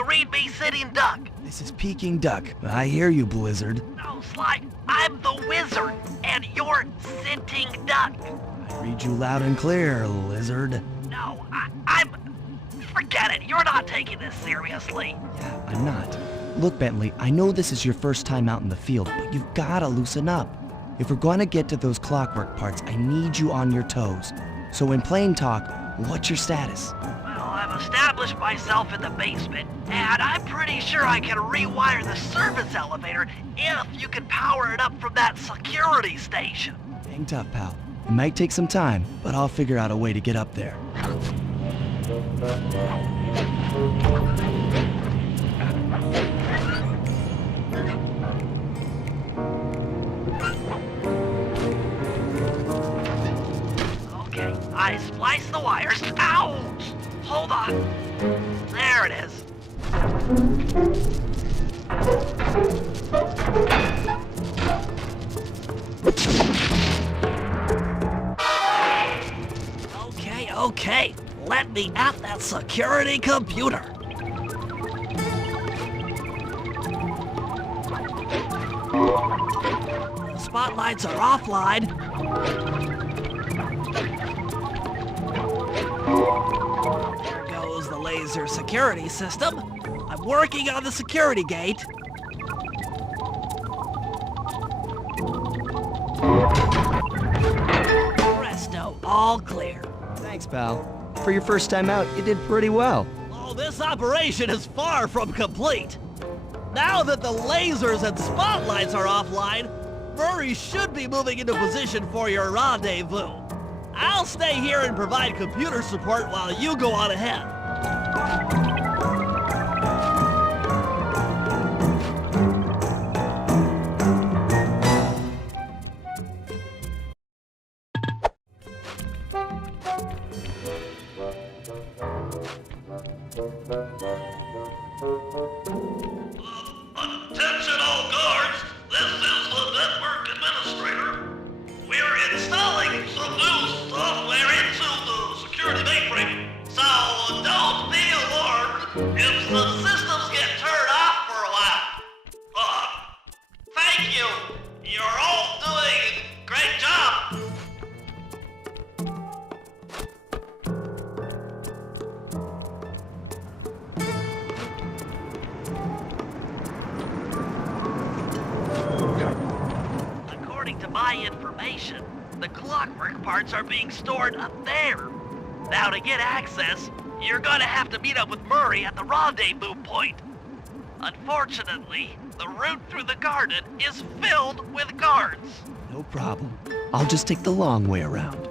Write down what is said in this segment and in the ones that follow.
you read me, sitting duck? This is Peking Duck. I hear you, Blizzard. No, Sly, I'm the wizard, and you're sitting duck. I read you loud and clear, Lizard. No, I'm... Forget it, you're not taking this seriously. Yeah, I'm not. Look, Bentley, I know this is your first time out in the field, but you've gotta loosen up. If we're gonna get to those clockwork parts, I need you on your toes. So in plain talk, what's your status? Well, I've established myself in the basement, and I'm pretty sure I can rewire the service elevator if you can power it up from that security station. Hang tough, pal. It might take some time, but I'll figure out a way to get up there. Okay, I splice the wires. Ouch! Hold on. There it is. Okay. Let me at that security computer. The spotlights are offline. There goes the laser security system. I'm working on the security gate. Presto, all clear. Thanks, pal. For your first time out, you did pretty well. Oh, this operation is far from complete. Now that the lasers and spotlights are offline, Murray should be moving into position for your rendezvous. I'll stay here and provide computer support while you go on ahead. Attention all guards, this is the network administrator. We're installing some new software into the security mainframe, so don't be alarmed if the systems get turned off for a while. Thank you. You're all doing a great job. According to my information, the clockwork parts are being stored up there. Now to get access, you're gonna have to meet up with Murray at the rendezvous point. Unfortunately, the route through the garden is filled with guards. No problem. I'll just take the long way around.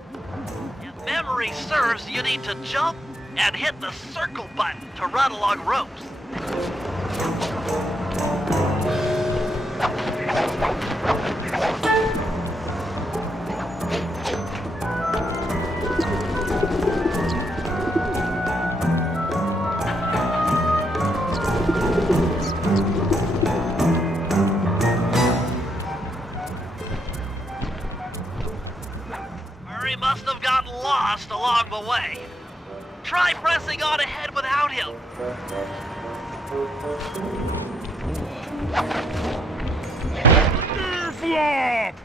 If memory serves, you need to jump and hit the circle button to run along ropes. Murray must have gotten lost along the way. Try pressing on ahead without him. Flop!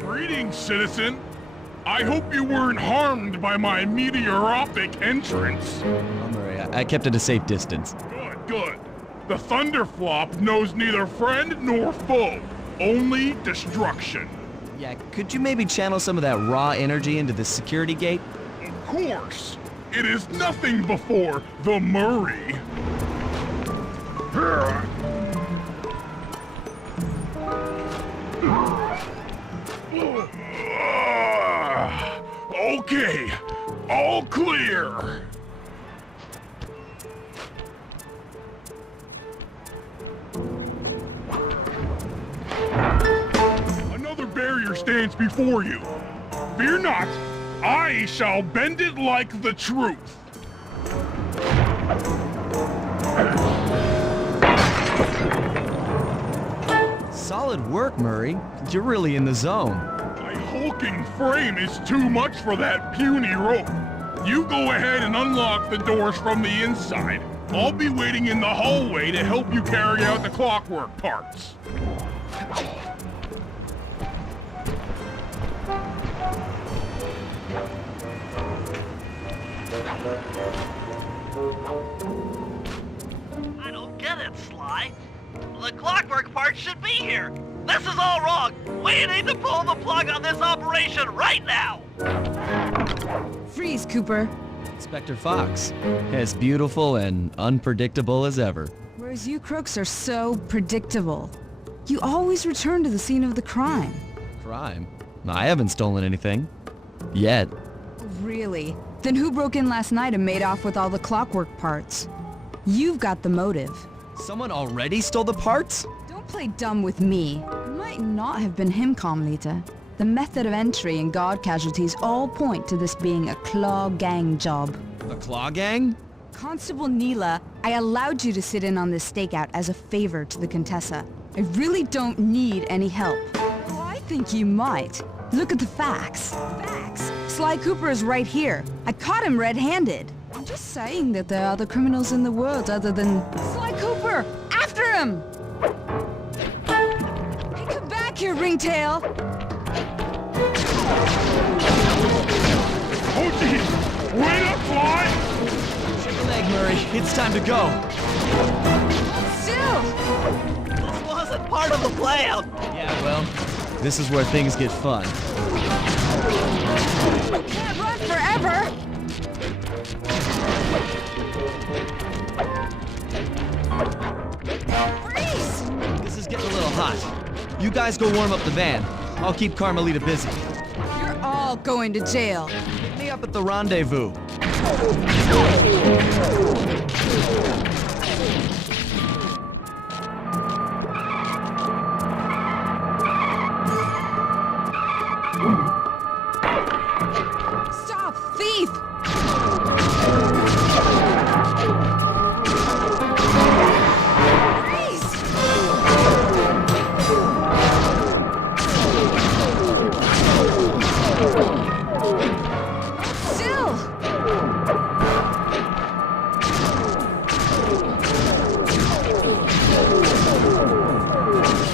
Greetings, citizen. I hope you weren't harmed by my meteoropic entrance. Don't worry, I kept at a safe distance. Good. The Thunderflop knows neither friend nor foe, only destruction. Yeah, could you maybe channel some of that raw energy into the security gate? Of course. It is nothing before the Murray. Okay, all clear. Another barrier stands before you. Fear not, I shall bend it like the truth. Solid work, Murray. You're really in the zone. I hold looking frame is too much for that puny rope. You go ahead and unlock the doors from the inside. I'll be waiting in the hallway to help you carry out the clockwork parts. I don't get it, Sly. The clockwork part should be here. This is all wrong. We need to pull the plug on this operation right now. Freeze, Cooper. Inspector Fox, as beautiful and unpredictable as ever. Whereas you crooks are so predictable. You always return to the scene of the crime. Crime? I haven't stolen anything. Yet. Really? Then who broke in last night and made off with all the clockwork parts? You've got the motive. Someone already stole the parts? Don't play dumb with me. It might not have been him, Carmelita. The method of entry and guard casualties all point to this being a Claw Gang job. The Claw Gang? Constable Neela, I allowed you to sit in on this stakeout as a favor to the Contessa. I really don't need any help. Oh, I think you might. Look at the facts. Facts? Sly Cooper is right here. I caught him red-handed. I'm just saying that there are other criminals in the world other than Sly Cooper! After him! Hey, come back here, Ringtail! Oh, jeez! Wait up, Fly! Chip a leg, Murray. It's time to go. Still! This wasn't part of the plan. Yeah, well, this is where things get fun. You can't run forever! Freeze! This is getting a little hot. You guys go warm up the van. I'll keep Carmelita busy. You're all going to jail. Meet me up at the rendezvous. Stop, thief! Freeze! Still!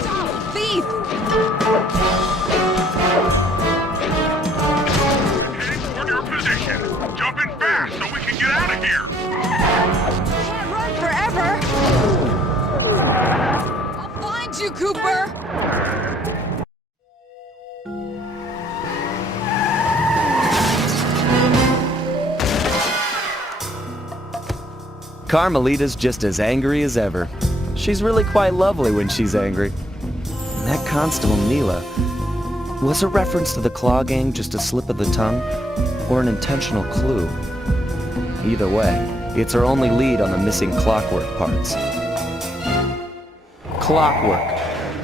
Stop, thief! Heading toward your position. Jump in fast so we can get out of here. Can't run forever! I'll find you, Cooper! Carmelita's just as angry as ever. She's really quite lovely when she's angry. And that Constable Neela, was a reference to the Claw Gang just a slip of the tongue, or an intentional clue? Either way, it's our only lead on the missing clockwork parts. Clockwork.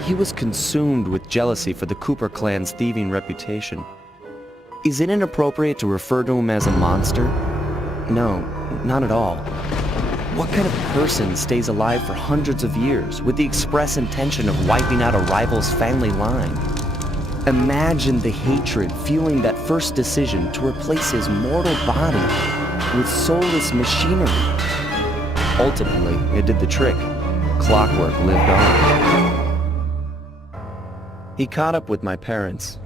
He was consumed with jealousy for the Cooper clan's thieving reputation. Is it inappropriate to refer to him as a monster? No, not at all. What kind of person stays alive for hundreds of years with the express intention of wiping out a rival's family line? Imagine the hatred fueling that first decision to replace his mortal body with soulless machinery. Ultimately, it did the trick. Clockwork lived on. He caught up with my parents,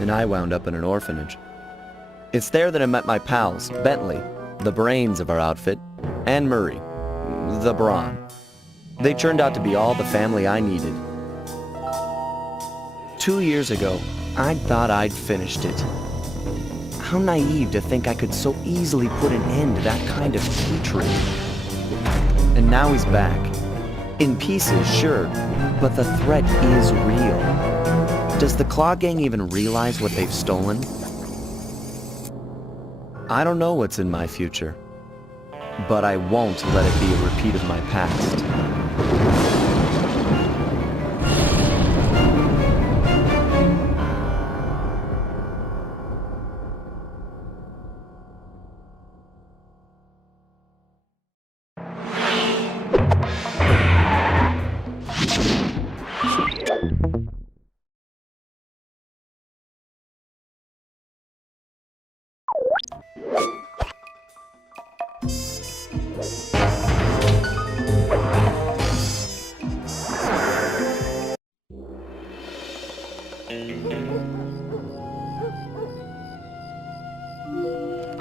and I wound up in an orphanage. It's there that I met my pals, Bentley, the brains of our outfit, and Murray, the brawn. They turned out to be all the family I needed. 2 years ago, I thought I'd finished it. How naive to think I could so easily put an end to that kind of hatred. And now he's back. In pieces, sure, but the threat is real. Does the Claw Gang even realize what they've stolen? I don't know what's in my future, but I won't let it be a repeat of my past.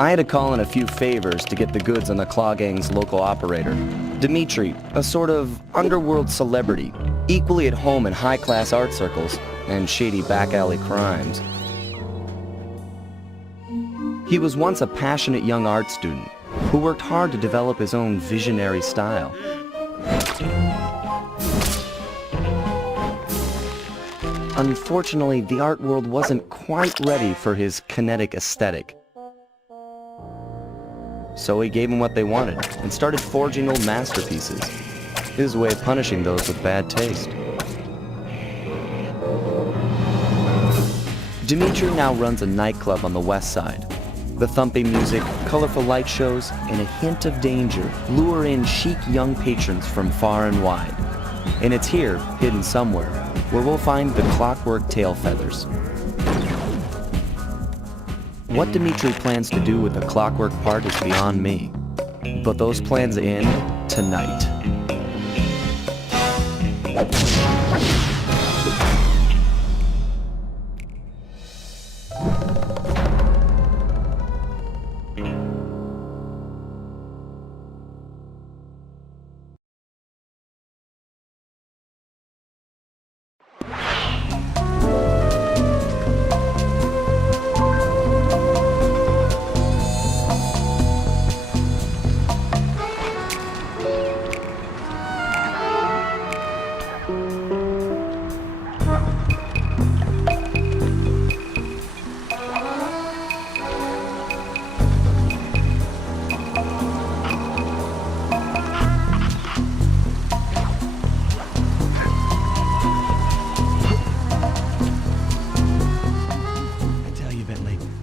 I had to call in a few favors to get the goods on the Claw Gang's local operator, Dmitri, a sort of underworld celebrity, equally at home in high-class art circles and shady back-alley crimes. He was once a passionate young art student who worked hard to develop his own visionary style. Unfortunately, the art world wasn't quite ready for his kinetic aesthetic. So he gave them what they wanted and started forging old masterpieces. His way of punishing those with bad taste. Dmitri now runs a nightclub on the west side. The thumping music, colorful light shows, and a hint of danger lure in chic young patrons from far and wide. And it's here, hidden somewhere, where we'll find the clockwork tail feathers. What Dmitri plans to do with the clockwork part is beyond me. But those plans end tonight.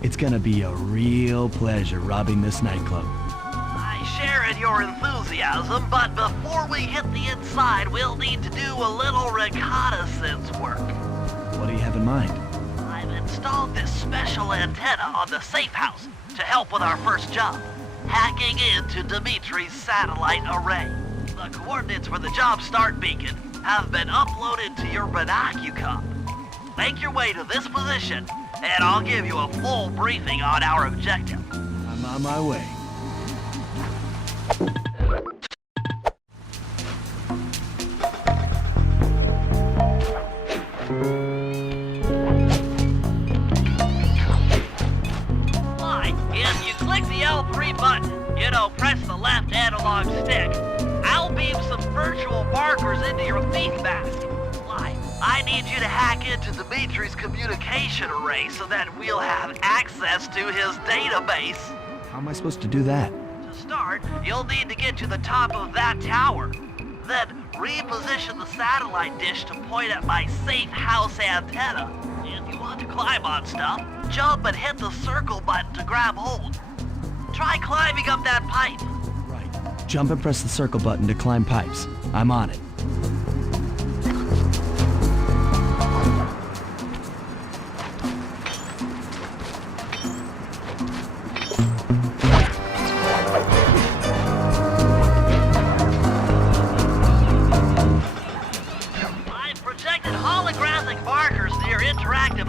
It's gonna be a real pleasure robbing this nightclub. I share in your enthusiasm, but before we hit the inside, we'll need to do a little reconnaissance work. What do you have in mind? I've installed this special antenna on the safe house to help with our first job, hacking into Dimitri's satellite array. The coordinates for the job start beacon have been uploaded to your binocucom. Make your way to this position, and I'll give you a full briefing on our objective. I'm on my way. Fine. If you click the L3 button, press the left analog stick, I'll beam some virtual markers into your thief mask. I need you to hack into Dimitri's communication array so that we'll have access to his database. How am I supposed to do that? To start, you'll need to get to the top of that tower. Then reposition the satellite dish to point at my safe house antenna. If you want to climb on stuff, jump and hit the circle button to grab hold. Try climbing up that pipe. Right. Jump and press the circle button to climb pipes. I'm on it.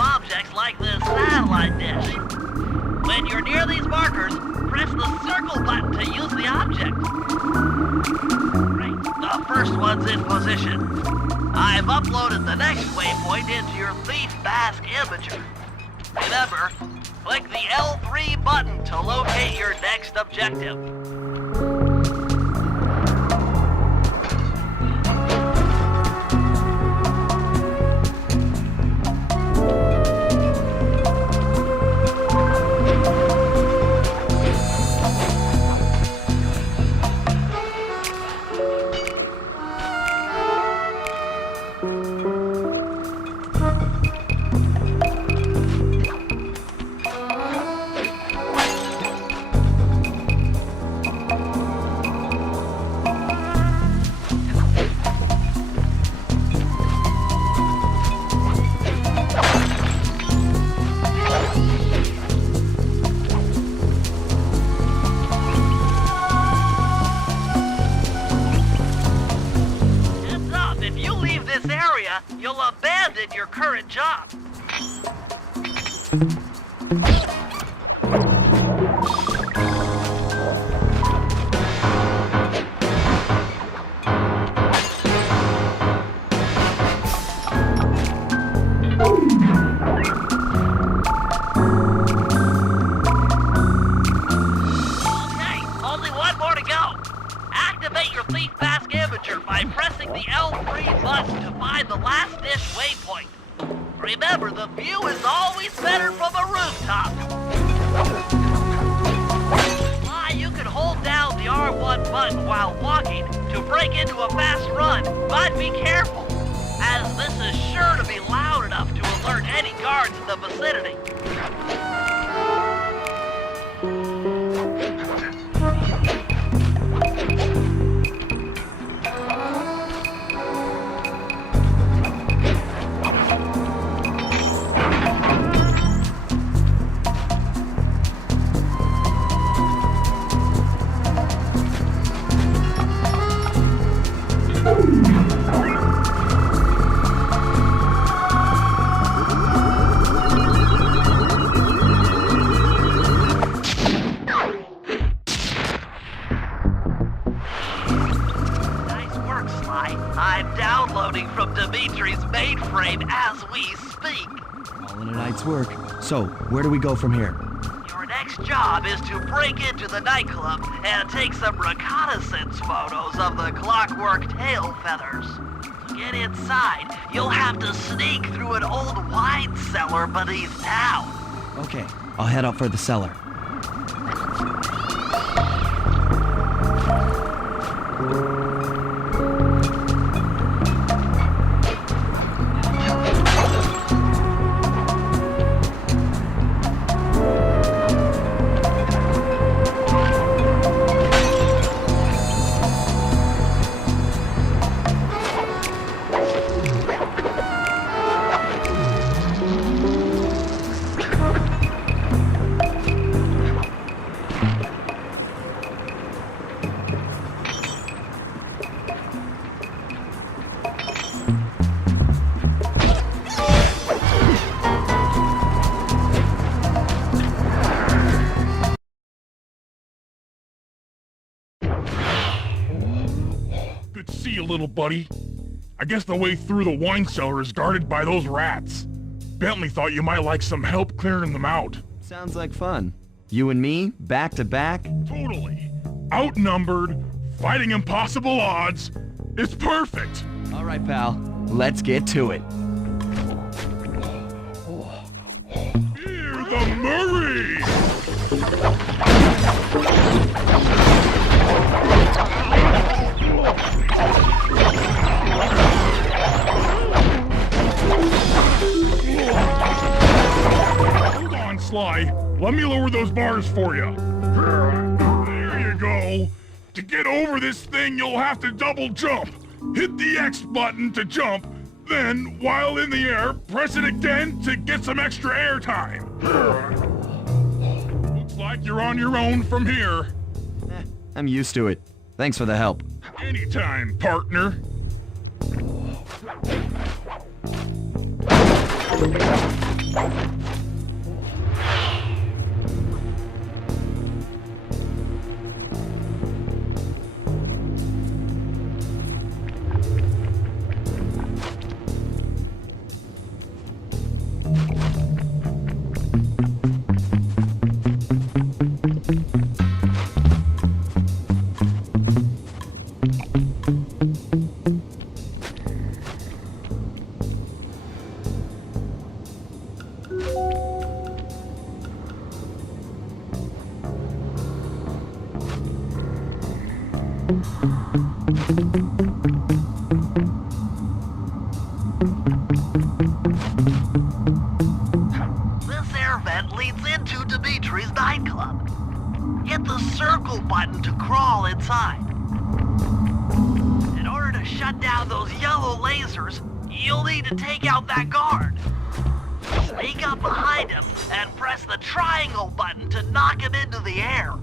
Objects like this satellite dish. When you're near these markers, press the circle button to use the object. Great. The first one's in position. I've uploaded the next waypoint into your thief mask imager. Remember, click the L3 button to locate your next objective. You'll abandon your current job. thief mask amateur by pressing the L3 button to find the last dish waypoint. Remember, the view is always better from a rooftop. You can hold down the R1 button while walking to break into a fast run, but be careful, as this is sure to be loud enough to alert any guards in the vicinity. I'm downloading from Dimitri's mainframe as we speak. All in a night's work. So, where do we go from here? Your next job is to break into the nightclub and take some reconnaissance photos of the clockwork tail feathers. To get inside, you'll have to sneak through an old wine cellar beneath town. Okay, I'll head out for the cellar. Good to see you, little buddy. I guess the way through the wine cellar is guarded by those rats. Bentley thought you might like some help clearing them out. Sounds like fun. You and me, back to back? Totally. Outnumbered, fighting impossible odds. It's perfect. All right, pal. Let's get to it. Hear the Murray! Hold on, Sly. Let me lower those bars for you. There you go. To get over this thing, you'll have to double jump. Hit the X button to jump, then, while in the air, press it again to get some extra air time. Looks like you're on your own from here. I'm used to it. Thanks for the help. Anytime, partner. This air vent leads into Dimitri's nightclub. Hit the circle button to crawl inside. In order to shut down those yellow lasers, you'll need to take out that guard. Sneak up behind him and press the triangle button to knock him into the air.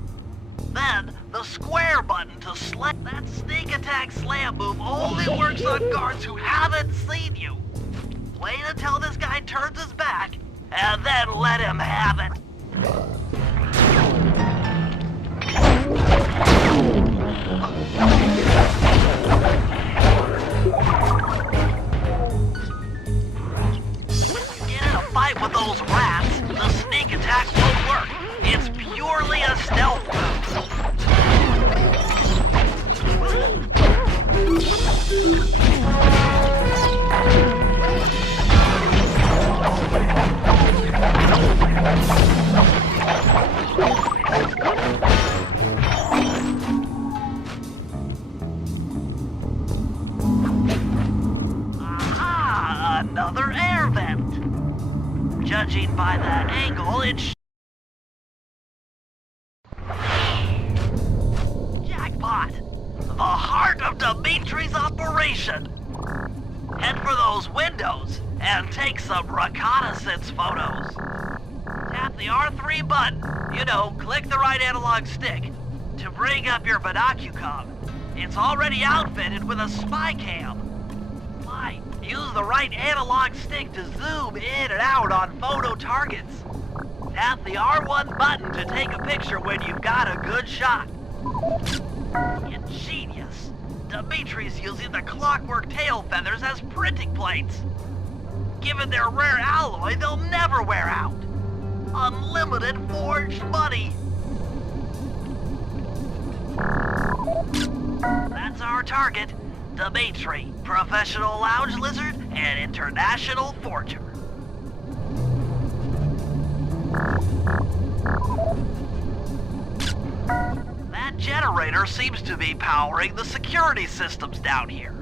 Then, the square button to slam. That sneak attack slam move only works on guards who haven't seen you. Wait until this guy turns his back, and then let him have it. Get in a fight with those rats, the sneak attack won't work. It's purely a stealth move. Judging by the angle, Jackpot! The heart of Dimitri's operation! Head for those windows and take some reconnaissance photos. Tap the R3 button, click the right analog stick, to bring up your binocucom. It's already outfitted with a spy cam. Use the right analog stick to zoom in and out on photo targets. Tap the R1 button to take a picture when you've got a good shot. Ingenious. Dimitri's using the clockwork tail feathers as printing plates. Given their rare alloy, they'll never wear out. Unlimited forged money. That's our target. Dimitri, professional lounge lizard and international forger. That generator seems to be powering the security systems down here.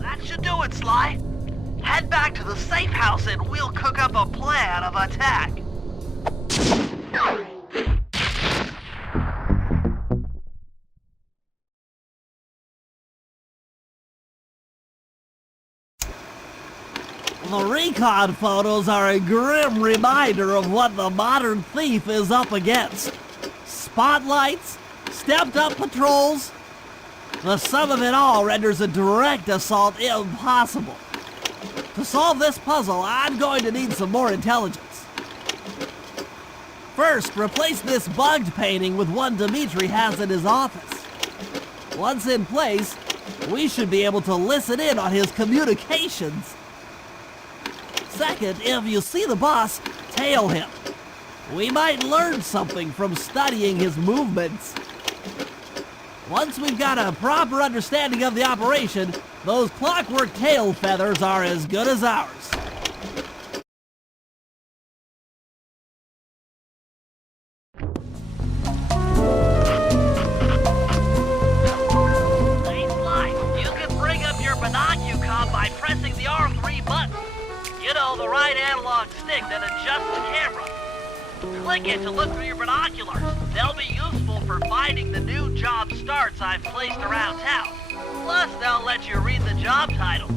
That should do it, Sly. Head back to the safe house and we'll cook up a plan of attack. The recon photos are a grim reminder of what the modern thief is up against. Spotlights, stepped-up patrols. The sum of it all renders a direct assault impossible. To solve this puzzle, I'm going to need some more intelligence. First, replace this bugged painting with one Dimitri has in his office. Once in place, we should be able to listen in on his communications. Second, if you see the boss, tail him. We might learn something from studying his movements. Once we've got a proper understanding of the operation, those clockwork tail feathers are as good as ours. Hey, Sly, you can bring up your binocucom by pressing the R3 button. The right analog stick that adjusts the camera. Click it to look through your binoculars. They'll be useful for finding the new job starts I've placed around town. Plus, they'll let you read the job titles.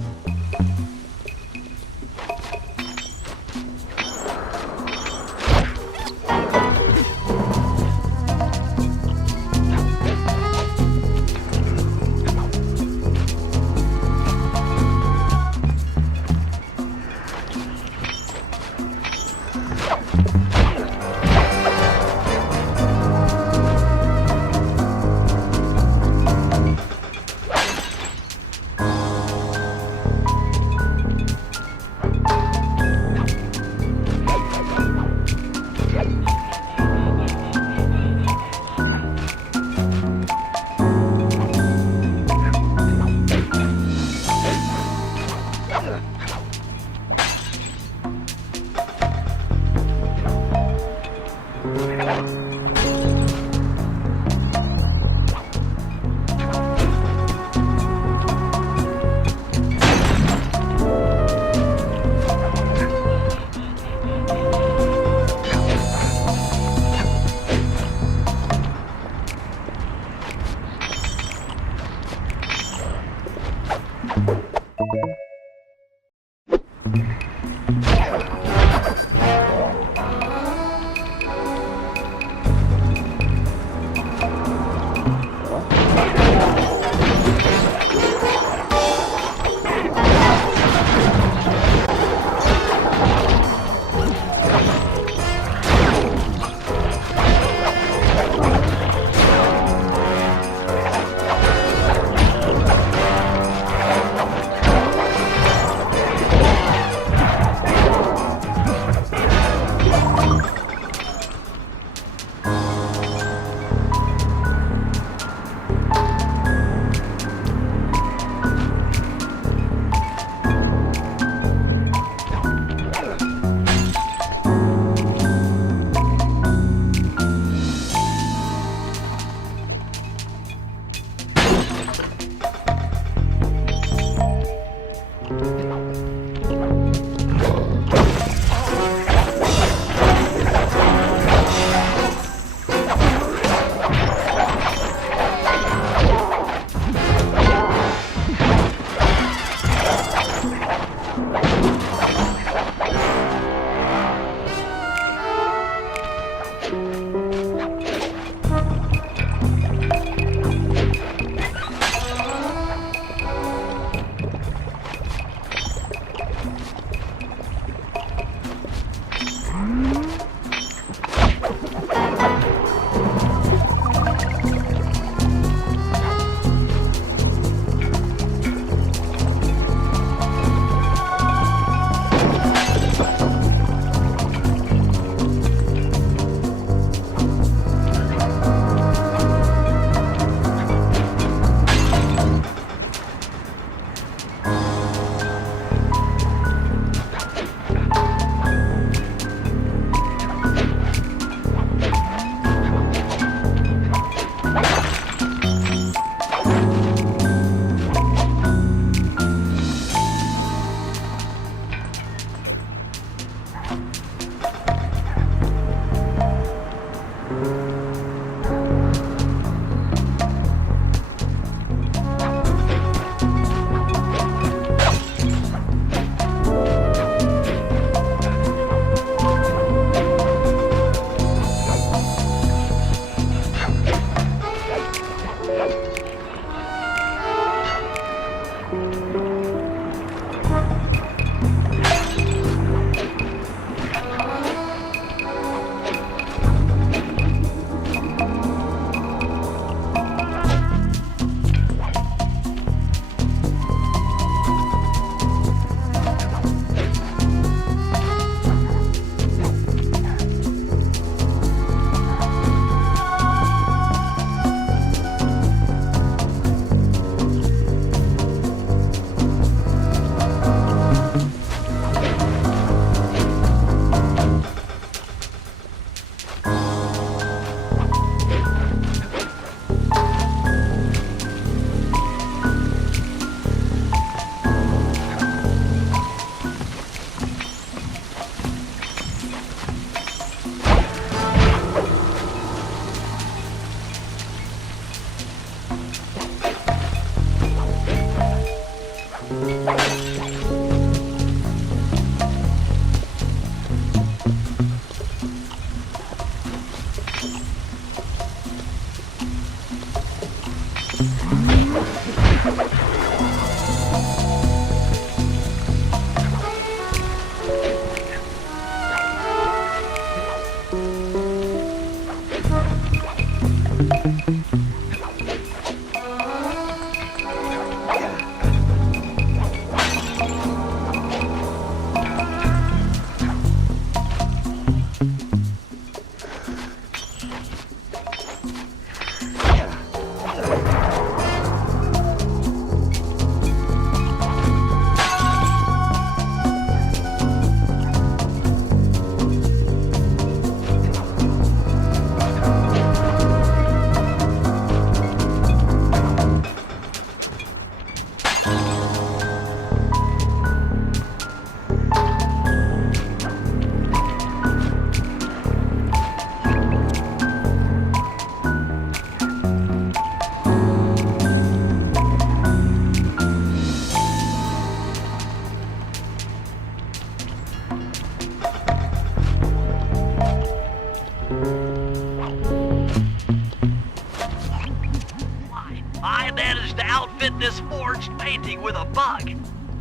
I managed to outfit this forged painting with a bug.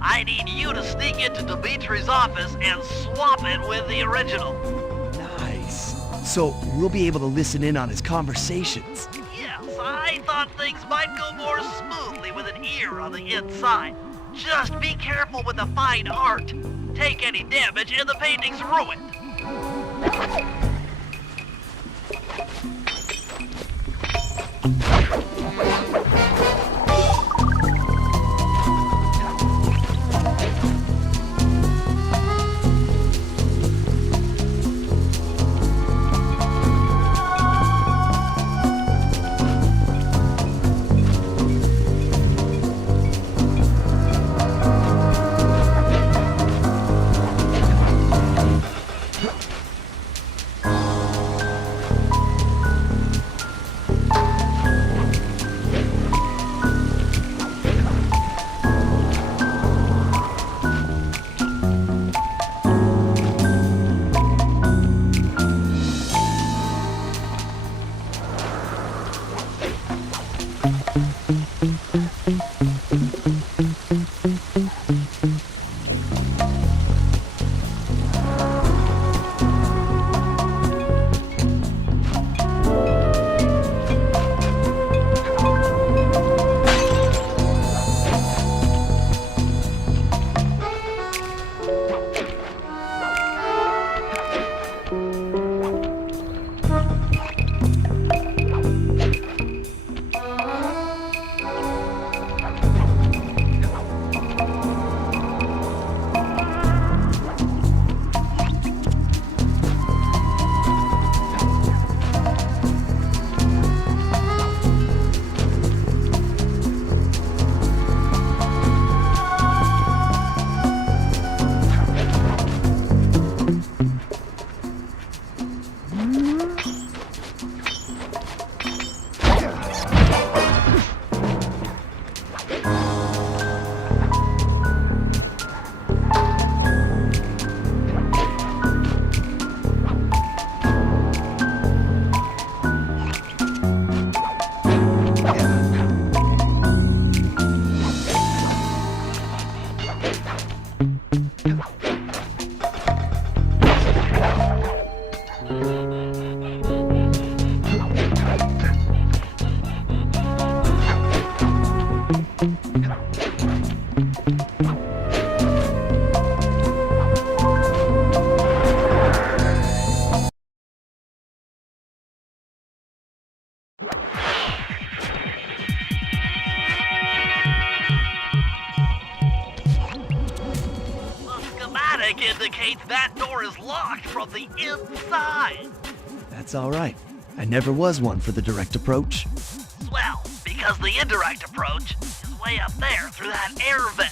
I need you to sneak into Dimitri's office and swap it with the original. Nice. So we'll be able to listen in on his conversations. Yes, I thought things might go more smoothly with an ear on the inside. Just be careful with the fine art. Take any damage and the painting's ruined. Indicates that door is locked from the inside. That's all right. I never was one for the direct approach. Well, because the indirect approach is way up there through that air vent.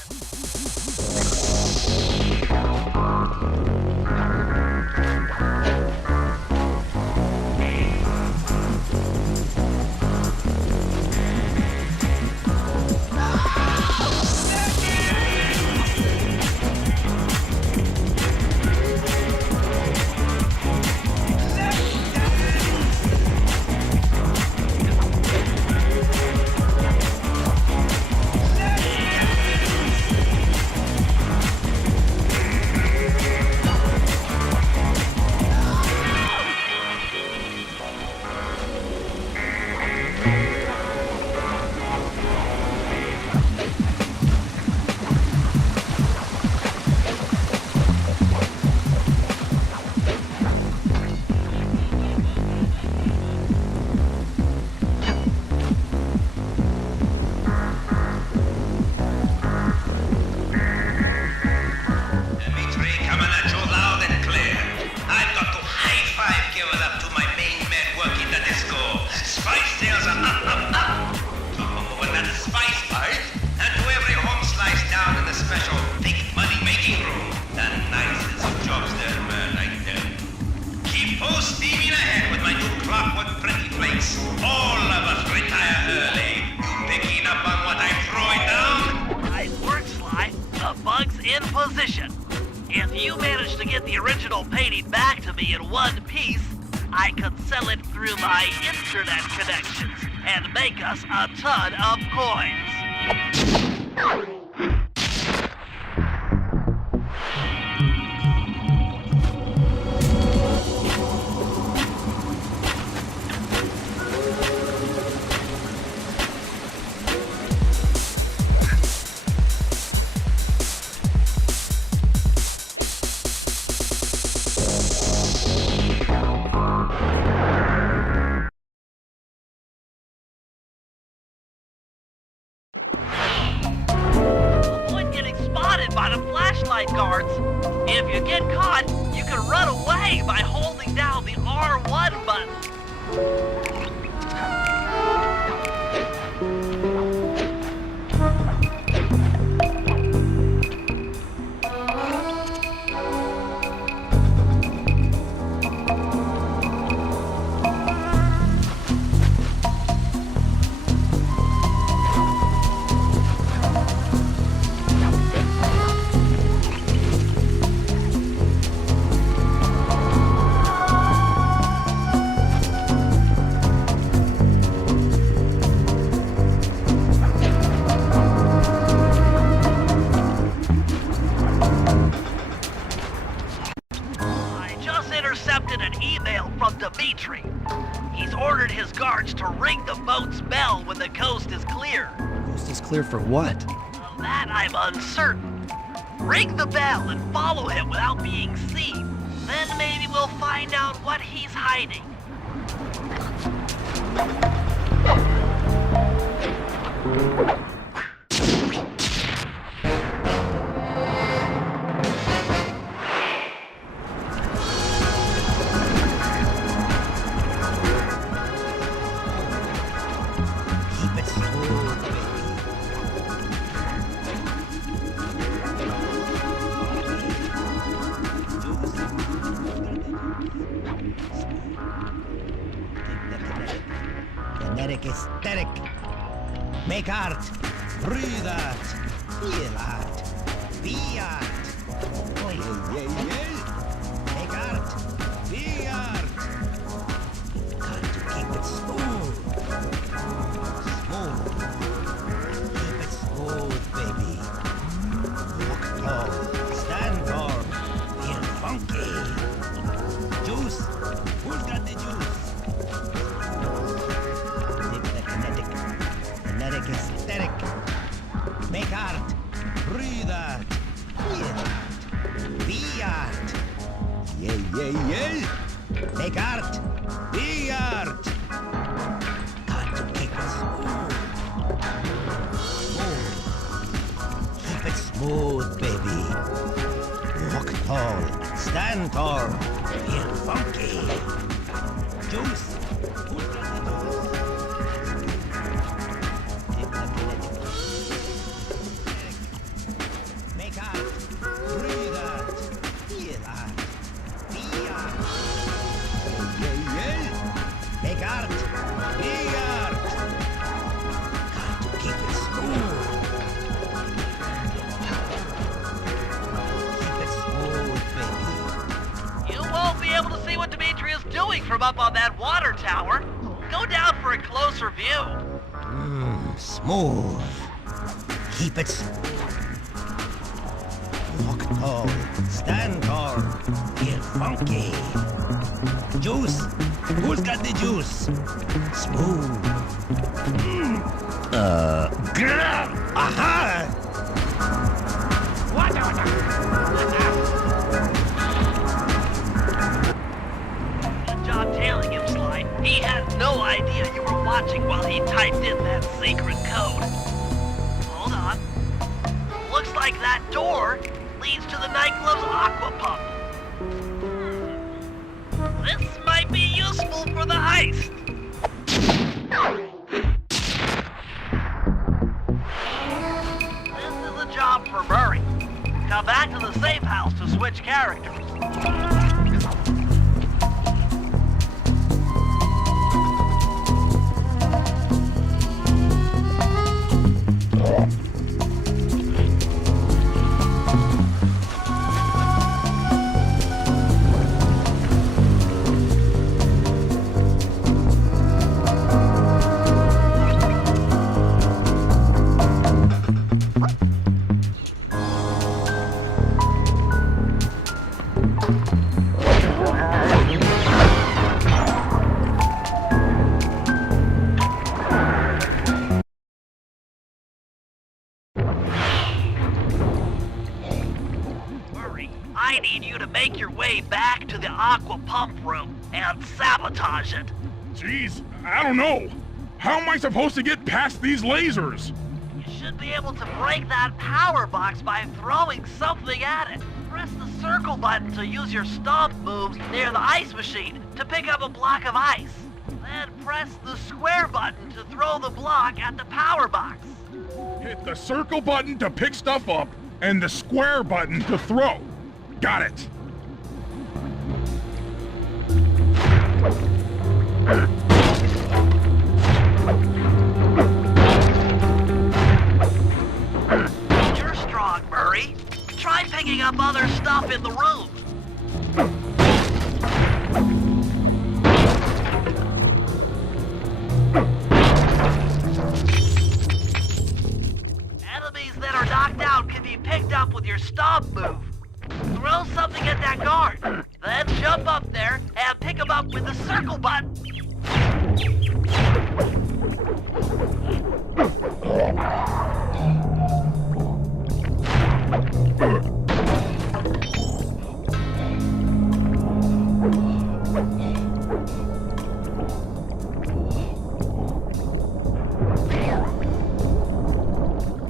position. If you manage to get the original painting back to me in one piece, I can sell it through my internet connections and make us a ton of coins. Avoid getting spotted by the flashlight guards. If you get caught, you can run away by holding down the R1 button. I just intercepted an email from Dimitri. He's ordered his guards to ring the boat's bell when the coast is clear. Coast is clear for what? Of that I'm uncertain. Ring the bell and follow him without being seen. Then maybe we'll find out what he's hiding. Keep it smooth, baby. Kinetic aesthetic. Make art. Breathe art. Feel art. Be art. Oh, yeah, yeah, yeah. Make art. Be art. Got to keep it smooth. Smooth. Keep it smooth, baby. Walk tall. Stand tall. Feel funky. Juice. Who's got the juice? Dip the kinetic. Kinetic aesthetic. Make art. Breathe art. Feel art. Be art. Yeah, yeah, yeah. Make art. Be art. Got to keep it smooth. Smooth. Keep it smooth, baby. Walk tall. Stand tall. Feel funky. Juice. Who's got the juice? Dip the kinetic. Make art. Breathe art. Feel art. Be art. Yeah, yeah. Make art. Be art. Got to keep it smooth. Keep it smooth, baby. You won't be able to see what Dimitri is doing from up on that water tower. Go down for a closer view. Smooth. Keep it walk tall. Stand tall. Feel funky. Juice. Who's got the juice? Smooth. Aha! Good job tailing him, Sly. He had no idea you were watching while he typed in that secret code. Hold on. Looks like that door leads to the nightclub's aqua pump. This might be useful for the heist. This is a job for Murray. Come back to the safe house to switch characters. make your way back to the aqua pump room and sabotage it. Jeez, I don't know. How am I supposed to get past these lasers? You should be able to break that power box by throwing something at it. Press the circle button to use your stomp moves near the ice machine to pick up a block of ice. Then press the square button to throw the block at the power box. Hit the circle button to pick stuff up and the square button to throw. Got it. You're strong, Murray. Try picking up other stuff in the room. Enemies that are knocked out can be picked up with your stomp move. Throw something at that guard, then jump up there and pick him up with the circle button.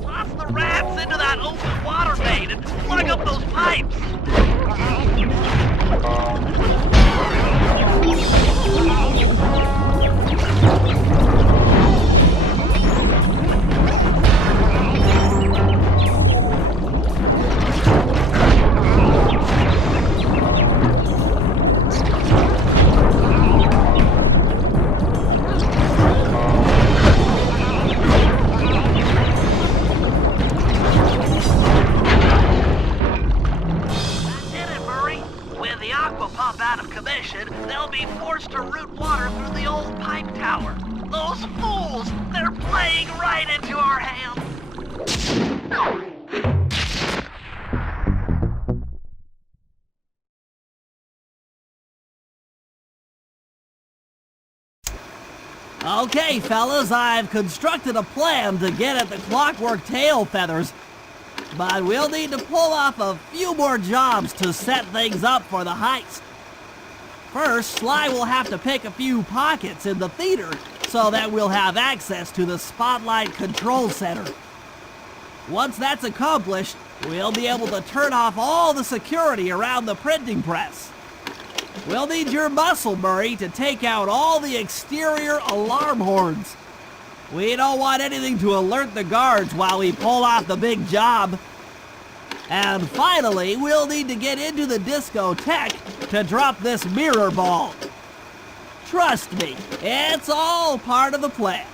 Toss the rats into that open water main and plug up those pipes. They'll be forced to route water through the old pipe tower. Those fools! They're playing right into our hands! Okay, fellas, I've constructed a plan to get at the clockwork tail feathers. But we'll need to pull off a few more jobs to set things up for the heist. First, Sly will have to pick a few pockets in the theater so that we'll have access to the Spotlight Control Center. Once that's accomplished, we'll be able to turn off all the security around the printing press. We'll need your muscle, Murray, to take out all the exterior alarm horns. We don't want anything to alert the guards while we pull off the big job. And finally, we'll need to get into the discotheque to drop this mirror ball. Trust me, it's all part of the plan.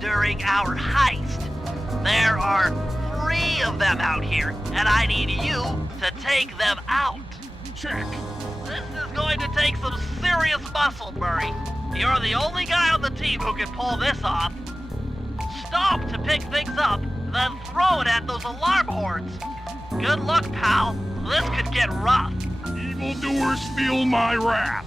During our heist. There are 3 of them out here, and I need you to take them out. Check. This is going to take some serious muscle, Murray. You're the only guy on the team who can pull this off. Stop to pick things up, then throw it at those alarm horns. Good luck, pal. This could get rough. Evildoers feel my wrath.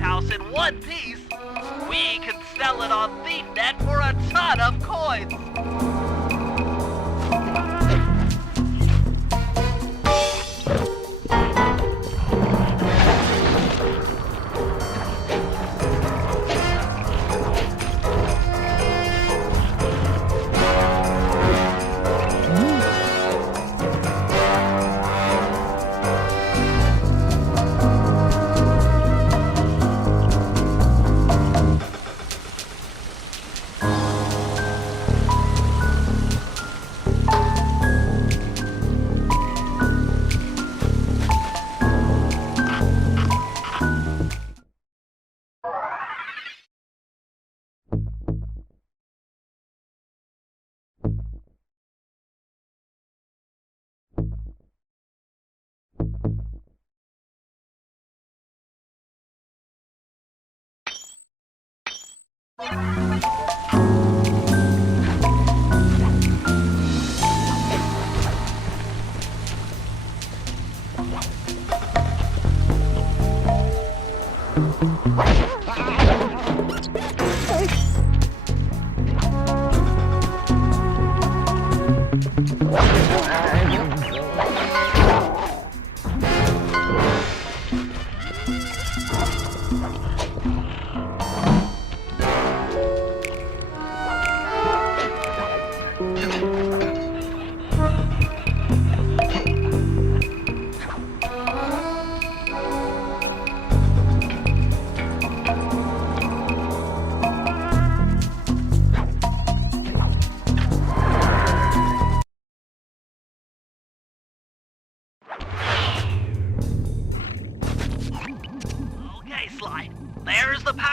house in one piece, we can sell it on ThiefNet for a ton of coins.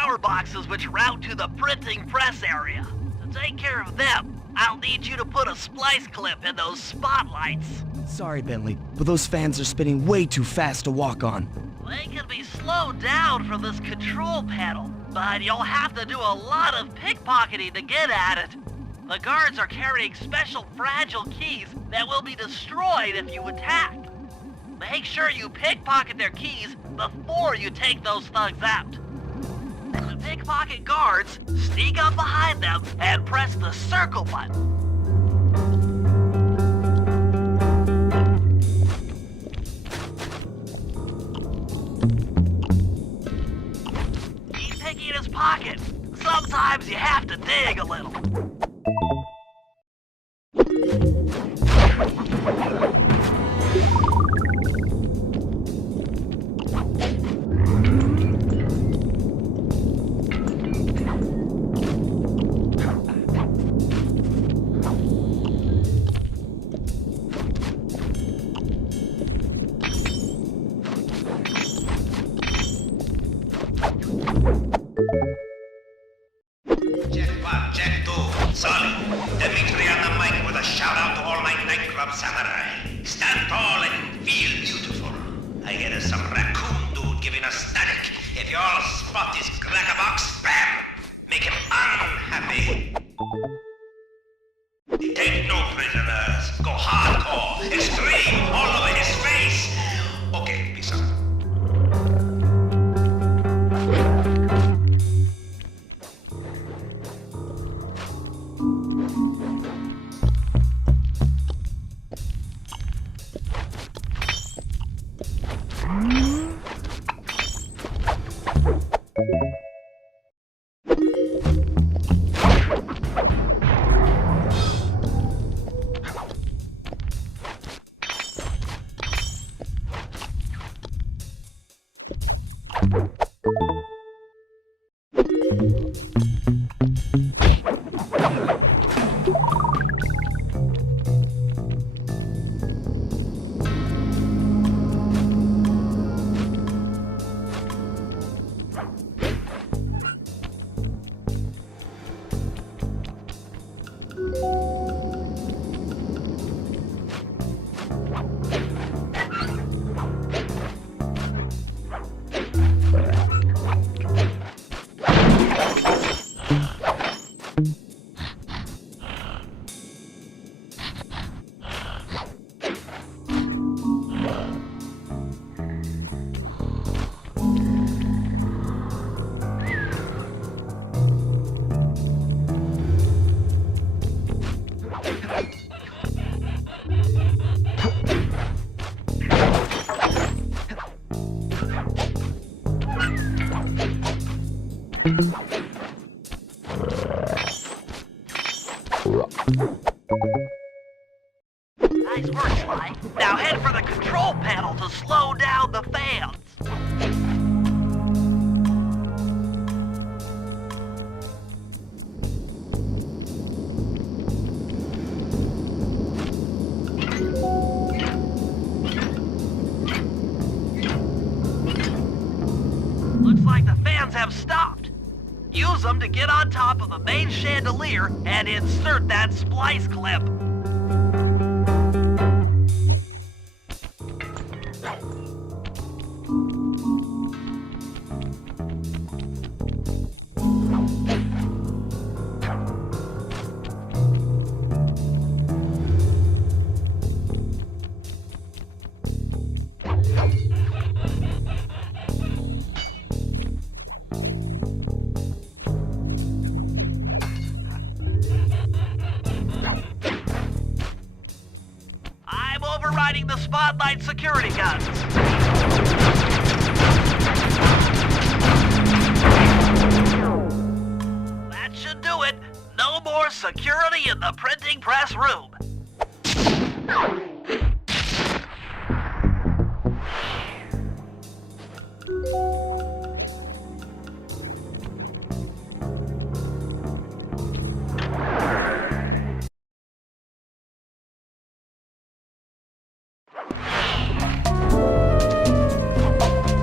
power boxes which route to the printing press area. To take care of them, I'll need you to put a splice clip in those spotlights. Sorry, Bentley, but those fans are spinning way too fast to walk on. They can be slowed down from this control panel, but you'll have to do a lot of pickpocketing to get at it. The guards are carrying special fragile keys that will be destroyed if you attack. Make sure you pickpocket their keys before you take those thugs out. The pickpocket guards sneak up behind them and press the circle button. Keep picking his pocket. Sometimes you have to dig a little. Check 1, check 2. Solid. Dimitri on the mic with a shout out to all my nightclub samurai. Stand tall and feel beautiful. I hear some raccoon dude giving us static. If you all spot this crackerbox, bam! Make him unhappy. Take no prisoners. Go hardcore. Extreme all over his face. Okay, peace out. Nice work, Sly. Now head for the control panel to slow down the fans. Looks like the fans have stopped. Use them to get on top of the main chandelier and insert that splice clip. I'm overriding the spotlight security guns. That should do it. No more security in the printing press room.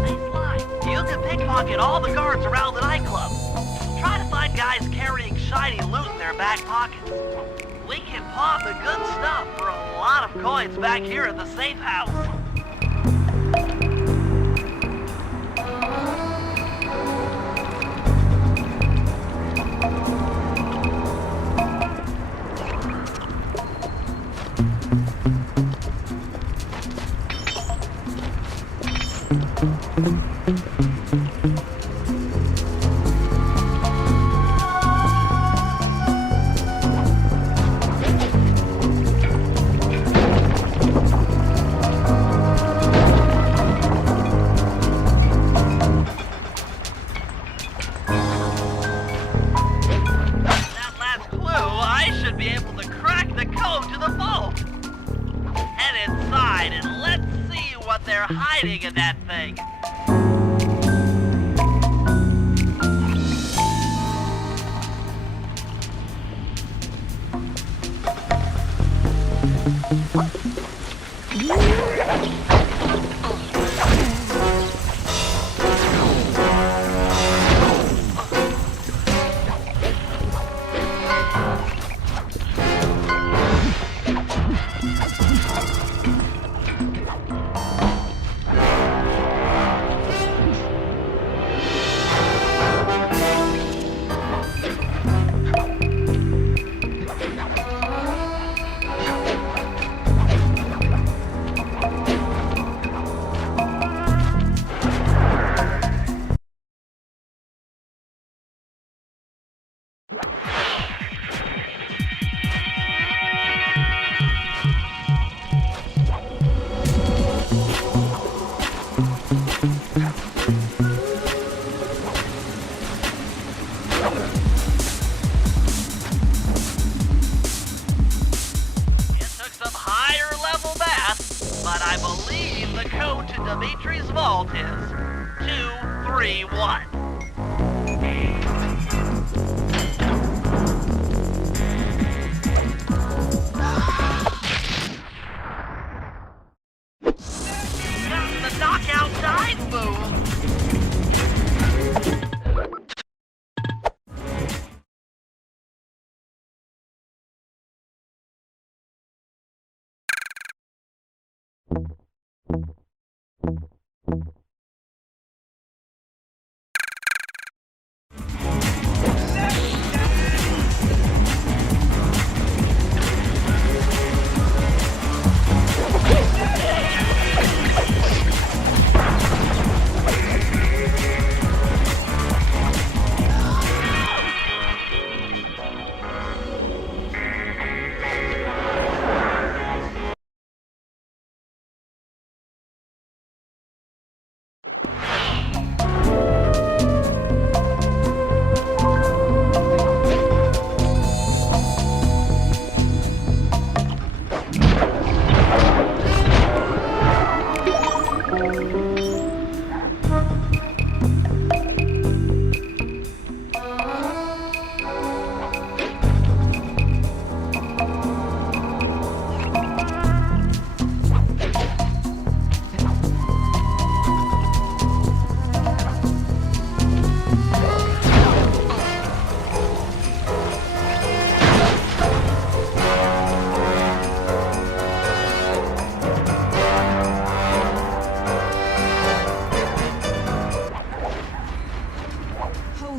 Hey, Sly, you can pickpocket all the guards around the nightclub. our back pockets. We can pawn the good stuff for a lot of coins back here at the safe house. They're hiding in that thing. But I believe the code to Dimitri's vault is 231. Got the knockout dive move.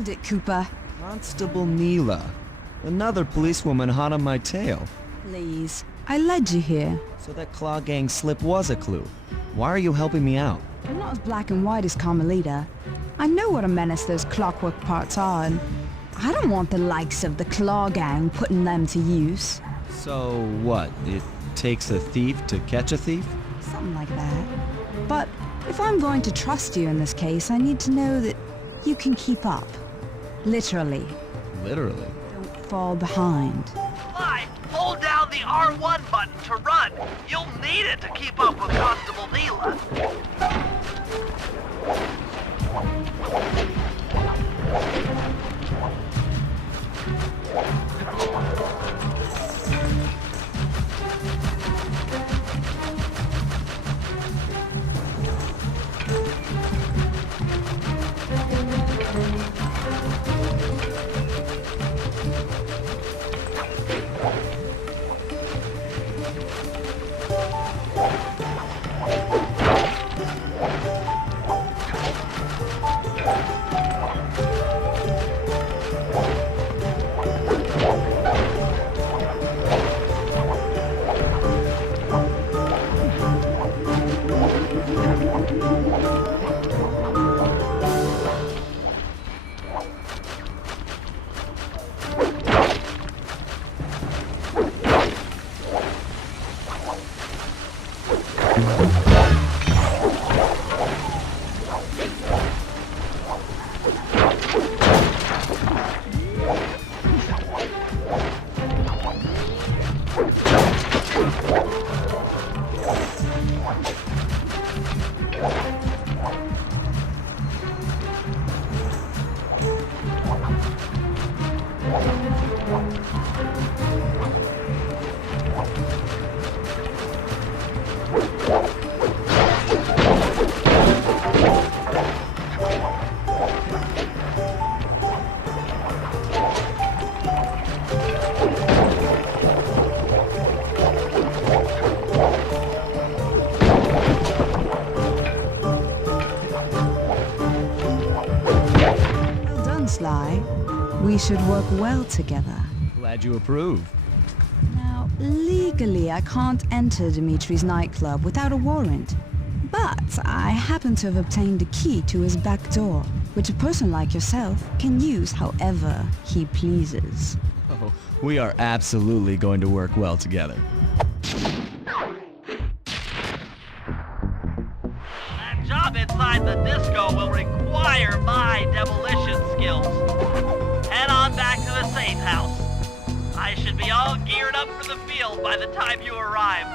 Hold it, Cooper. Constable Neela. Another policewoman hot on my tail. Please. I led you here. So that Claw Gang slip was a clue. Why are you helping me out? I'm not as black and white as Carmelita. I know what a menace those clockwork parts are, and I don't want the likes of the Claw Gang putting them to use. So what? It takes a thief to catch a thief? Something like that. But if I'm going to trust you in this case, I need to know that you can keep up. Literally. Literally? Don't fall behind. Why? Hold down the R1 button to run. You'll need it to keep up with Constable Neela. Well done, Sly. We should work well together. Glad you approve. Now, legally, I can't enter Dimitri's nightclub without a warrant. But I happen to have obtained the key to his back door, which a person like yourself can use however he pleases. Oh, we are absolutely going to work well together. That job inside the disco will require my demolition skills. Head on back to the safe house. I should be all geared up for the field by the time you arrive.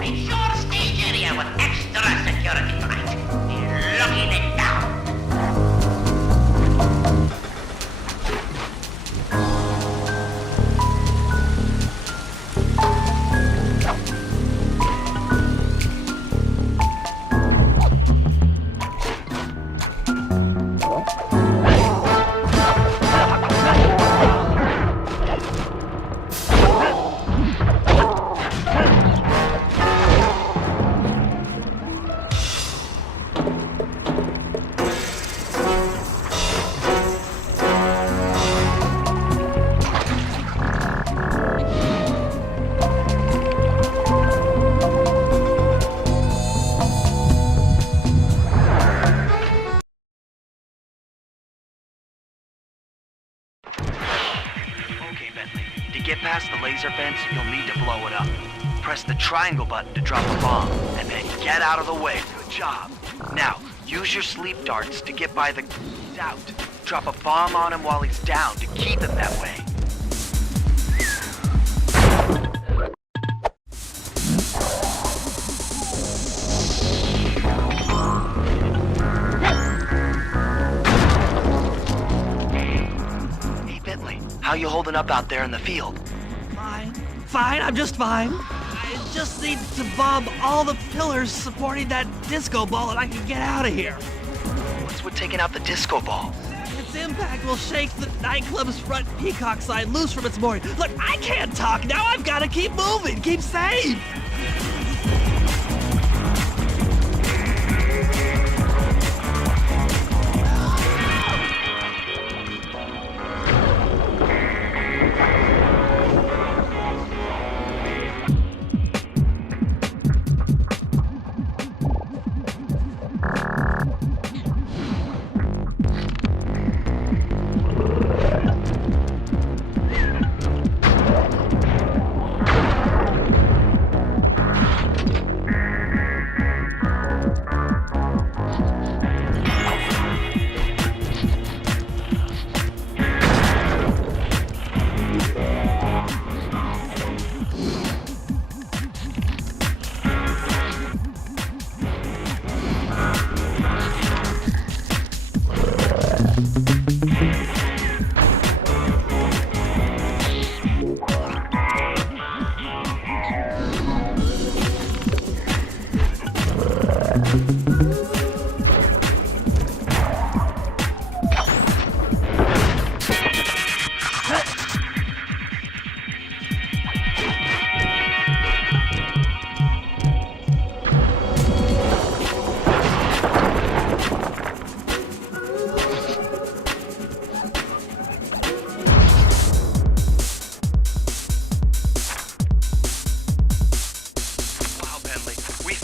Be sure to stage area with extra security tonight. Locking it down. Okay, Bentley. To get past the laser fence, you'll need to blow it up. Press the triangle button to drop a bomb, and then get out of the way. Good job. Now, use your sleep darts to get by the... out. Drop a bomb on him while he's down to keep him that way. Hey, Bentley, how you holding up out there in the field? Fine, I'm just fine. I just need to bomb all the pillars supporting that disco ball and I can get out of here. What's with taking out the disco ball? Its impact will shake the nightclub's front peacock sign loose from its mooring. Look, I can't talk now. I've got to keep moving, keep safe.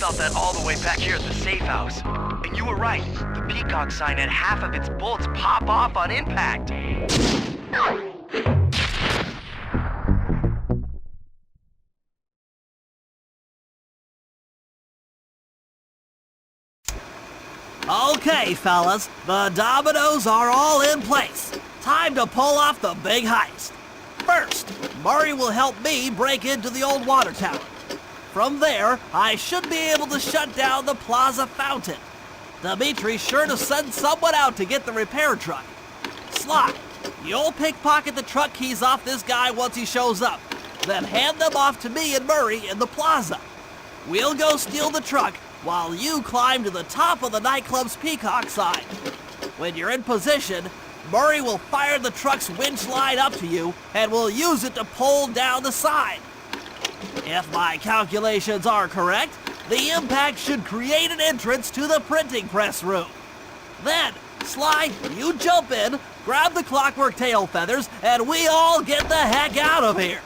saw that all the way back here at the safe house. And you were right. The peacock sign had half of its bolts pop off on impact. Okay, fellas, the dominoes are all in place. Time to pull off the big heist. First, Murray will help me break into the old water tower. From there, I should be able to shut down the plaza fountain. Dimitri's sure to send someone out to get the repair truck. Sly, you'll pickpocket the truck keys off this guy once he shows up, then hand them off to me and Murray in the plaza. We'll go steal the truck while you climb to the top of the nightclub's peacock sign. When you're in position, Murray will fire the truck's winch line up to you and will use it to pull down the sign. If my calculations are correct, the impact should create an entrance to the printing press room. Then, Sly, you jump in, grab the clockwork tail feathers, and we all get the heck out of here.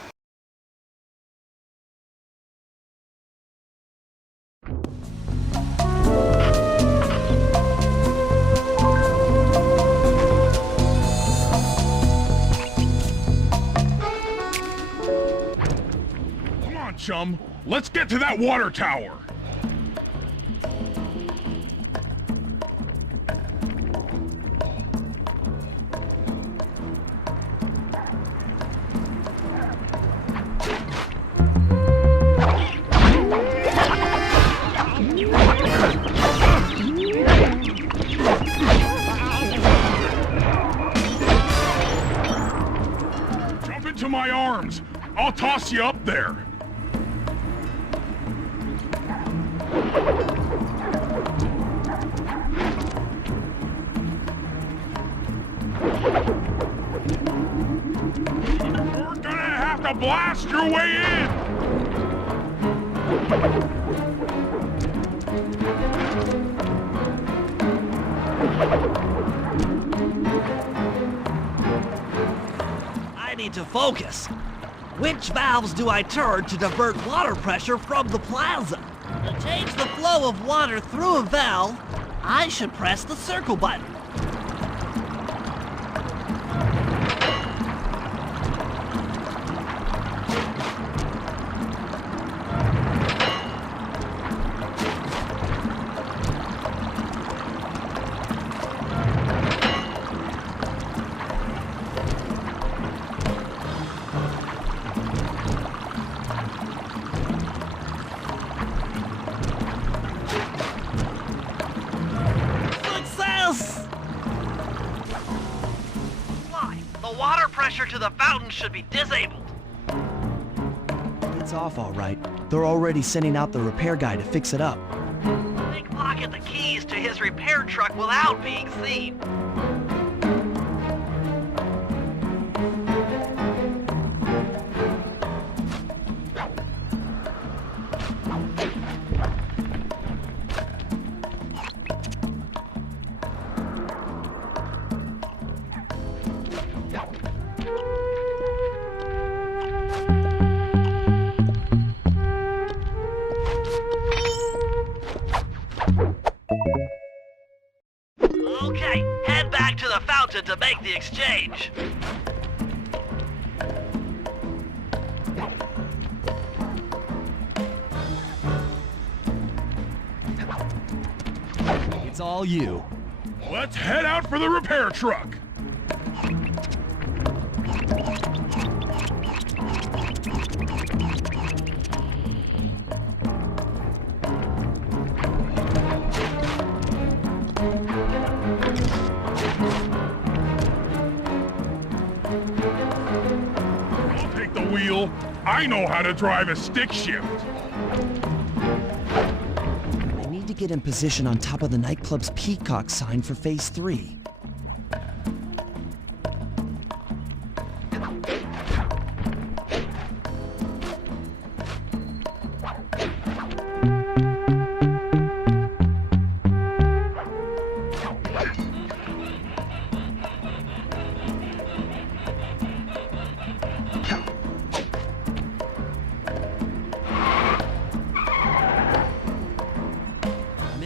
Come on, chum. Let's get to that water tower. Jump into my arms. I'll toss you up there. You're gonna have to blast your way in! I need to focus. Which valves do I turn to divert water pressure from the plaza? To change the flow of water through a valve, I should press the circle button. Success! Why? The water pressure to the fountain should be disabled. It's off all right. They're already sending out the repair guy to fix it up. Pickpocket the keys to his repair truck without being seen. Okay, head back to the fountain to make the exchange. It's all you. Let's head out for the repair truck. I'll take the wheel. I know how to drive a stick shift. I need to get in position on top of the nightclub's peacock sign for phase 3.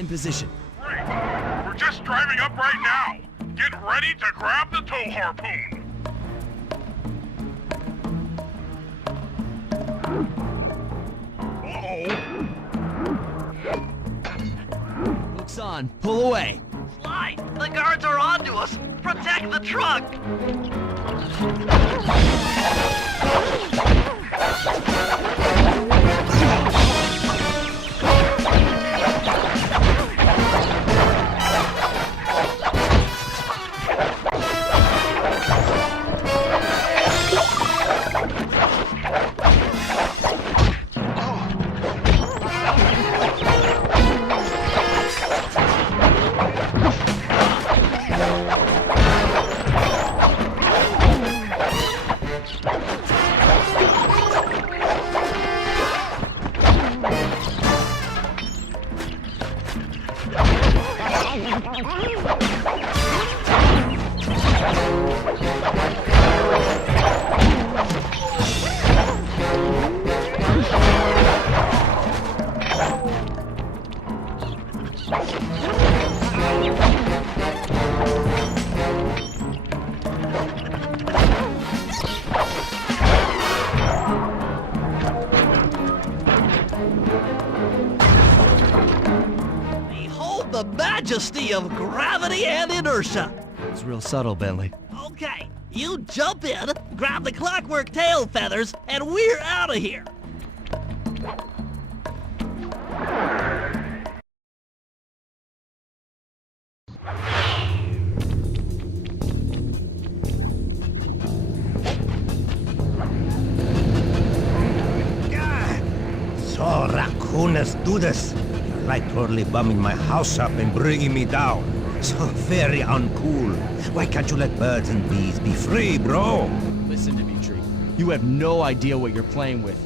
in position. Great. We're just driving up right now. Get ready to grab the tow harpoon. Uh-oh. Hook's on. Pull away. Sly, the guards are onto us. Protect the truck. Behold the majesty of gravity and inertia. It's real subtle, Bentley. Okay, you jump in, grab the clockwork tail feathers, and we're out of here. So raccooners do this. You're like totally bumming my house up and bringing me down. So very uncool. Why can't you let birds and bees be free, bro? Listen, Dimitri. You have no idea what you're playing with.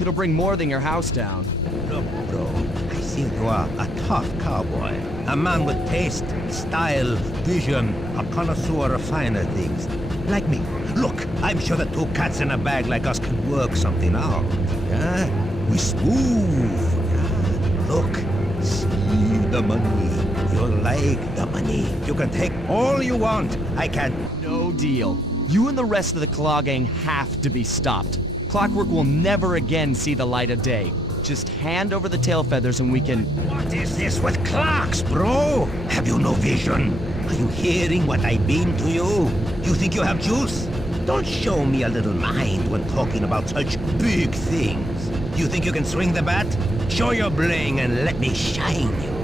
It'll bring more than your house down. Look, bro, I think you are a tough cowboy. A man with taste, style, vision, a connoisseur of finer things. Like me. Look, I'm sure that two cats in a bag like us can work something out. Yeah? We smooth. Yeah? Look, see the money. You like the money. You can take all you want. I can. No deal. You and the rest of the Claw Gang have to be stopped. Clockwork will never again see the light of day. Just hand over the tail feathers and we can... What is this with clocks, bro? Have you no vision? Are you hearing what I beam to you? You think you have juice? Don't show me a little mind when talking about such big things. You think you can swing the bat? Show your bling and let me shine you.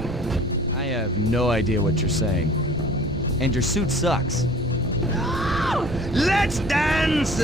I have no idea what you're saying. And your suit sucks. Let's dance!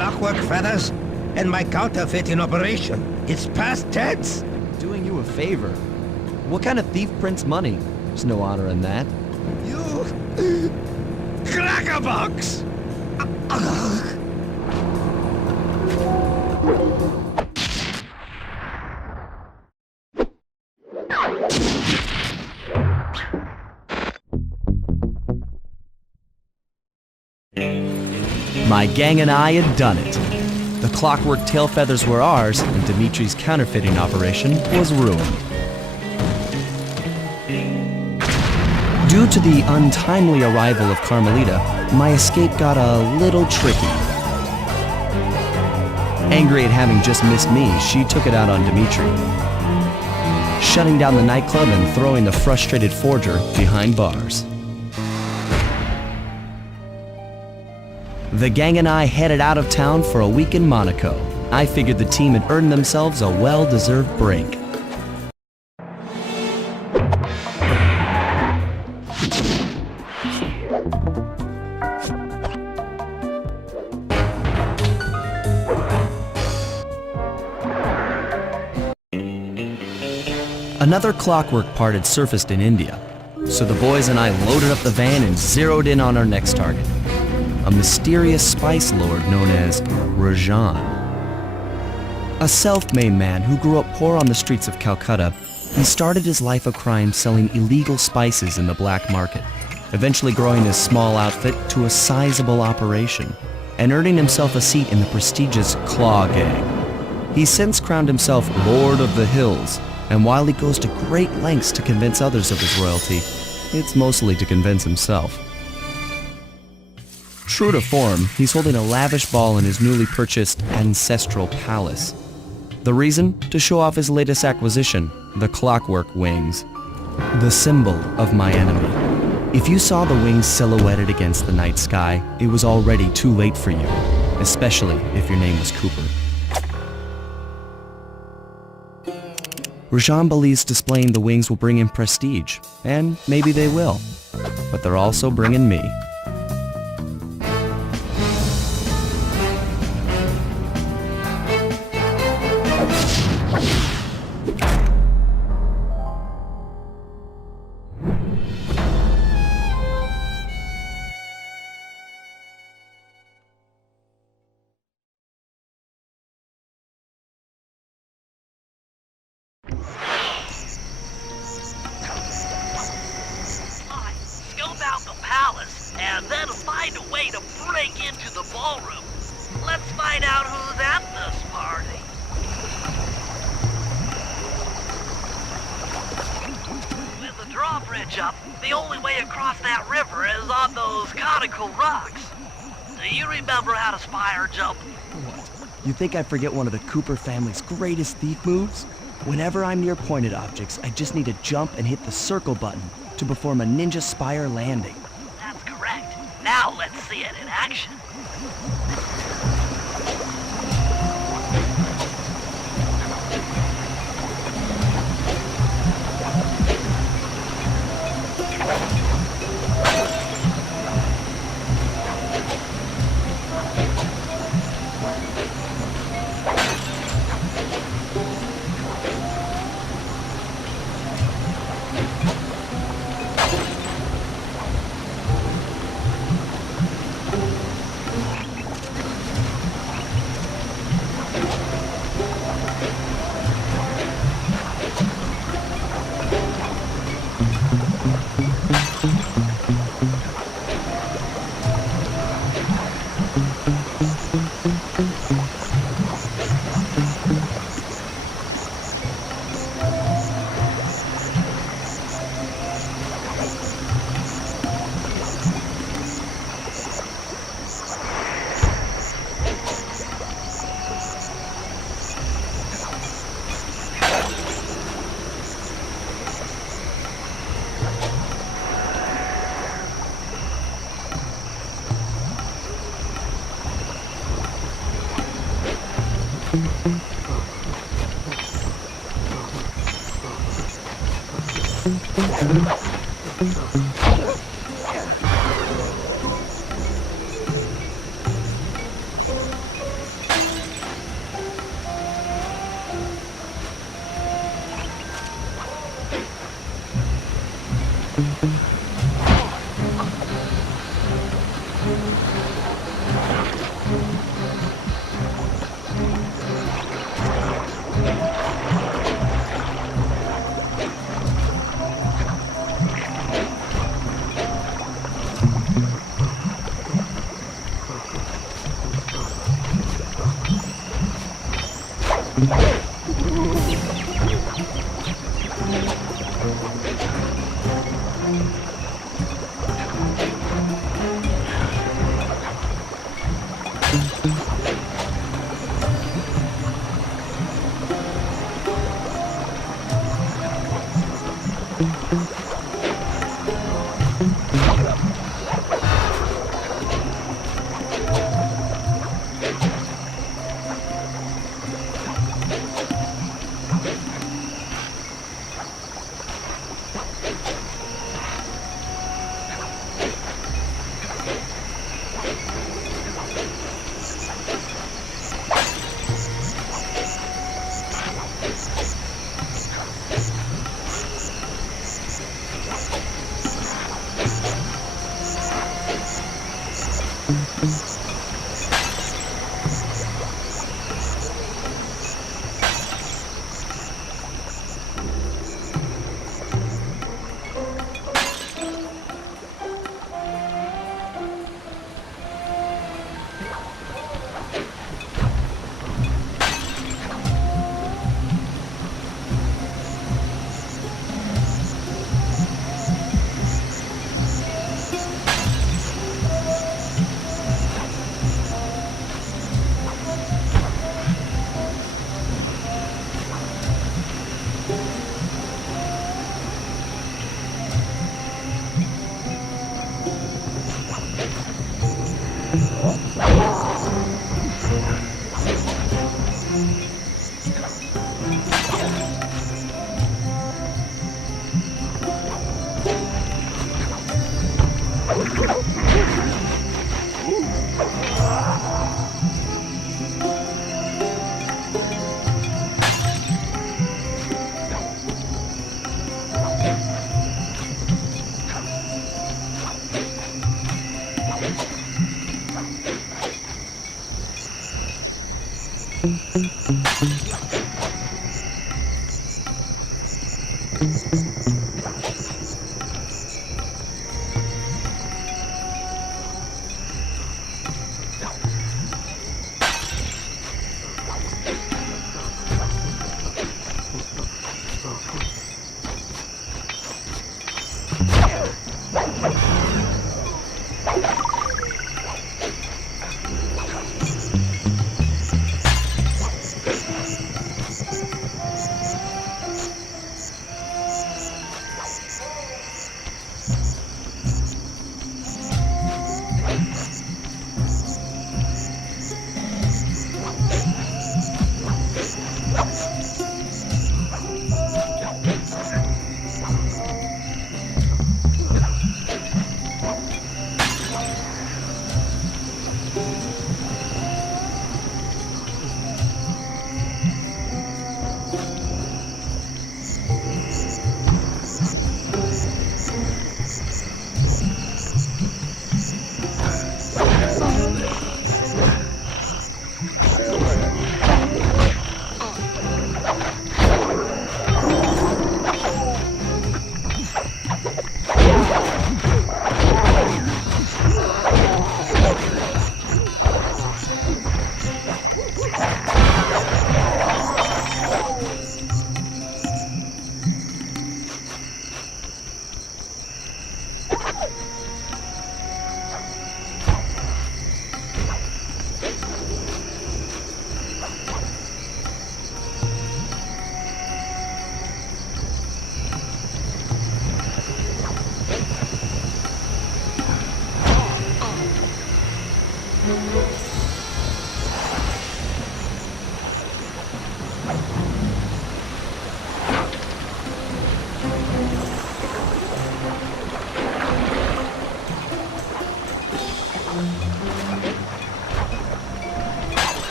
clockwork feathers and my counterfeit in operation. It's past tense. Doing you a favor. What kind of thief prints money? There's no honor in that. You... crackerbox! My gang and I had done it. The clockwork tail feathers were ours, and Dimitri's counterfeiting operation was ruined. Due to the untimely arrival of Carmelita, my escape got a little tricky. Angry at having just missed me, she took it out on Dimitri, shutting down the nightclub and throwing the frustrated forger behind bars. The gang and I headed out of town for a week in Monaco. I figured the team had earned themselves a well-deserved break. Another clockwork part had surfaced in India, so the boys and I loaded up the van and zeroed in on our next target. A mysterious spice lord known as Rajan. A self-made man who grew up poor on the streets of Calcutta, he started his life of crime selling illegal spices in the black market, eventually growing his small outfit to a sizable operation, and earning himself a seat in the prestigious Claw Gang. He's since crowned himself Lord of the Hills, and while he goes to great lengths to convince others of his royalty, it's mostly to convince himself. True to form, he's holding a lavish ball in his newly purchased ancestral palace. The reason? To show off his latest acquisition, the clockwork wings. The symbol of my enemy. If you saw the wings silhouetted against the night sky, it was already too late for you, especially if your name was Cooper. Rajan believes displaying the wings will bring him prestige, and maybe they will, but they're also bringing me. Scope out the palace, and then find a way to break into the ballroom. Let's find out who's at this party. With the drawbridge up, the only way across that river is on those conical rocks. Do you remember how to spire jump? You think I forget one of the Cooper family's greatest thief moves? Whenever I'm near pointed objects, I just need to jump and hit the circle button to perform a ninja spire landing. That's correct. Now let's see it in action.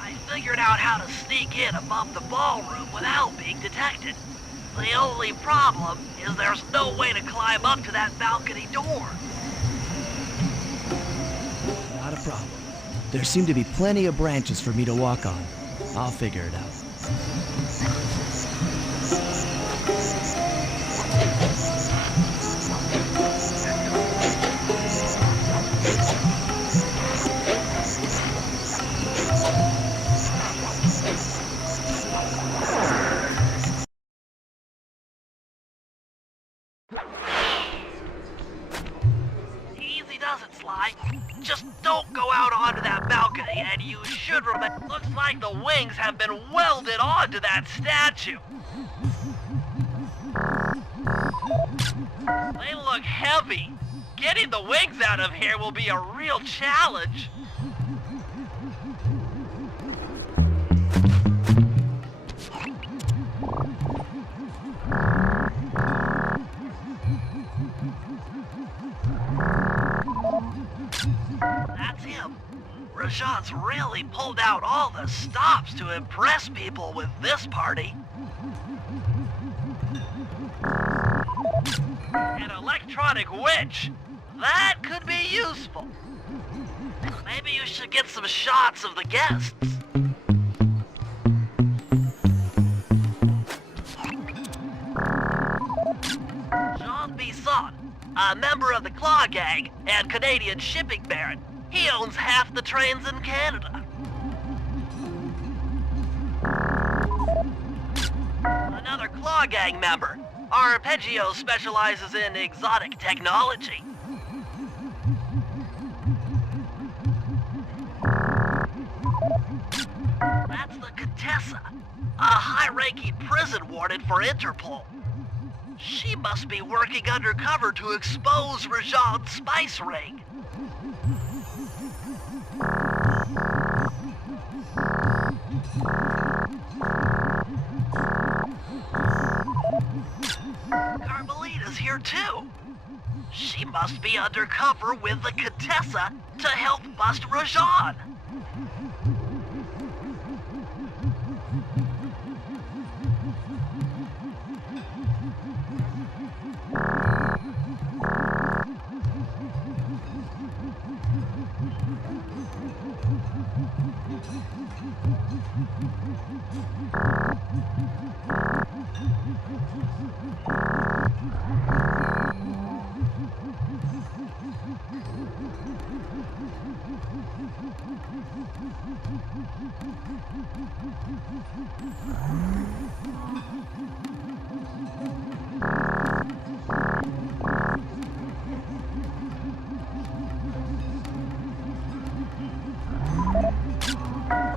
I figured out how to sneak in above the ballroom without being detected. The only problem is there's no way to climb up to that balcony door. Not a problem. There seem to be plenty of branches for me to walk on. I'll figure it out. Easy does it, Sly. Just don't go out onto that balcony, and you should remember. Looks like the wings have been welded onto that statue. They look heavy. Getting the wings out of here will be a real challenge. That's him. Rajat's really pulled out all the stops to impress people with this party. An electronic witch. That could be useful. Maybe you should get some shots of the guests. Jean Bisson, a member of the Claw Gang and Canadian shipping baron. He owns half the trains in Canada. Another Claw Gang member. Arpeggio specializes in exotic technology. That's the Contessa, a high-ranking prison warden for Interpol. She must be working undercover to expose Rajan's spice ring. Carmelita's here too. She must be undercover with the Contessa to help bust Rajan.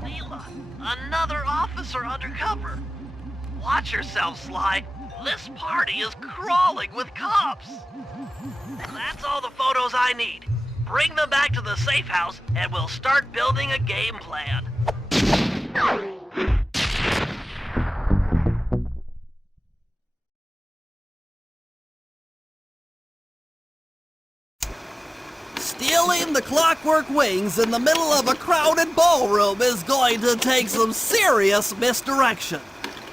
Leela, another officer undercover. Watch yourself, Sly. This party is crawling with cops. That's all the photos I need. Bring them back to the safe house, and we'll start building a game plan. Stealing the clockwork wings in the middle of a crowded ballroom is going to take some serious misdirection.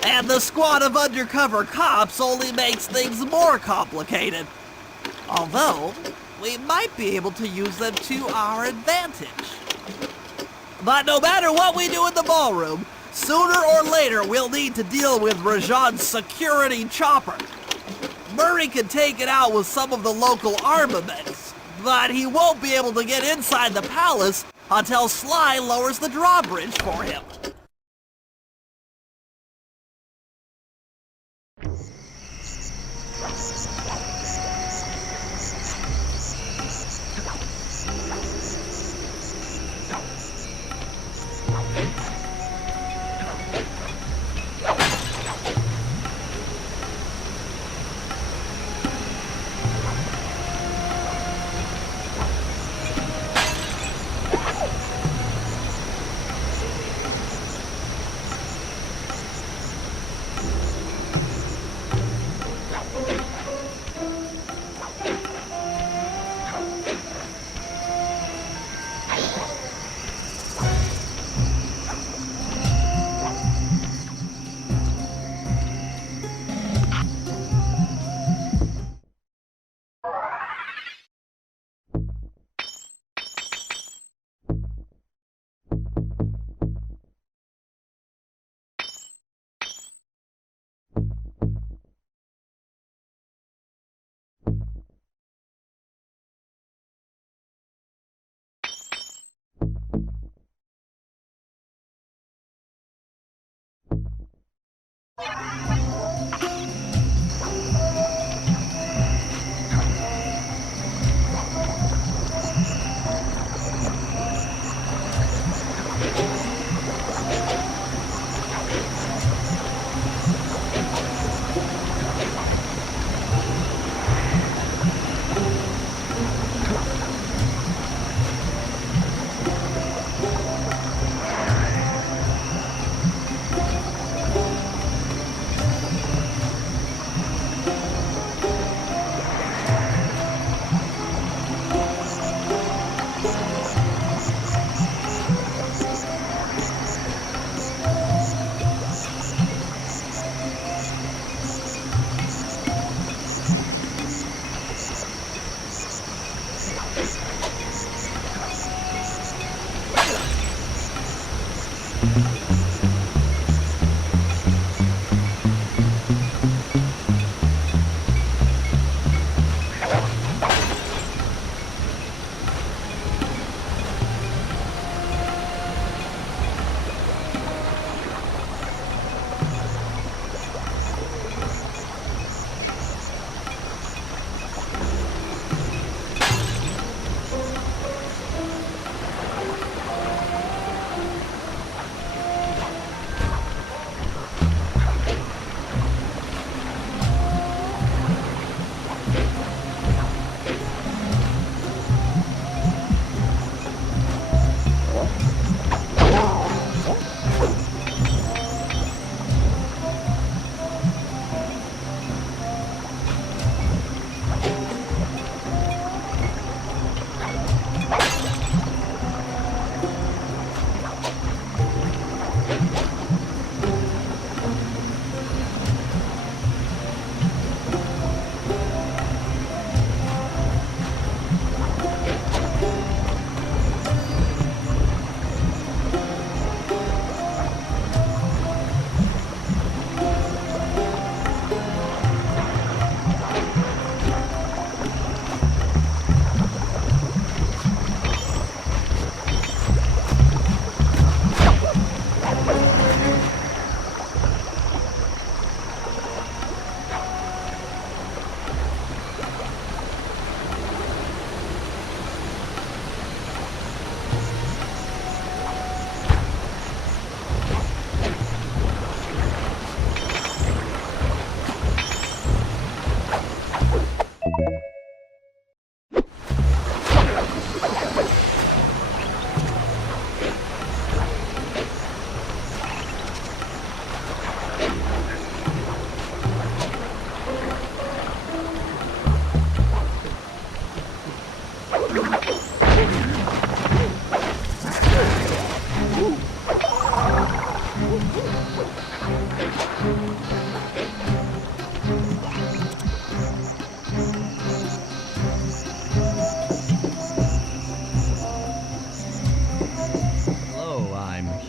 And the squad of undercover cops only makes things more complicated. Although, we might be able to use them to our advantage. But no matter what we do in the ballroom, sooner or later we'll need to deal with Rajan's security chopper. Murray can take it out with some of the local armaments, but he won't be able to get inside the palace until Sly lowers the drawbridge for him.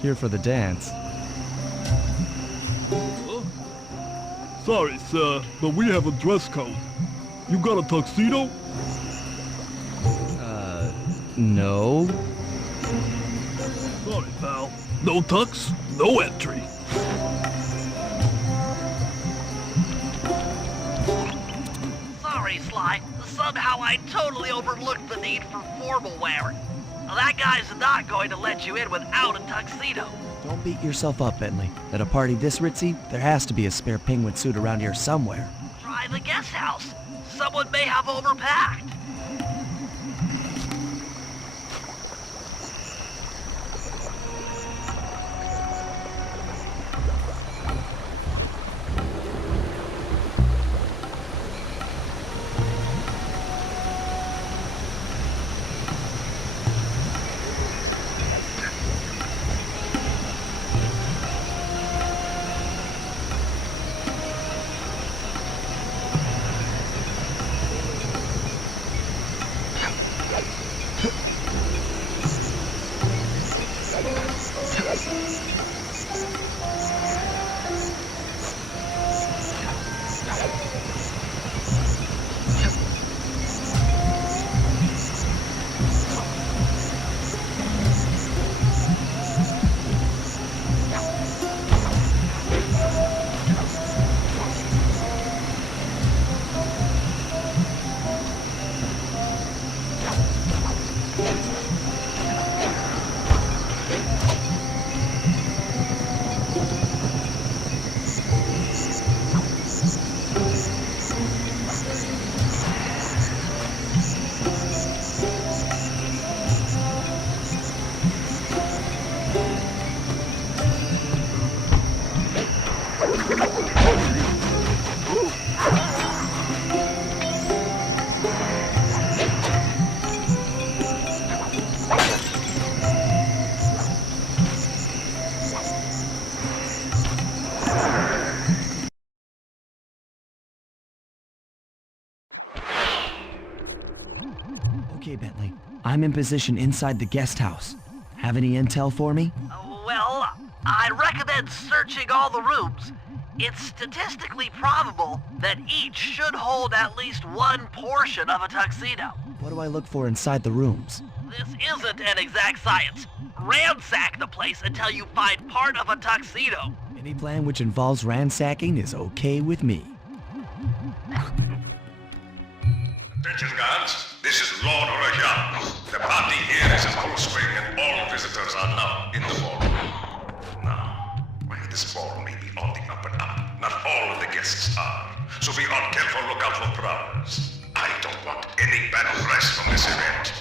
Here for the dance. Sorry, sir, but we have a dress code. You got a tuxedo? No. Sorry, pal. No tux, no entry. Sorry, Sly. Somehow I totally overlooked the need for formal wear. That guy's not going to let you in without a tuxedo. Don't beat yourself up, Bentley. At a party this ritzy, there has to be a spare penguin suit around here somewhere. Try the guest house. Someone may have overpacked. Okay, Bentley. I'm in position inside the guest house. Have any intel for me? Well, I recommend searching all the rooms. It's statistically probable that each should hold at least one portion of a tuxedo. What do I look for inside the rooms? This isn't an exact science. Ransack the place until you find part of a tuxedo. Any plan which involves ransacking is okay with me. Attention guards, this is Lord Rajan. The party here is in full swing and all visitors are now in the ballroom. Now, while this ball may be on the up and up, not all of the guests are. So be on careful lookout for prowlers. I don't want any bad press from this event.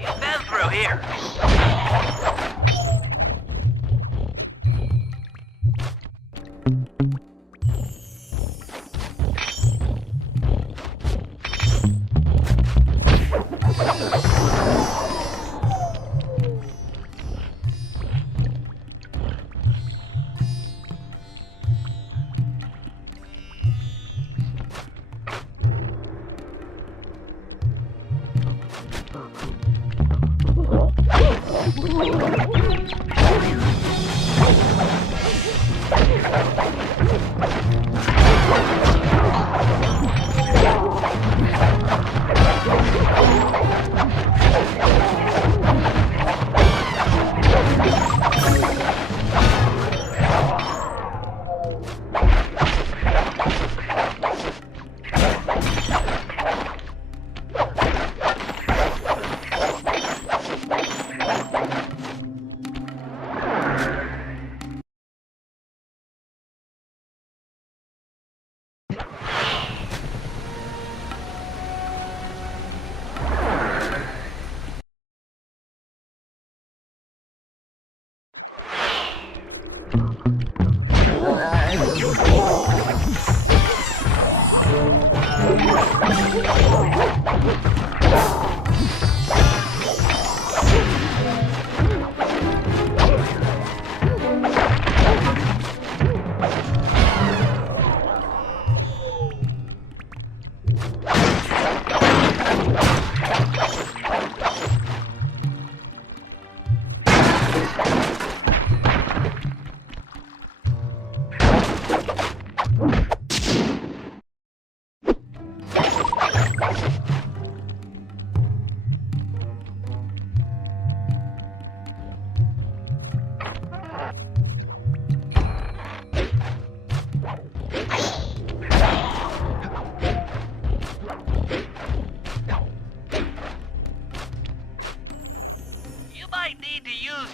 You've been through here.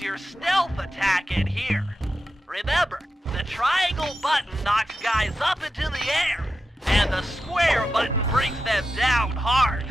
Your stealth attack in here. Remember, the triangle button knocks guys up into the air, and the square button brings them down hard.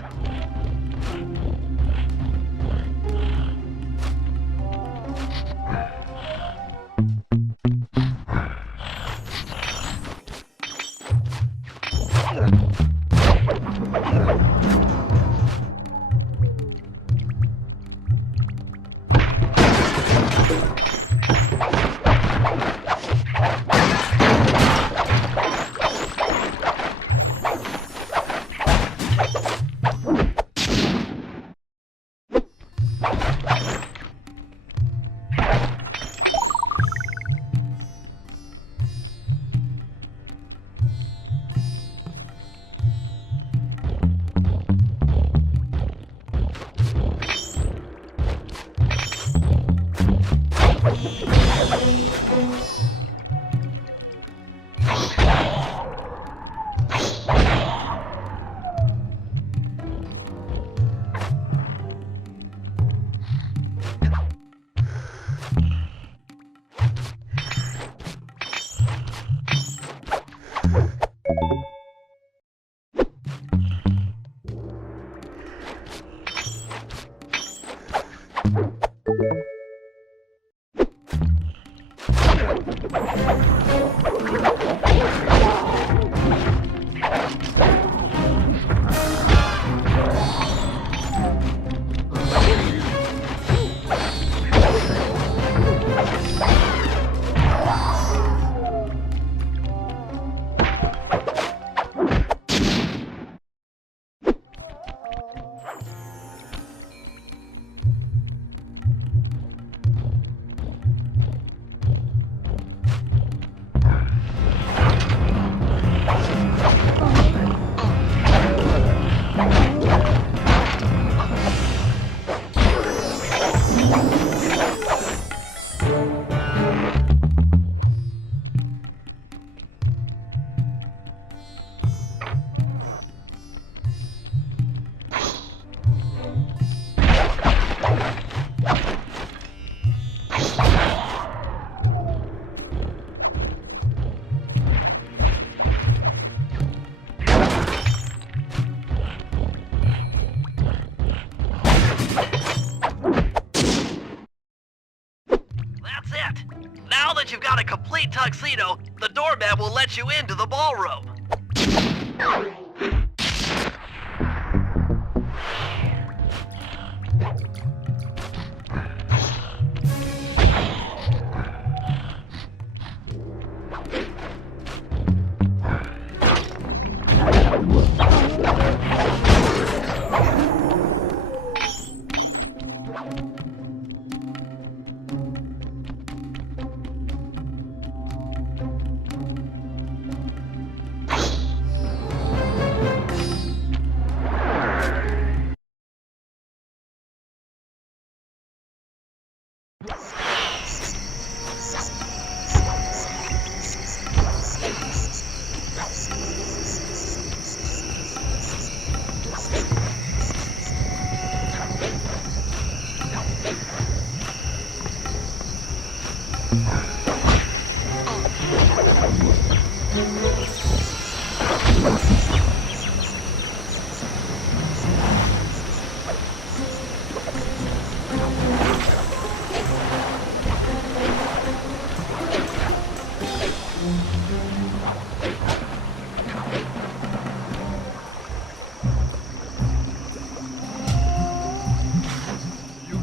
That's it. Now that you've got a complete tuxedo, the doorman will let you into the ballroom.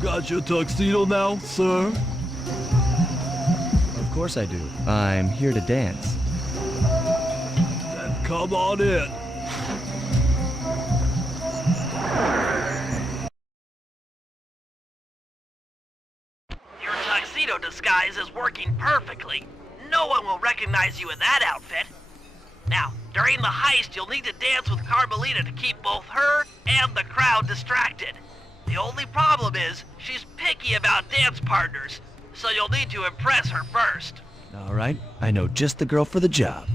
Got your tuxedo now, sir? Of course I do. I'm here to dance. Then come on in. Your tuxedo disguise is working perfectly. No one will recognize you in that outfit. Now, during the heist, you'll need to dance with Carmelita to keep both her and the crowd distracted. The only problem is, she's picky about dance partners, so you'll need to impress her first. All right, I know just the girl for the job.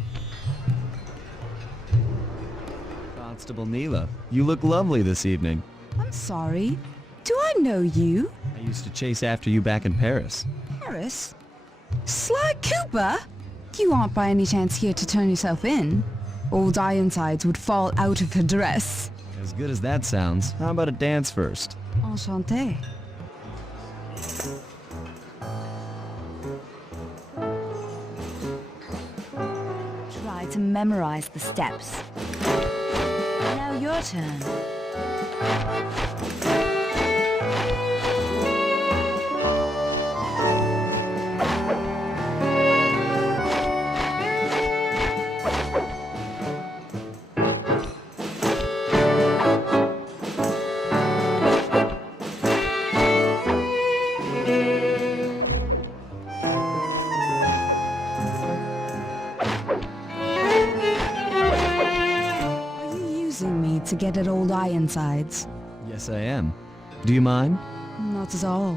Constable Neela, you look lovely this evening. I'm sorry. Do I know you? I used to chase after you back in Paris. Paris? Sly Cooper? You aren't by any chance here to turn yourself in? Old Ironsides would fall out of her dress. As good as that sounds, how about a dance first? Enchanté. Try to memorize the steps. Now your turn. To get at old Ironsides. Yes, I am. Do you mind? Not at all.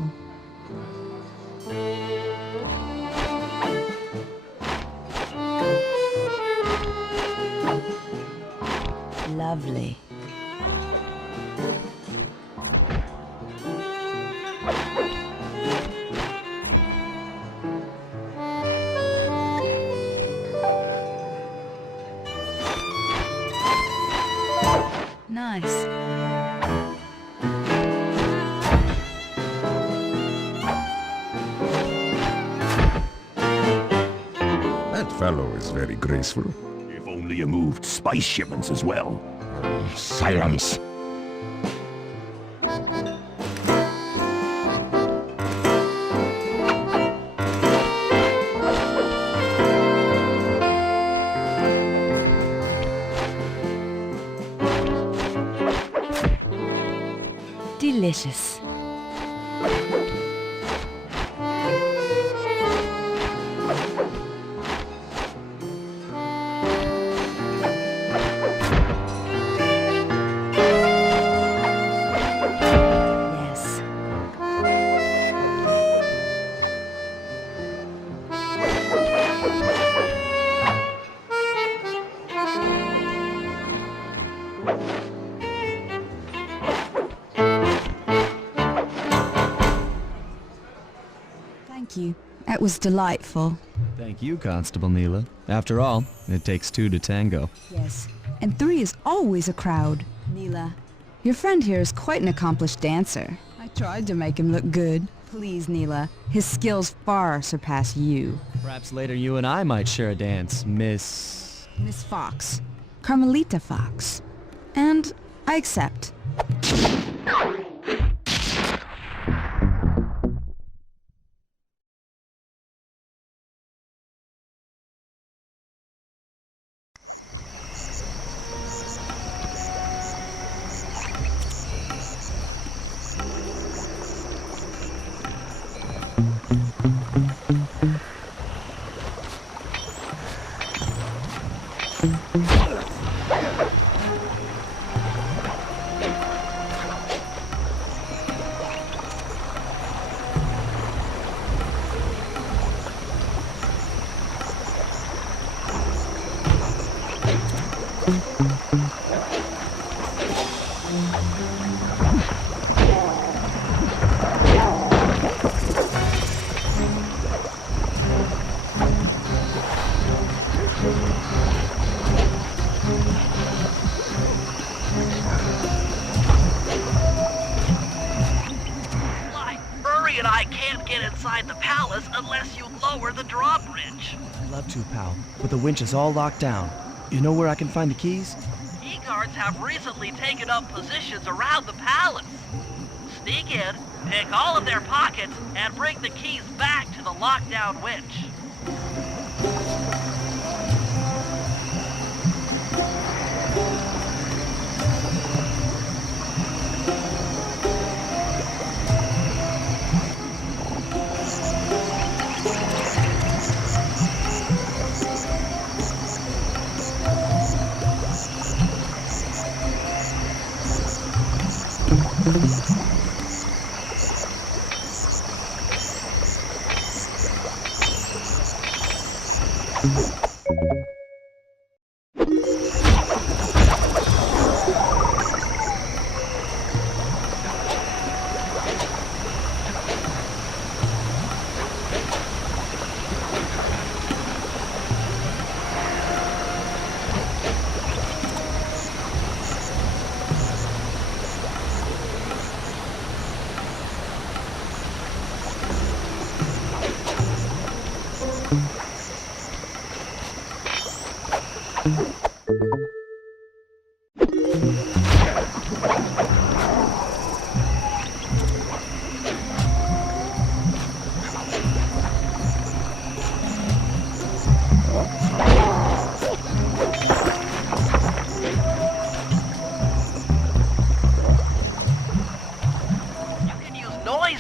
Lovely. Nice. That fellow is very graceful. If only you moved spice shipments as well. Silence. Delicious. Yes. Thank you. That was delightful. Thank you, Constable Neela. After all, it takes two to tango. Yes. And 3 is always a crowd. Neela, your friend here is quite an accomplished dancer. I tried to make him look good. Please, Neela. His skills far surpass you. Perhaps later you and I might share a dance, Miss... Miss Fox. Carmelita Fox. And I accept. Murray and I can't get inside the palace unless you lower the drawbridge. I'd love to, pal, but the winch is all locked down. You know where I can find the keys? E-guards have recently taken up positions around the palace. Sneak in, pick all of their pockets, and bring the keys back to the lockdown winch.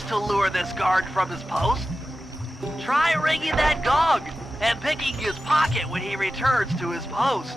To lure this guard from his post. Try ringing that gong and picking his pocket when he returns to his post.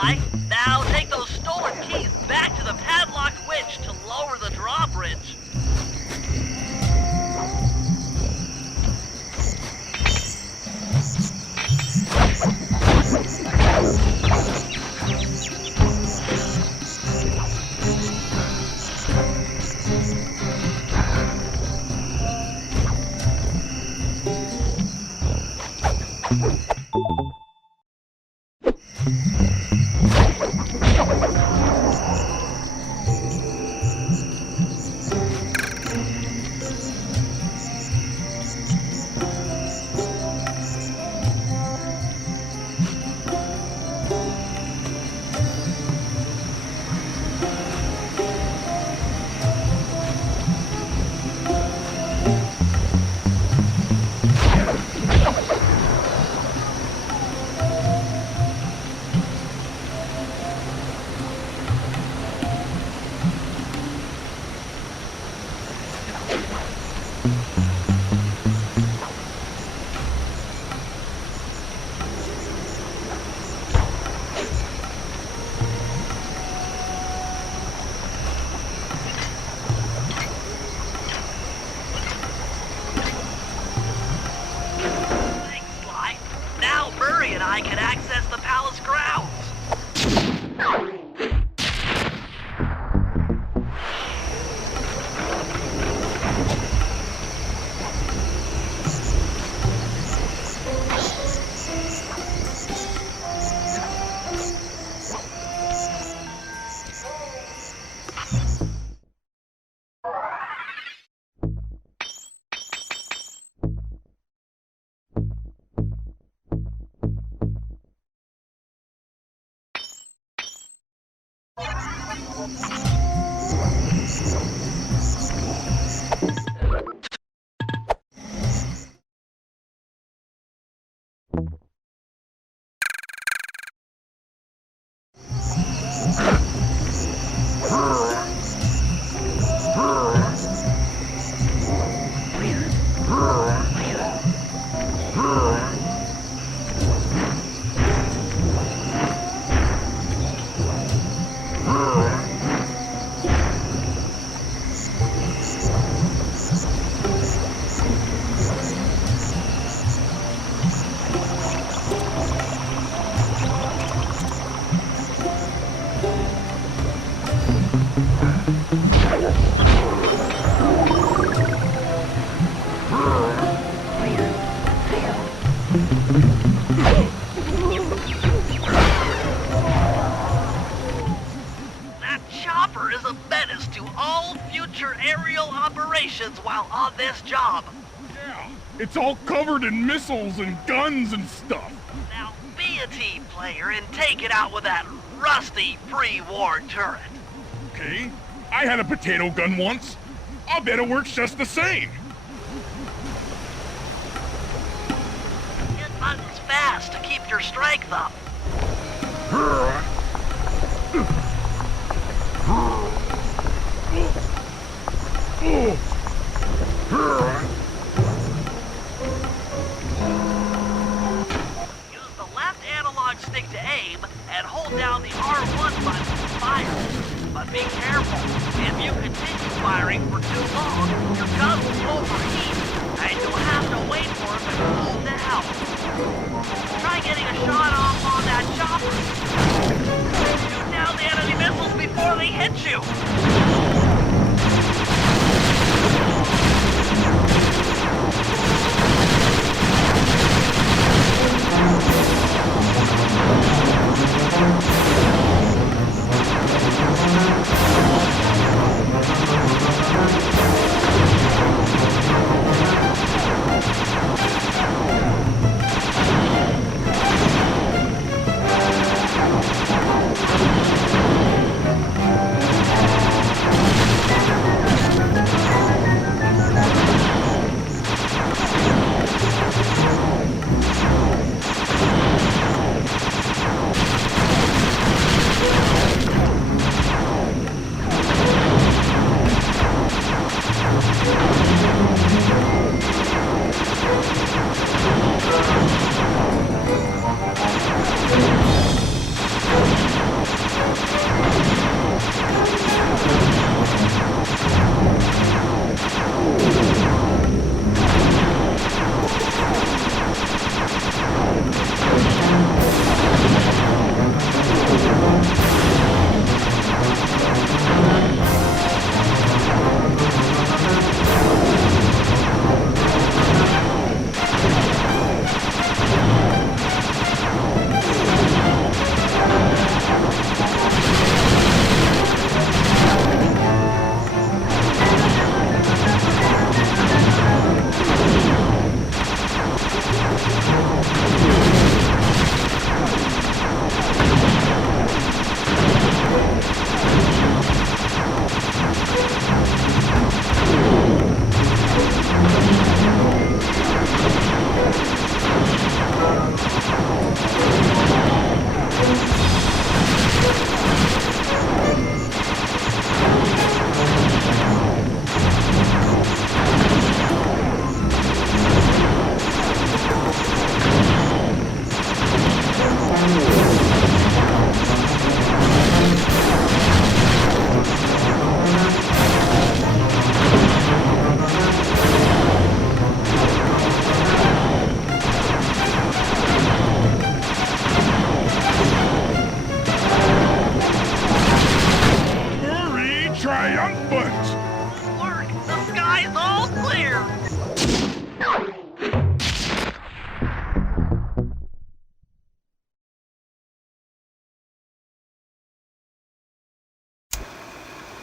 Sly. Now take those stolen keys back to the padlocked winch to lower the drawbridge. I can access the palace grounds. That chopper is a menace to all future aerial operations while on this job. Yeah, it's all covered in missiles and guns and stuff. Now be a team player and take it out with that rusty pre-war turret. Okay, I had a potato gun once. I'll bet it works just the same. Hit buttons fast to keep your strength up. Use the left analog stick to aim and hold down the R1 button to fire. But be careful. If you continue firing for too long, your gun will overheat, and you'll have to wait for it to cool down. Try getting a shot off on that chopper. Shoot down the enemy missiles before they hit you.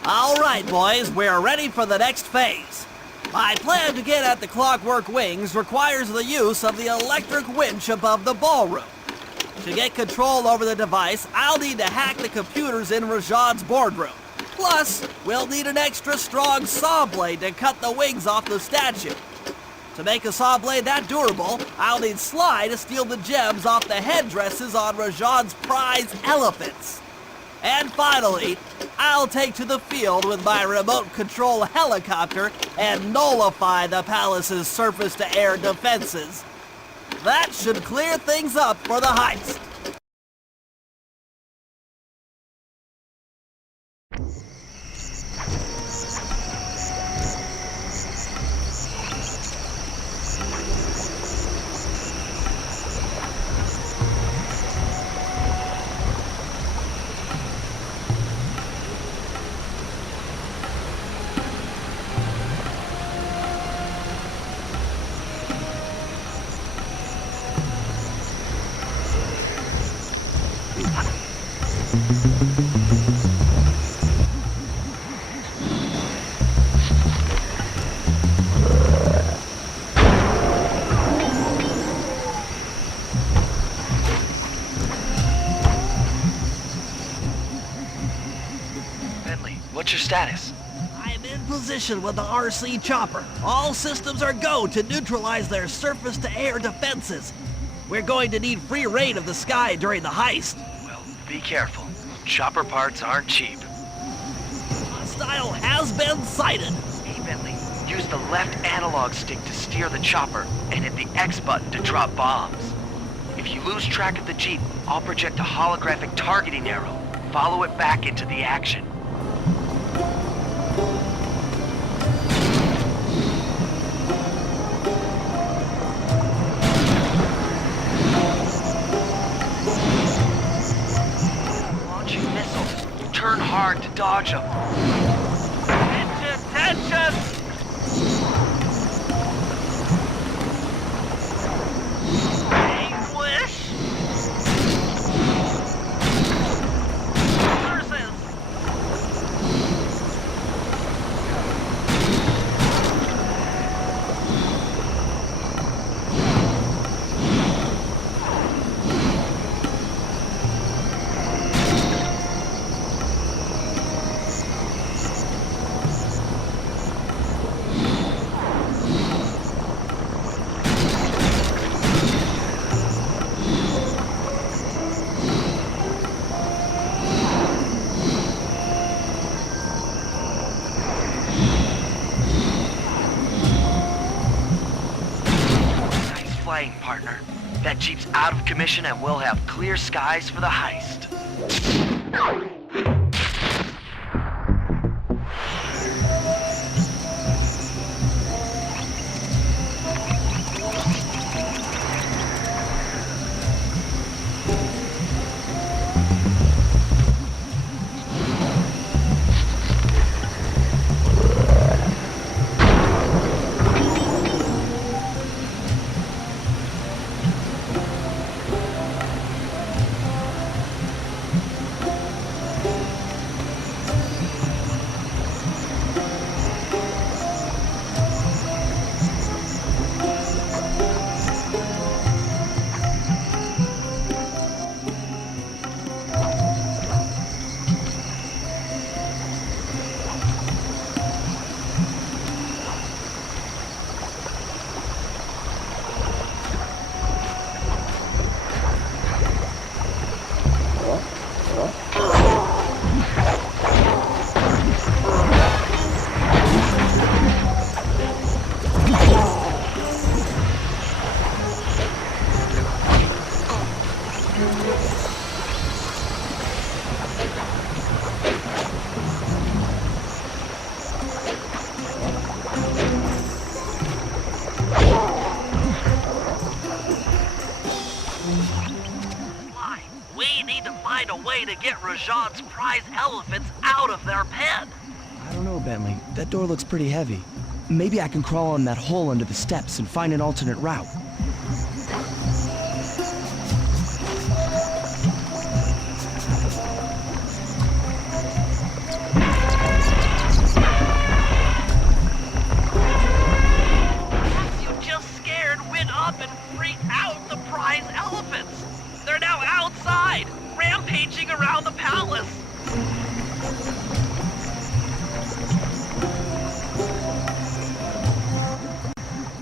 All right, boys, we're ready for the next phase. My plan to get at the clockwork wings requires the use of the electric winch above the ballroom. To get control over the device, I'll need to hack the computers in Rajad's boardroom. Plus, we'll need an extra strong saw blade to cut the wings off the statue. To make a saw blade that durable, I'll need Sly to steal the gems off the headdresses on Rajad's prize elephants. And finally, I'll take to the field with my remote control helicopter and nullify the palace's surface-to-air defenses. That should clear things up for the heist. What's your status? I'm in position with the RC chopper. All systems are go to neutralize their surface-to-air defenses. We're going to need free reign of the sky during the heist. Well, be careful. Chopper parts aren't cheap. Hostile has been sighted. Hey, Bentley, use the left analog stick to steer the chopper and hit the X button to drop bombs. If you lose track of the Jeep, I'll project a holographic targeting arrow. Follow it back into the action. Launching missiles. Turn hard to dodge them. Tension! English! Versus! Flying, partner. That Jeep's out of commission and we'll have clear skies for the heist. Find a way to get Rajad's prize elephants out of their pen. I don't know, Bentley. That door looks pretty heavy. Maybe I can crawl in that hole under the steps and find an alternate route. rampaging around the palace.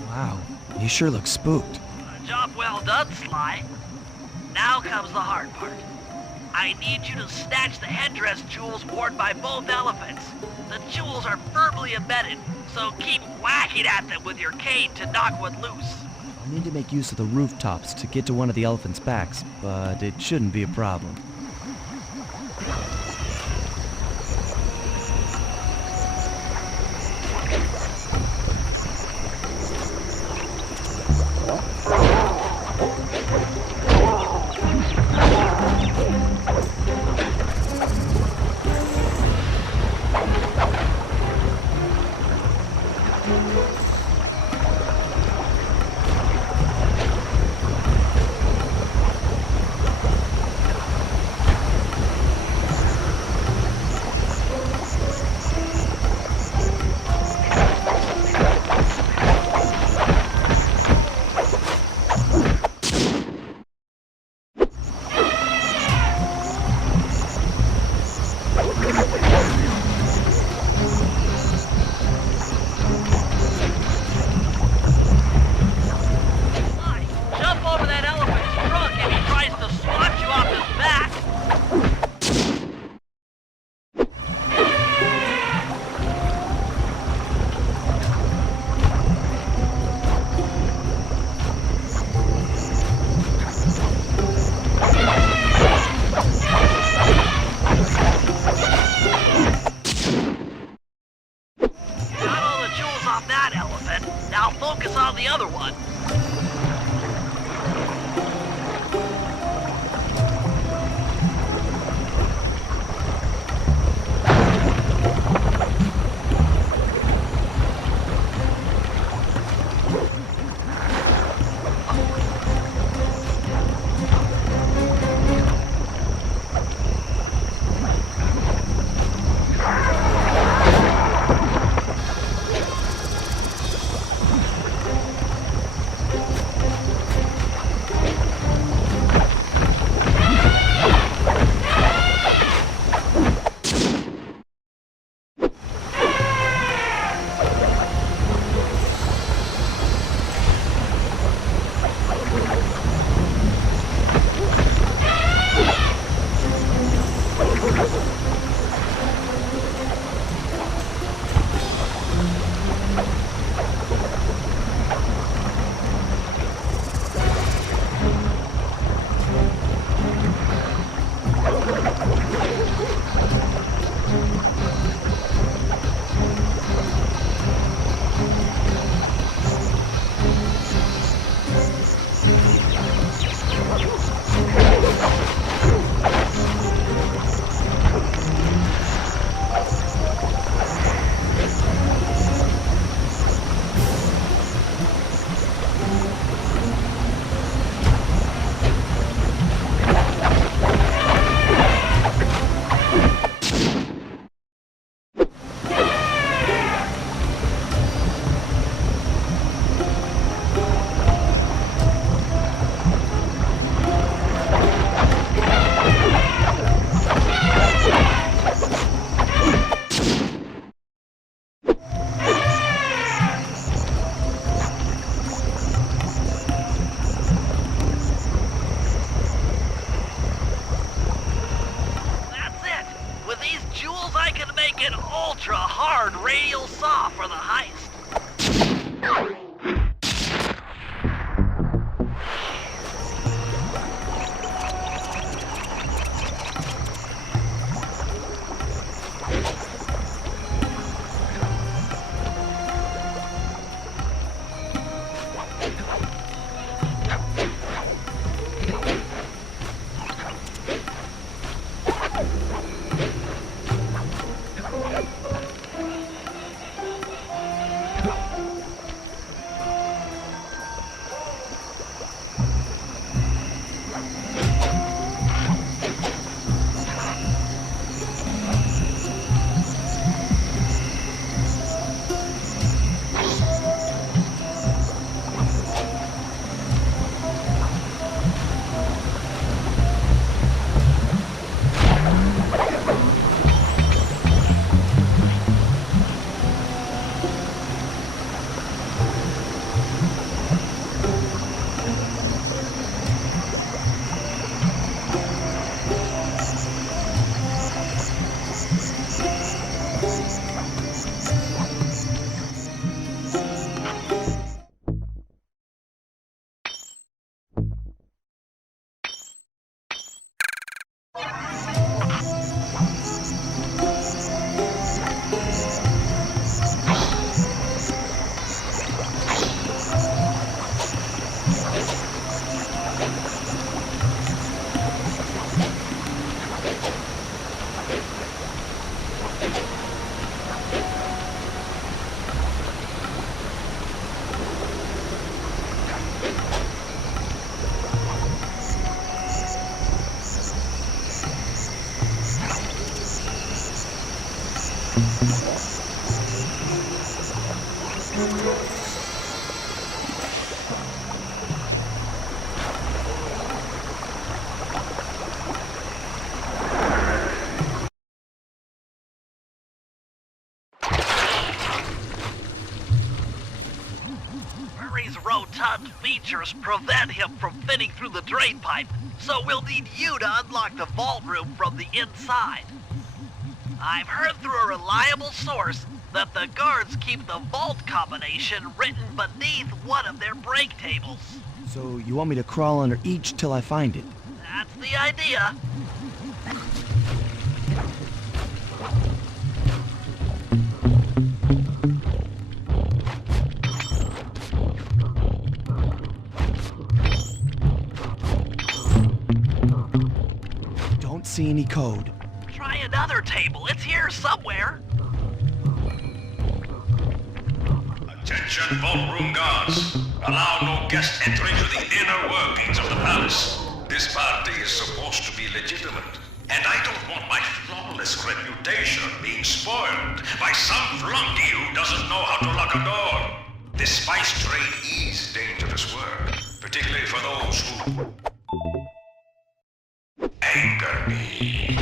Wow, you sure look spooked. Job well done, Sly. Now comes the hard part. I need you to snatch the headdress jewels worn by both elephants. The jewels are firmly embedded, so keep whacking at them with your cane to knock one loose. I'll need to make use of the rooftops to get to one of the elephants' backs, but it shouldn't be a problem. The other one. An ultra-hard radial saw for the heist. Murray's rotund features prevent him from fitting through the drain pipe, so we'll need you to unlock the vault room from the inside. I've heard through a reliable source that the guards keep the vault combination written beneath one of their break tables. So you want me to crawl under each till I find it? That's the idea. Don't see any code. Try another table. It's here somewhere. Attention, vault room guards. Allow no guest entry to the inner workings of the palace. This party is supposed to be legitimate, and I don't want my flawless reputation being spoiled by some flunky who doesn't know how to lock a door. This spice trade is dangerous work, particularly for those who anger me.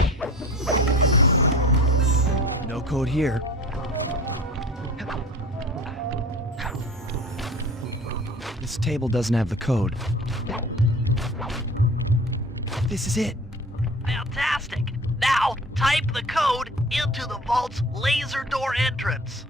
No code here. This table doesn't have the code. This is it. Fantastic. Now, type the code into the vault's laser door entrance.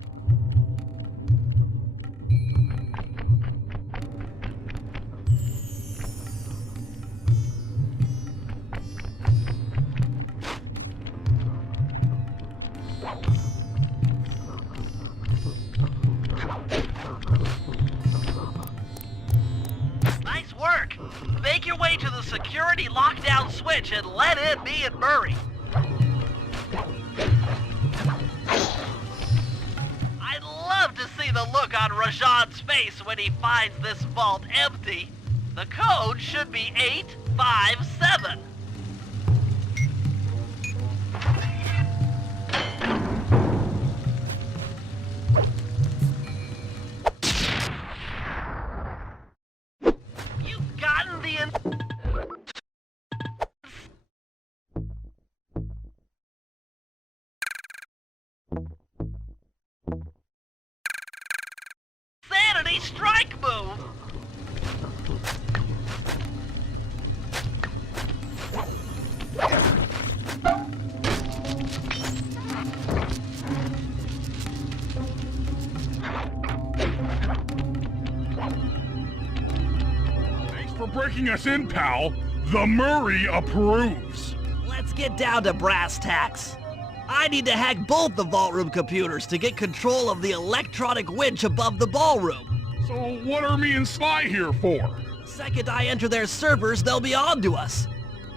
Nice work. Make your way to the security lockdown switch and let in me and Murray. I'd love to see the look on Rajan's face when he finds this vault empty. The code should be 857. You've gotten the insanity strike move. Thanks for breaking us in, pal. The Murray approves. Let's get down to brass tacks. I need to hack both the vault room computers to get control of the electronic winch above the ballroom. So what are me and Sly here for? The second I enter their servers, they'll be on to us.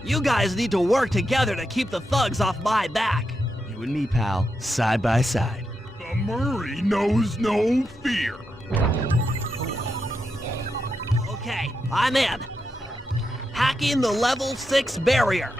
You guys need to work together to keep the thugs off my back. You and me, pal, side by side. The Murray knows no fear. Okay, I'm in. Hacking the level 6 barrier.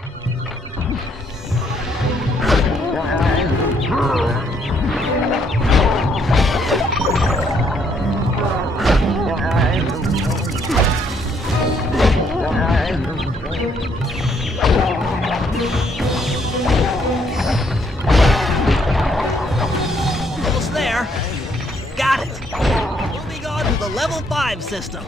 Almost there. Got it. Moving on to the level 5 system.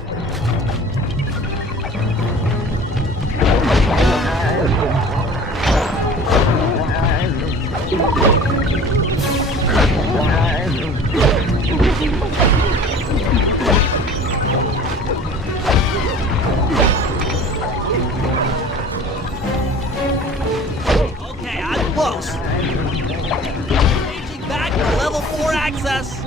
Okay, I'm close. Changing back to level 4 access.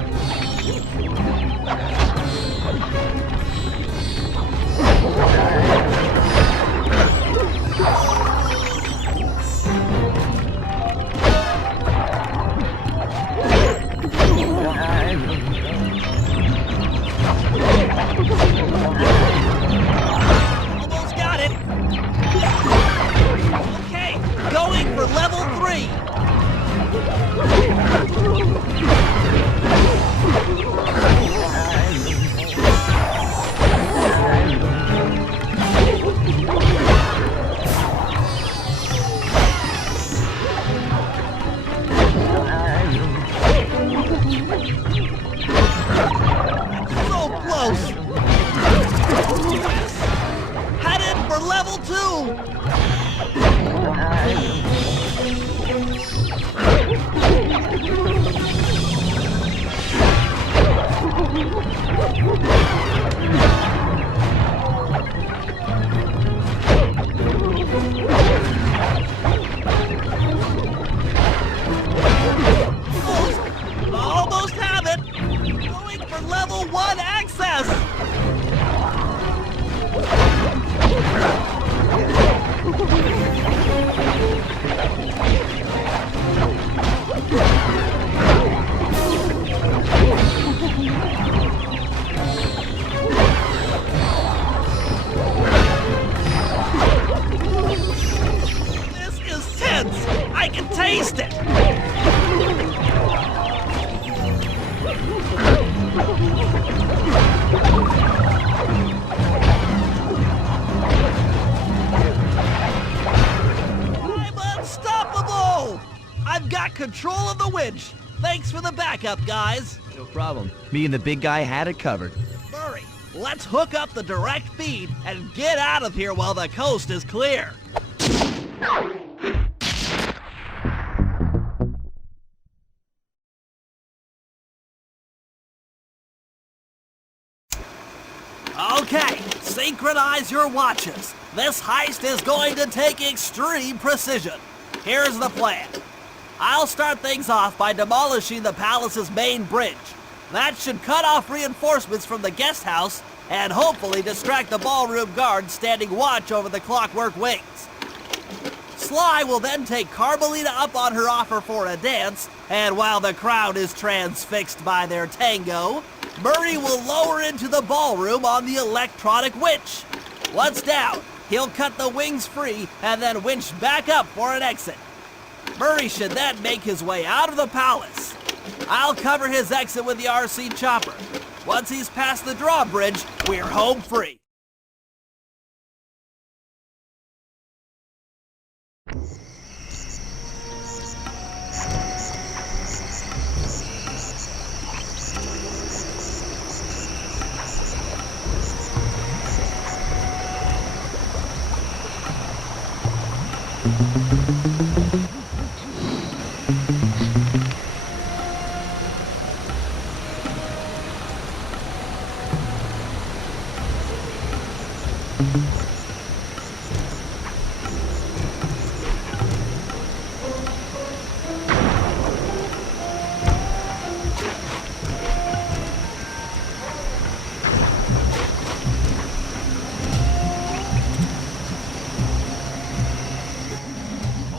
Almost got it. Okay, going for level 3. I can taste it! I'm unstoppable! I've got control of the winch. Thanks for the backup, guys. No problem. Me and the big guy had it covered. Murray, let's hook up the direct feed and get out of here while the coast is clear. Okay, synchronize your watches. This heist is going to take extreme precision. Here's the plan. I'll start things off by demolishing the palace's main bridge. That should cut off reinforcements from the guest house and hopefully distract the ballroom guards standing watch over the clockwork wings. Sly will then take Carmelita up on her offer for a dance, and while the crowd is transfixed by their tango, Murray will lower into the ballroom on the electronic winch. Once down, he'll cut the wings free and then winch back up for an exit. Murray should then make his way out of the palace. I'll cover his exit with the RC chopper. Once he's past the drawbridge, we're home free.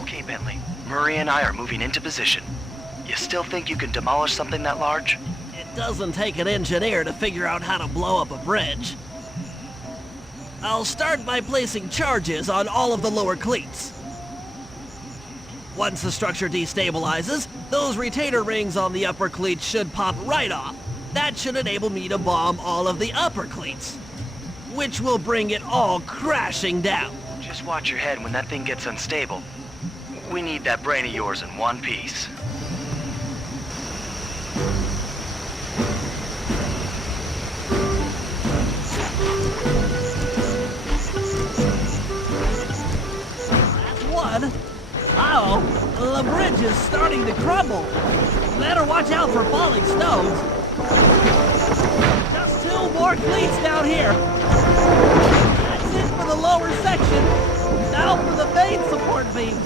Okay, Bentley. Murray and I are moving into position. You still think you can demolish something that large? It doesn't take an engineer to figure out how to blow up a bridge. I'll start by placing charges on all of the lower cleats. Once the structure destabilizes, those retainer rings on the upper cleats should pop right off. That should enable me to bomb all of the upper cleats, which will bring it all crashing down. Just watch your head when that thing gets unstable. We need that brain of yours in one piece. That's one. Uh-oh, the bridge is starting to crumble. Better watch out for falling stones. Just two more cleats down here. That's it for the lower section. Now for the main support beams.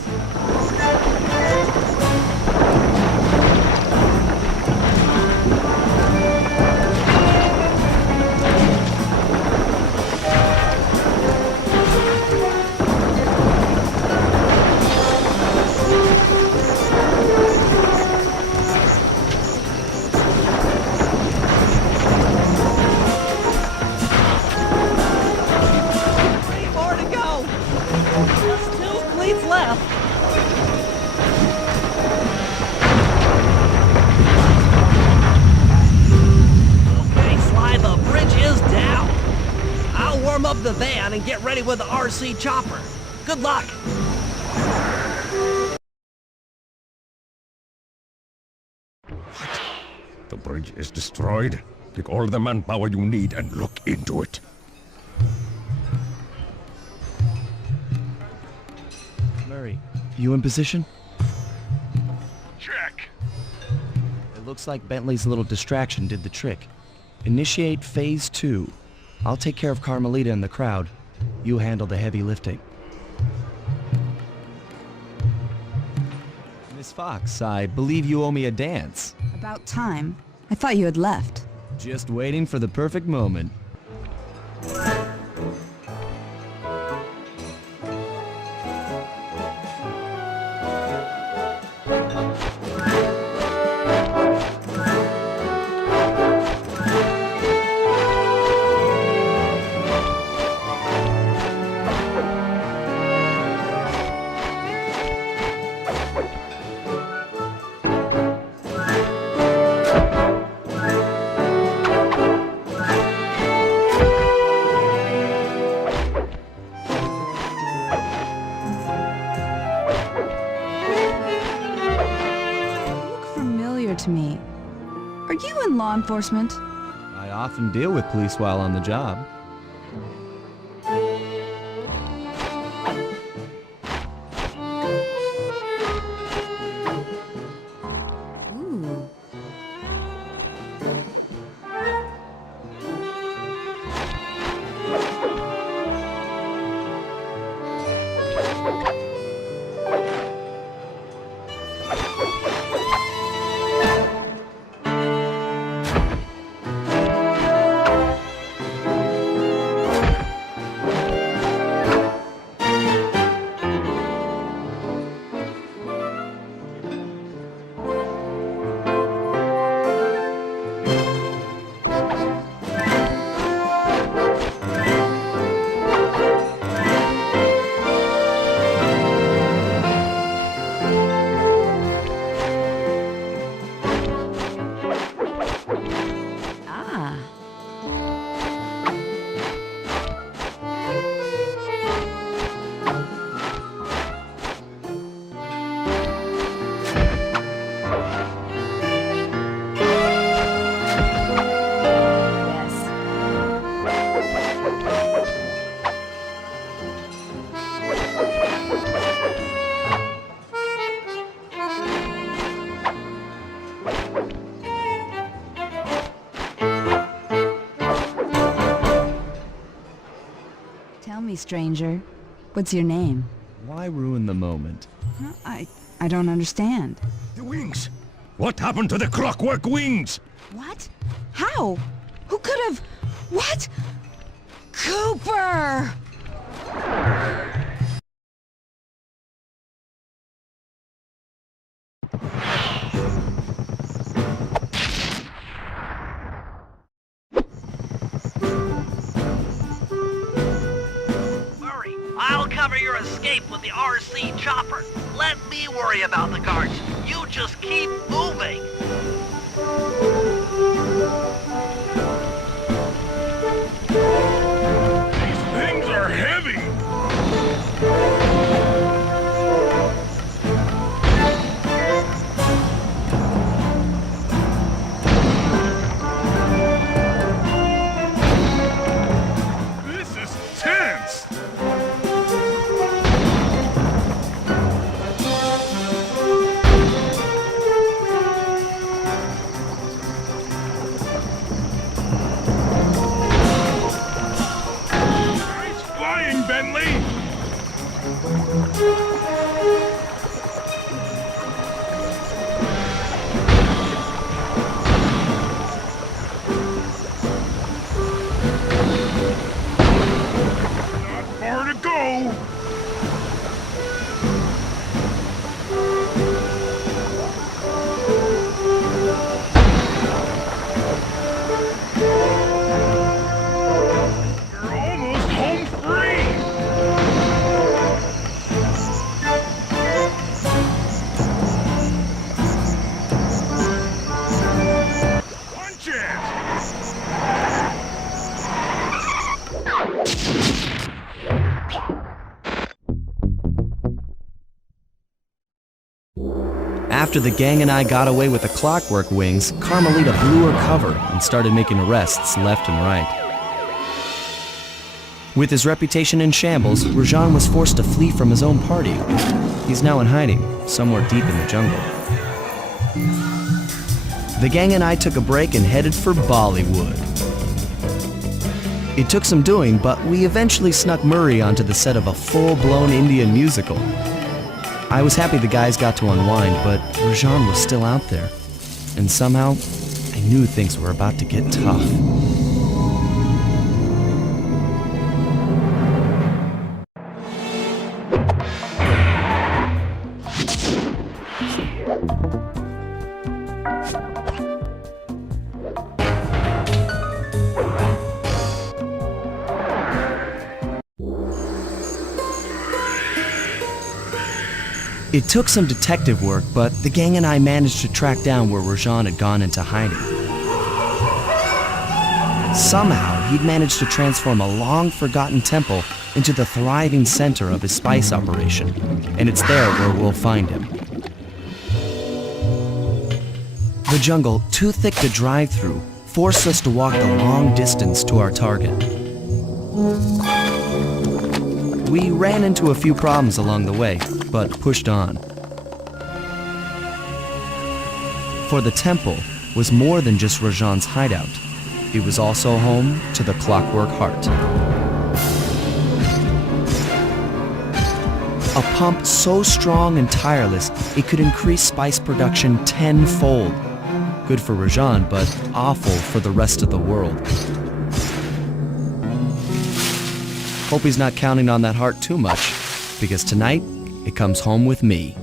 Left. Okay, Sly, the bridge is down. I'll warm up the van and get ready with the RC chopper. Good luck. The bridge is destroyed. Take all the manpower you need and look into it. Murray, you in position? Check. It looks like Bentley's little distraction did the trick. Initiate phase 2. I'll take care of Carmelita and the crowd. You handle the heavy lifting. Miss Fox, I believe you owe me a dance. About time. I thought you had left. Just waiting for the perfect moment. to me. Are you in law enforcement? I often deal with police while on the job. Ooh. Ah. Yes. Tell me, stranger, what's your name? Why ruin the moment? I don't understand. The wings! What happened to the clockwork wings? What? How? Who could have... What? Cooper! Murray, I'll cover your escape with the RC chopper. Let me worry about the guards. You just keep moving. These things are heavy. This is tense. Nice flying, Bentley. Not far to go. You're almost home free. Punch it. After the gang and I got away with the clockwork wings, Carmelita blew her cover and started making arrests left and right. With his reputation in shambles, Rajan was forced to flee from his own party. He's now in hiding, somewhere deep in the jungle. The gang and I took a break and headed for Bollywood. It took some doing, but we eventually snuck Murray onto the set of a full-blown Indian musical. I was happy the guys got to unwind, but Rajan was still out there. And somehow, I knew things were about to get tough. It took some detective work, but the gang and I managed to track down where Rajan had gone into hiding. Somehow, he'd managed to transform a long-forgotten temple into the thriving center of his spice operation, and it's there where we'll find him. The jungle, too thick to drive through, forced us to walk the long distance to our target. We ran into a few problems along the way, but pushed on. For the temple was more than just Rajan's hideout. It was also home to the Clockwork Heart. A pump so strong and tireless, it could increase spice production tenfold. Good for Rajan, but awful for the rest of the world. Hope he's not counting on that heart too much, because tonight, it comes home with me.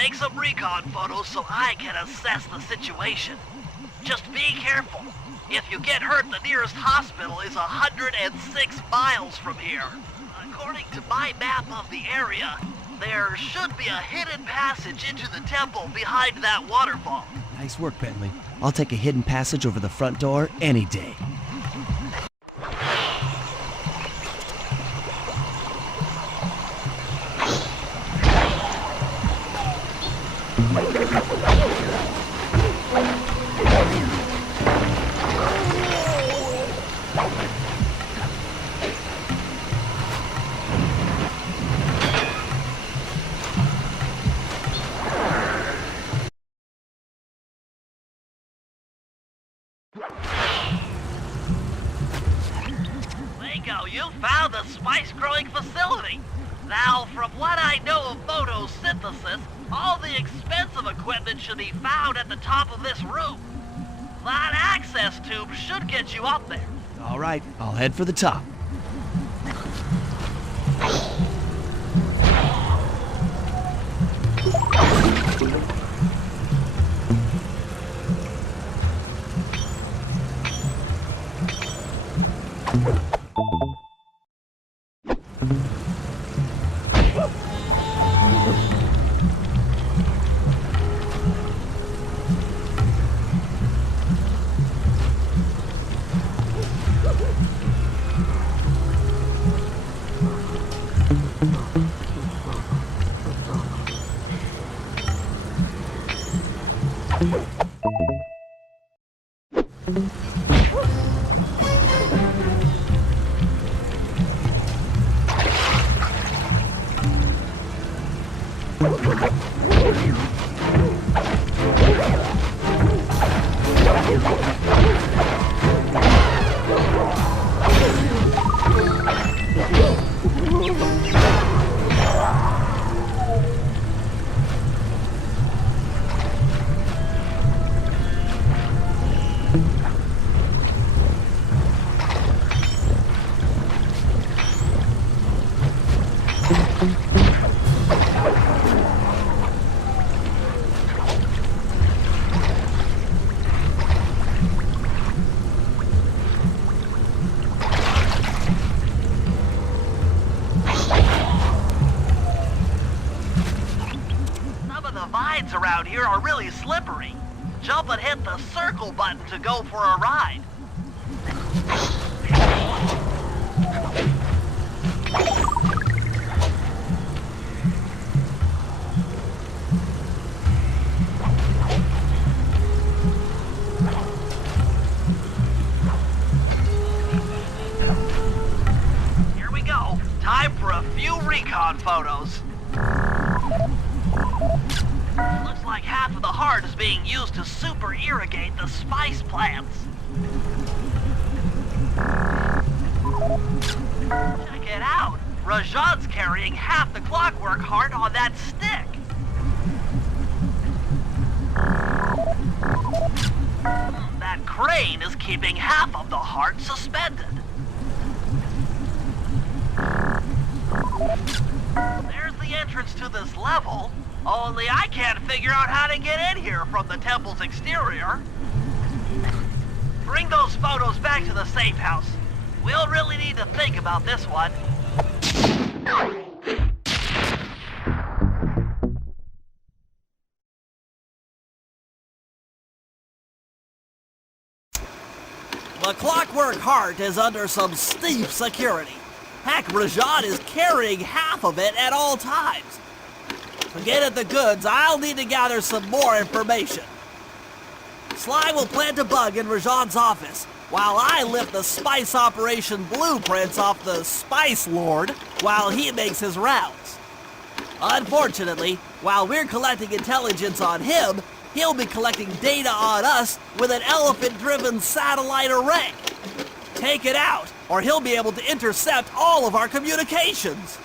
take some recon photos so I can assess the situation. Just be careful. If you get hurt, the nearest hospital is 106 miles from here. According to my map of the area, there should be a hidden passage into the temple behind that waterfall. Nice work, Bentley. I'll take a hidden passage over the front door any day. Lingo, you found the spice-growing facility. Now, from what I know of photosynthesis, all the expensive equipment should be found at the top of this room. That access tube should get you up there. All right, I'll head for the top. Around here are really slippery. Jump and hit the circle button to go for a ride. Here we go. Time for a few recon photos. Looks like half of the heart is being used to super irrigate the spice plants. Check it out. Rajan's carrying half the clockwork heart on that stick. That crane is keeping half of the heart suspended. There's the entrance to this level. Only I can't figure out how to get in here from the temple's exterior. Bring those photos back to the safe house. We'll really need to think about this one. The clockwork heart is under some steep security. Heck, Rajan is carrying half of it at all times. To get at the goods, I'll need to gather some more information. Sly will plant a bug in Rajan's office, while I lift the spice operation blueprints off the Spice Lord while he makes his rounds. Unfortunately, while we're collecting intelligence on him, he'll be collecting data on us with an elephant-driven satellite array. Take it out, or he'll be able to intercept all of our communications.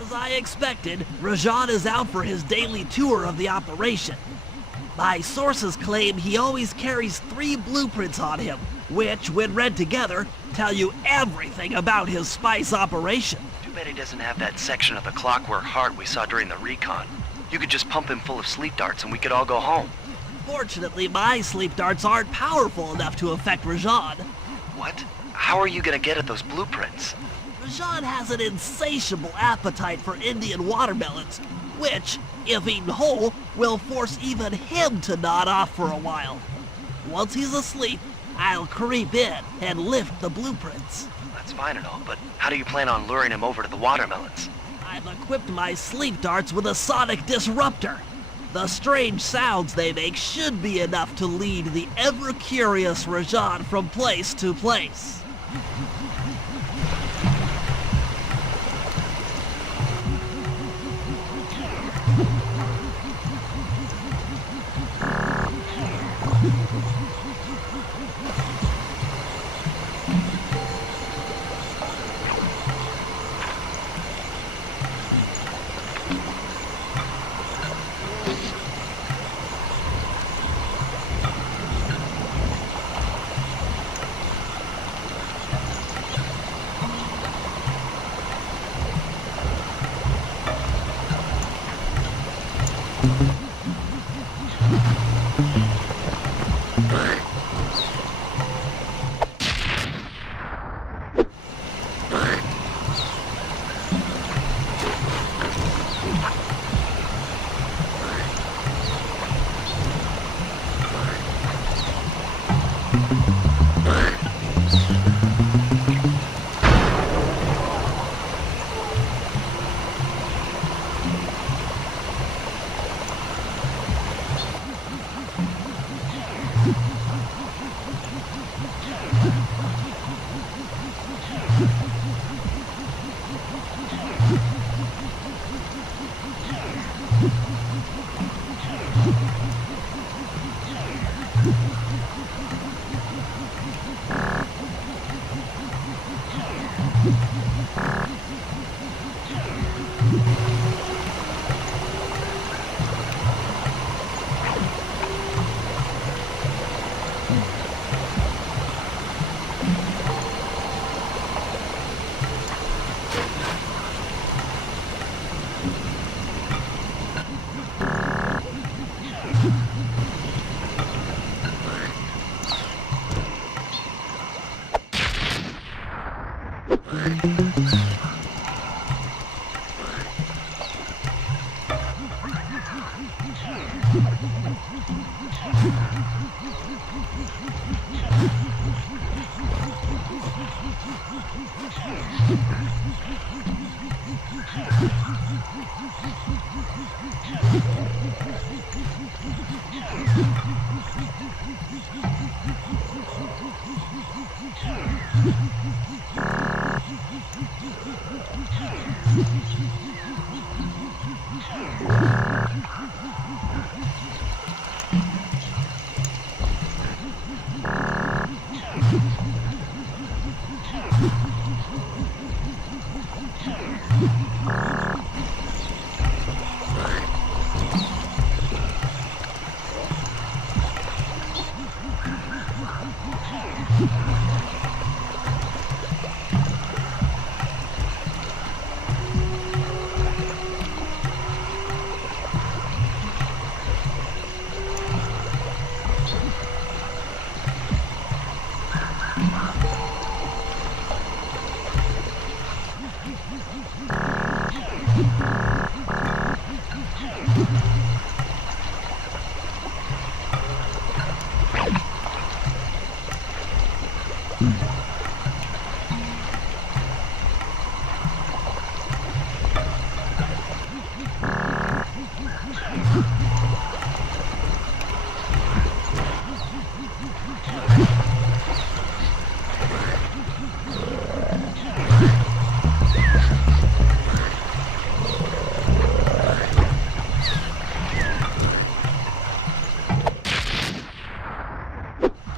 As I expected, Rajan is out for his daily tour of the operation. My sources claim he always carries 3 blueprints on him, which, when read together, tell you everything about his spice operation. Too bad he doesn't have that section of the clockwork heart we saw during the recon. You could just pump him full of sleep darts and we could all go home. Fortunately, my sleep darts aren't powerful enough to affect Rajan. What? How are you gonna get at those blueprints? Rajan has an insatiable appetite for Indian watermelons, which, if eaten whole, will force even him to nod off for a while. Once he's asleep, I'll creep in and lift the blueprints. That's fine and all, but how do you plan on luring him over to the watermelons? I've equipped my sleep darts with a sonic disruptor. The strange sounds they make should be enough to lead the ever-curious Rajan from place to place.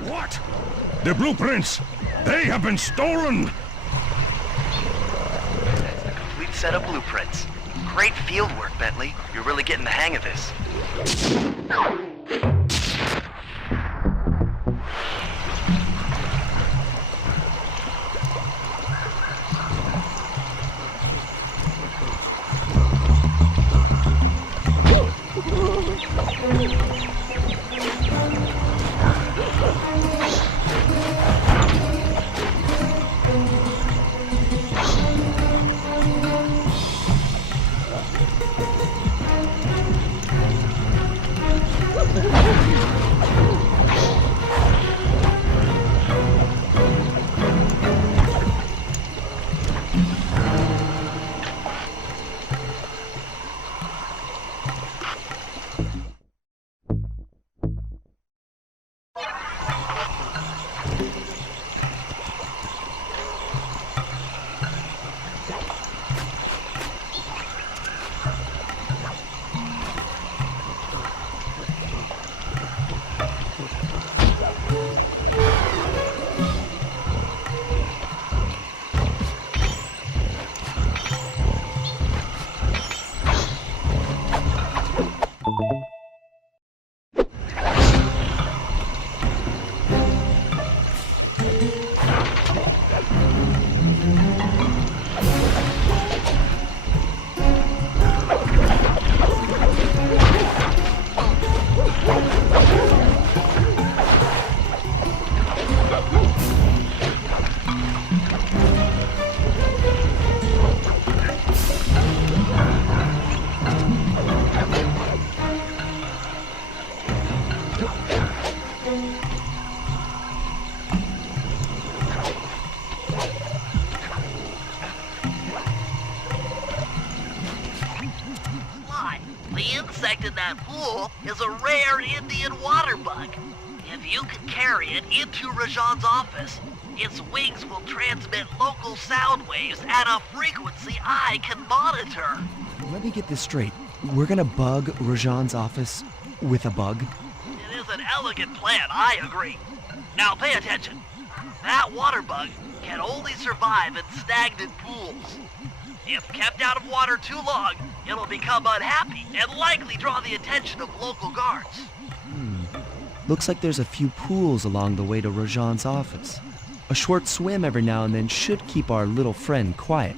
What? The blueprints! They have been stolen! That's the complete set of blueprints. Great field work, Bentley. You're really getting the hang of this. The insect in that pool is a rare Indian water bug. If you can carry it into Rajan's office, its wings will transmit local sound waves at a frequency I can monitor. Let me get this straight. We're gonna bug Rajan's office with a bug? It is an elegant plan, I agree. Now pay attention. That water bug can only survive in stagnant pools. If kept out of water too long, it'll become unhappy and likely draw the attention of local guards. Looks like there's a few pools along the way to Rajan's office. A short swim every now and then should keep our little friend quiet.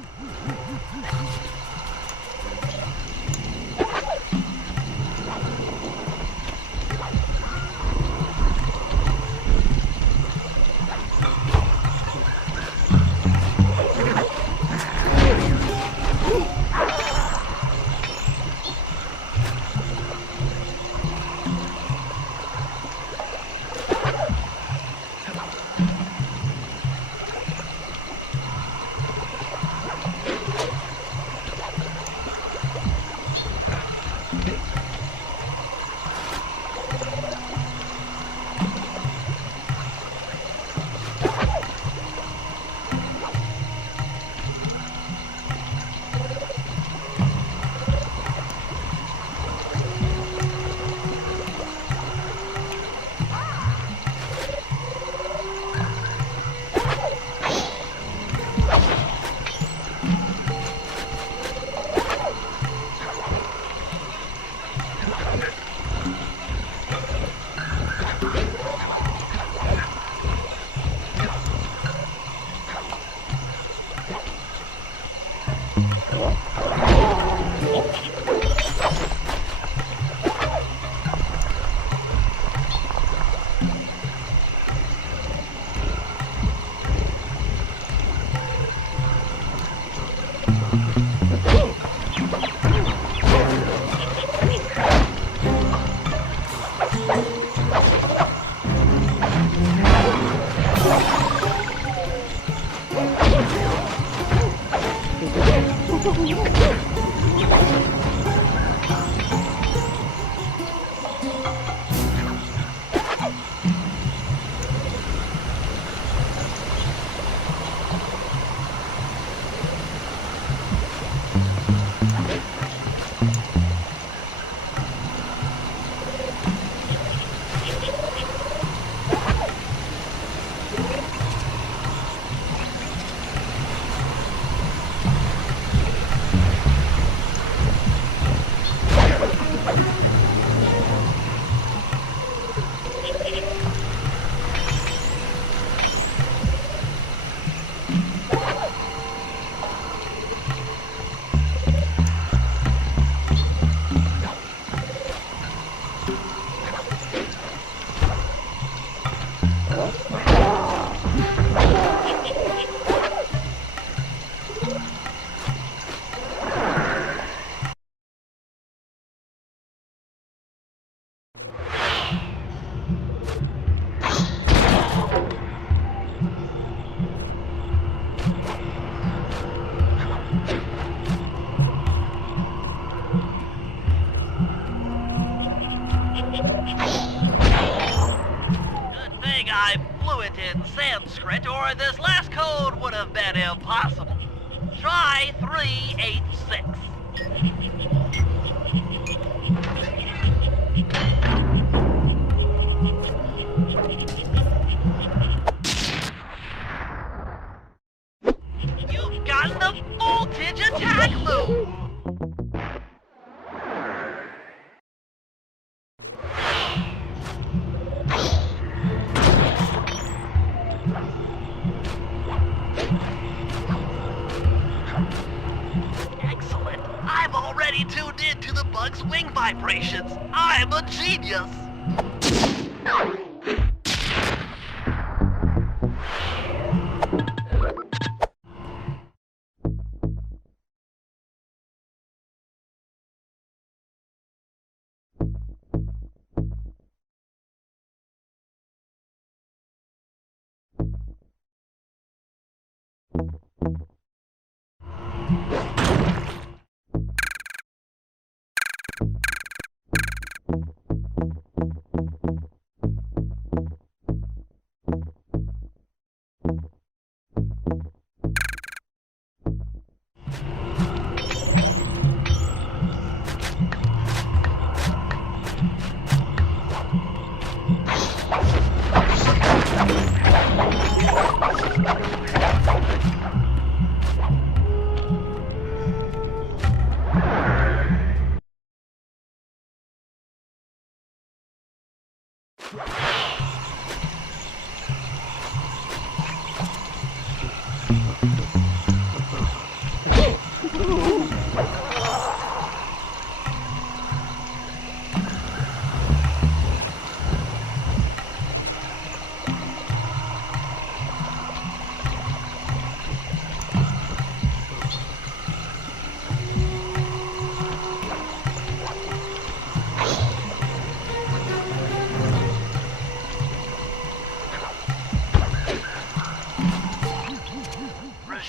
I blew it in Sanskrit, or this last code would have been impossible. Try 386. You've gotten the voltage attack move! Excellent. I've already tuned in to the bug's wing vibrations. I'm a genius.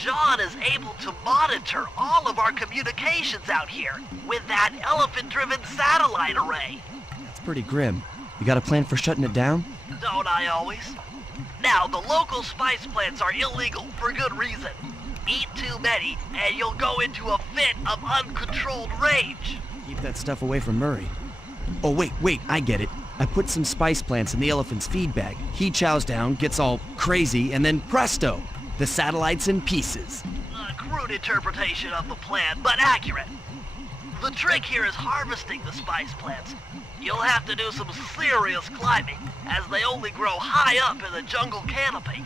Rajan is able to monitor all of our communications out here with that elephant-driven satellite array. It's pretty grim. You got a plan for shutting it down? Don't I always? Now, the local spice plants are illegal for good reason. Eat too many, and you'll go into a fit of uncontrolled rage. Keep that stuff away from Murray. Oh, wait, I get it. I put some spice plants in the elephant's feed bag. He chows down, gets all crazy, and then presto! The satellite's in pieces. A crude interpretation of the plan, but accurate. The trick here is harvesting the spice plants. You'll have to do some serious climbing, as they only grow high up in the jungle canopy.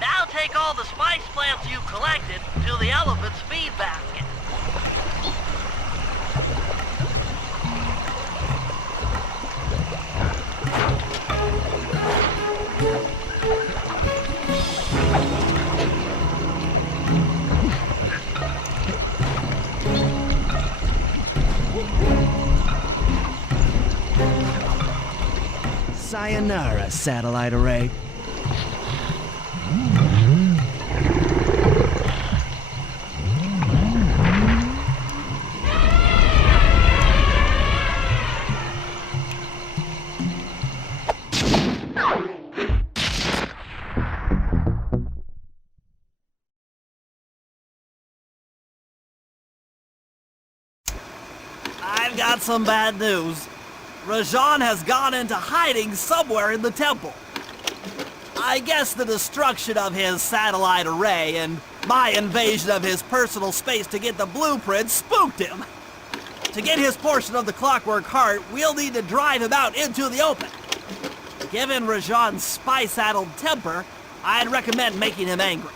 Now take all the spice plants you've collected to the elephant's feed basket. Sayonara, satellite array. I've got some bad news. Rajan has gone into hiding somewhere in the temple. I guess the destruction of his satellite array and my invasion of his personal space to get the blueprints spooked him. To get his portion of the clockwork heart, we'll need to drive him out into the open. Given Rajan's spice-addled temper, I'd recommend making him angry.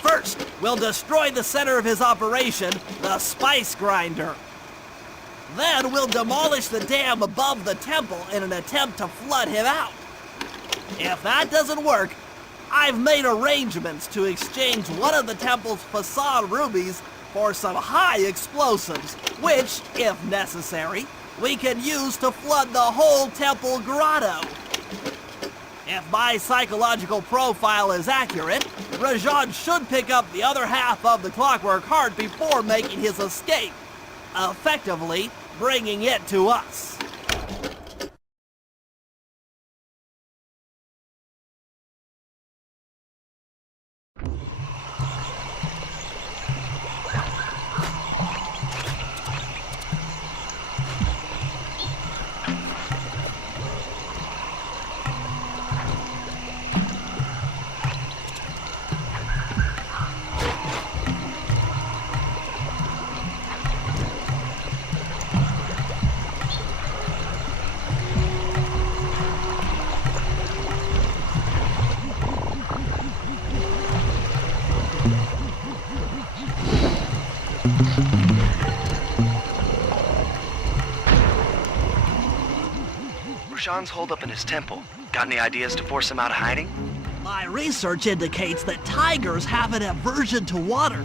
First, we'll destroy the center of his operation, the spice grinder. Then we'll demolish the dam above the temple in an attempt to flood him out. If that doesn't work, I've made arrangements to exchange one of the temple's facade rubies for some high explosives, which, if necessary, we can use to flood the whole temple grotto. If my psychological profile is accurate, Rajan should pick up the other half of the clockwork heart before making his escape, effectively bringing it to us. Rajan's holed up in his temple. Got any ideas to force him out of hiding? My research indicates that tigers have an aversion to water.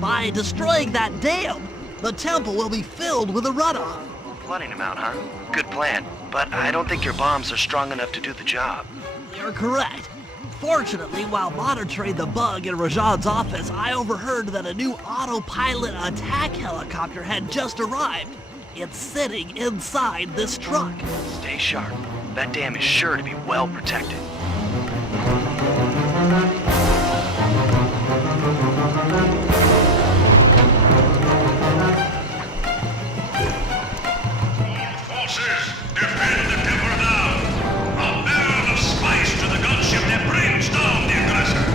By destroying that dam, the temple will be filled with a runoff. Flooding him out, huh? Good plan. But I don't think your bombs are strong enough to do the job. You're correct. Fortunately, while monitoring the bug in Rajan's office, I overheard that a new autopilot attack helicopter had just arrived. It's sitting inside this truck. Stay sharp. That dam is sure to be well protected. Forces, defend the temple now! A barrel of spice to the gunship that brings down the aggressor!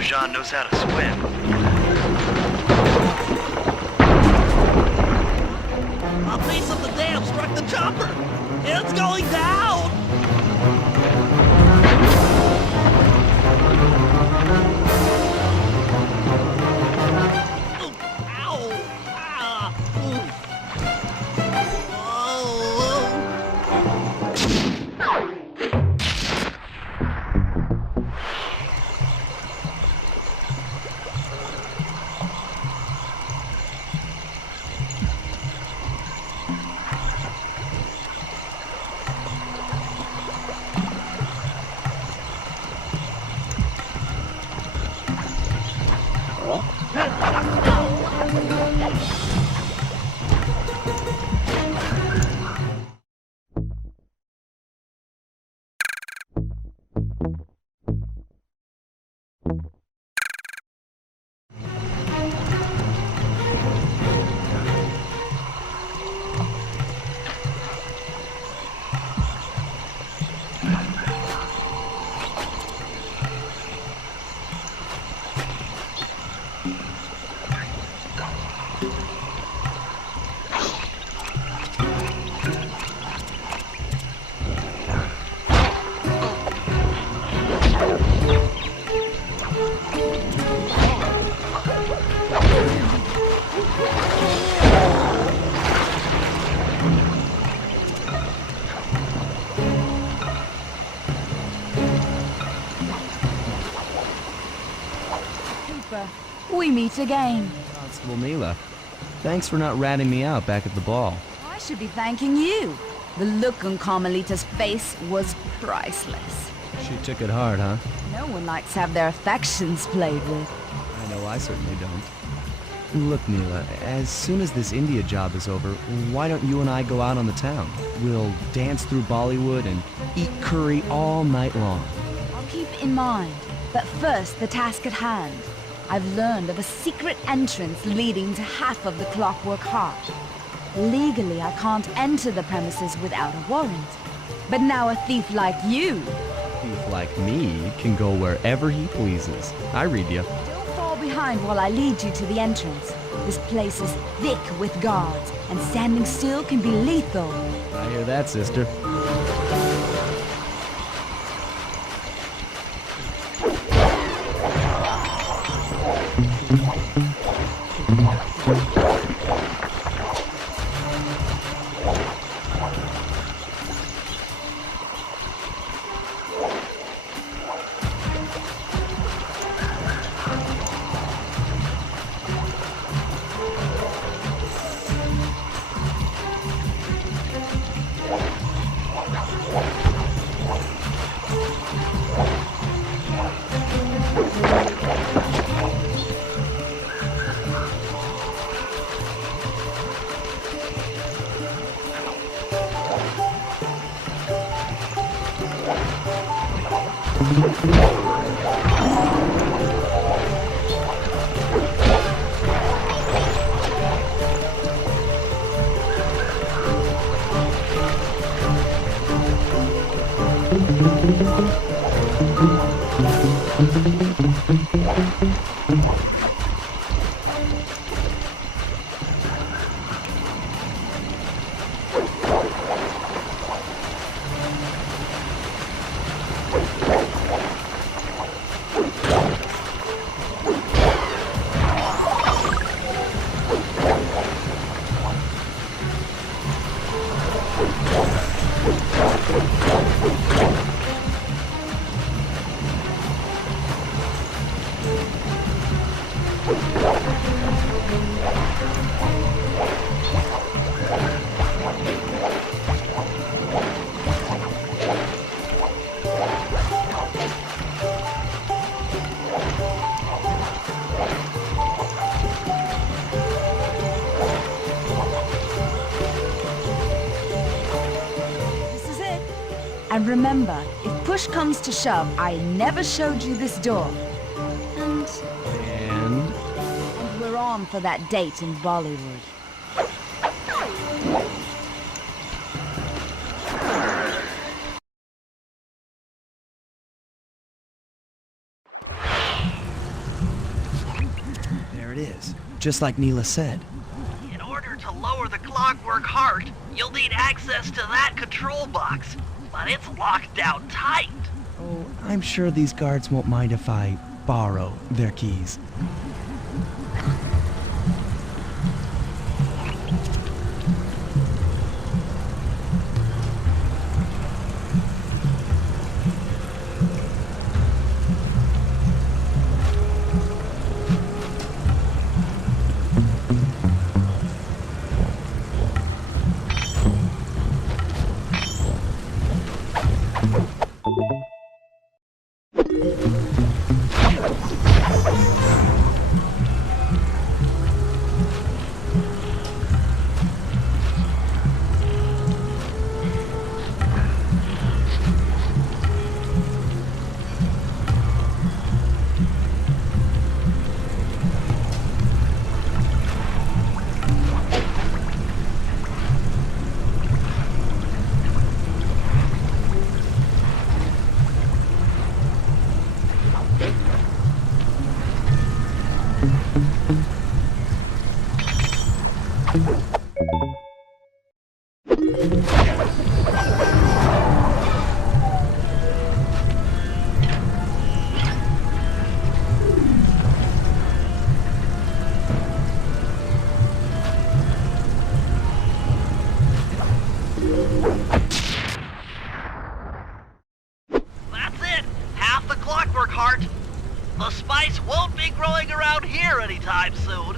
Rajan knows how to swim. A piece of the dam struck the chopper! It's going down! Ow! Ah! We meet again. Constable Neela, thanks for not ratting me out back at the ball. I should be thanking you. The look on Carmelita's face was priceless. She took it hard, huh? No one likes to have their affections played with. I know I certainly don't. Look, Neela, as soon as this India job is over, why don't you and I go out on the town? We'll dance through Bollywood and eat curry all night long. I'll keep in mind. But first, the task at hand. I've learned of a secret entrance leading to half of the Clockwork Heart. Legally, I can't enter the premises without a warrant. But now a thief like you... A thief like me can go wherever he pleases. I read you. Don't fall behind while I lead you to the entrance. This place is thick with guards, and standing still can be lethal. I hear that, sister. And remember, if push comes to shove, I never showed you this door. And We're on for that date in Bollywood. There it is, just like Neela said. In order to lower the clockwork heart, you'll need access to that control box. But it's locked down tight. Oh, I'm sure these guards won't mind if I borrow their keys. That's it. Half the clockwork heart. The spice won't be growing around here anytime soon.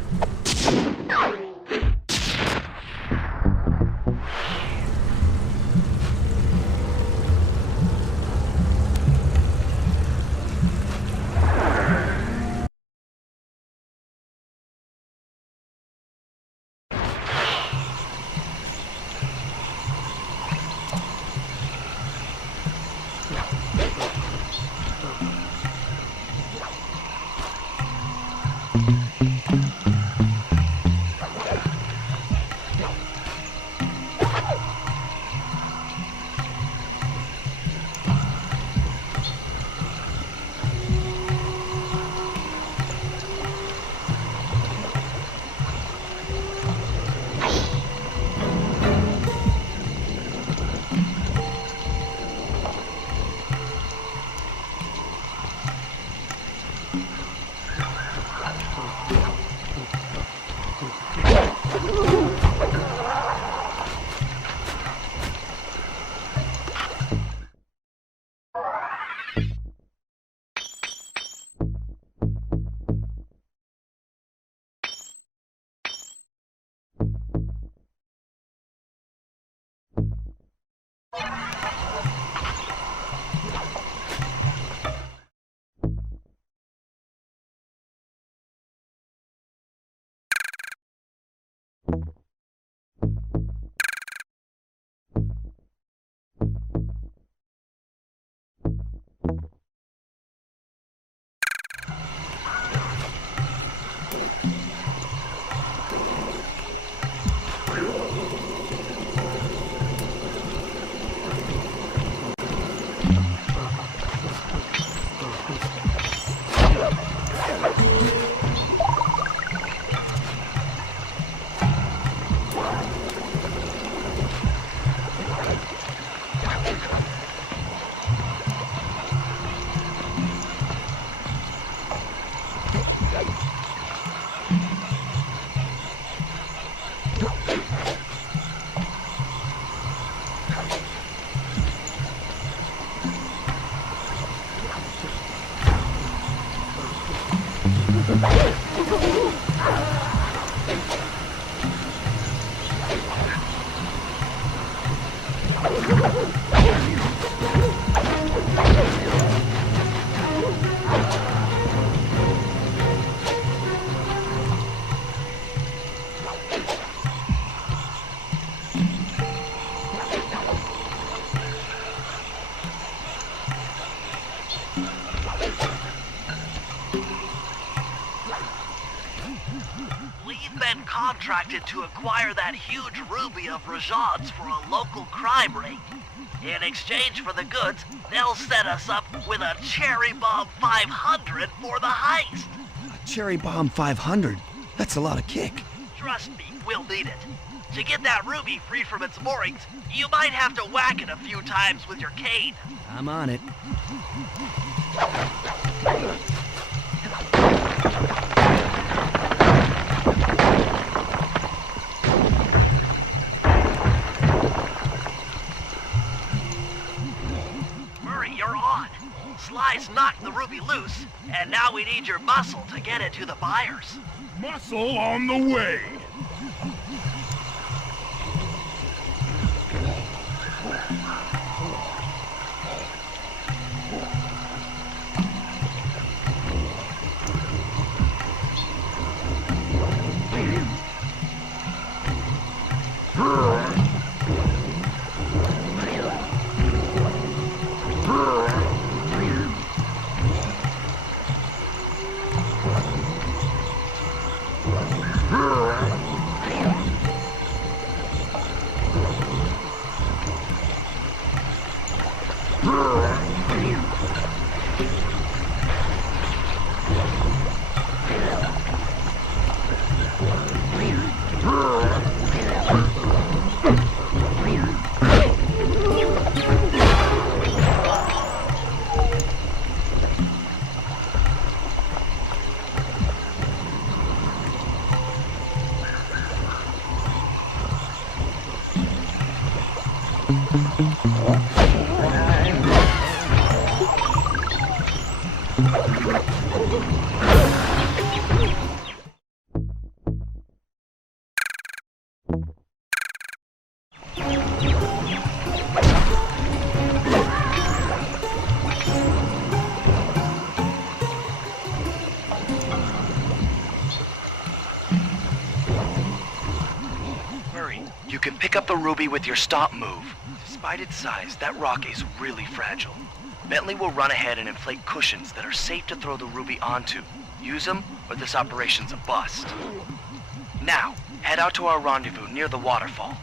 We've been contracted to acquire that huge ruby of Rajad's for a local crime ring. In exchange for the goods, they'll set us up with a Cherry Bomb 500 for the heist. Cherry Bomb 500? That's a lot of kick. Trust me, we'll need it. To get that ruby free from its moorings, you might have to whack it a few times with your cane. I'm on it. Murray, you're on. Sly's knocked the ruby loose, and now we need your muscle to get it to the buyers. Muscle on the way. You can pick up the ruby with your stop move. Despite its size, that rock is really fragile. Bentley will run ahead and inflate cushions that are safe to throw the ruby onto. Use them, or this operation's a bust. Now, head out to our rendezvous near the waterfall.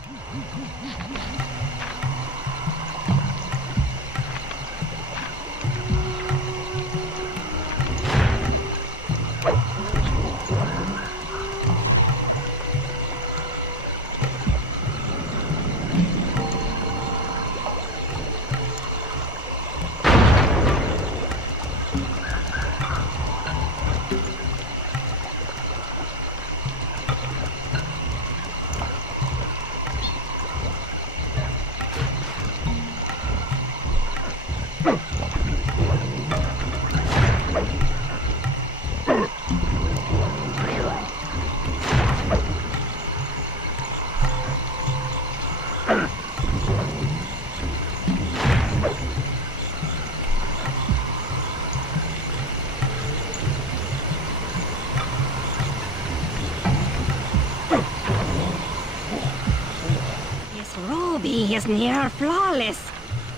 Ruby is near flawless.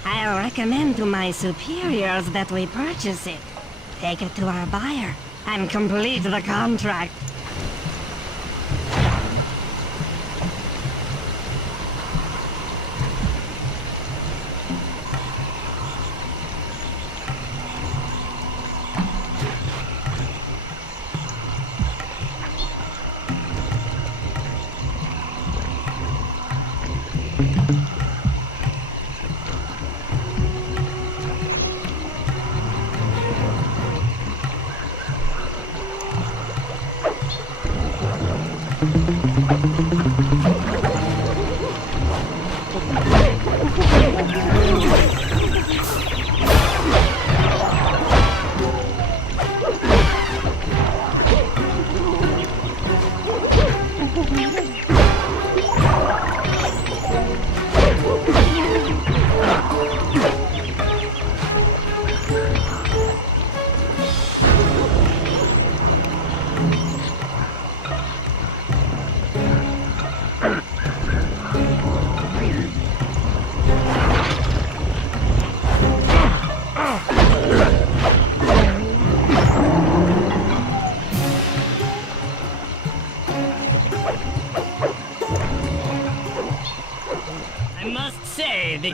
I'll recommend to my superiors that we purchase it. Take it to our buyer and complete the contract.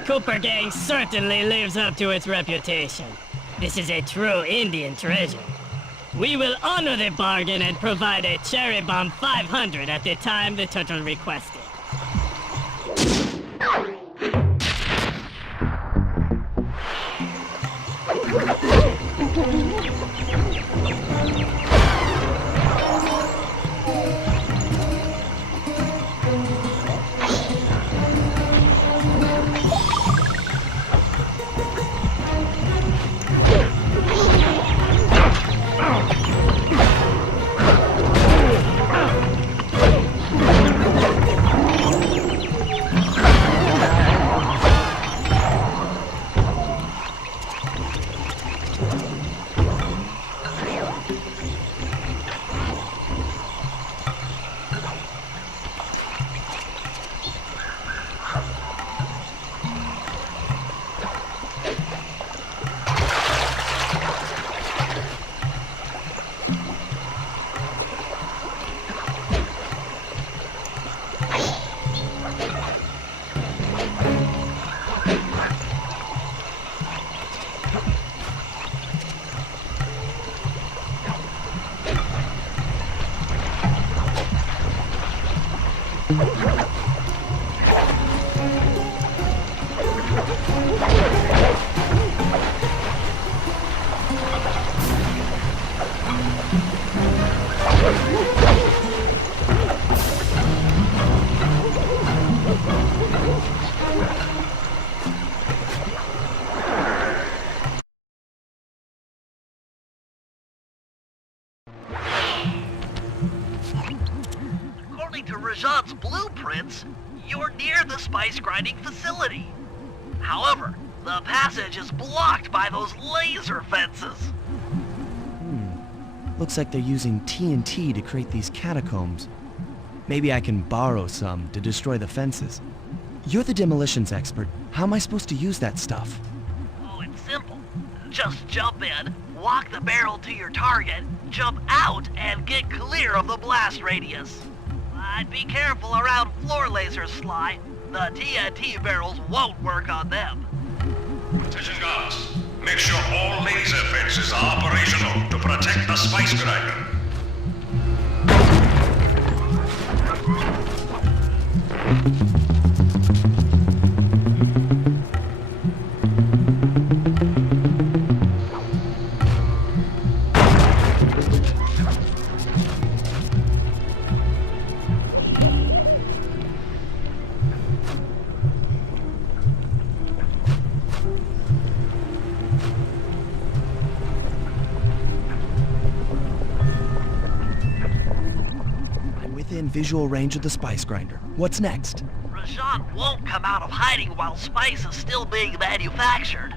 Cooper gang certainly lives up to its reputation. This is a true Indian treasure. We will honor the bargain and provide a cherry bomb 500 at the time the turtle requested. According to Rajan's blueprints, you're near the spice grinding facility. However, the passage is blocked by those laser fences. Looks like they're using TNT to create these catacombs. Maybe I can borrow some to destroy the fences. You're the demolitions expert. How am I supposed to use that stuff? Oh, it's simple. Just jump in, walk the barrel to your target, jump out, and get clear of the blast radius. But be careful around floor lasers, Sly. The TNT barrels won't work on them. Attention guards. Make sure all laser fences are operational to protect the spice grinder. Within visual range of the spice grinder. What's next? Rajan won't come out of hiding while spice is still being manufactured.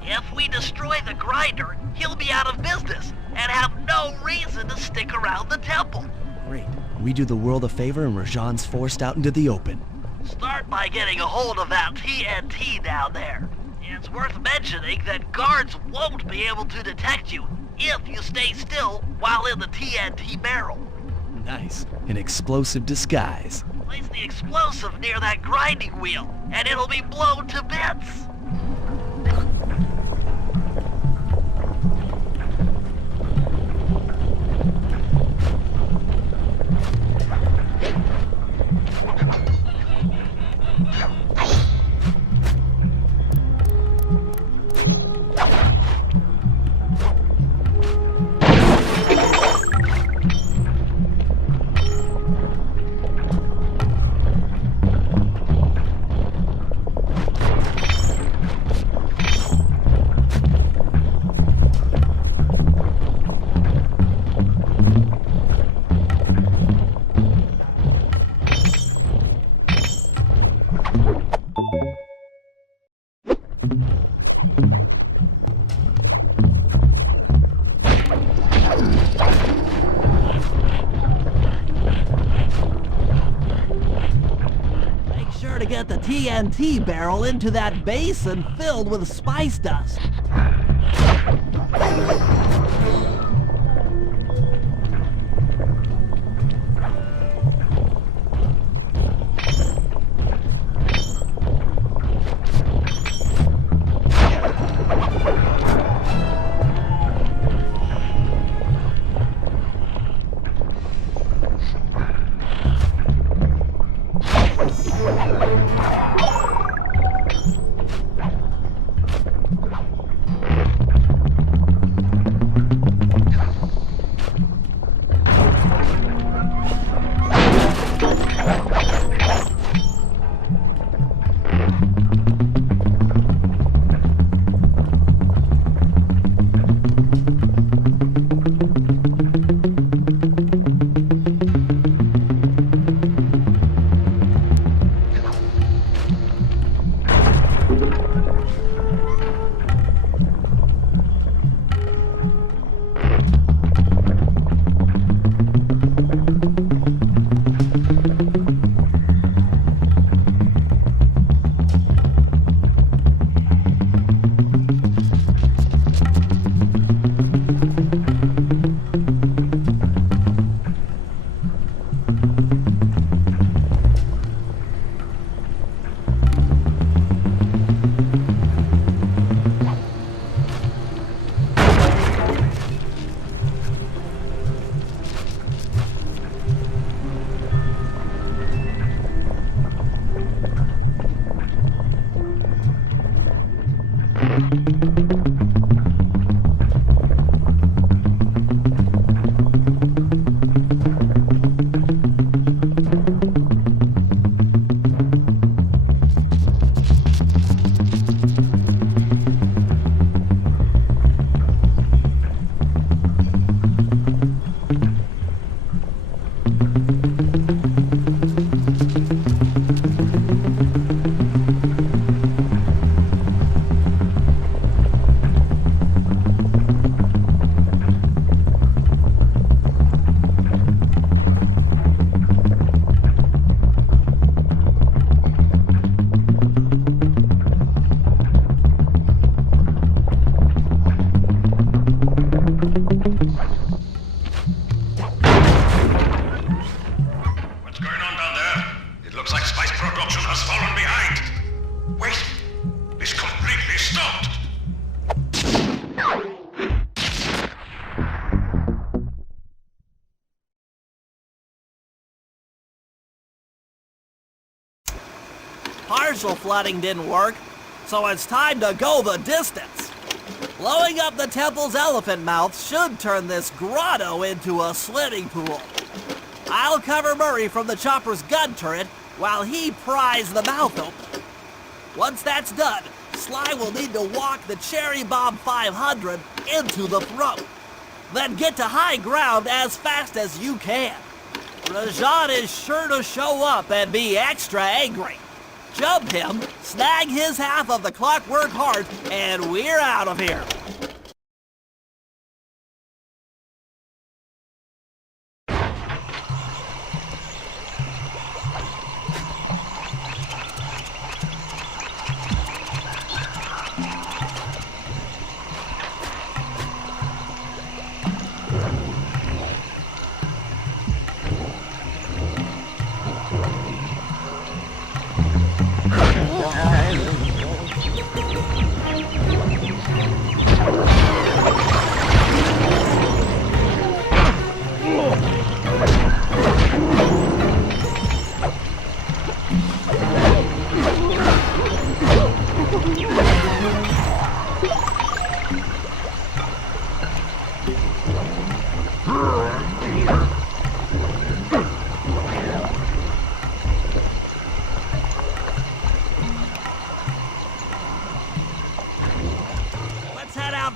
If we destroy the grinder, he'll be out of business and have no reason to stick around the temple. Great. We do the world a favor and Rajan's forced out into the open. Start by getting a hold of that TNT down there. It's worth mentioning that guards won't be able to detect you if you stay still while in the TNT barrel. Nice. An explosive disguise. Place the explosive near that grinding wheel, and it'll be blown to bits. Get the TNT barrel into that basin filled with spice dust. Partial flooding didn't work, so it's time to go the distance. Blowing up the temple's elephant mouth should turn this grotto into a swimming pool. I'll cover Murray from the chopper's gun turret while he pries the mouth open. Once that's done, Sly will need to walk the Cherry Bomb 500 into the throat. Then get to high ground as fast as you can. Rajan is sure to show up and be extra angry. Jump him, snag his half of the clockwork heart, and we're out of here.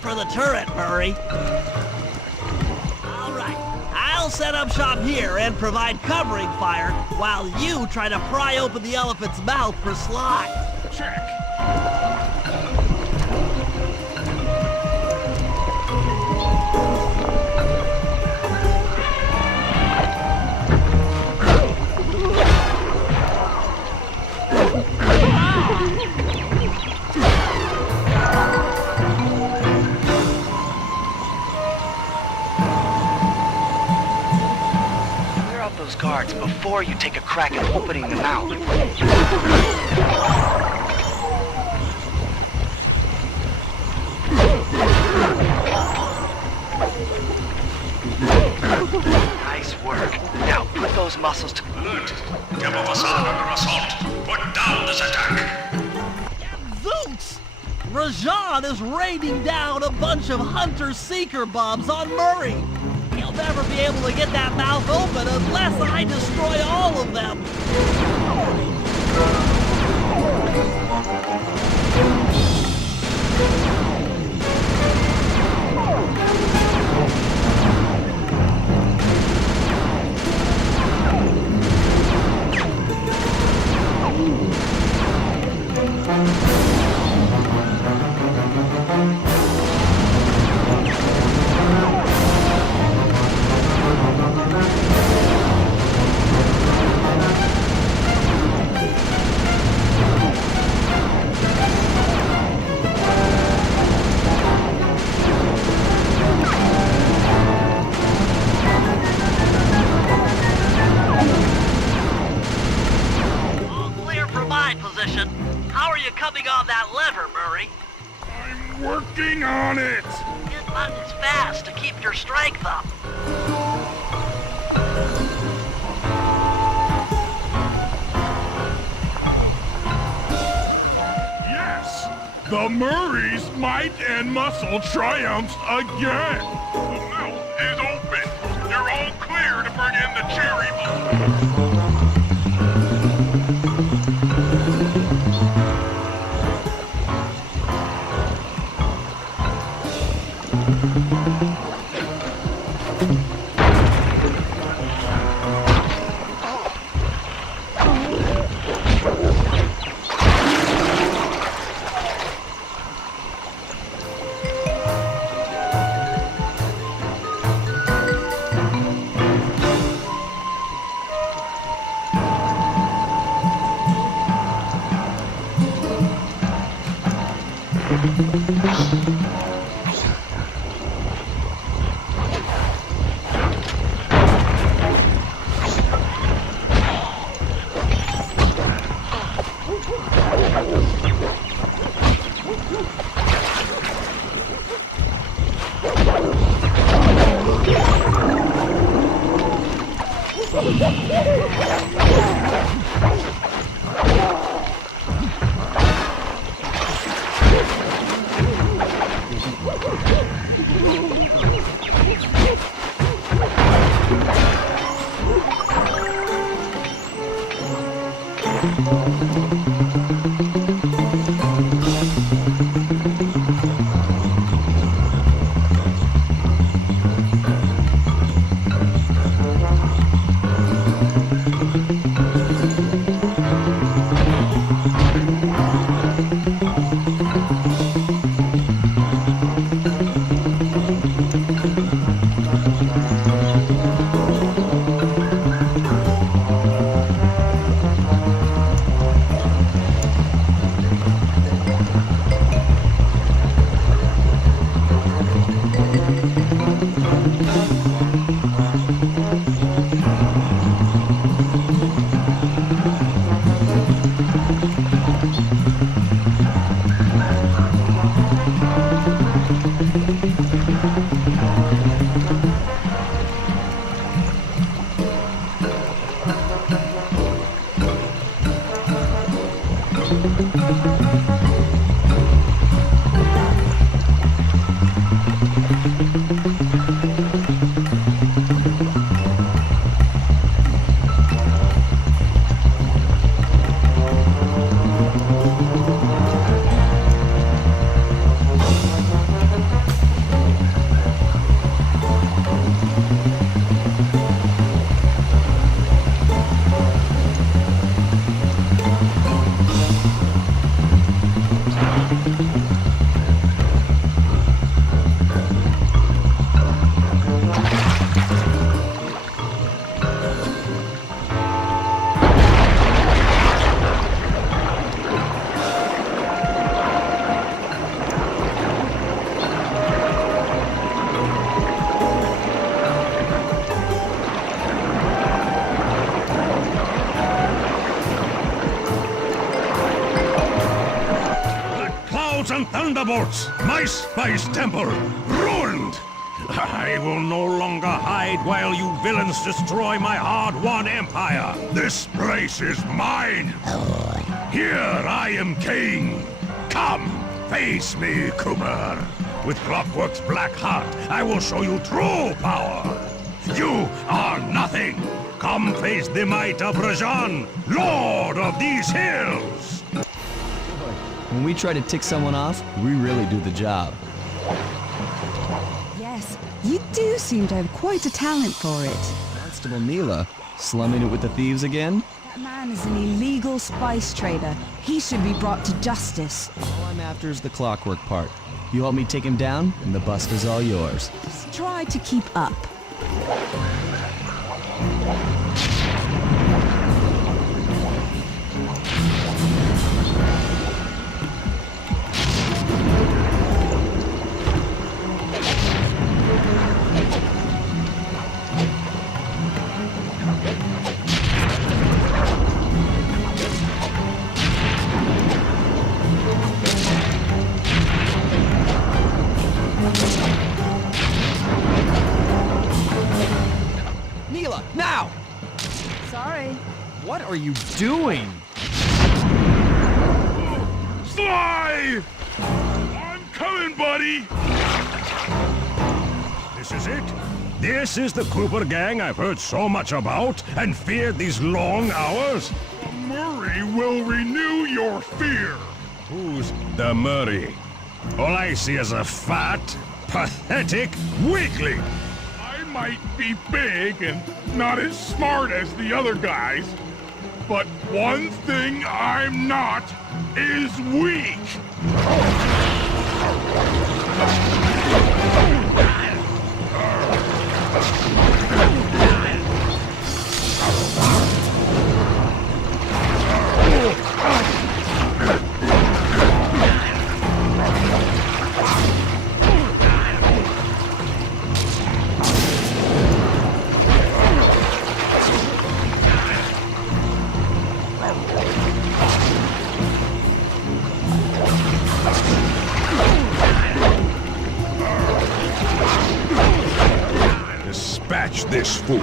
For the turret, Murray. All right, I'll set up shop here and provide covering fire while you try to pry open the elephant's mouth for Sly. Check. Guards before you take a crack at opening the mouth. Nice work. Now put those muscles to... Alert! Temple Facade under assault. Put down this attack. Zooks! Rajan is raining down a bunch of Hunter-Seeker bombs on Murray. He'll never be able to get that mouth open unless I destroy all of them. rubbing on that lever, Murray. I'm working on it! Hit buttons fast to keep your strength up. Yes! The Murray's might and muscle triumphs again! The mouth is open! You're all clear to bring in the cherry bomb! And thunderbolts, my spice temple, ruined! I will no longer hide while you villains destroy my hard-won empire. This place is mine. Here I am king. Come, face me, Kumar. With Clockwork's black heart, I will show you true power. You are nothing. Come face the might of Rajan, lord of these hills. When we try to tick someone off, we really do the job. Yes, you do seem to have quite a talent for it. Constable Neela, slumming it with the thieves again? That man is an illegal spice trader. He should be brought to justice. All I'm after is the clockwork part. You help me take him down, and the bust is all yours. Just try to keep up. Neela, now! Sorry. What are you doing? Sly! I'm coming, buddy! This is it? This is the Cooper gang I've heard so much about and feared these long hours? The Murray will renew your fear. Who's the Murray? All I see is a fat, pathetic weakling. I might be big and not as smart as the other guys, but one thing I'm not is weak. Dispatch this fool.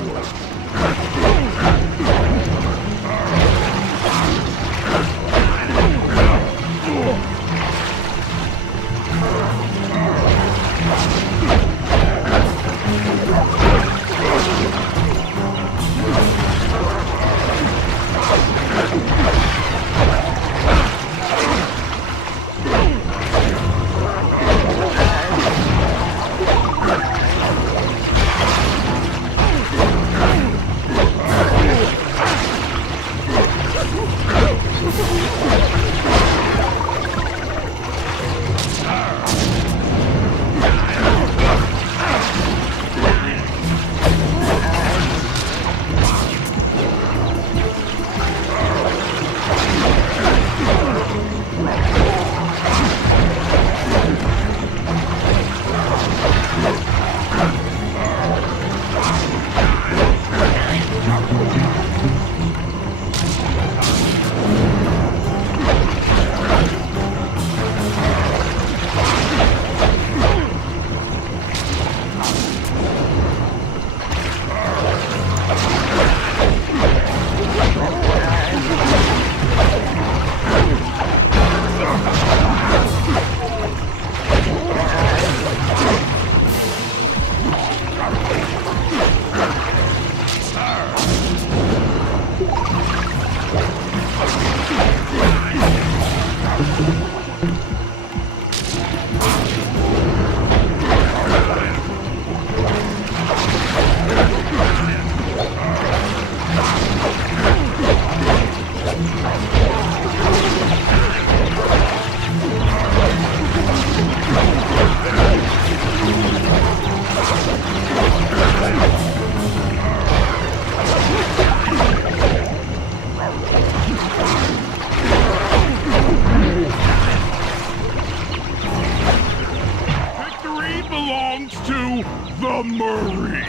The Murray.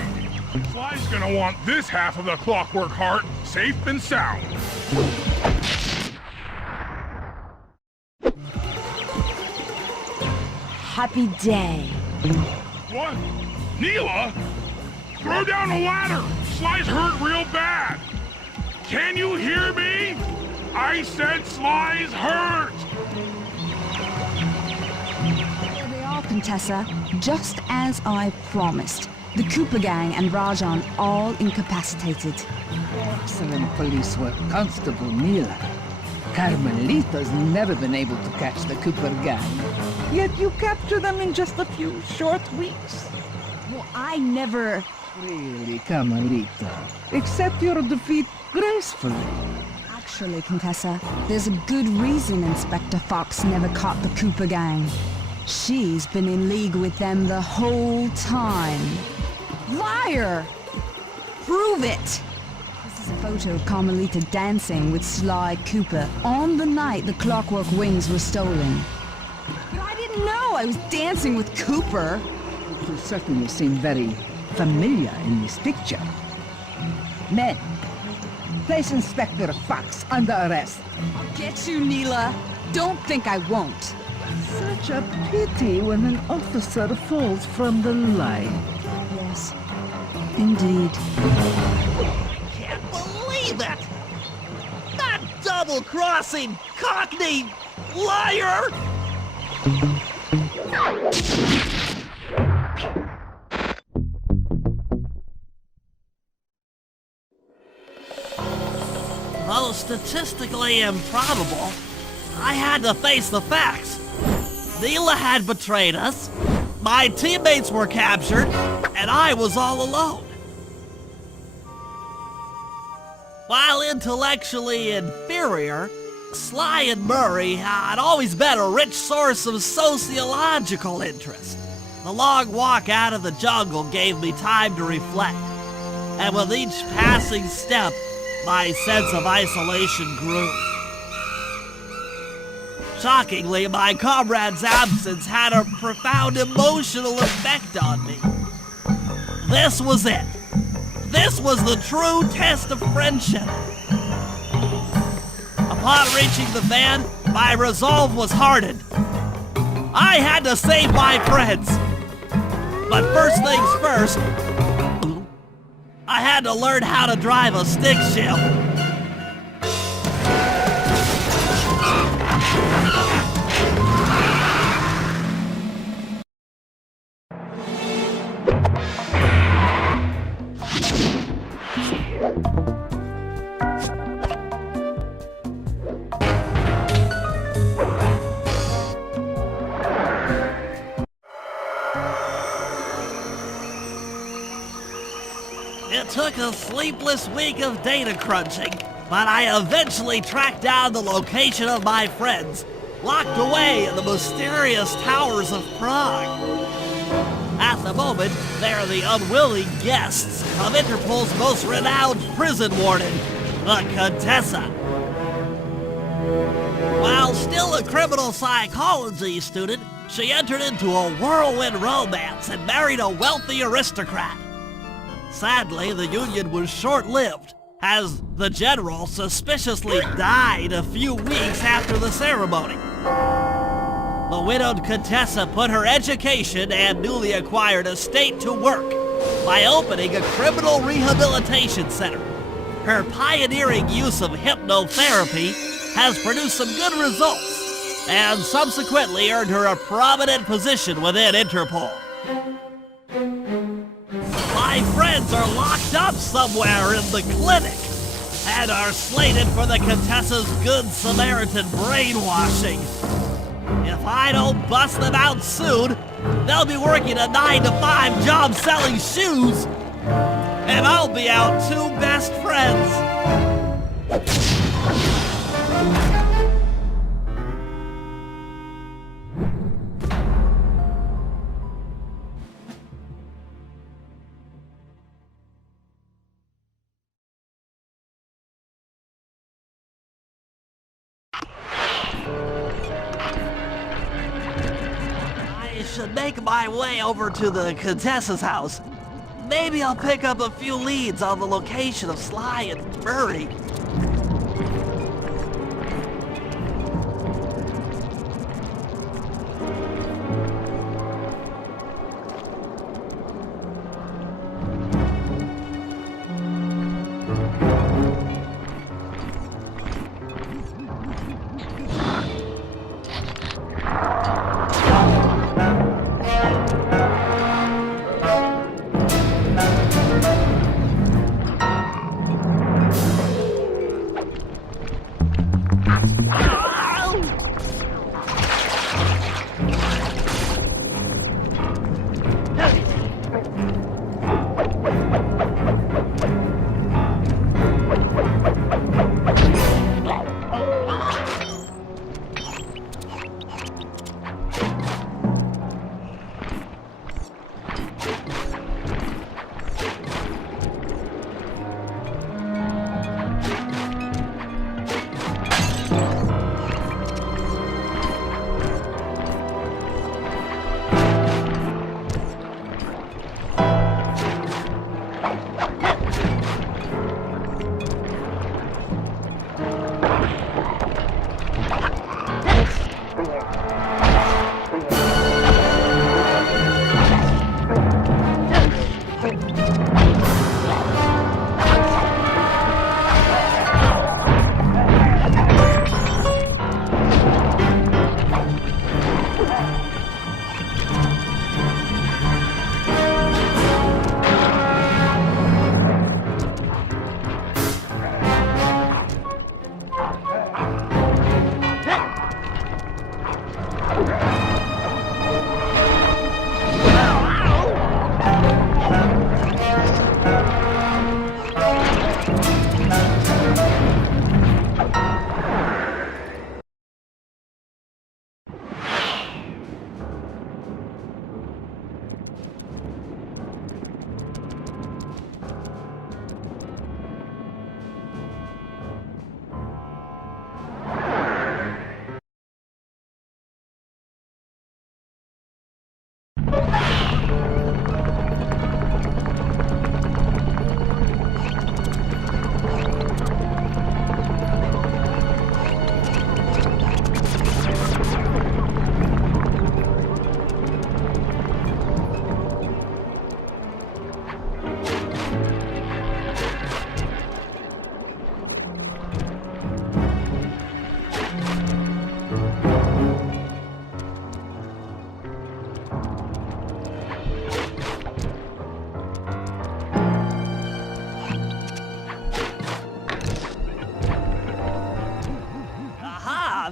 Sly's gonna want this half of the Clockwork Heart safe and sound. Happy day. What? Neela? Throw down a ladder! Sly's hurt real bad! Can you hear me? I said Sly's hurt! Here they are, Contessa. Just as I promised. The Cooper gang and Rajan all incapacitated. Excellent police work, Constable Neela. Carmelita's never been able to catch the Cooper gang. Yet you captured them in just a few short weeks. Well, I never... Really, Carmelita. Accept your defeat gracefully. Actually, Contessa, there's a good reason Inspector Fox never caught the Cooper gang. She's been in league with them the whole time. Liar! Prove it! This is a photo of Carmelita dancing with Sly Cooper on the night the Clockwork Wings were stolen. But I didn't know I was dancing with Cooper. You certainly seem very familiar in this picture. Men, place Inspector Fox under arrest. I'll get you, Neela. don't think I won't. Such a pity when an officer falls from the line. Yes, indeed. Can't believe it! That double-crossing cockney liar! Though statistically improbable, I had to face the facts. Neela had betrayed us, my teammates were captured, and I was all alone. While intellectually inferior, Sly and Murray had always been a rich source of sociological interest. The long walk out of the jungle gave me time to reflect, and with each passing step, my sense of isolation grew. Shockingly, my comrade's absence had a profound emotional effect on me. This was it. This was the true test of friendship. Upon reaching the van, my resolve was hardened. I had to save my friends. But first things first, I had to learn how to drive a stick shift. It took a sleepless week of data crunching, but I eventually tracked down the location of my friends, locked away in the mysterious towers of Prague. At the moment, they're the unwilling guests of Interpol's most renowned prison warden, the Contessa. While still a criminal psychology student, she entered into a whirlwind romance and married a wealthy aristocrat. Sadly, the union was short-lived, as the general suspiciously died a few weeks after the ceremony. The widowed Contessa put her education and newly acquired estate to work by opening a criminal rehabilitation center. Her pioneering use of hypnotherapy has produced some good results, and subsequently earned her a prominent position within Interpol. My friends are locked up somewhere in the clinic and are slated for the Contessa's Good Samaritan brainwashing. If I don't bust them out soon, they'll be working a 9-to-5 job selling shoes, and I'll be out two best friends. I should make my way over to the Contessa's house. Maybe I'll pick up a few leads on the location of Sly and Murray.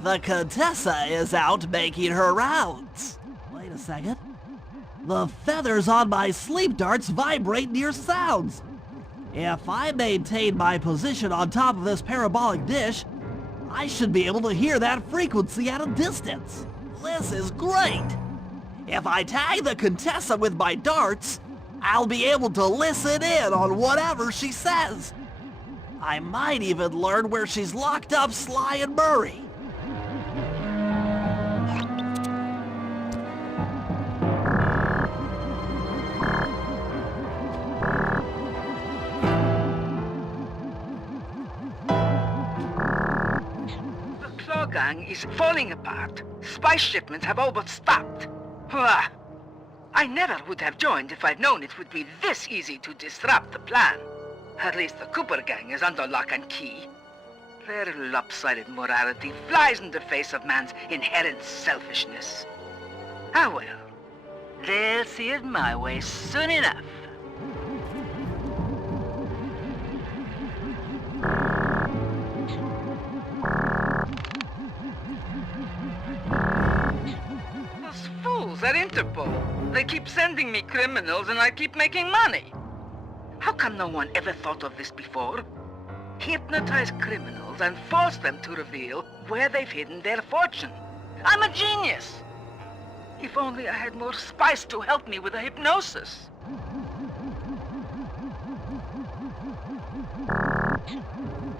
The Contessa is out making her rounds. Wait a second. The feathers on my sleep darts vibrate near sounds. If I maintain my position on top of this parabolic dish, I should be able to hear that frequency at a distance. This is great. If I tag the Contessa with my darts, I'll be able to listen in on whatever she says. I might even learn where she's locked up Sly and Murray. The Claw Gang is falling apart. Spice shipments have all but stopped. Hurrah! I never would have joined if I'd known it would be this easy to disrupt the plan. At least the Cooper Gang is under lock and key. Their lopsided morality flies in the face of man's inherent selfishness. Ah well, they'll see it my way soon enough. Those fools at Interpol. They keep sending me criminals and I keep making money. How come no one ever thought of this before? Hypnotize criminals and force them to reveal where they've hidden their fortune. I'm a genius! If only I had more spice to help me with the hypnosis.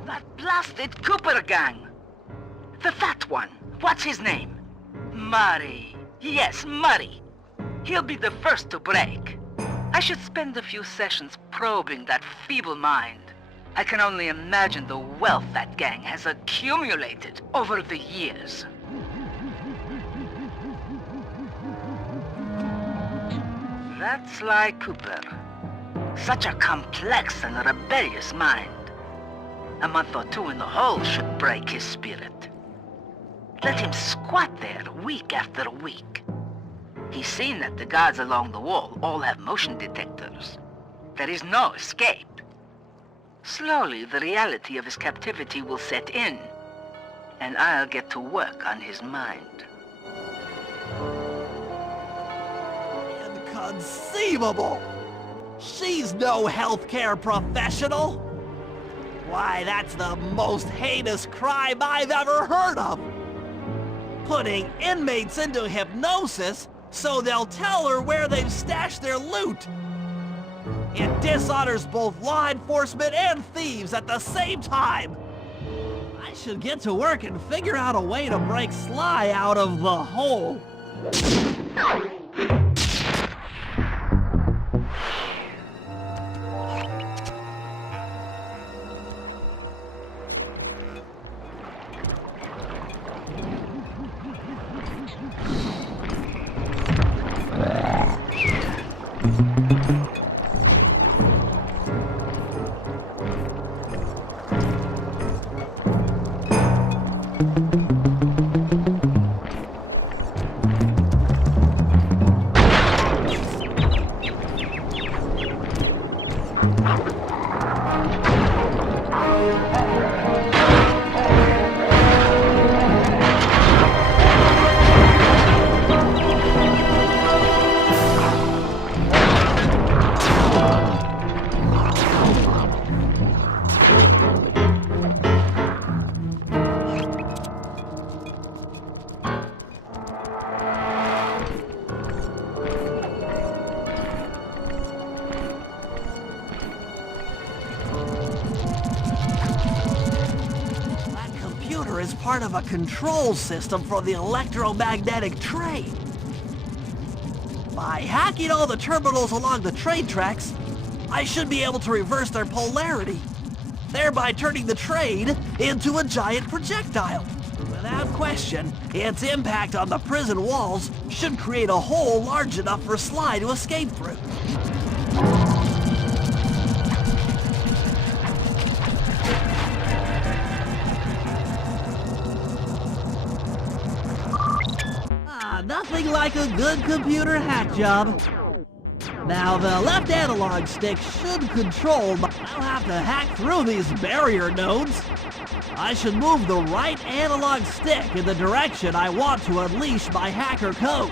That blasted Cooper Gang! The fat one. What's his name? Murray. Yes, Murray. He'll be the first to break. I should spend a few sessions probing that feeble mind. I can only imagine the wealth that gang has accumulated over the years. That's Sly Cooper. Such a complex and rebellious mind. A month or two in the hole should break his spirit. Let him squat there week after week. He's seen that the guards along the wall all have motion detectors. There is no escape. Slowly, the reality of his captivity will set in, and I'll get to work on his mind. Inconceivable! She's no healthcare professional! Why, that's the most heinous crime I've ever heard of! Putting inmates into hypnosis so they'll tell her where they've stashed their loot! It dishonors both law enforcement and thieves at the same time! I should get to work and figure out a way to break Sly out of the hole. Is part of a control system for the electromagnetic train. By hacking all the terminals along the train tracks, I should be able to reverse their polarity, thereby turning the train into a giant projectile. Without question, its impact on the prison walls should create a hole large enough for Sly to escape through. Nothing like a good computer hack job. Now, the left analog stick should control, but I'll have to hack through these barrier nodes. I should move the right analog stick in the direction I want to unleash my hacker code.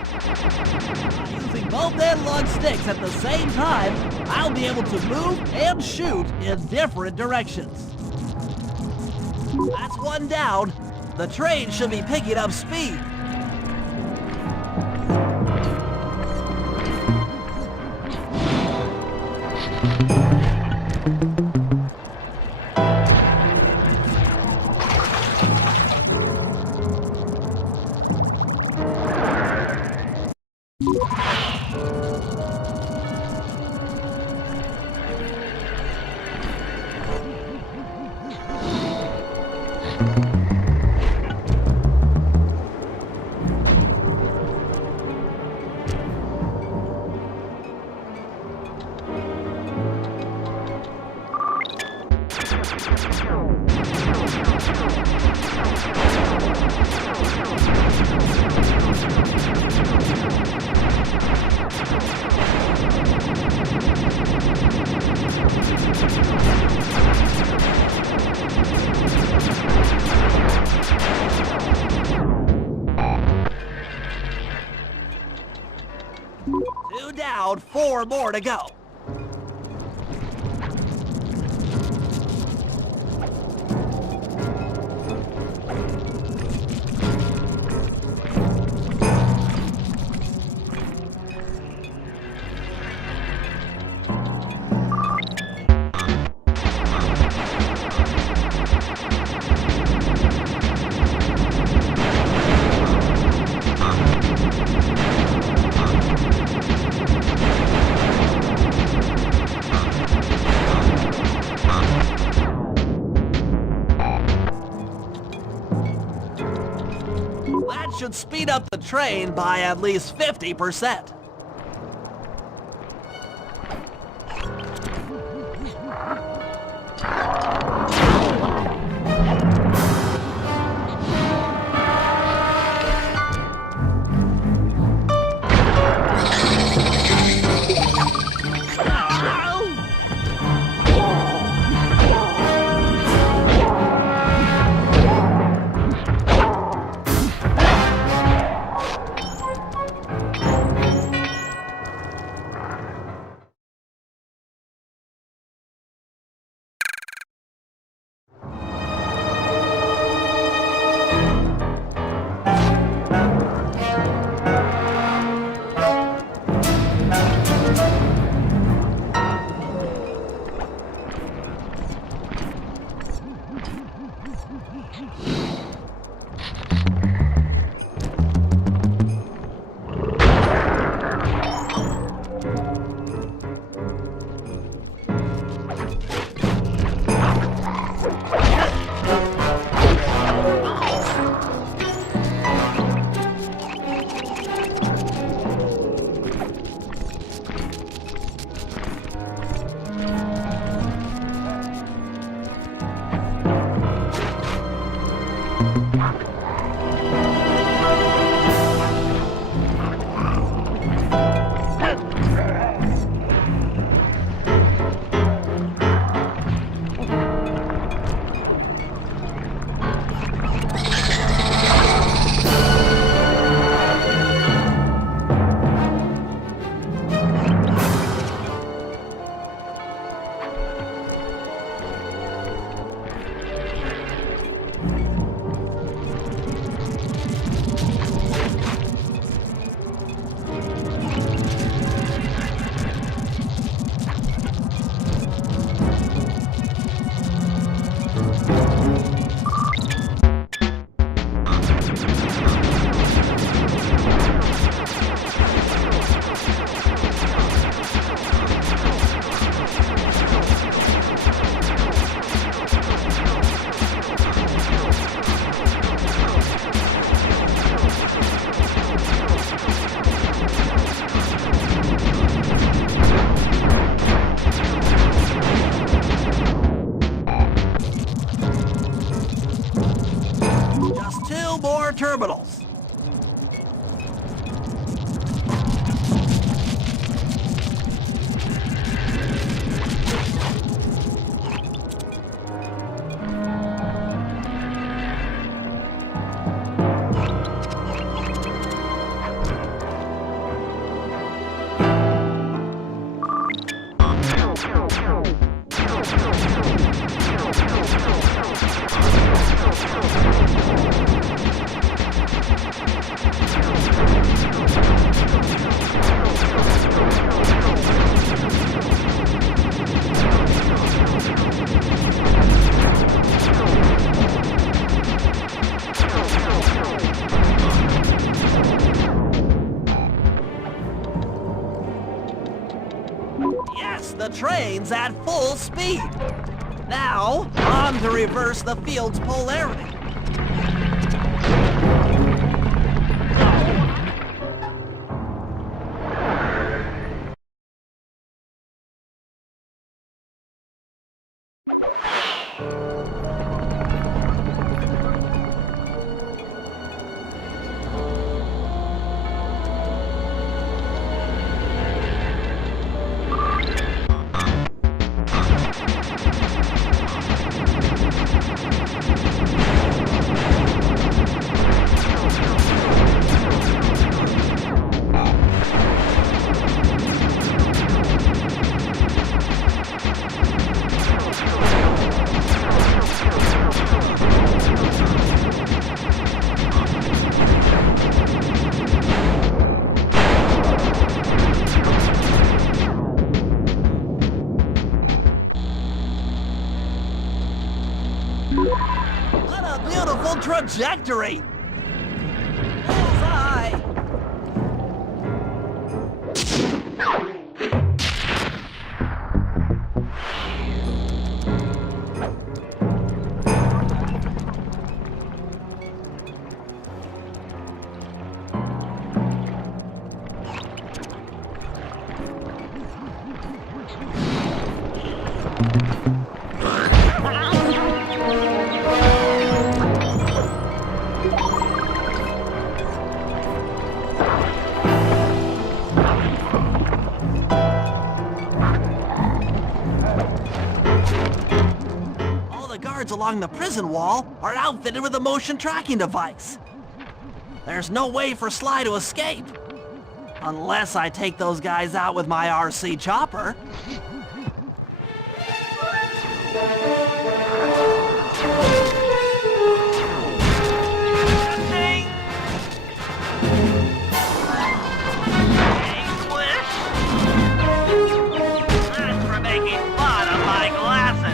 Using both analog sticks at the same time, I'll be able to move and shoot in different directions. That's one down. The train should be picking up speed. Two down, 4 more to go. That should speed up the train by at least 50%. The train's at full speed. Now, on to reverse the field's polarity. What a beautiful trajectory! Bullseye! Along the prison wall are outfitted with a motion tracking device. There's no way for Sly to escape. Unless I take those guys out with my RC chopper. That's for making fun of my glasses.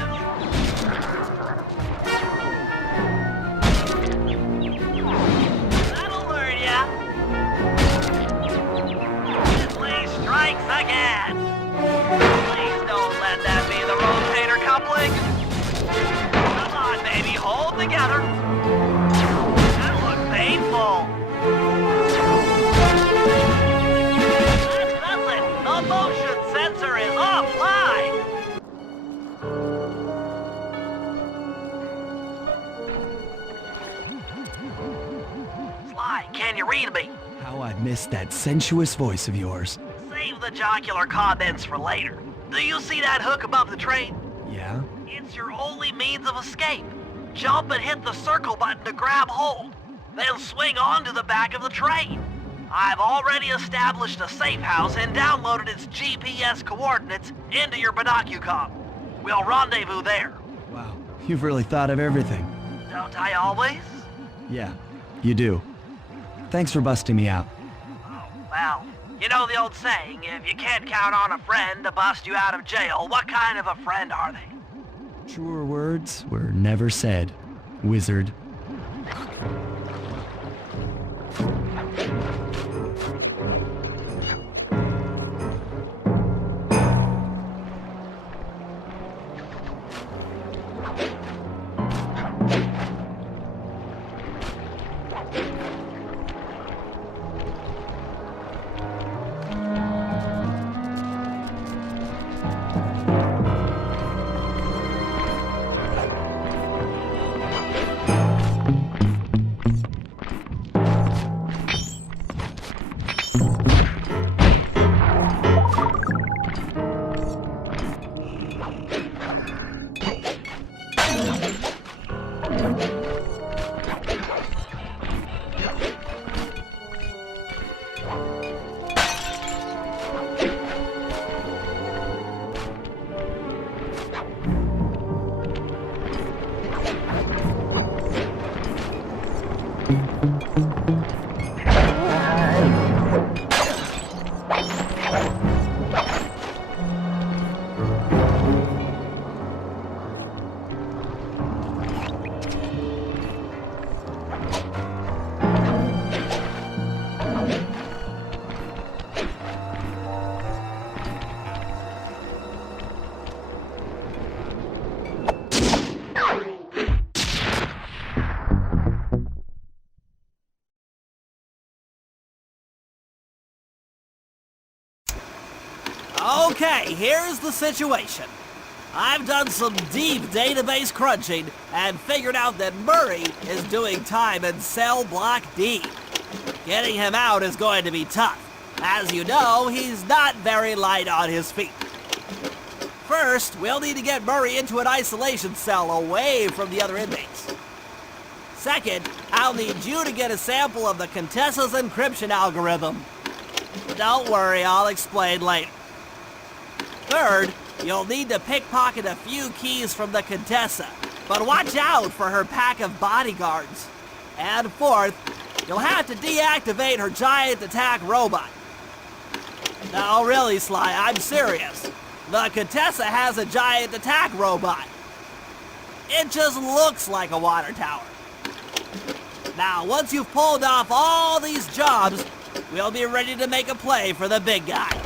Again. Please don't let that be the rotator coupling. Come on, baby, hold together. That looks painful. Listen, the motion sensor is offline. Sly, can you read me? How I missed that sensuous voice of yours. Save the jocular comments for later. Do you see that hook above the train? Yeah? It's your only means of escape. Jump and hit the circle button to grab hold. Then swing onto the back of the train. I've already established a safe house and downloaded its GPS coordinates into your binocucom. We'll rendezvous there. Wow, you've really thought of everything. Don't I always? Yeah, you do. Thanks for busting me out. Oh, well, you know the old saying, if you can't count on a friend to bust you out of jail, what kind of a friend are they? Truer words were never said, wizard. Okay, here's the situation. I've done some deep database crunching and figured out that Murray is doing time in cell block D. Getting him out is going to be tough. As you know, he's not very light on his feet. First, we'll need to get Murray into an isolation cell away from the other inmates. Second, I'll need you to get a sample of the Contessa's encryption algorithm. Don't worry, I'll explain later. Third, you'll need to pickpocket a few keys from the Contessa, but watch out for her pack of bodyguards. And fourth, you'll have to deactivate her giant attack robot. No, really, Sly, I'm serious. The Contessa has a giant attack robot. It just looks like a water tower. Now, once you've pulled off all these jobs, we'll be ready to make a play for the big guy.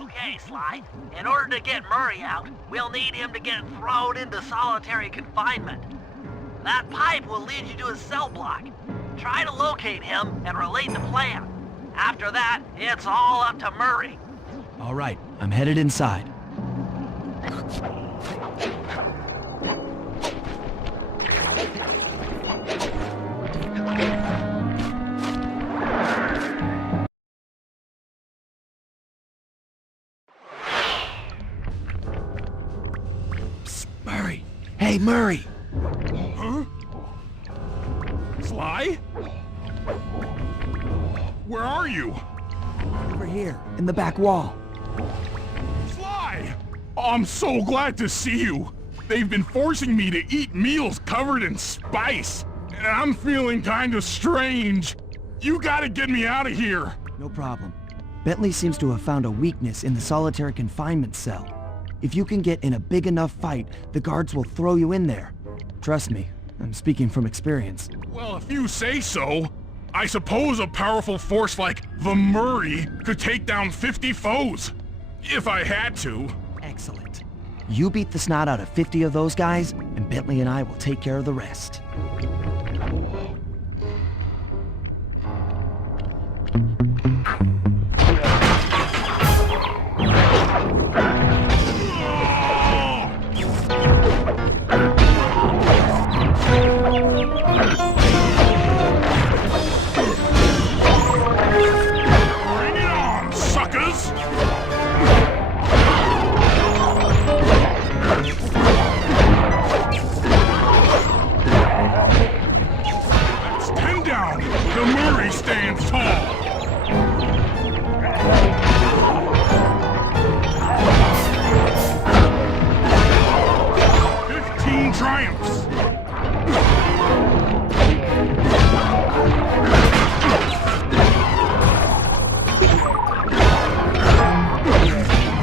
Okay, Sly. In order to get Murray out, we'll need him to get thrown into solitary confinement. That pipe will lead you to his cell block. Try to locate him and relate the plan. After that, it's all up to Murray. All right, I'm headed inside. Psst, Murray. Hey, Murray. Huh? Sly? Where are you? Over here, in the back wall. Sly! I'm so glad to see you. They've been forcing me to eat meals covered in spice, and I'm feeling kind of strange. You gotta get me out of here. No problem. Bentley seems to have found a weakness in the solitary confinement cell. If you can get in a big enough fight, the guards will throw you in there. Trust me, I'm speaking from experience. Well, if you say so. I suppose a powerful force like the Murray could take down 50 foes. If I had to. Excellent. You beat the snot out of 50 of those guys, and Bentley and I will take care of the rest. Bring it on, suckers! That's 10 down. The Murray stands tall. Triumphs.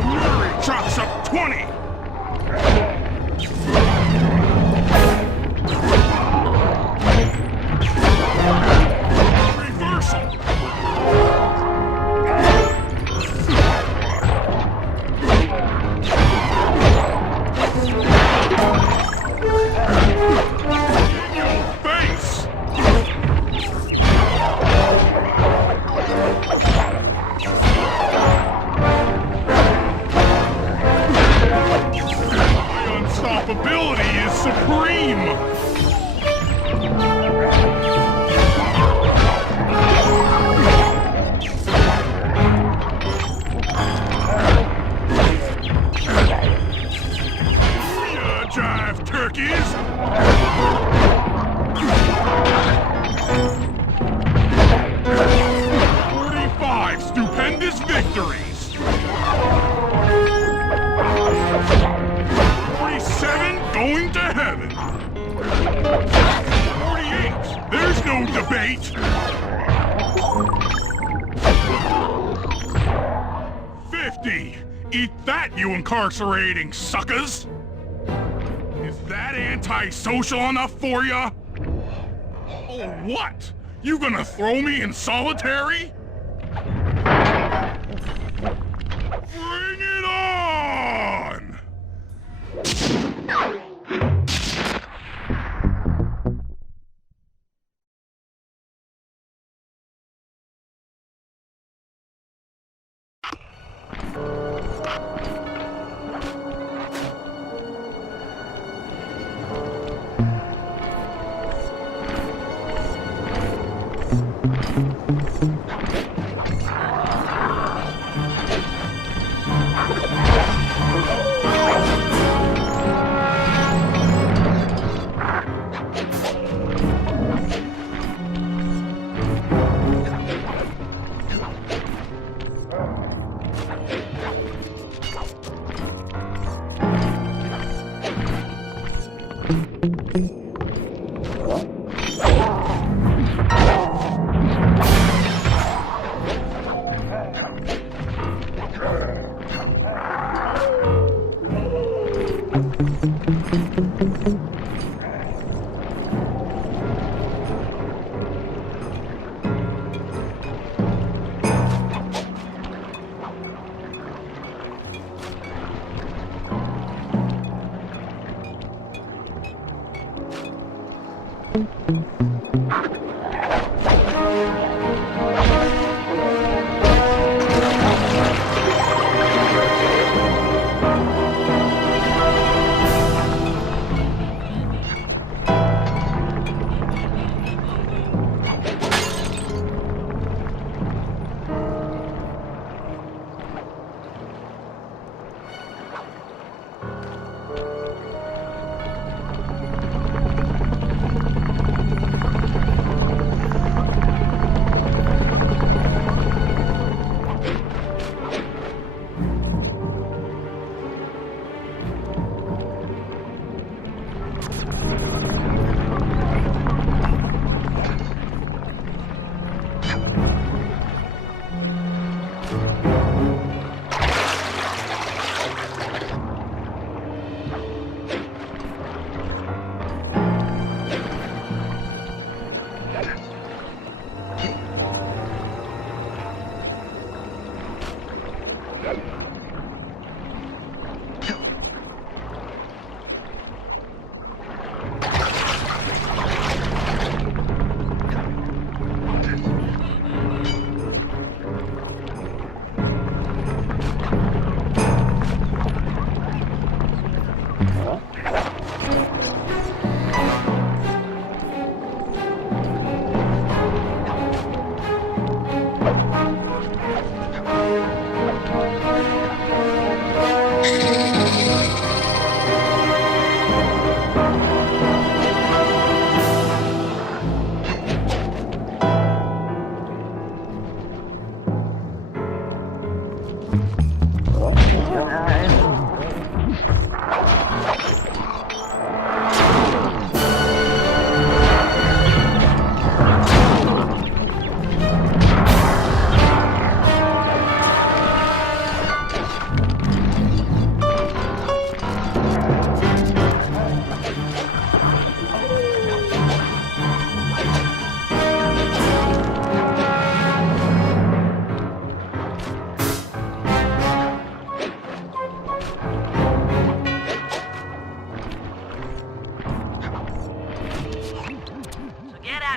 Murray chalks up 20. Reversal. Ability is supreme! Booyah, jive turkeys! "45 stupendous victories! 47 going to heaven! 48, there's no debate! 50, eat that, you incarcerating suckers! Is that antisocial enough for ya? Oh, what? You gonna throw me in solitary? Bring it on!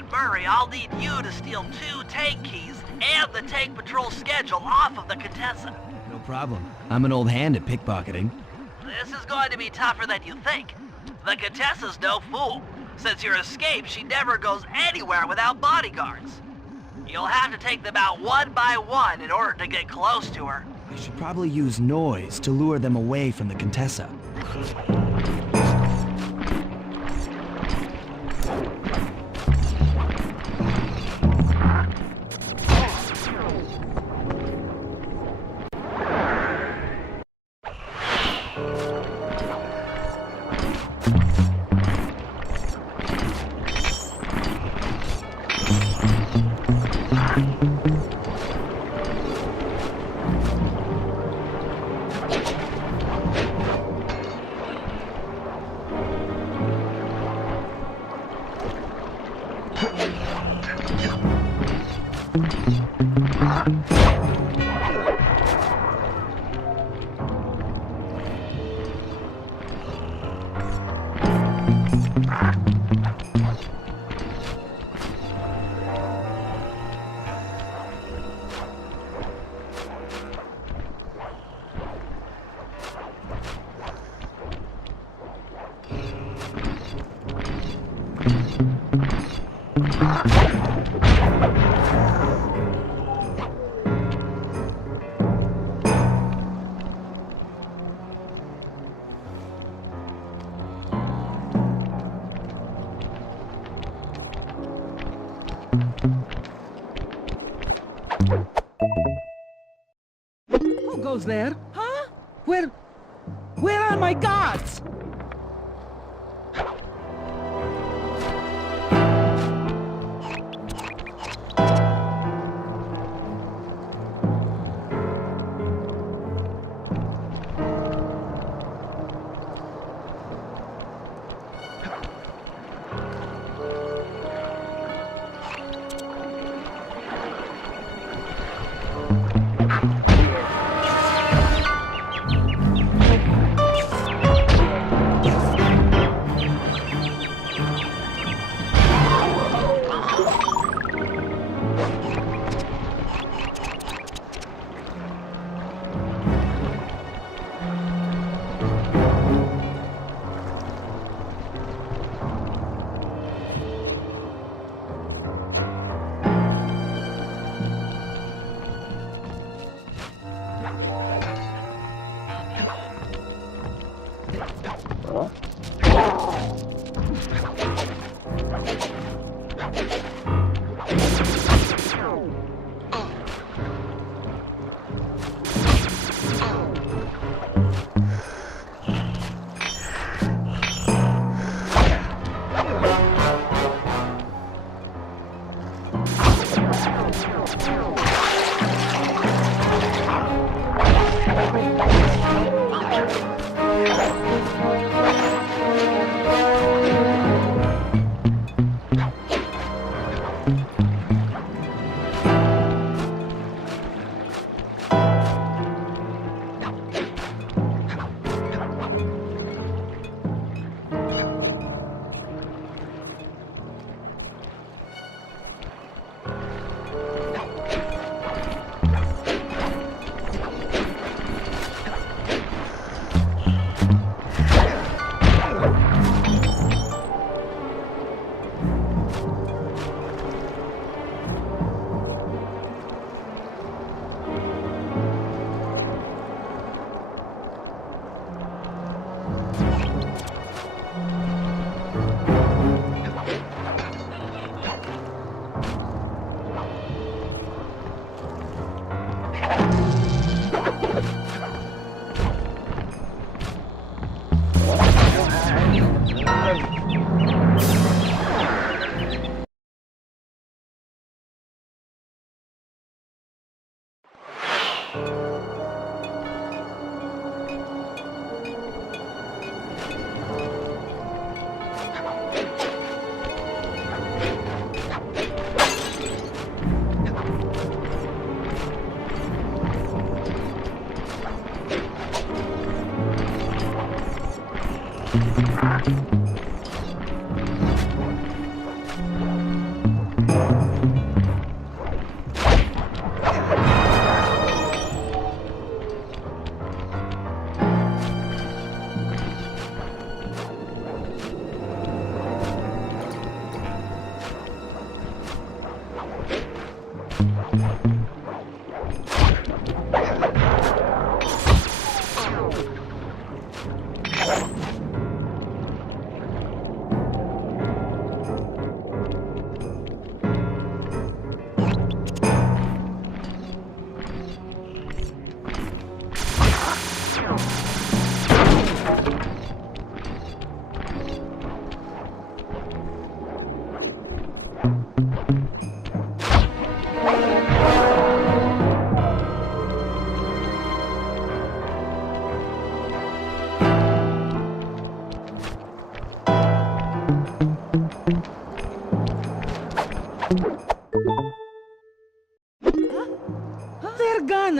and Murray, I'll need you to steal 2 tank keys and the tank patrol schedule off of the Contessa. No problem. I'm an old hand at pickpocketing. This is going to be tougher than you think. The Contessa's no fool. Since your escape, she never goes anywhere without bodyguards. You'll have to take them out one by one in order to get close to her. I should probably use noise to lure them away from the Contessa. Who goes there? Huh? Where are my guards?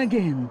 again.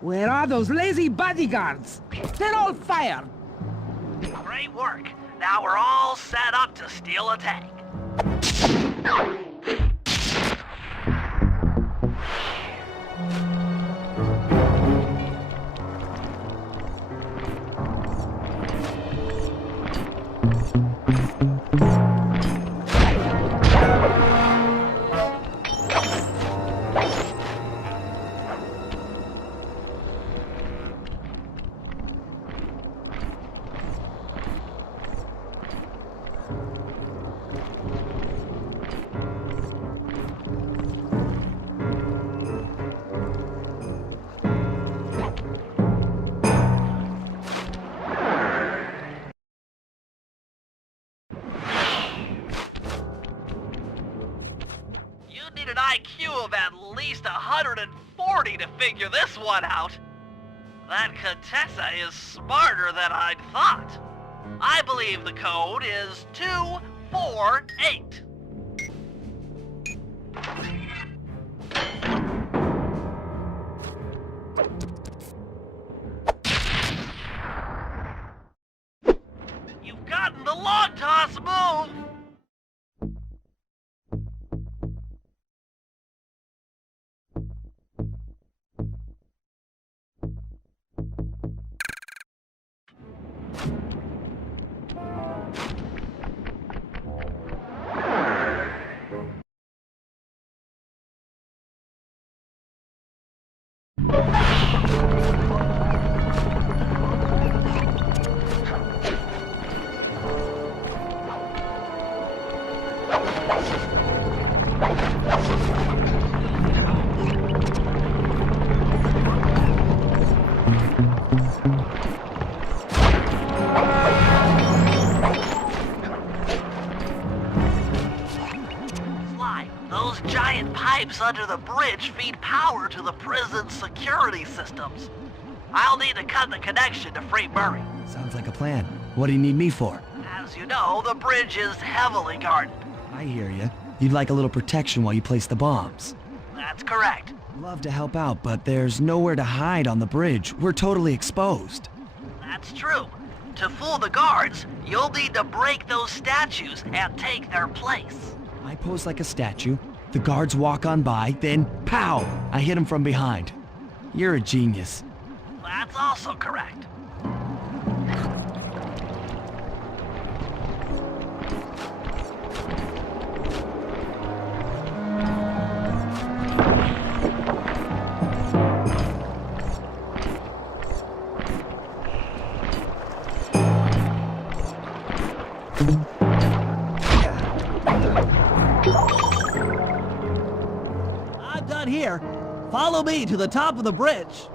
Where are those lazy bodyguards? They're all fired! Great work. Now we're all set up to steal a tank. Need an IQ of at least 140 to figure this one out. That Contessa is smarter than I'd thought. I believe the code is 248. You've gotten the long toss move. Those giant pipes under the bridge feed power to the prison's security systems. I'll need to cut the connection to free Murray. Sounds like a plan. What do you need me for? As you know, the bridge is heavily guarded. I hear you. You'd like a little protection while you place the bombs. That's correct. Love to help out, but there's nowhere to hide on the bridge. We're totally exposed. That's true. To fool the guards, you'll need to break those statues and take their place. I pose like a statue. The guards walk on by, then pow! I hit them from behind. You're a genius. That's also correct. I'm done here. Follow me to the top of the bridge.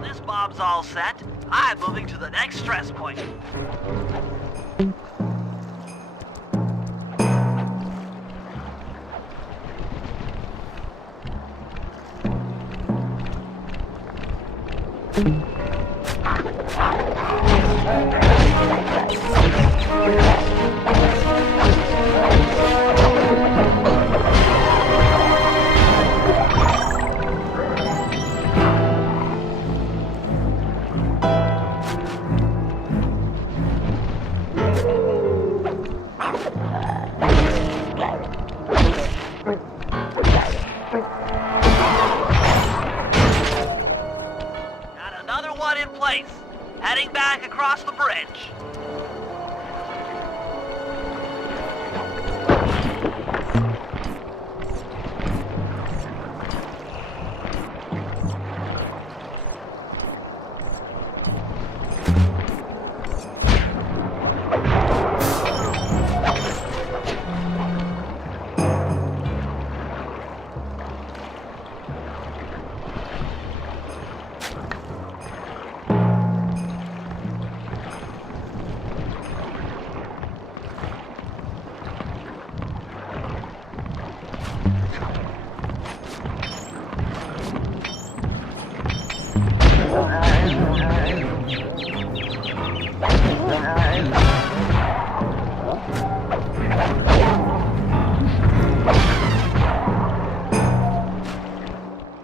This bomb's all set. I'm moving to the next stress point. Got another one in place. Heading back across the bridge.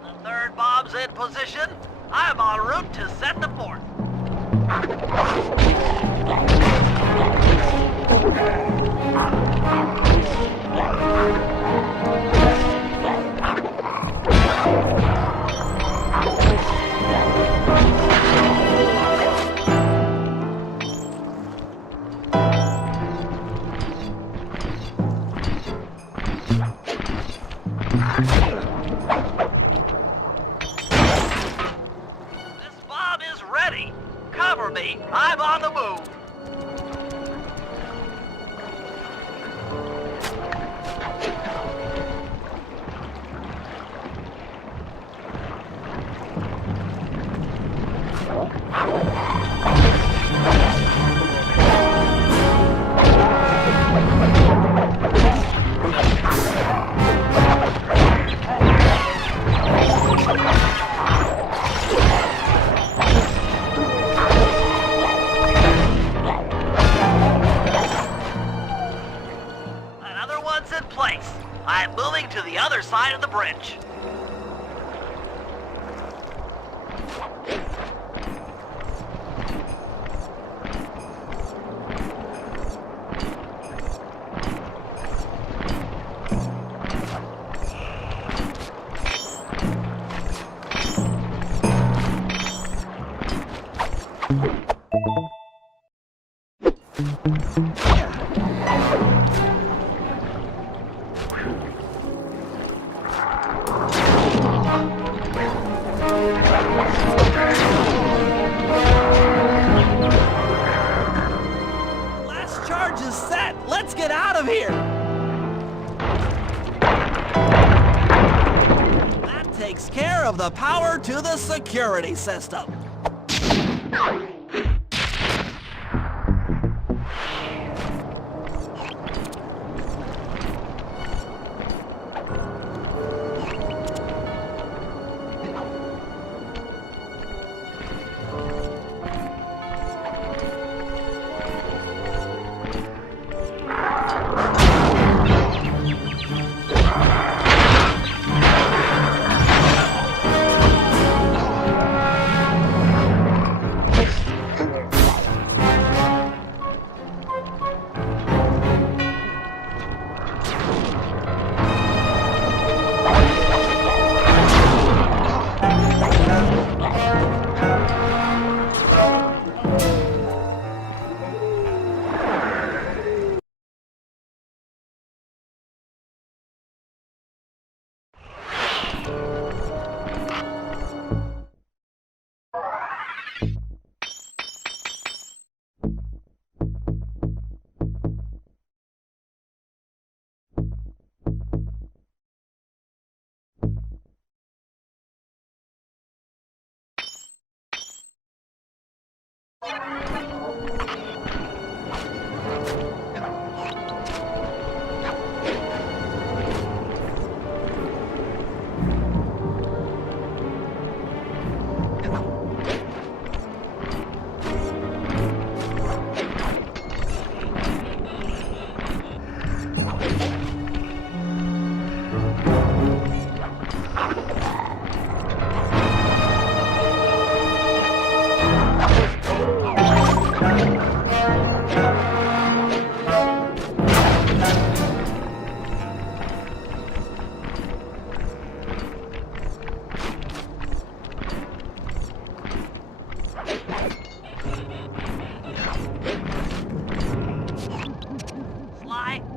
The third bomb's in position. I'm en route to set the fourth. This bomb is ready. Cover me. I'm on the move. Another one's in place. I'm moving to the other side of the bridge. share of the power to the security system.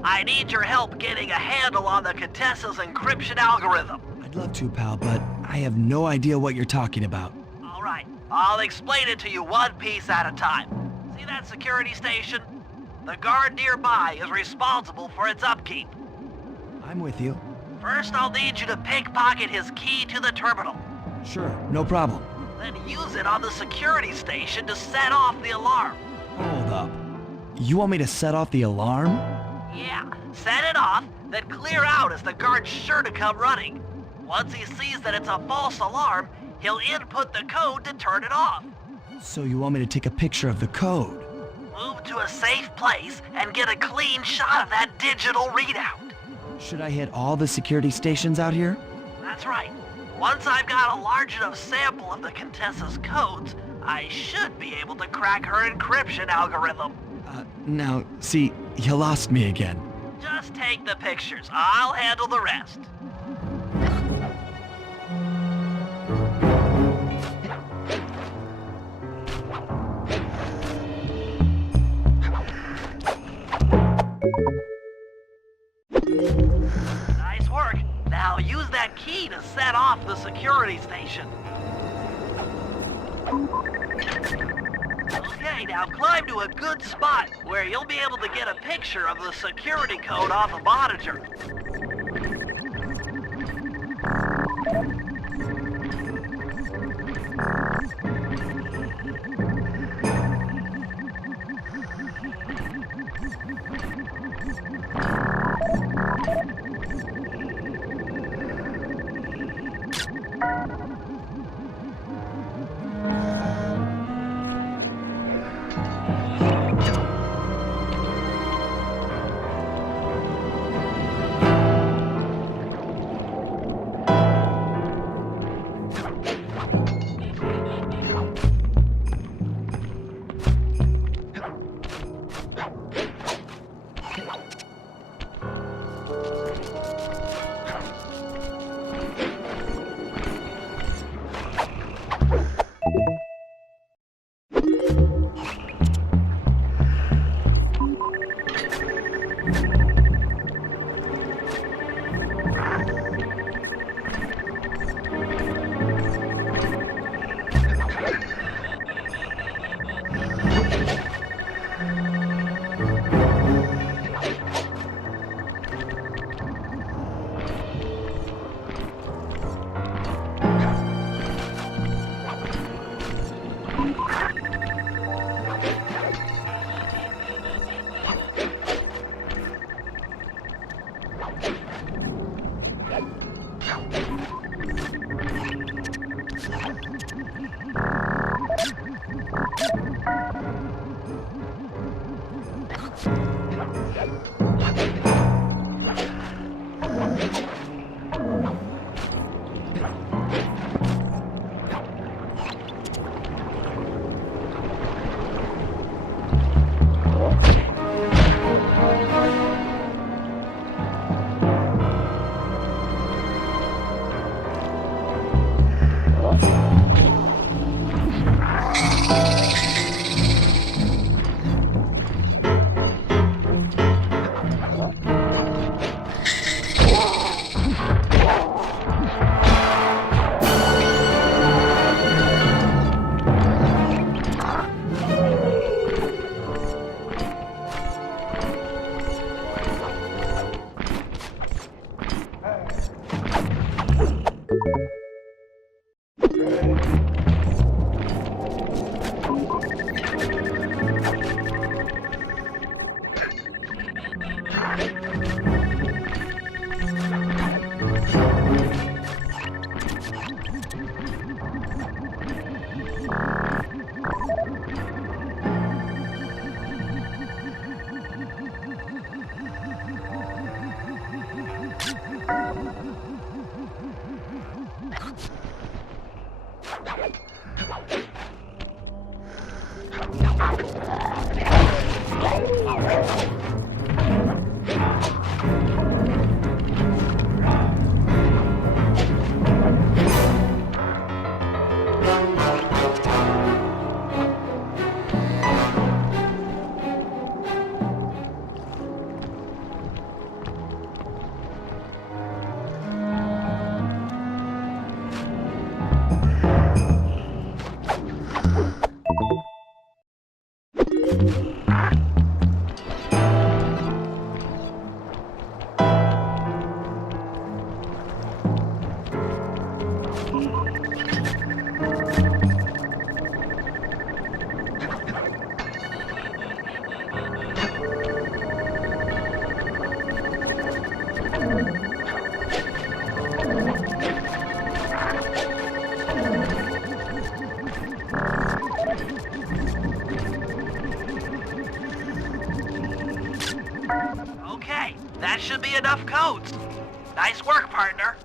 I need your help getting a handle on the Contessa's encryption algorithm. I'd love to, pal, but I have no idea what you're talking about. All right, I'll explain it to you one piece at a time. See that security station? The guard nearby is responsible for its upkeep. I'm with you. First, I'll need you to pickpocket his key to the terminal. Sure, no problem. Then use it on the security station to set off the alarm. Hold up. You want me to set off the alarm? Yeah, set it off, then clear out as the guard's sure to come running. Once he sees that it's a false alarm, he'll input the code to turn it off. So you want me to take a picture of the code? Move to a safe place and get a clean shot of that digital readout. Should I hit all the security stations out here? That's right. Once I've got a large enough sample of the Contessa's codes, I should be able to crack her encryption algorithm. Now, see, you lost me again. Just take the pictures. I'll handle the rest. Nice work. Now use that key to set off the security station. Okay, now climb to a good spot where you'll be able to get a picture of the security code on the monitor. Okay, that should be enough codes. Nice work, partner.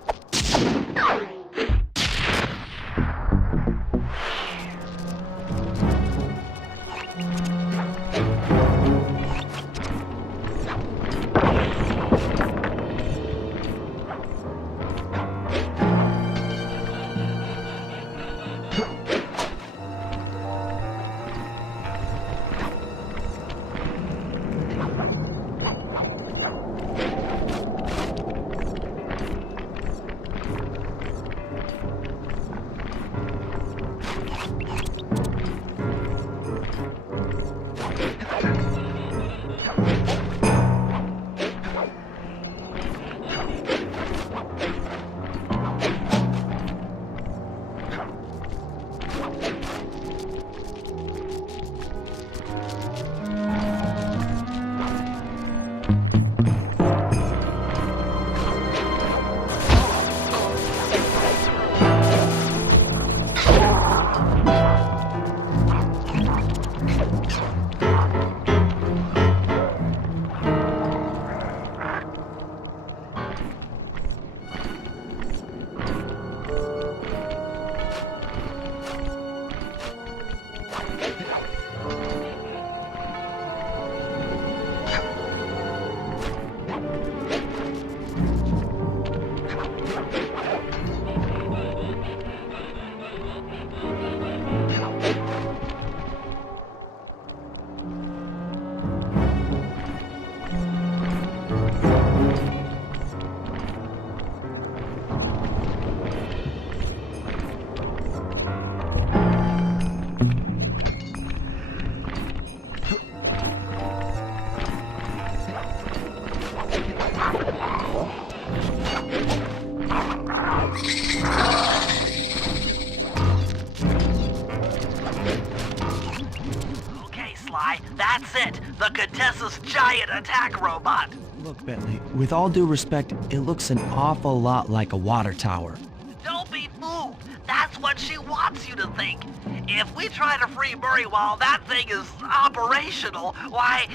Okay, Sly, that's it. The Contessa's giant attack robot. Look, Bentley, with all due respect, it looks an awful lot like a water tower. Don't be fooled. That's what she wants you to think. If we try to free Murray while that thing is operational, why...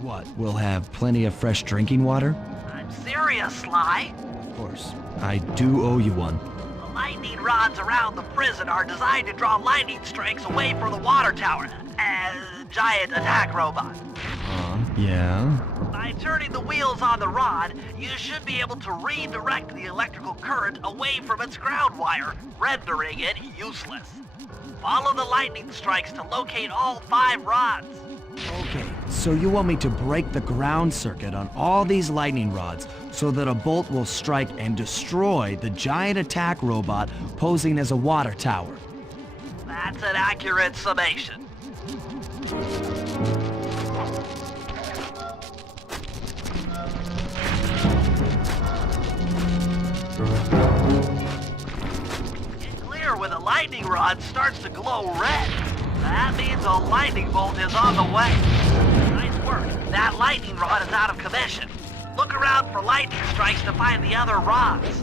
What, we'll have plenty of fresh drinking water? I'm serious, Sly. Of course. I do owe you one. The lightning rods around the prison are designed to draw lightning strikes away from the water tower. Giant attack robot. Yeah? By turning the wheels on the rod, you should be able to redirect the electrical current away from its ground wire, rendering it useless. Follow the lightning strikes to locate all 5 rods. Okay, so you want me to break the ground circuit on all these lightning rods so that a bolt will strike and destroy the giant attack robot posing as a water tower. That's an accurate summation. Get clear when the lightning rod starts to glow red. That means a lightning bolt is on the way. Nice work. That lightning rod is out of commission. Look around for lightning strikes to find the other rods.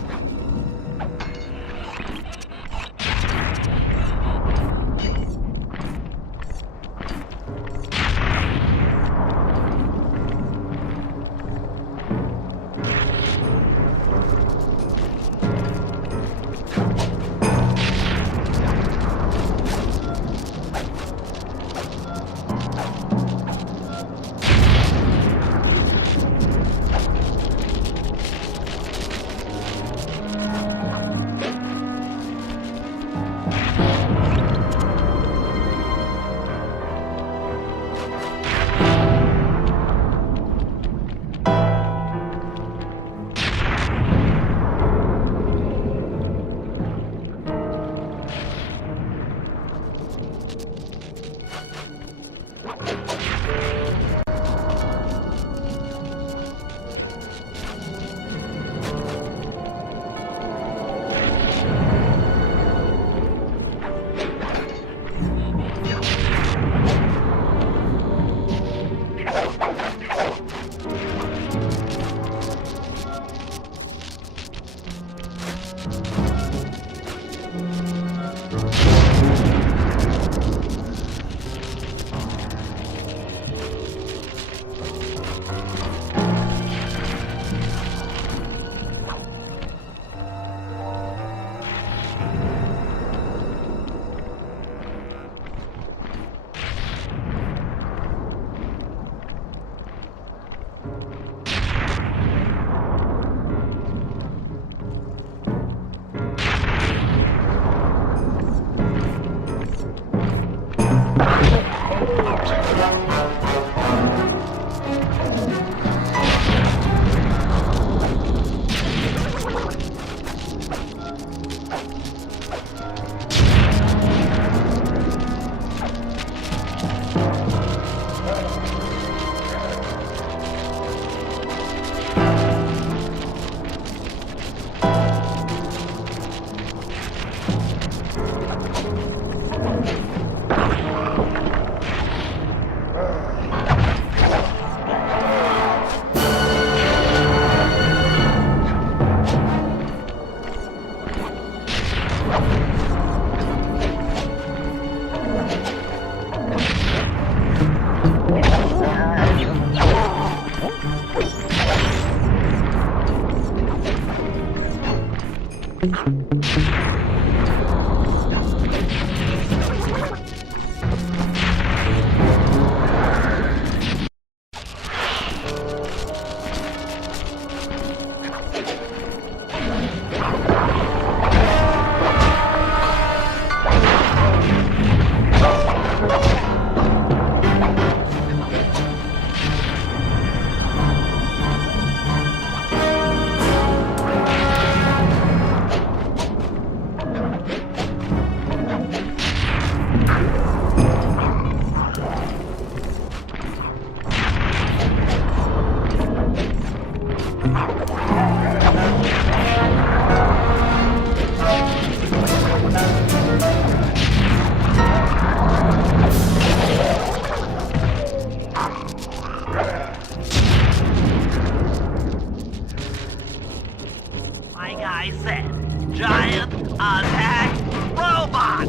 like I said, giant attack robot!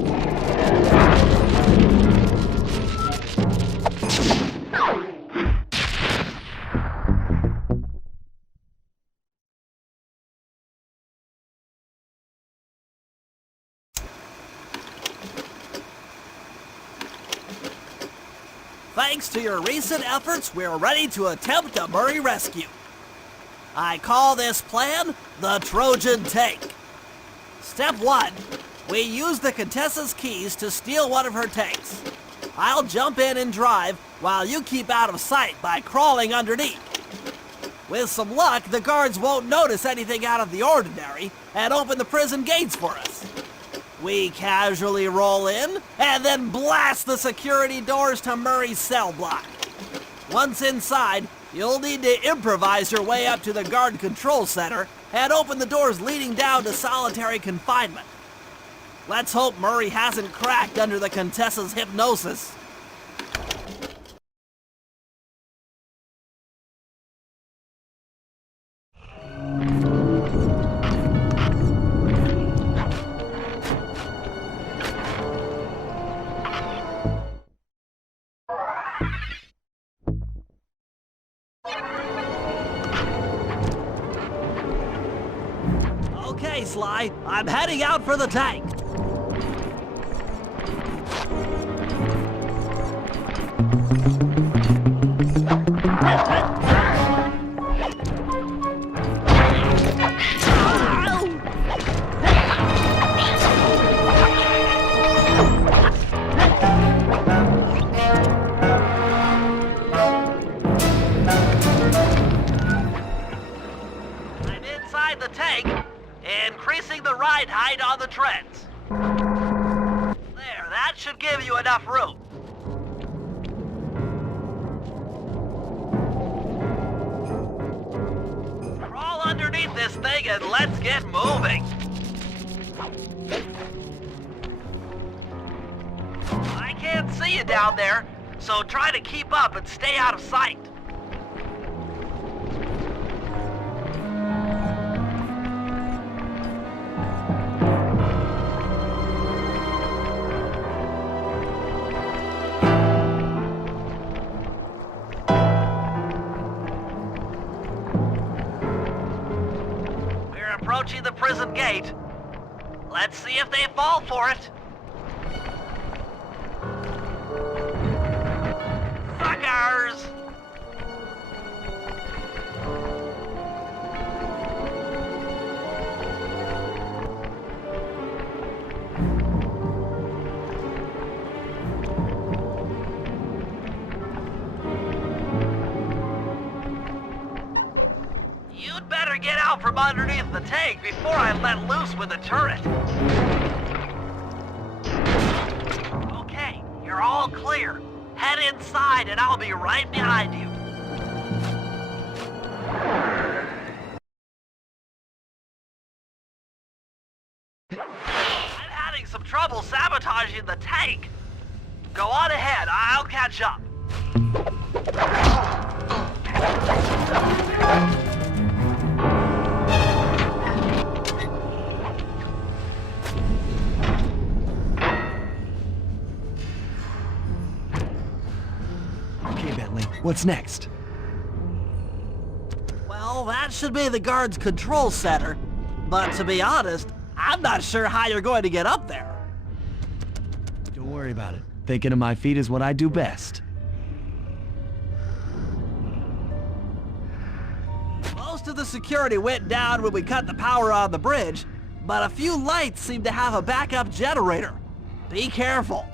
Thanks to your recent efforts, we're ready to attempt a Murray rescue. I call this plan the Trojan Tank. Step 1. We use the Contessa's keys to steal one of her tanks. I'll jump in and drive while you keep out of sight by crawling underneath. With some luck, the guards won't notice anything out of the ordinary and open the prison gates for us. We casually roll in and then blast the security doors to Murray's cell block. Once inside, you'll need to improvise your way up to the guard control center and open the doors leading down to solitary confinement. Let's hope Murray hasn't cracked under the Contessa's hypnosis. Okay, Sly, I'm heading out for the tank. I'm inside the tank, increasing the ride height on the treads. There, that should give you enough room. Crawl underneath this thing and let's get moving. I can't see you down there, so try to keep up and stay out of sight. Approaching the prison gate. Let's see if they fall for it. Suckers! You'd better get out from underneath the tank before I let loose with the turret. Okay, you're all clear. Head inside and I'll be right behind you. I'm having some trouble sabotaging the tank. Go on ahead, I'll catch up. Okay, Bentley, what's next? Well, that should be the guard's control center. But to be honest, I'm not sure how you're going to get up there. Don't worry about it. Thinking of my feet is what I do best. Most of the security went down when we cut the power on the bridge, but a few lights seem to have a backup generator. Be careful.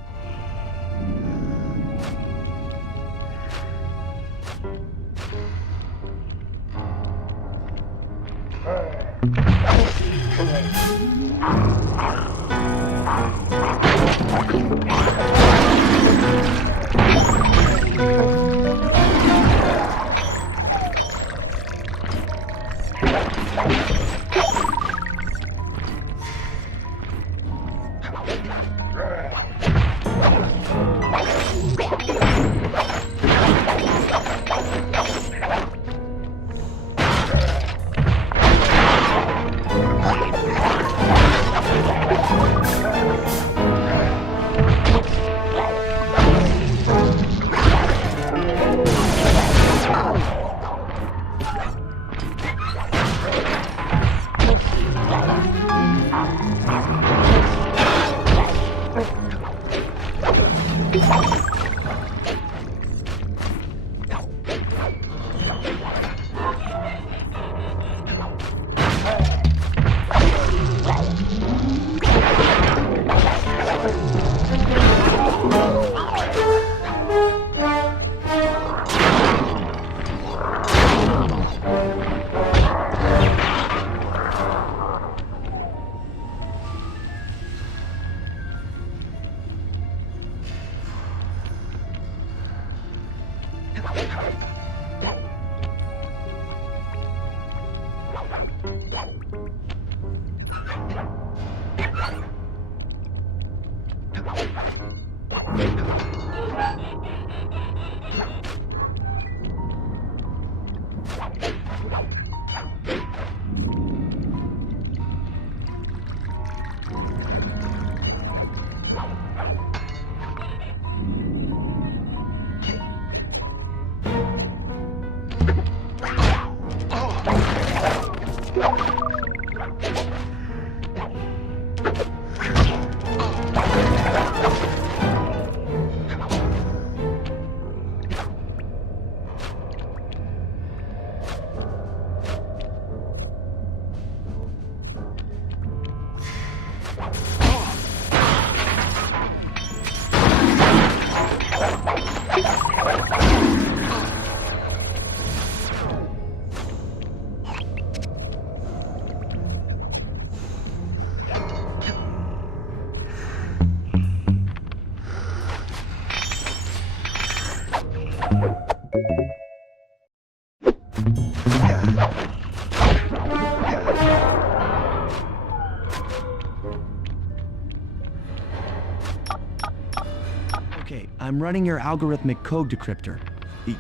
I'm running your algorithmic code decryptor.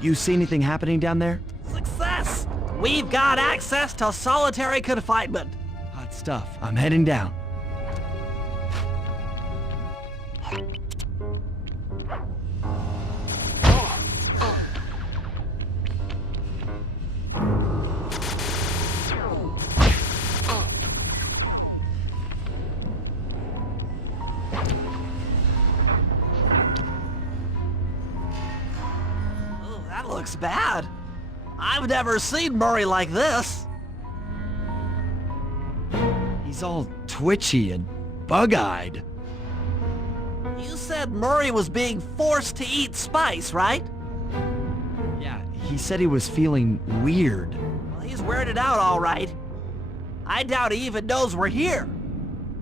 You see anything happening down there? Success! We've got access to solitary confinement. Hot stuff. I'm heading down. Oh, that looks bad. I've never seen Murray like this. He's all twitchy and bug-eyed. You said Murray was being forced to eat spice, right? Yeah, he said he was feeling weird. Well, he's weirded out all right. I doubt he even knows we're here.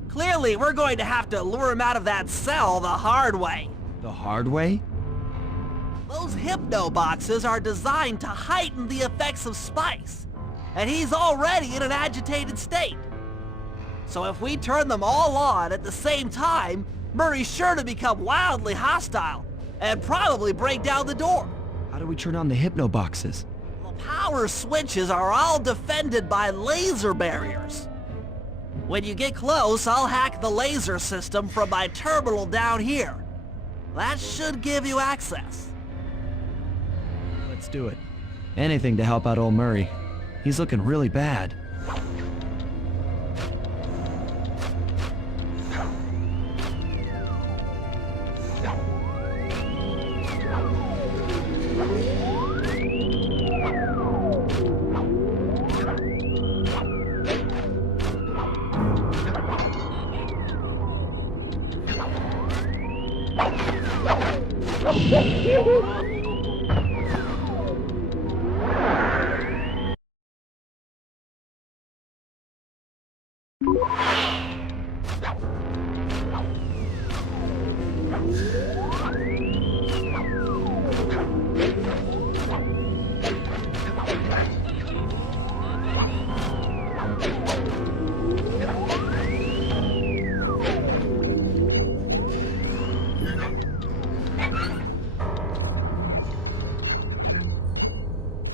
Clearly, we're going to have to lure him out of that cell the hard way. The hard way? Those hypno boxes are designed to heighten the effects of spice, and he's already in an agitated state. So if we turn them all on at the same time, Murray's sure to become wildly hostile and probably break down the door. How do we turn on the hypno boxes? The power switches are all defended by laser barriers. When you get close, I'll hack the laser system from my terminal down here. That should give you access. Let's do it. Anything to help out old Murray. He's looking really bad.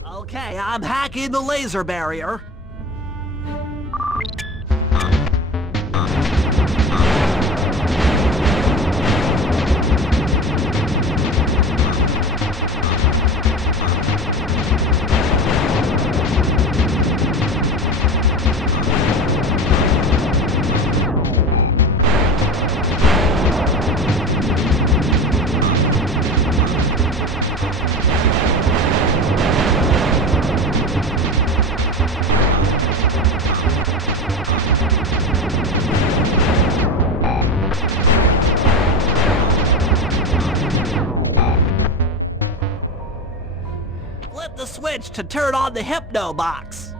Okay, I'm hacking the laser barrier. Flip the switch to turn on the hypno box.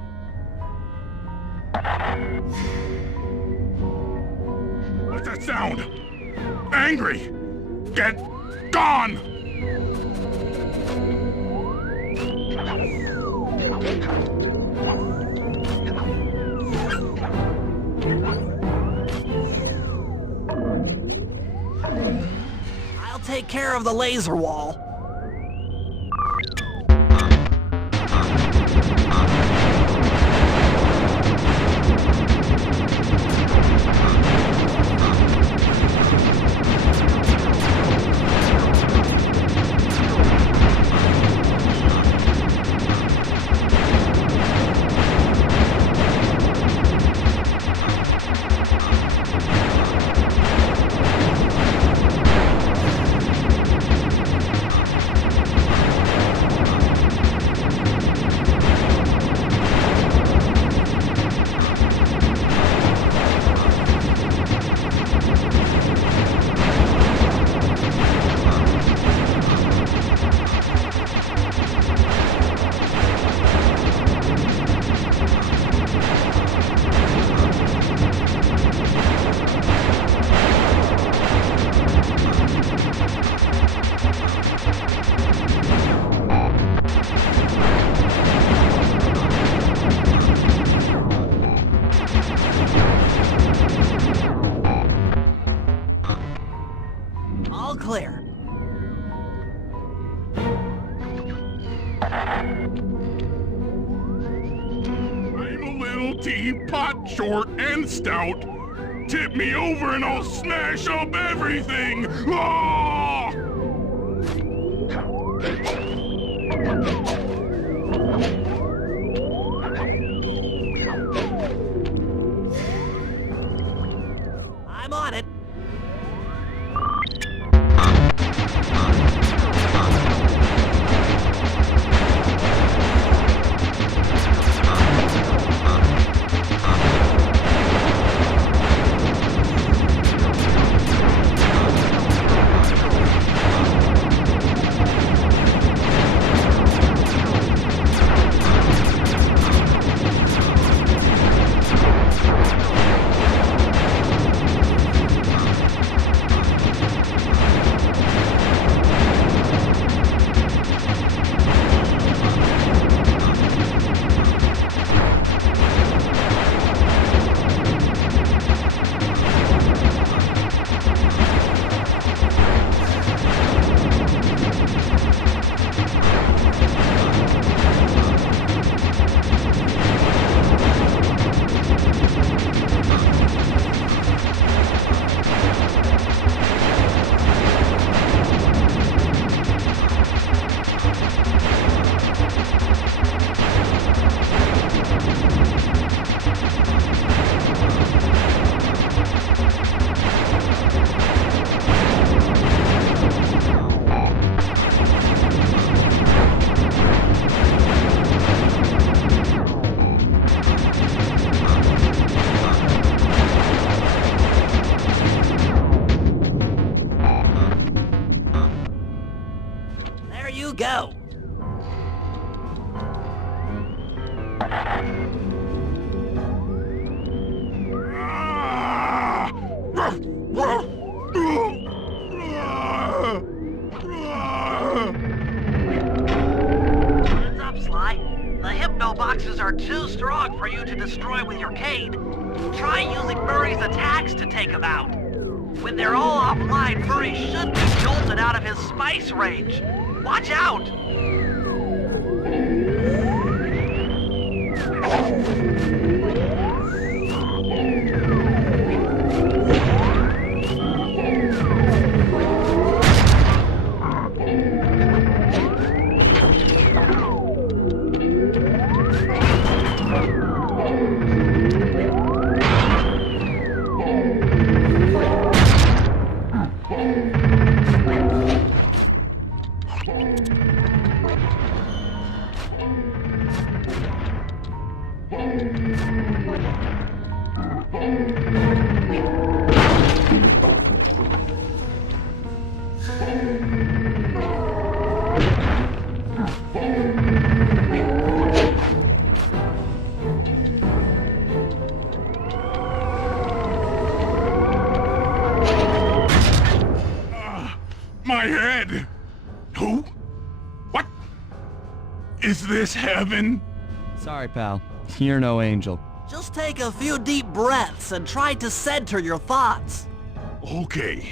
What's that sound? Angry! Get gone! I'll take care of the laser wall. pot short and stout. Tip me over and I'll smash up everything! Ah! I'm on it. There you go. Heads up, Sly. The hypno boxes are too strong for you to destroy with your cane. Try using Murray's attacks to take them out. When they're all offline, Murray should be jolted out of his spice range. Watch out! My head! Who? What? Is this heaven? Sorry, pal. You're no angel. Just take a few deep breaths and try to center your thoughts. Okay.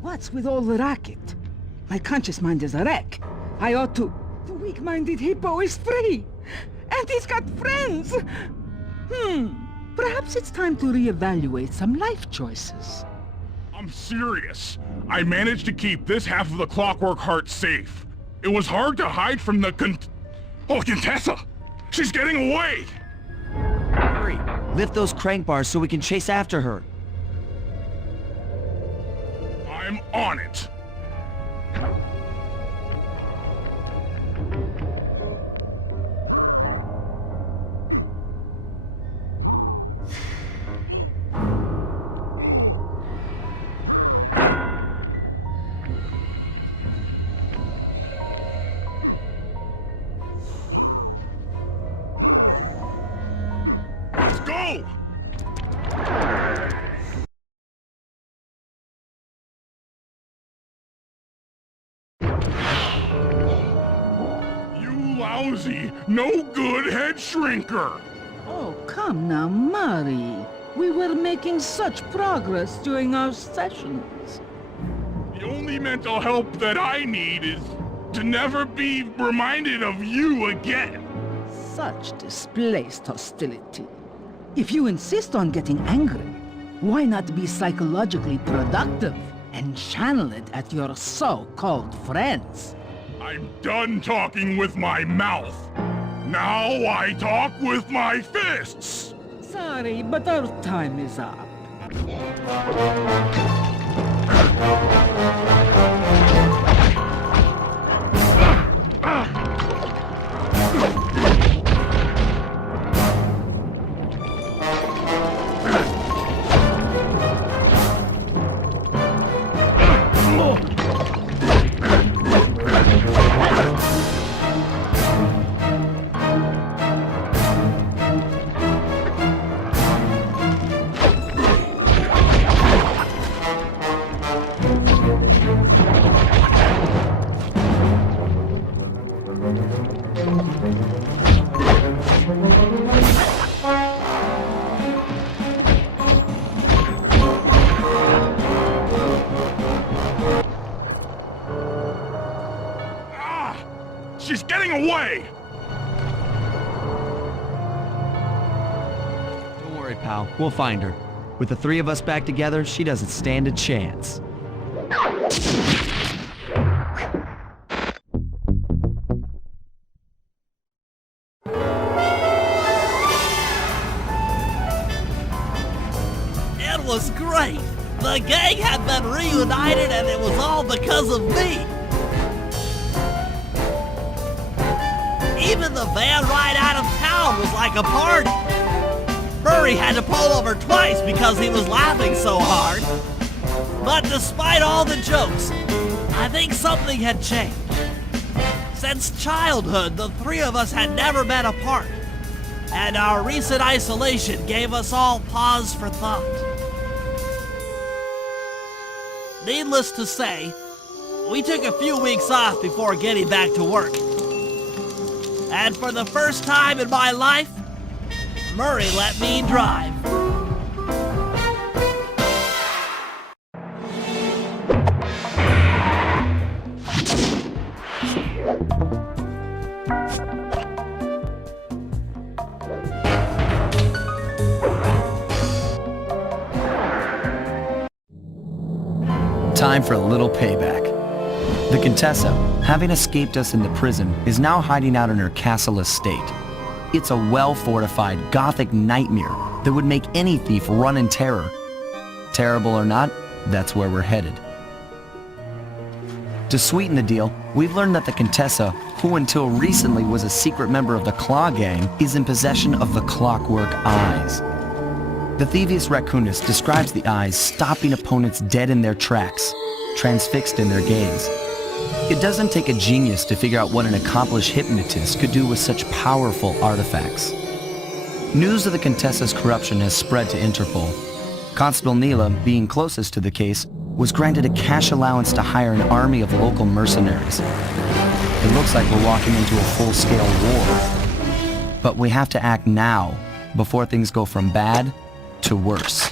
What's with all the racket? My conscious mind is a wreck. I ought to... The weak-minded hippo is free! And he's got friends! Perhaps it's time to reevaluate some life choices. I'm serious. I managed to keep this half of the Clockwork Heart safe. It was hard to hide from the Contessa! She's getting away! Hurry, lift those crank bars so we can chase after her. I'm on it. Let's go! You lousy, no good head shrinker! Oh, come now, Murray. We were making such progress during our sessions. The only mental help that I need is to never be reminded of you again. Such displaced hostility. If you insist on getting angry, why not be psychologically productive and channel it at your so-called friends? I'm done talking with my mouth. Now I talk with my fists. Sorry, but our time is up. She's getting away! Don't worry, pal. We'll find her. With the three of us back together, she doesn't stand a chance. It was great! The gang had been reunited and it was all because of me! Even the van ride out of town was like a party! Murray had to pull over twice because he was laughing so hard. But despite all the jokes, I think something had changed. Since childhood, the three of us had never been apart, and our recent isolation gave us all pause for thought. Needless to say, we took a few weeks off before getting back to work. And for the first time in my life, Murray let me drive. Time for a little payback. The Contessa, having escaped us in the prison, is now hiding out in her castle estate. It's a well-fortified Gothic nightmare that would make any thief run in terror. Terrible or not, that's where we're headed. To sweeten the deal, we've learned that the Contessa, who until recently was a secret member of the Claw Gang, is in possession of the Clockwork Eyes. The Thievius Raccoonus describes the eyes stopping opponents dead in their tracks, transfixed in their gaze. It doesn't take a genius to figure out what an accomplished hypnotist could do with such powerful artifacts. News of the Contessa's corruption has spread to Interpol. Constable Neela, being closest to the case, was granted a cash allowance to hire an army of local mercenaries. It looks like we're walking into a full-scale war. But we have to act now, before things go from bad to worse.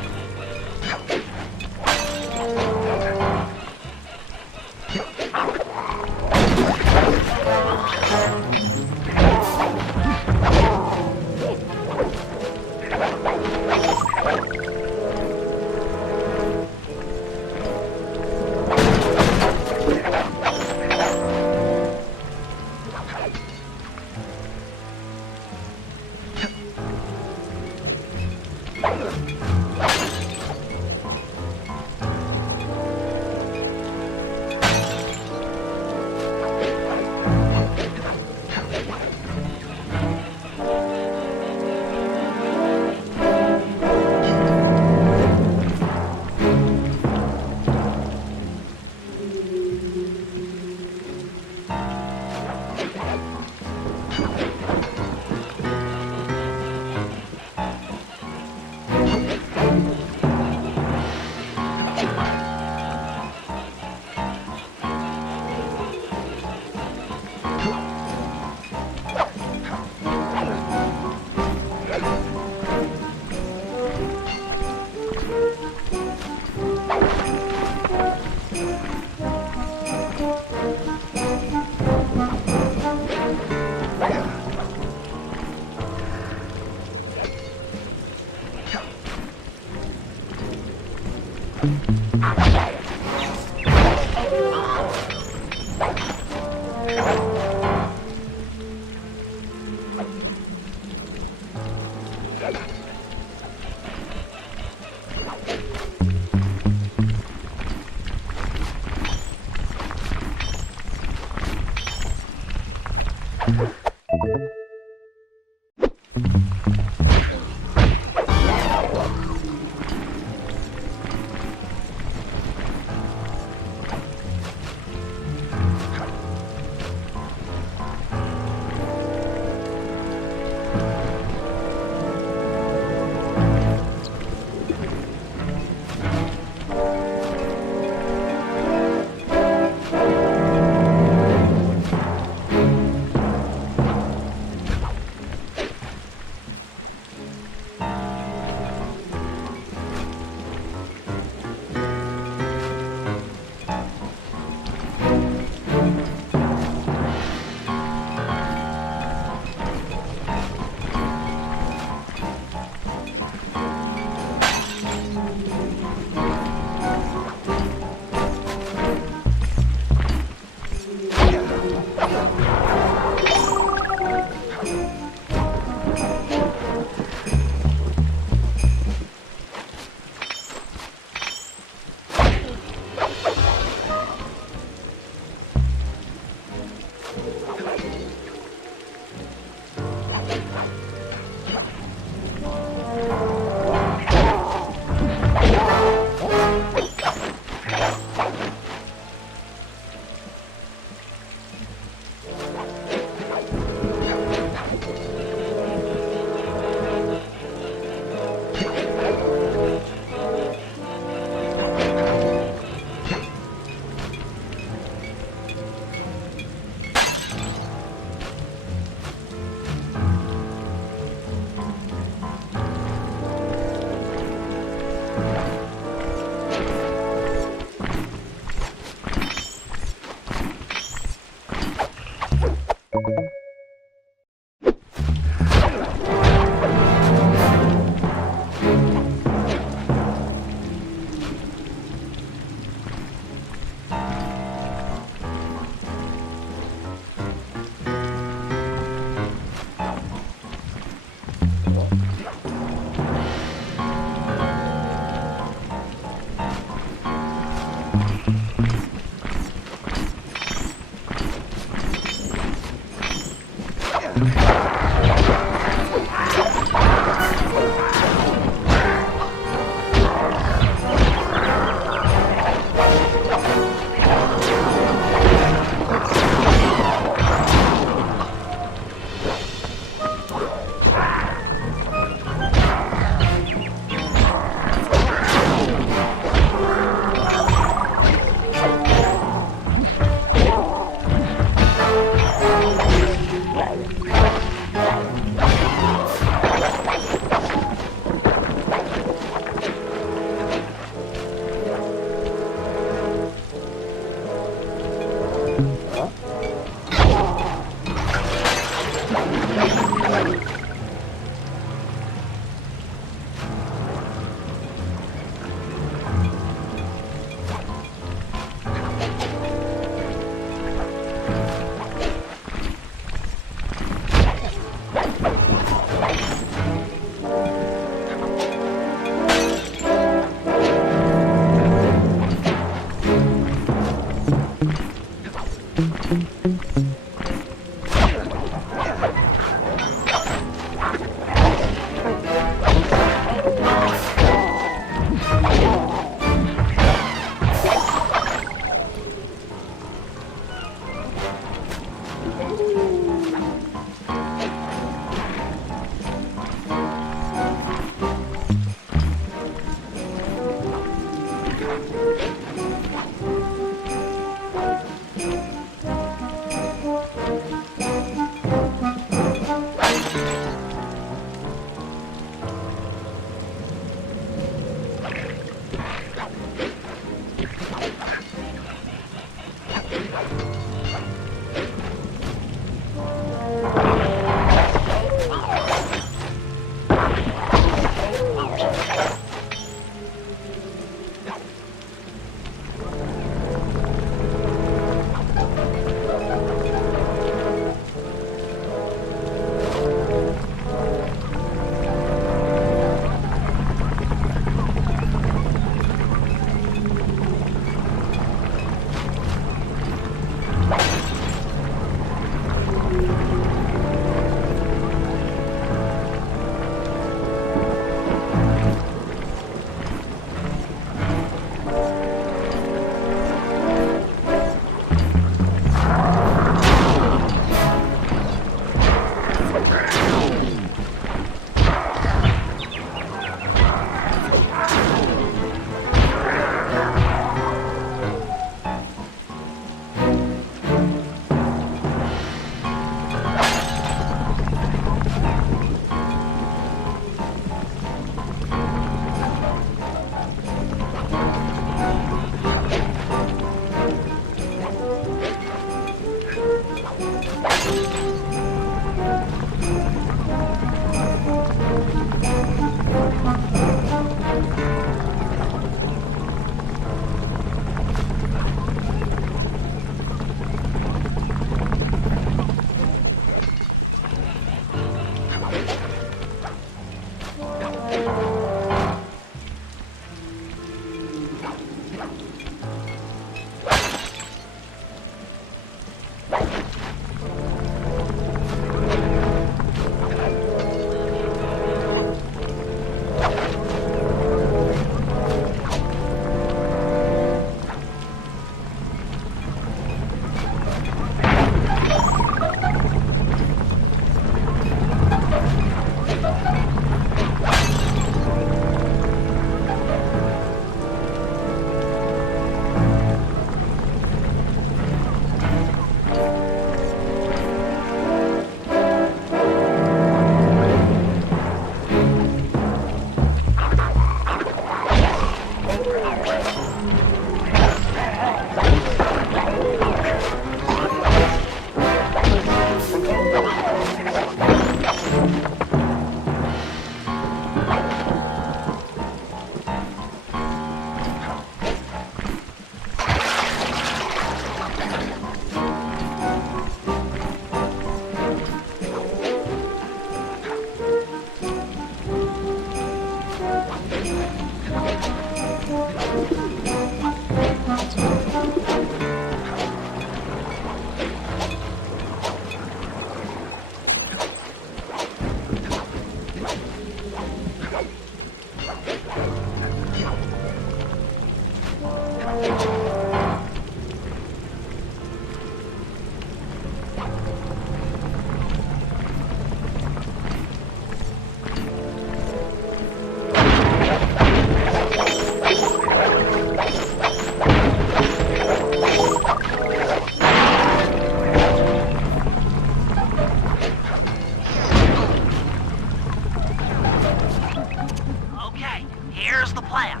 Okay, here's the plan.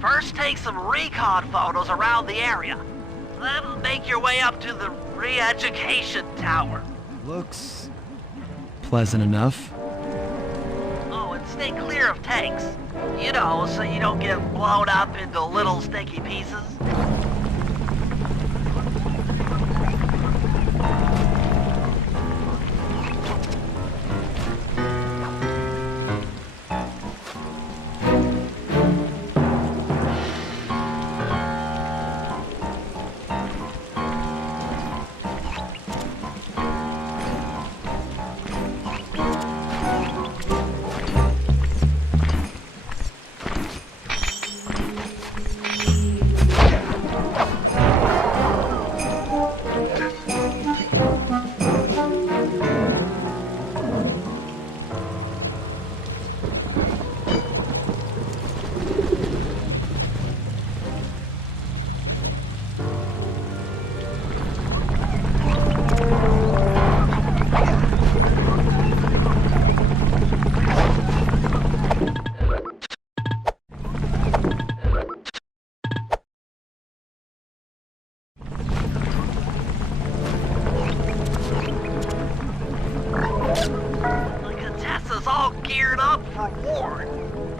First, take some recon photos around the area. Then make your way up to the re-education tower. Looks pleasant enough. Oh, and stay clear of tanks. You know, so you don't get blown up into little sticky pieces. All geared up for war.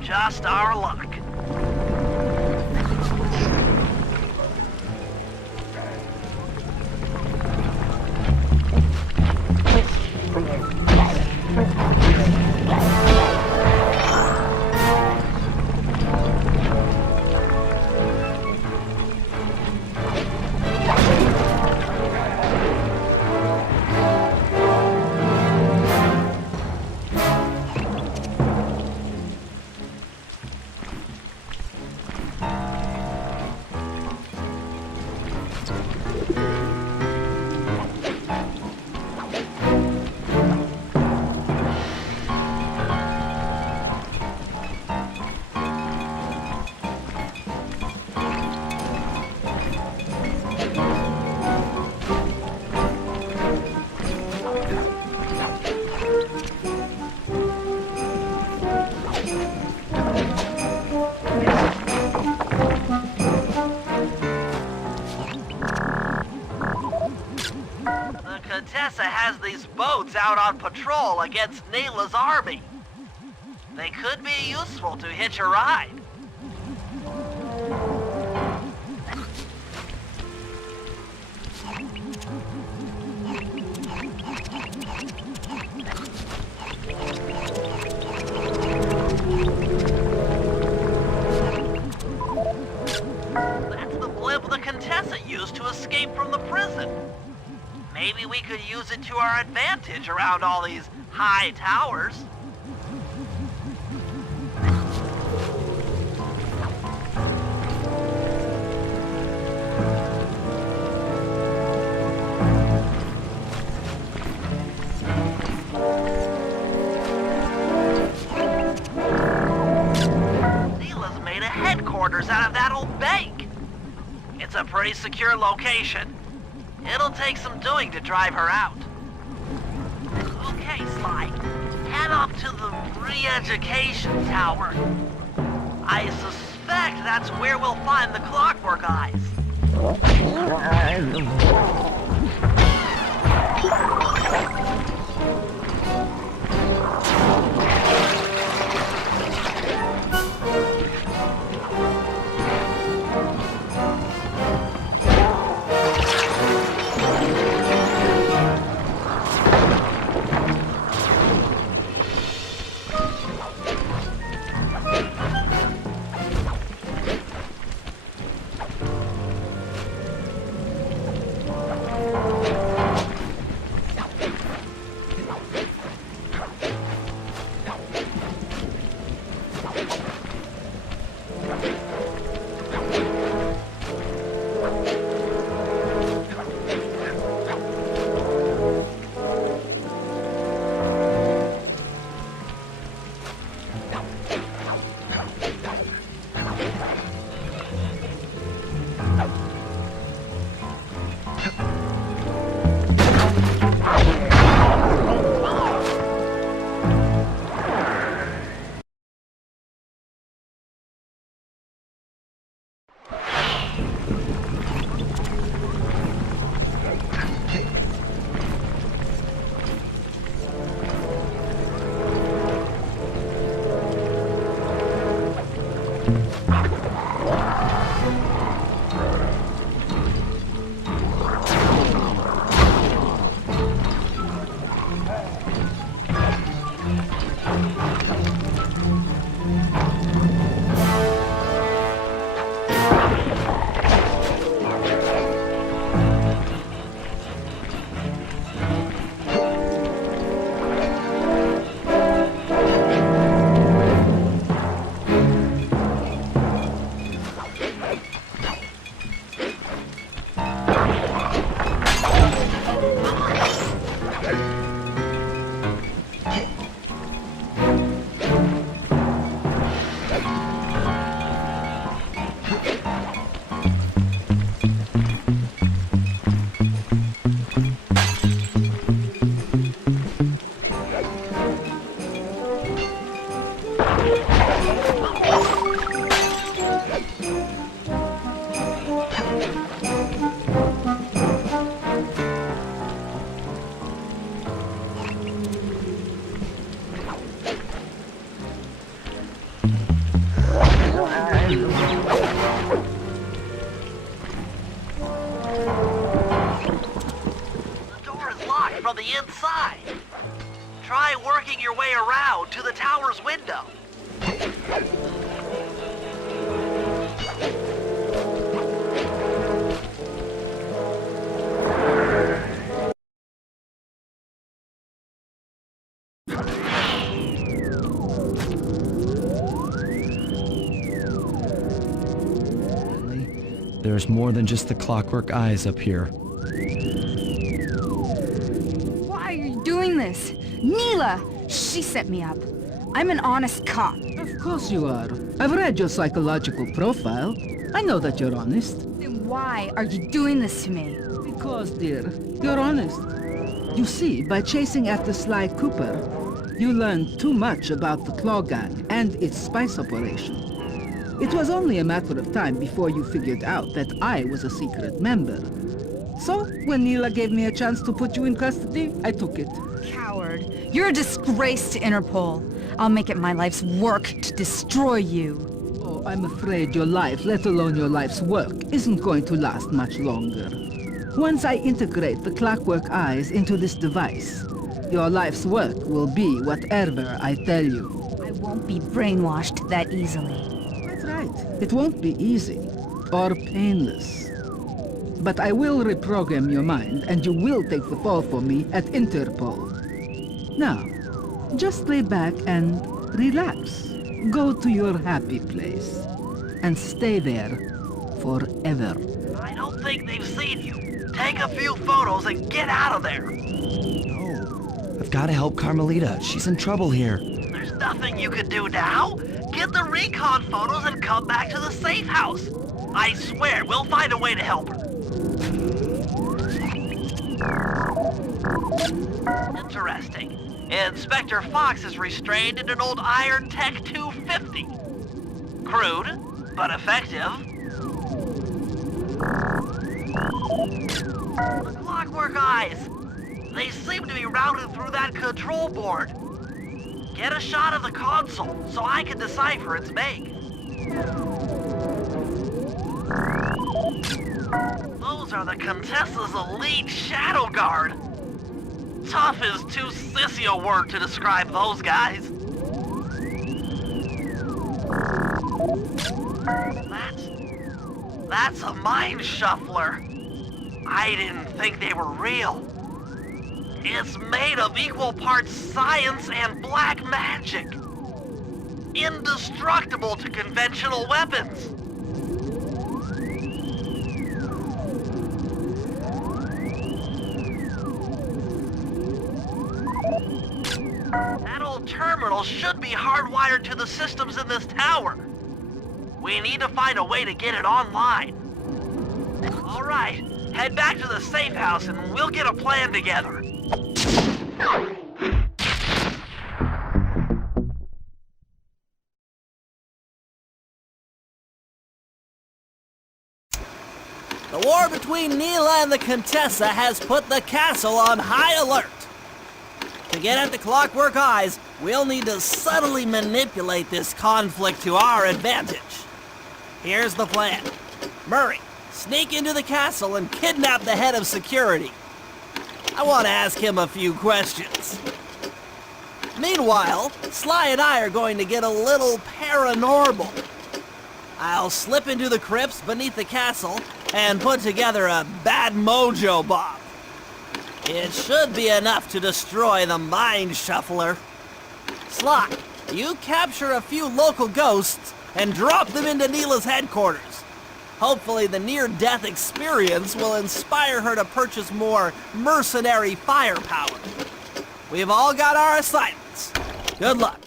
Just our luck. Contessa has these boats out on patrol against Neela's army. They could be useful to hitch a ride. That's the blimp the Contessa used to escape from the prison. Maybe we could use it to our advantage around all these high towers. Neela's made a headquarters out of that old bank. It's a pretty secure location. It'll take some doing to drive her out. Okay, Sly. Head up to the re-education tower. I suspect that's where we'll find the Clockwork Eyes. From the inside. Try working your way around to the tower's window. There's more than just the clockwork eyes up here. Why are you doing this? Neela! She set me up. I'm an honest cop. Of course you are. I've read your psychological profile. I know that you're honest. Then why are you doing this to me? Because, dear, you're honest. You see, by chasing after Sly Cooper, you learned too much about the Claw Gang and its spice operation. It was only a matter of time before you figured out that I was a secret member. So, when Neela gave me a chance to put you in custody, I took it. Coward. You're a disgrace to Interpol. I'll make it my life's work to destroy you. Oh, I'm afraid your life, let alone your life's work, isn't going to last much longer. Once I integrate the clockwork eyes into this device, your life's work will be whatever I tell you. I won't be brainwashed that easily. That's right. It won't be easy or painless. But I will reprogram your mind and you will take the fall for me at Interpol. Now, just lay back and relax. Go to your happy place and stay there forever. I don't think they've seen you. Take a few photos and get out of there. No. I've got to help Carmelita. She's in trouble here. There's nothing you can do now. Get the recon photos and come back to the safe house. I swear, we'll find a way to help her. Interesting. Inspector Fox is restrained in an old Iron Tech 250. Crude, but effective. The clockwork eyes. They seem to be routed through that control board. Get a shot of the console so I can decipher its make. Those are the Contessa's elite shadow guard. Tough is too sissy a word to describe those guys. That's a mind shuffler. I didn't think they were real. It's made of equal parts science and black magic. Indestructible to conventional weapons. That old terminal should be hardwired to the systems in this tower. We need to find a way to get it online. All right, head back to the safe house and we'll get a plan together. The war between Neela and the Contessa has put the castle on high alert. To get at the Clockwork Eyes, we'll need to subtly manipulate this conflict to our advantage. Here's the plan. Murray, sneak into the castle and kidnap the head of security. I want to ask him a few questions. Meanwhile, Sly and I are going to get a little paranormal. I'll slip into the crypts beneath the castle and put together a bad mojo bomb. It should be enough to destroy the Mind Shuffler. Sly, you capture a few local ghosts and drop them into Neela's headquarters. Hopefully the near-death experience will inspire her to purchase more mercenary firepower. We've all got our assignments. Good luck.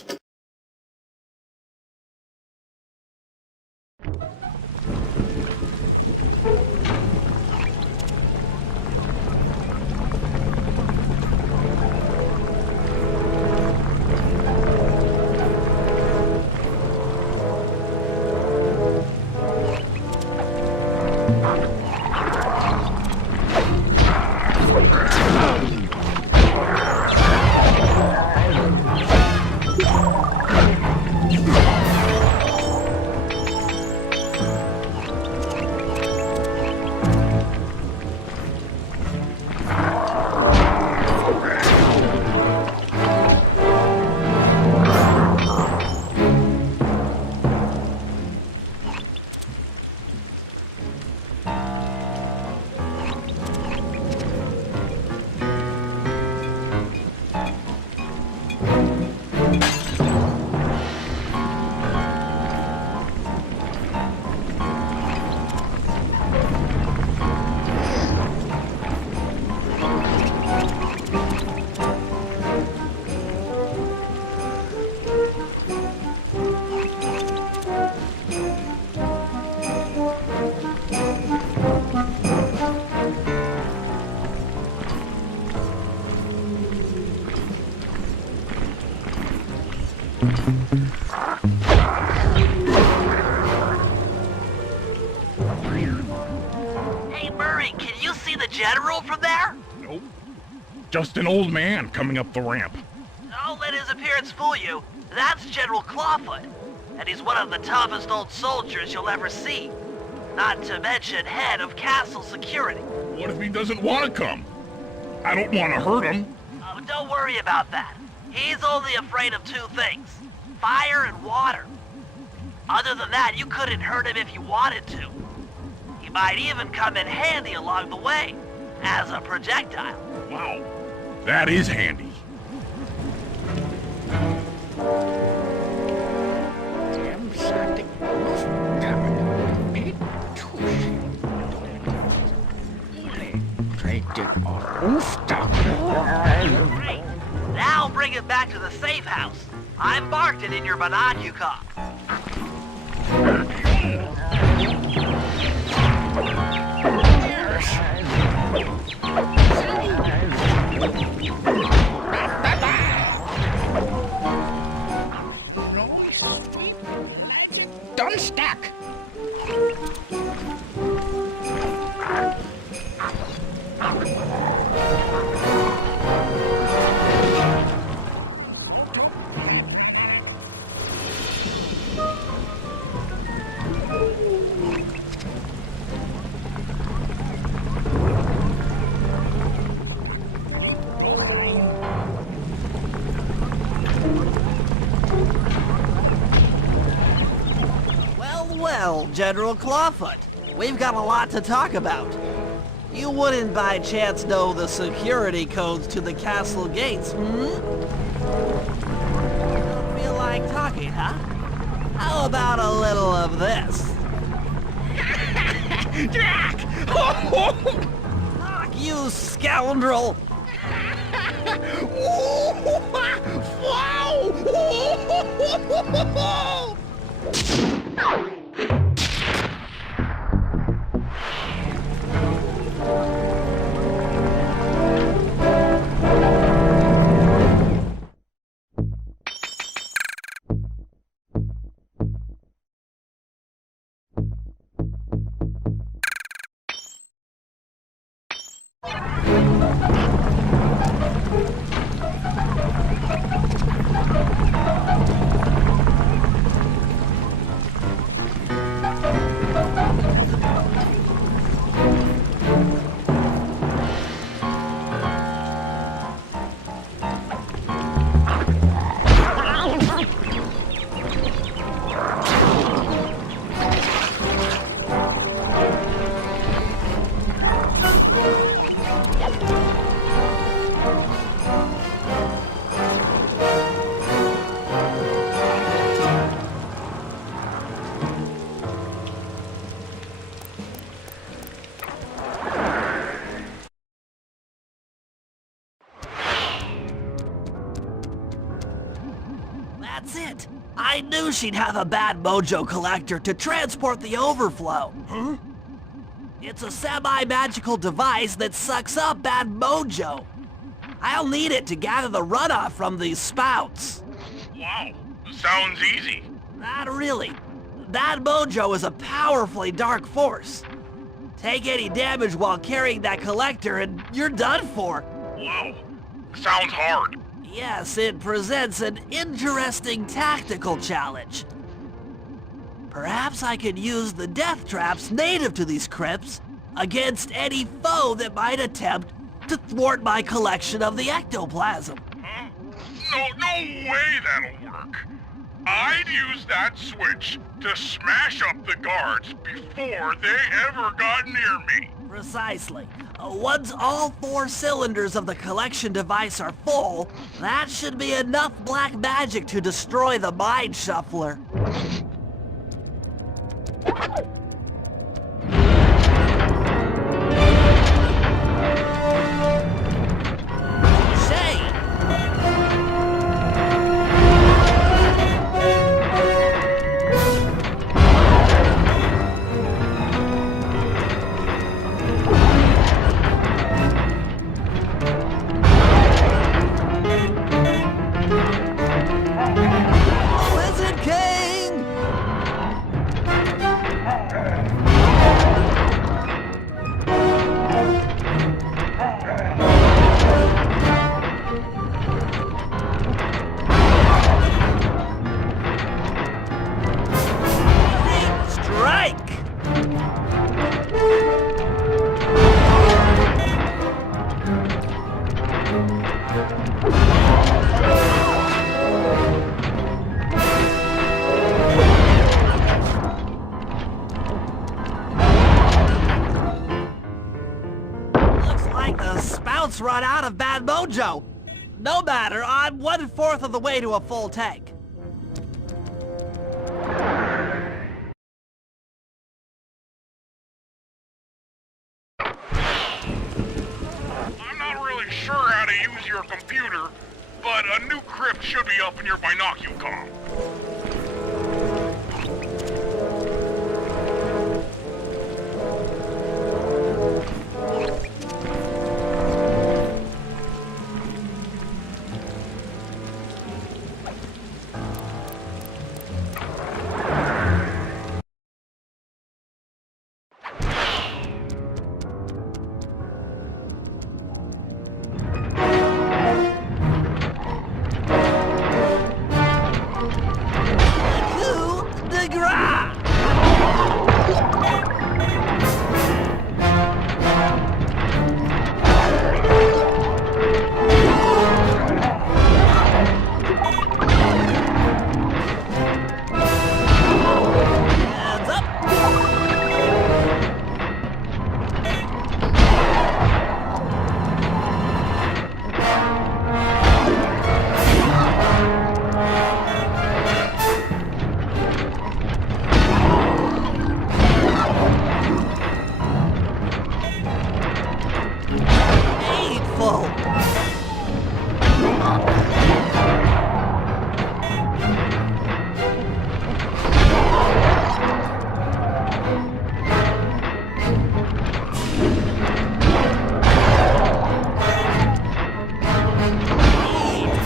Hey, Murray, can you see the General from there? Nope. Just an old man coming up the ramp. Don't let his appearance fool you. That's General Clawfoot. And he's one of the toughest old soldiers you'll ever see. Not to mention head of castle security. What if he doesn't want to come? I don't want to hurt him. Oh, don't worry about that. He's only afraid of two things. Fire and water. Other than that, you couldn't hurt him if you wanted to. He might even come in handy along the way, as a projectile. Wow, that is handy. Great. Now bring it back to the safe house. I marked it in your binocular. Don't stack. Well, General Clawfoot, we've got a lot to talk about. You wouldn't by chance know the security codes to the castle gates, hmm? Don't feel like talking, huh? How about a little of this? Jack! Fuck you, scoundrel! I knew she'd have a bad mojo collector to transport the overflow. Huh? It's a semi-magical device that sucks up bad mojo. I'll need it to gather the runoff from these spouts. Wow, sounds easy. Not really. That mojo is a powerfully dark force. Take any damage while carrying that collector and you're done for. Wow, sounds hard. Yes, it presents an interesting tactical challenge. Perhaps I could use the death traps native to these crypts against any foe that might attempt to thwart my collection of the ectoplasm. Huh? No way that'll work. I'd use that switch to smash up the guards before they ever got near me. Precisely. Once all 4 cylinders of the collection device are full, that should be enough black magic to destroy the Mind Shuffler. Run out of bad mojo. No matter, I'm 1/4 of the way to a full tank. I'm not really sure how to use your computer, but a new crypt should be up in your binoculcom.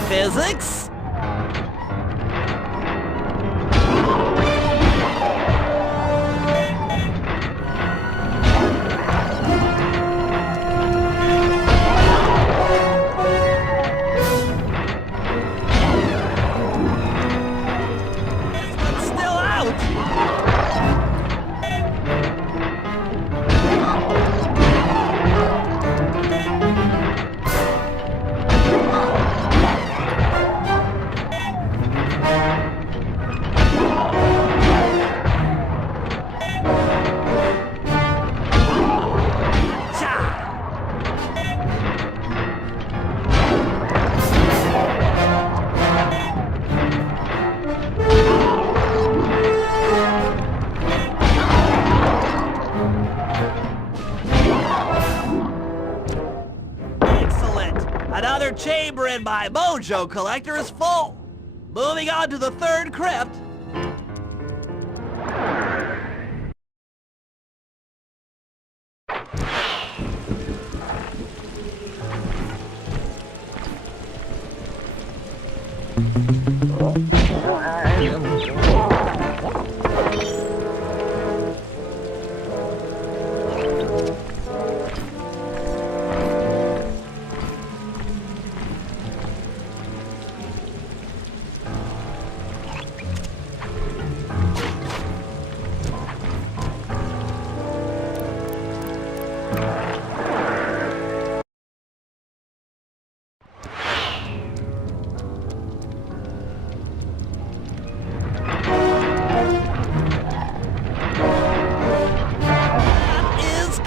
Physics? Chamber in my mojo collector is full. Moving on to the third crypt.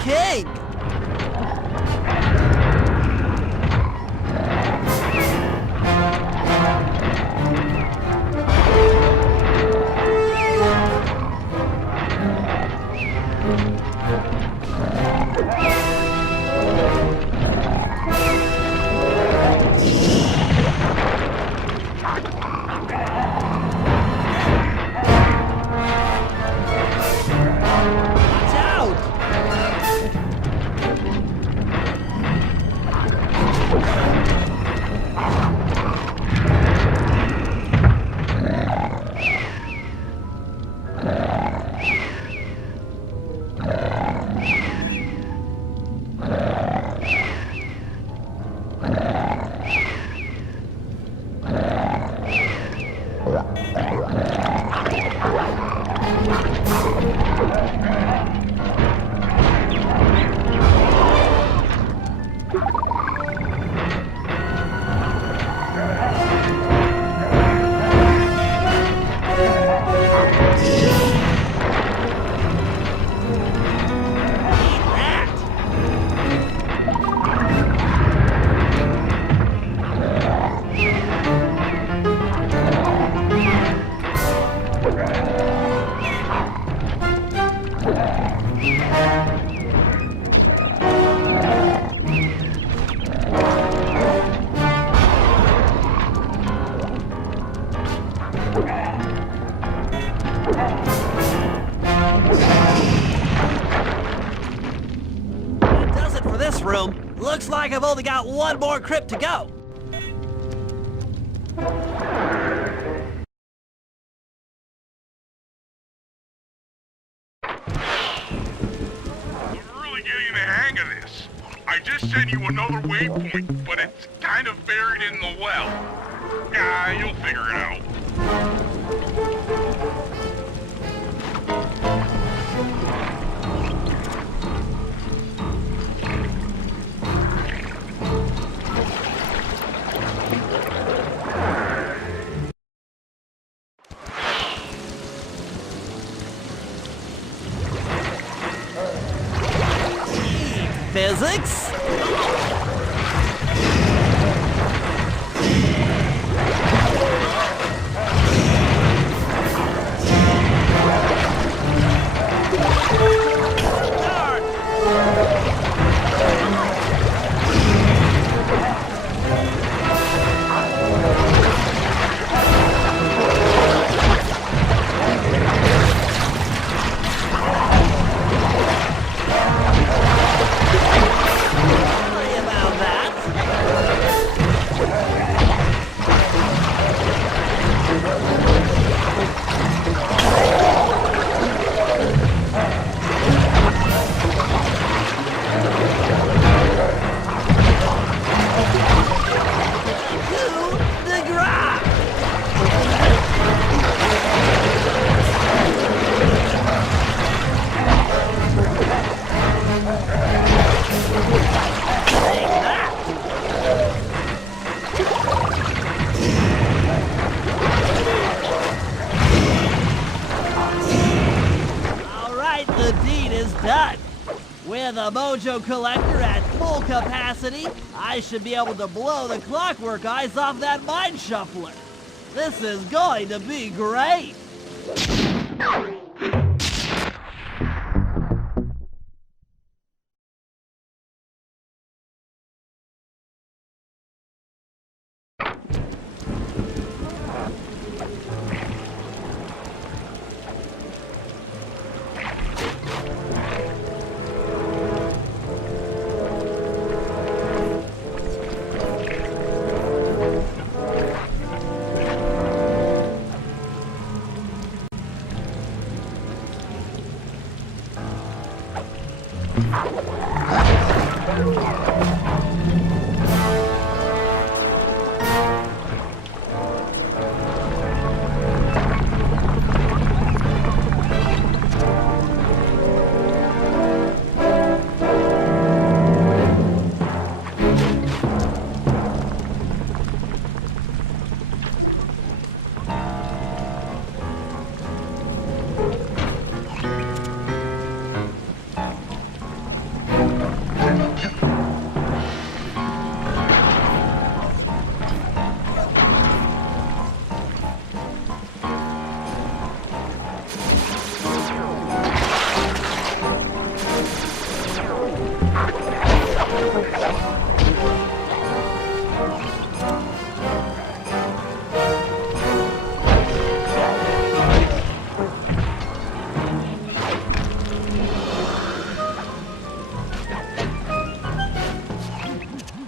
King! That does it for this room. Looks like I've only got one more crypt to go. I'm really getting the hang of this. I just sent you another waypoint, but it's kind of buried in the well. Yeah, you'll figure it out. Physics? With a mojo collector at full capacity, I should be able to blow the clockwork eyes off that mine shuffler. This is going to be great!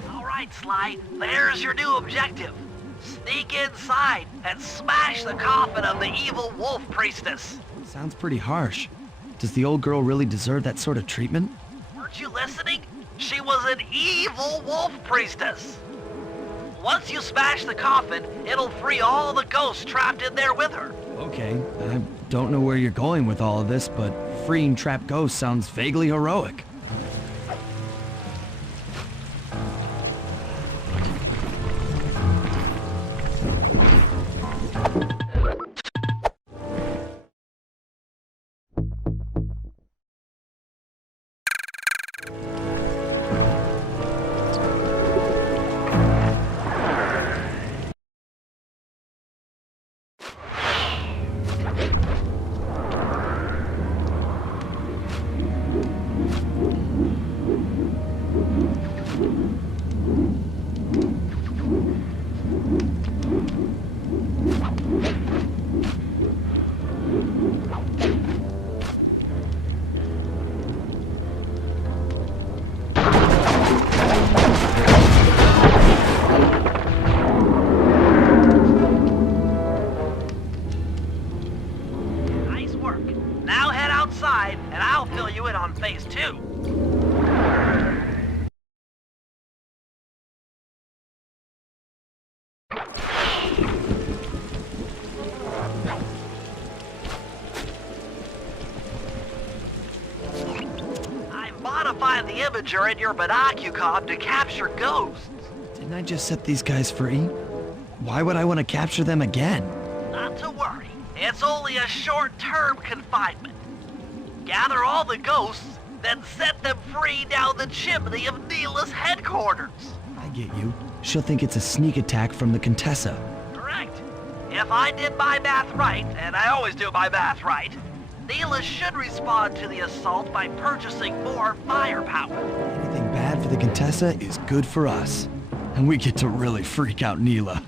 All right, Sly, there's your new objective. Sneak inside and smash the coffin of the evil wolf priestess. Sounds pretty harsh. Does the old girl really deserve that sort of treatment? Weren't you listening? She was an evil wolf priestess. Once you smash the coffin, it'll free all the ghosts trapped in there with her. Okay, I don't know where you're going with all of this, but freeing trapped ghosts sounds vaguely heroic. Nice work. Now head outside, and I'll fill you in on phase 2. I modified the imager in your binocular to capture ghosts. Didn't I just set these guys free? Why would I want to capture them again? Not to worry. It's only a short-term confinement. Gather all the ghosts, then set them free down the chimney of Neela's headquarters. I get you. She'll think it's a sneak attack from the Contessa. Correct. If I did my math right, and I always do my math right, Neela should respond to the assault by purchasing more firepower. Anything bad for the Contessa is good for us. And we get to really freak out Neela.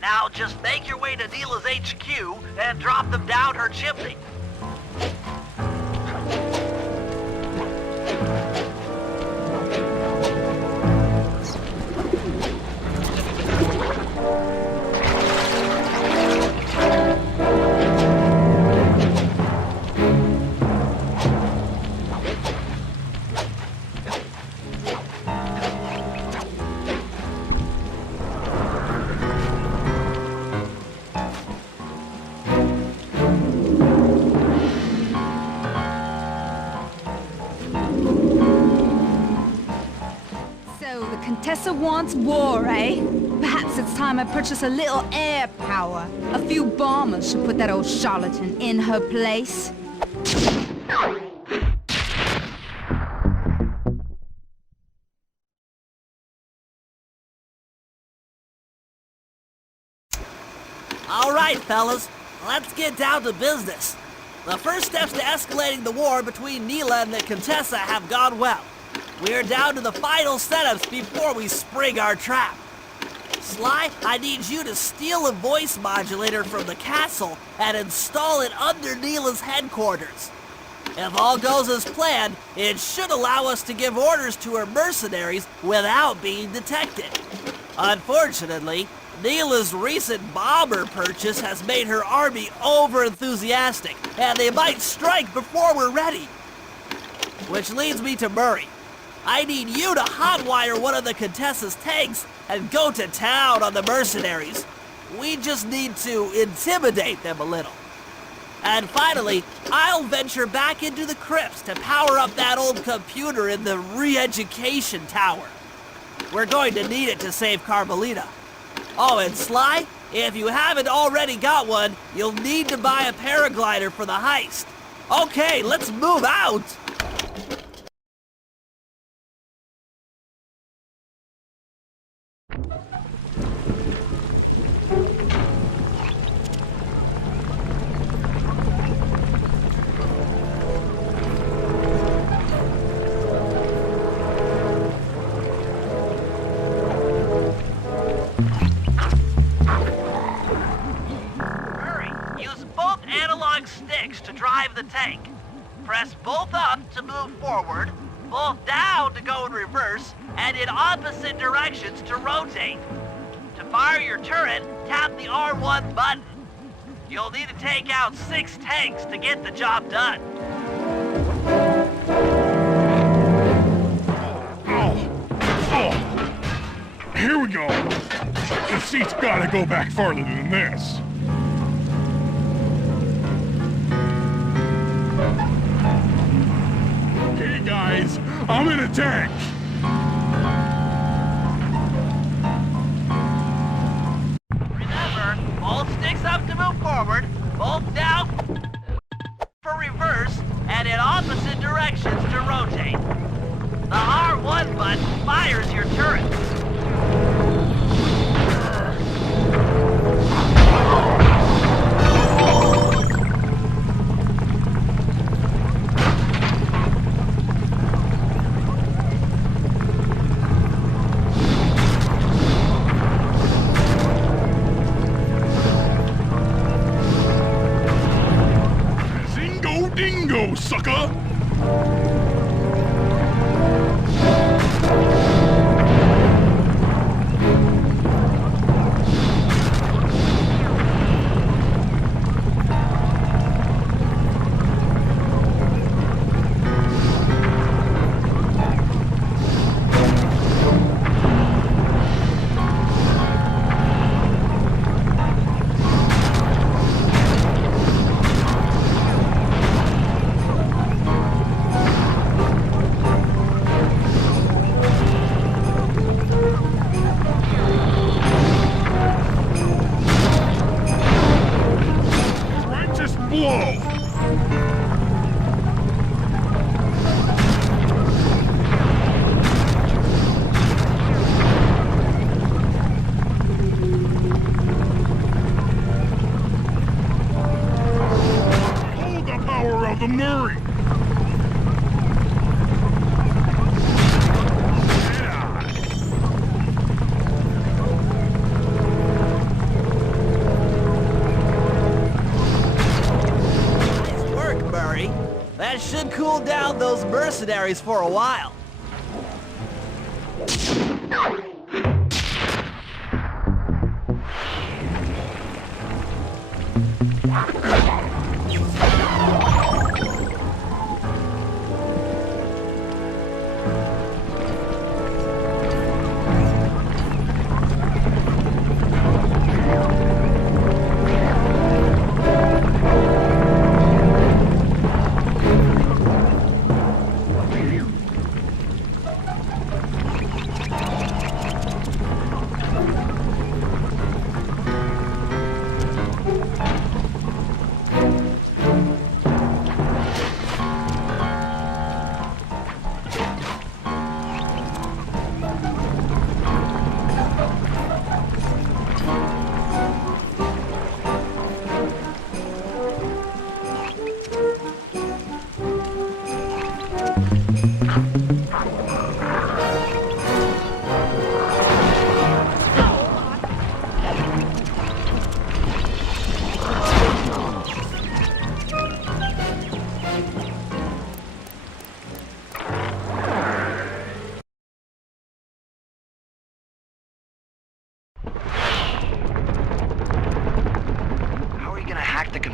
Now just make your way to Neela's HQ and drop them down her chimney. Contessa wants war, eh? Perhaps it's time I purchase a little air power. A few bombers should put that old charlatan in her place. All right, fellas, let's get down to business. The first steps to escalating the war between Neela and the Contessa have gone well. We're down to the final setups before we spring our trap. Sly, I need you to steal a voice modulator from the castle and install it under Neela's headquarters. If all goes as planned, it should allow us to give orders to her mercenaries without being detected. Unfortunately, Neela's recent bomber purchase has made her army over-enthusiastic, and they might strike before we're ready. Which leads me to Murray. I need you to hotwire one of the Contessa's tanks and go to town on the mercenaries. We just need to intimidate them a little. And finally, I'll venture back into the crypts to power up that old computer in the re-education tower. We're going to need it to save Carmelita. Oh, and Sly, if you haven't already got one, you'll need to buy a paraglider for the heist. Okay, let's move out! To drive the tank. Press both up to move forward, both down to go in reverse, and in opposite directions to rotate. To fire your turret, tap the R1 button. You'll need to take out 6 tanks to get the job done. Oh. Here we go. The seat's gotta go back farther than this. Okay, guys, I'm in a tank. Remember, both sticks up to move forward, both down for reverse, and in opposite directions to rotate. The R1 button fires your turret. Dingo, sucker! The Murray! Nice work, Murray. That should cool down those mercenaries for a while.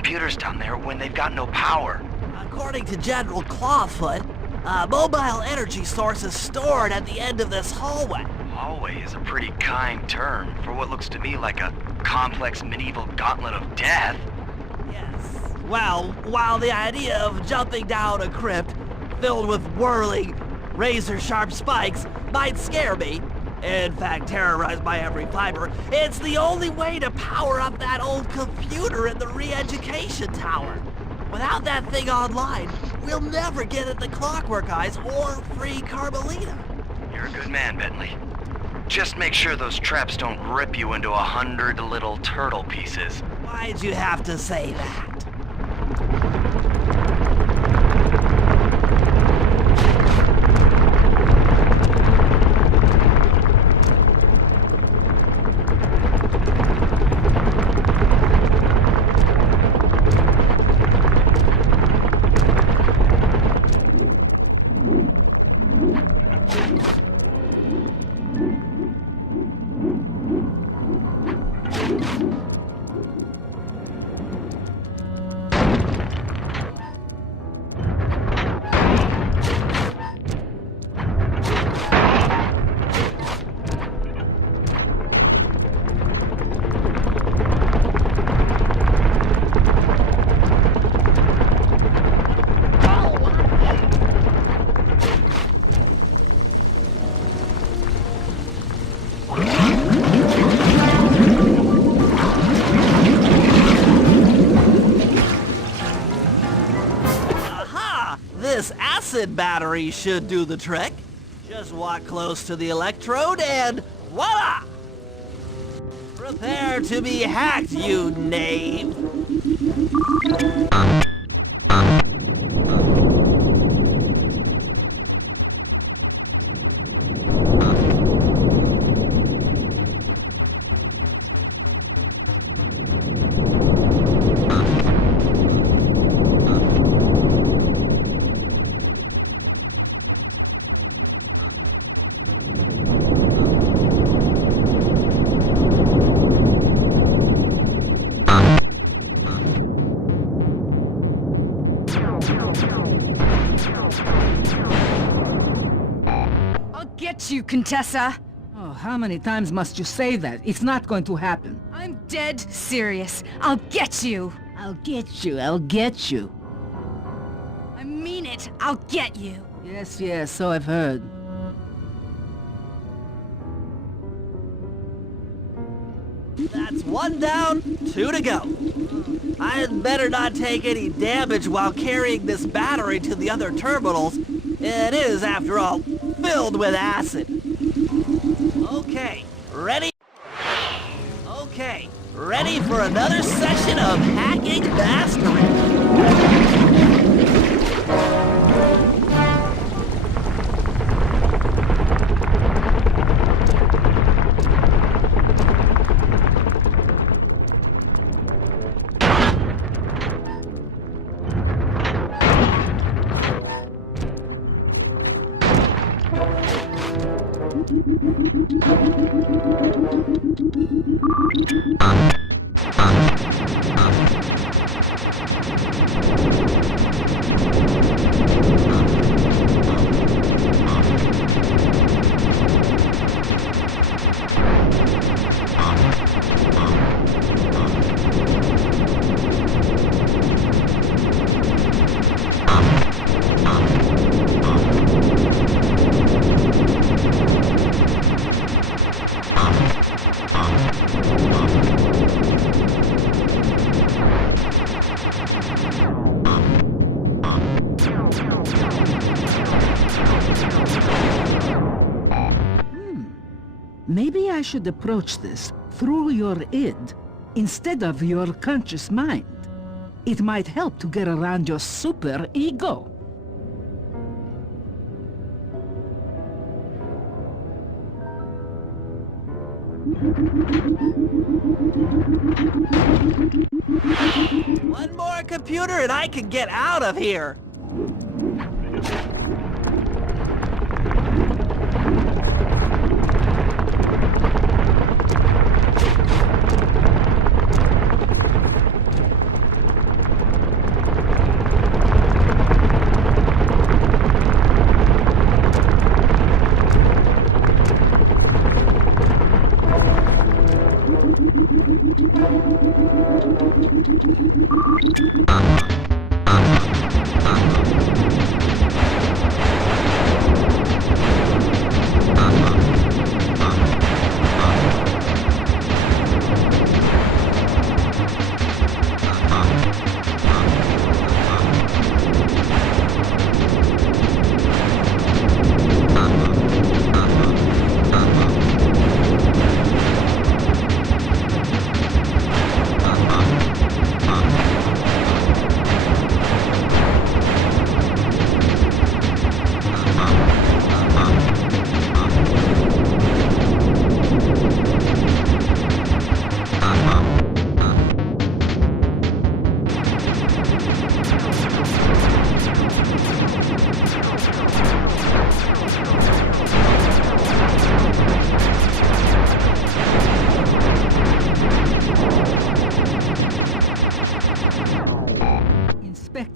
computers down there when they've got no power? According to General Clawfoot, a mobile energy source is stored at the end of this hallway. Hallway is a pretty kind term for what looks to me like a complex medieval gauntlet of death. Yes. Well, while the idea of jumping down a crypt filled with whirling, razor-sharp spikes might scare me, in fact terrorized my every fiber, it's the only way to power up that old computer in the re-education tower. Without that thing online, we'll never get at the Clockwork Eyes or free Carmelita. You're a good man, Bentley. Just make sure those traps don't rip you into 100 little turtle pieces. Why'd you have to say that? This acid battery should do the trick. Just walk close to the electrode and voila! Prepare to be hacked, you knave! Get you, Contessa! Oh, how many times must you say that? It's not going to happen. I'm dead serious. I'll get you! I'll get you, I'll get you. I mean it, I'll get you! Yes, yes, so I've heard. That's one down, 2 to go. I'd better not take any damage while carrying this battery to the other terminals. It is, after all, filled with acid. Okay, ready? Okay, ready for another session of hacking mastery. Maybe I should approach this through your id instead of your conscious mind. It might help to get around your super ego. One more computer and I can get out of here.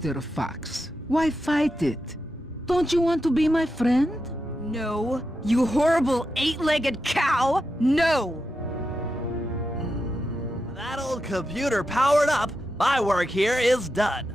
Mr. Fox. Why fight it? Don't you want to be my friend? No, you horrible eight-legged cow! No! That old computer powered up, my work here is done.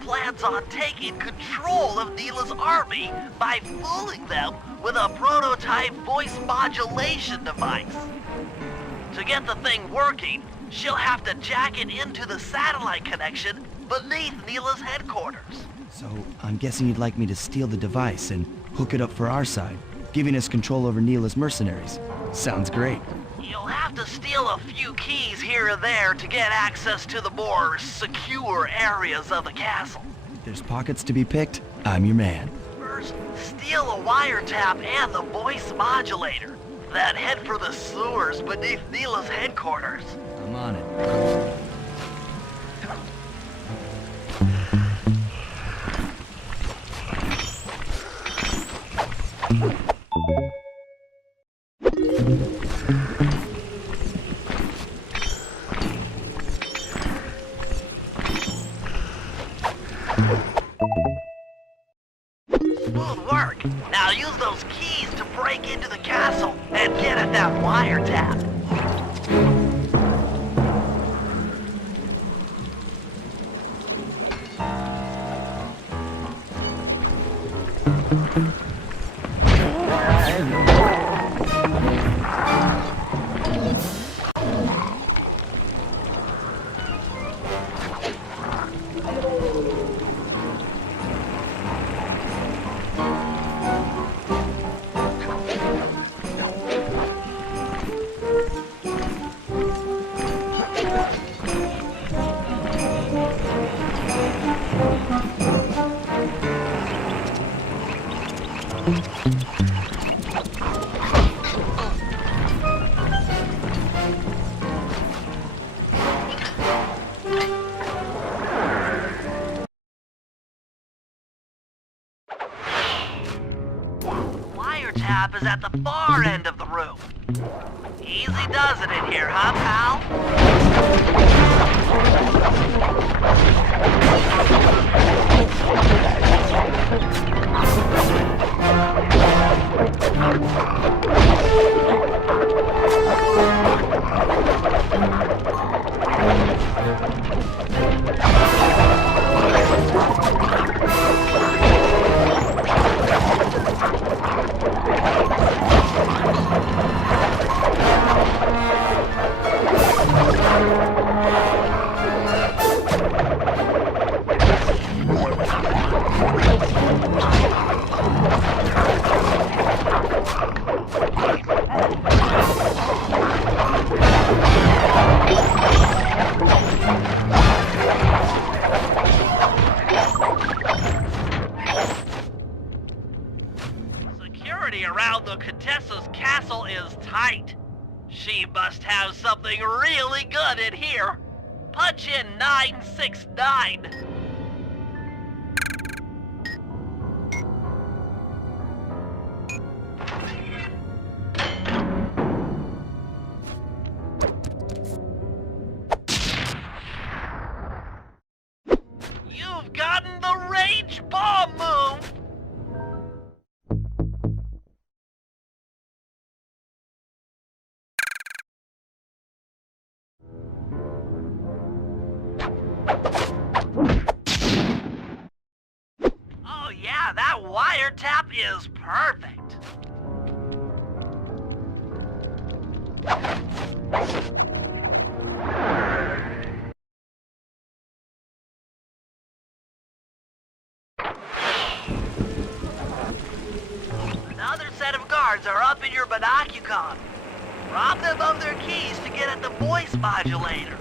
Plans on taking control of Neela's army by fooling them with a prototype voice modulation device. To get the thing working, she'll have to jack it into the satellite connection beneath Neela's headquarters. So, I'm guessing you'd like me to steal the device and hook it up for our side, giving us control over Neela's mercenaries. Sounds great. You'll have to steal a few keys here and there to get access to the more secure areas of the castle. There's pockets to be picked. I'm your man. First, steal a wiretap and the voice modulator. Then head for the sewers beneath Neela's headquarters. I'm on it. Smooth work. Now use those keys to break into the castle and get at that wiretap. Wiretap is at the far end of the room. Easy does it in here, huh, pal? Security around the Contessa's castle is tight. She must have something really good in here. Punch in 969. You've gotten the range bomb move! Oh yeah, that wiretap is perfect. Another set of guards are up in your binocular. Rob them of their keys to get at the voice modulator.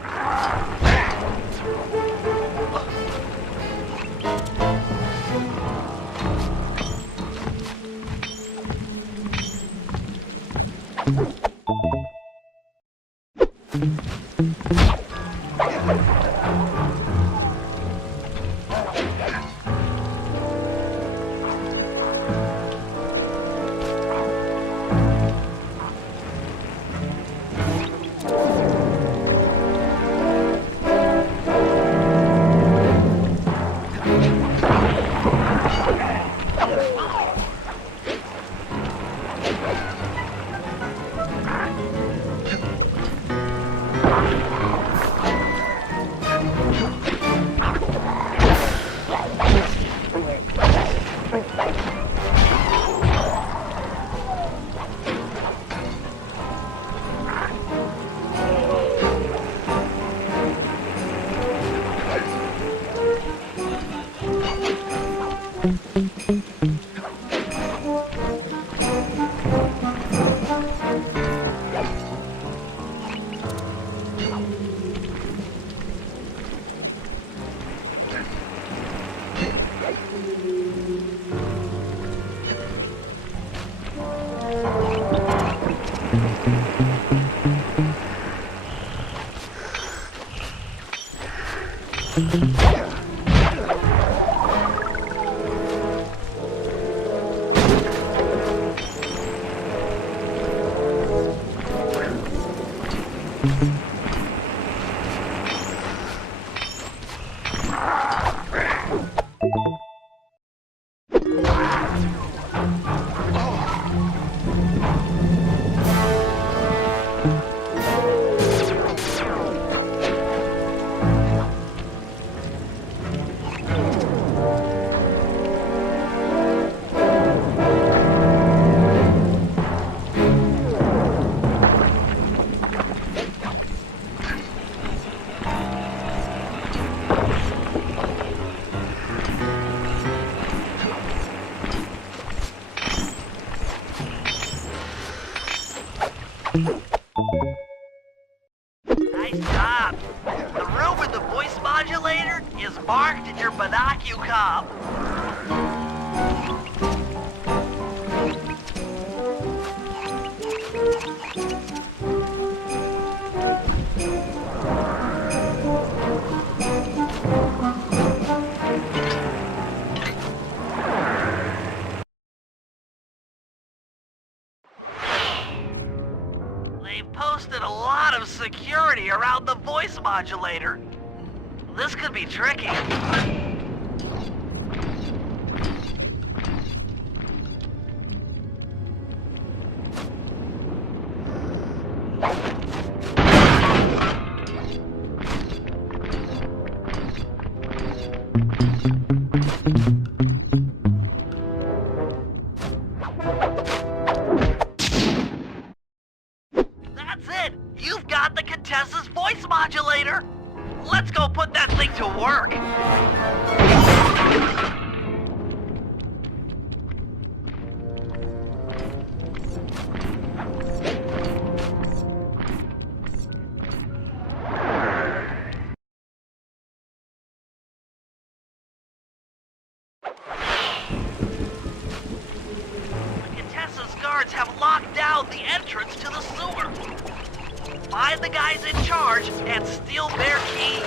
Nice job. The room with the voice modulator is marked in your binocular. They've posted a lot of security around the voice modulator. This could be tricky. That's it! You've got the Contessa's voice modulator! Let's go put that thing to work! The Contessa's guards have locked down the entrance to the sewer. find the guys in charge and steal their key.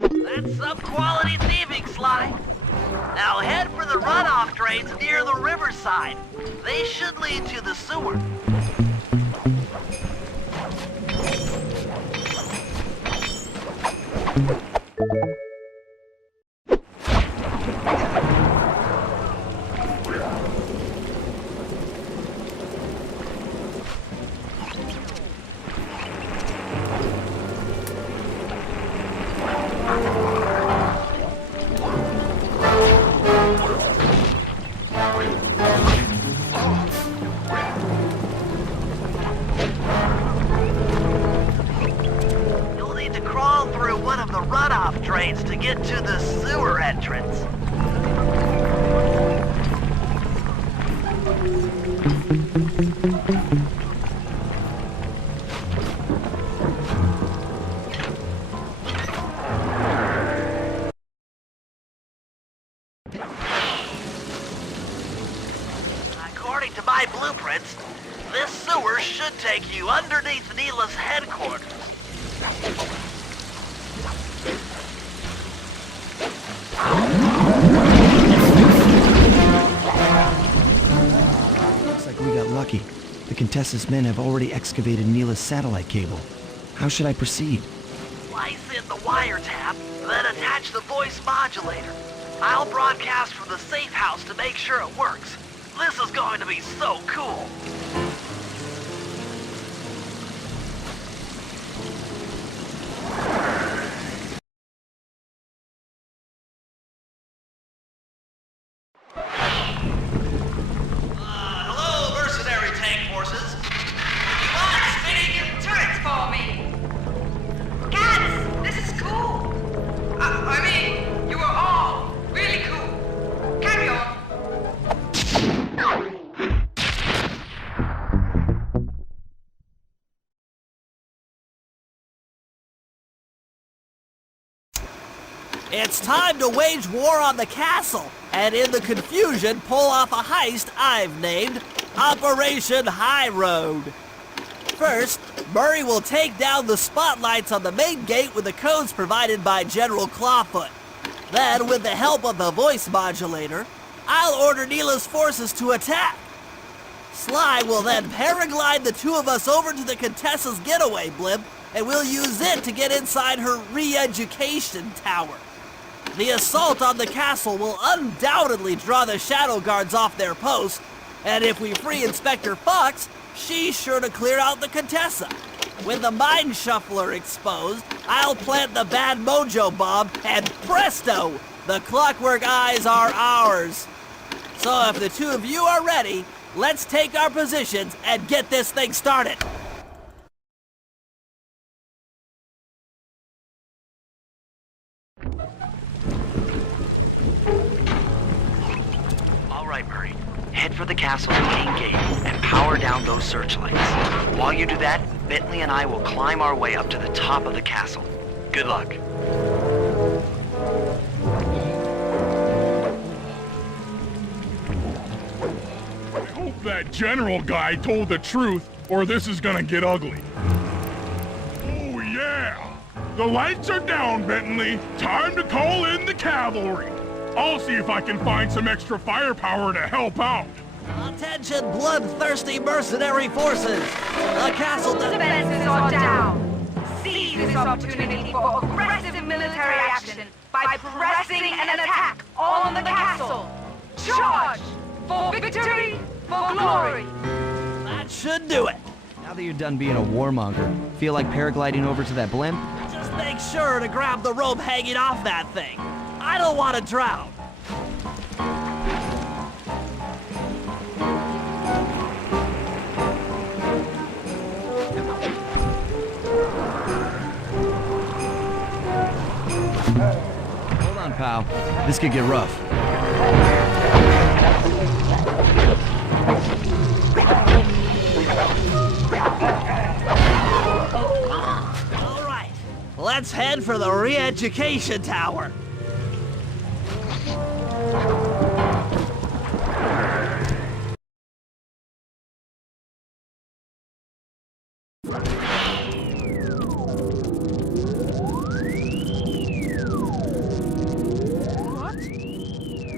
That's some quality thieving, Sly. Now head for the runoff drains near the riverside. They should lead to the sewer. You'll need to crawl through one of the runoff drains to get to the sewer entrance. According to my blueprints, this sewer should take you underneath Neela's headquarters. Looks like we got lucky. The Contessa's men have already excavated Neela's satellite cable. How should I proceed? Slice in the wiretap, then attach the voice modulator. I'll broadcast from the safe house to make sure it works. This is going to be so cool. Hello, mercenary tank forces. What's fitting your turrets for me? Cats, this is cool. I mean, you are all really cool. Carry on. It's time to wage war on the castle, and in the confusion, pull off a heist I've named Operation High Road. First, Murray will take down the spotlights on the main gate with the codes provided by General Clawfoot. Then, with the help of the voice modulator, I'll order Neela's forces to attack. Sly will then paraglide the two of us over to the Contessa's getaway blimp, and we'll use it to get inside her re-education tower. The assault on the castle will undoubtedly draw the Shadow Guards off their post, and if we free Inspector Fox, she's sure to clear out the Contessa. With the Mind Shuffler exposed, I'll plant the Bad Mojo bomb, and presto! The Clockwork Eyes are ours. So if the two of you are ready, let's take our positions and get this thing started. All right, Murray. Head for the castle's main gate and power down those searchlights. While you do that, Bentley and I will climb our way up to the top of the castle. Good luck. I hope that general guy told the truth, or this is gonna get ugly. Oh yeah! The lights are down, Bentley. Time to call in the cavalry. I'll see if I can find some extra firepower to help out. Attention, bloodthirsty mercenary forces! The castle Defenses are down. Seize this opportunity for aggressive military action by pressing an attack on the castle. Charge! For victory, for glory! That should do it. Now that you're done being a warmonger, feel like paragliding over to that blimp? Just make sure to grab the rope hanging off that thing. I don't want to drown. Hold on, pal. This could get rough. All right, let's head for the re-education tower.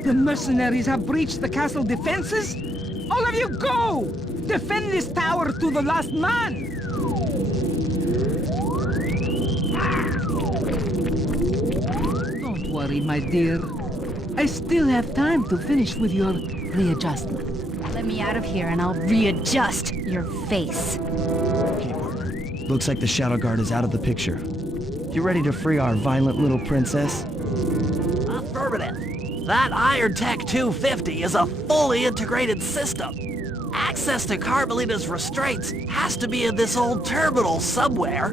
The mercenaries have breached the castle defenses? All of you go! Defend this tower to the last man! Don't worry, my dear. I still have time to finish with your readjustment. Let me out of here and I'll readjust your face. Okay, partner. Looks like the Shadow Guard is out of the picture. You ready to free our violent little princess? Affirmative. That Iron Tech 250 is a fully integrated system. Access to Carmelita's restraints has to be in this old terminal somewhere.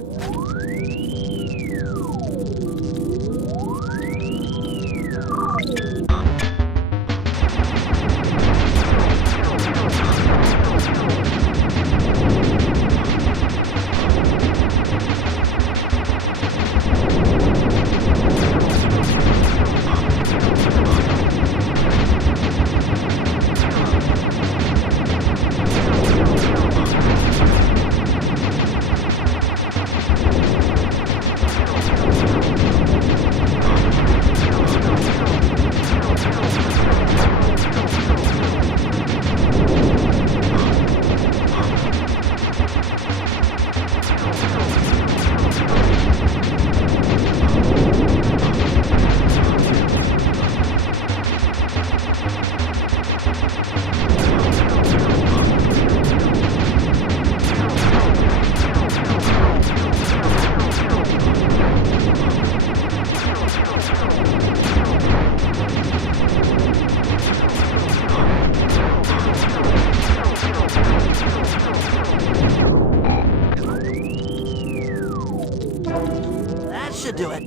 That should do it.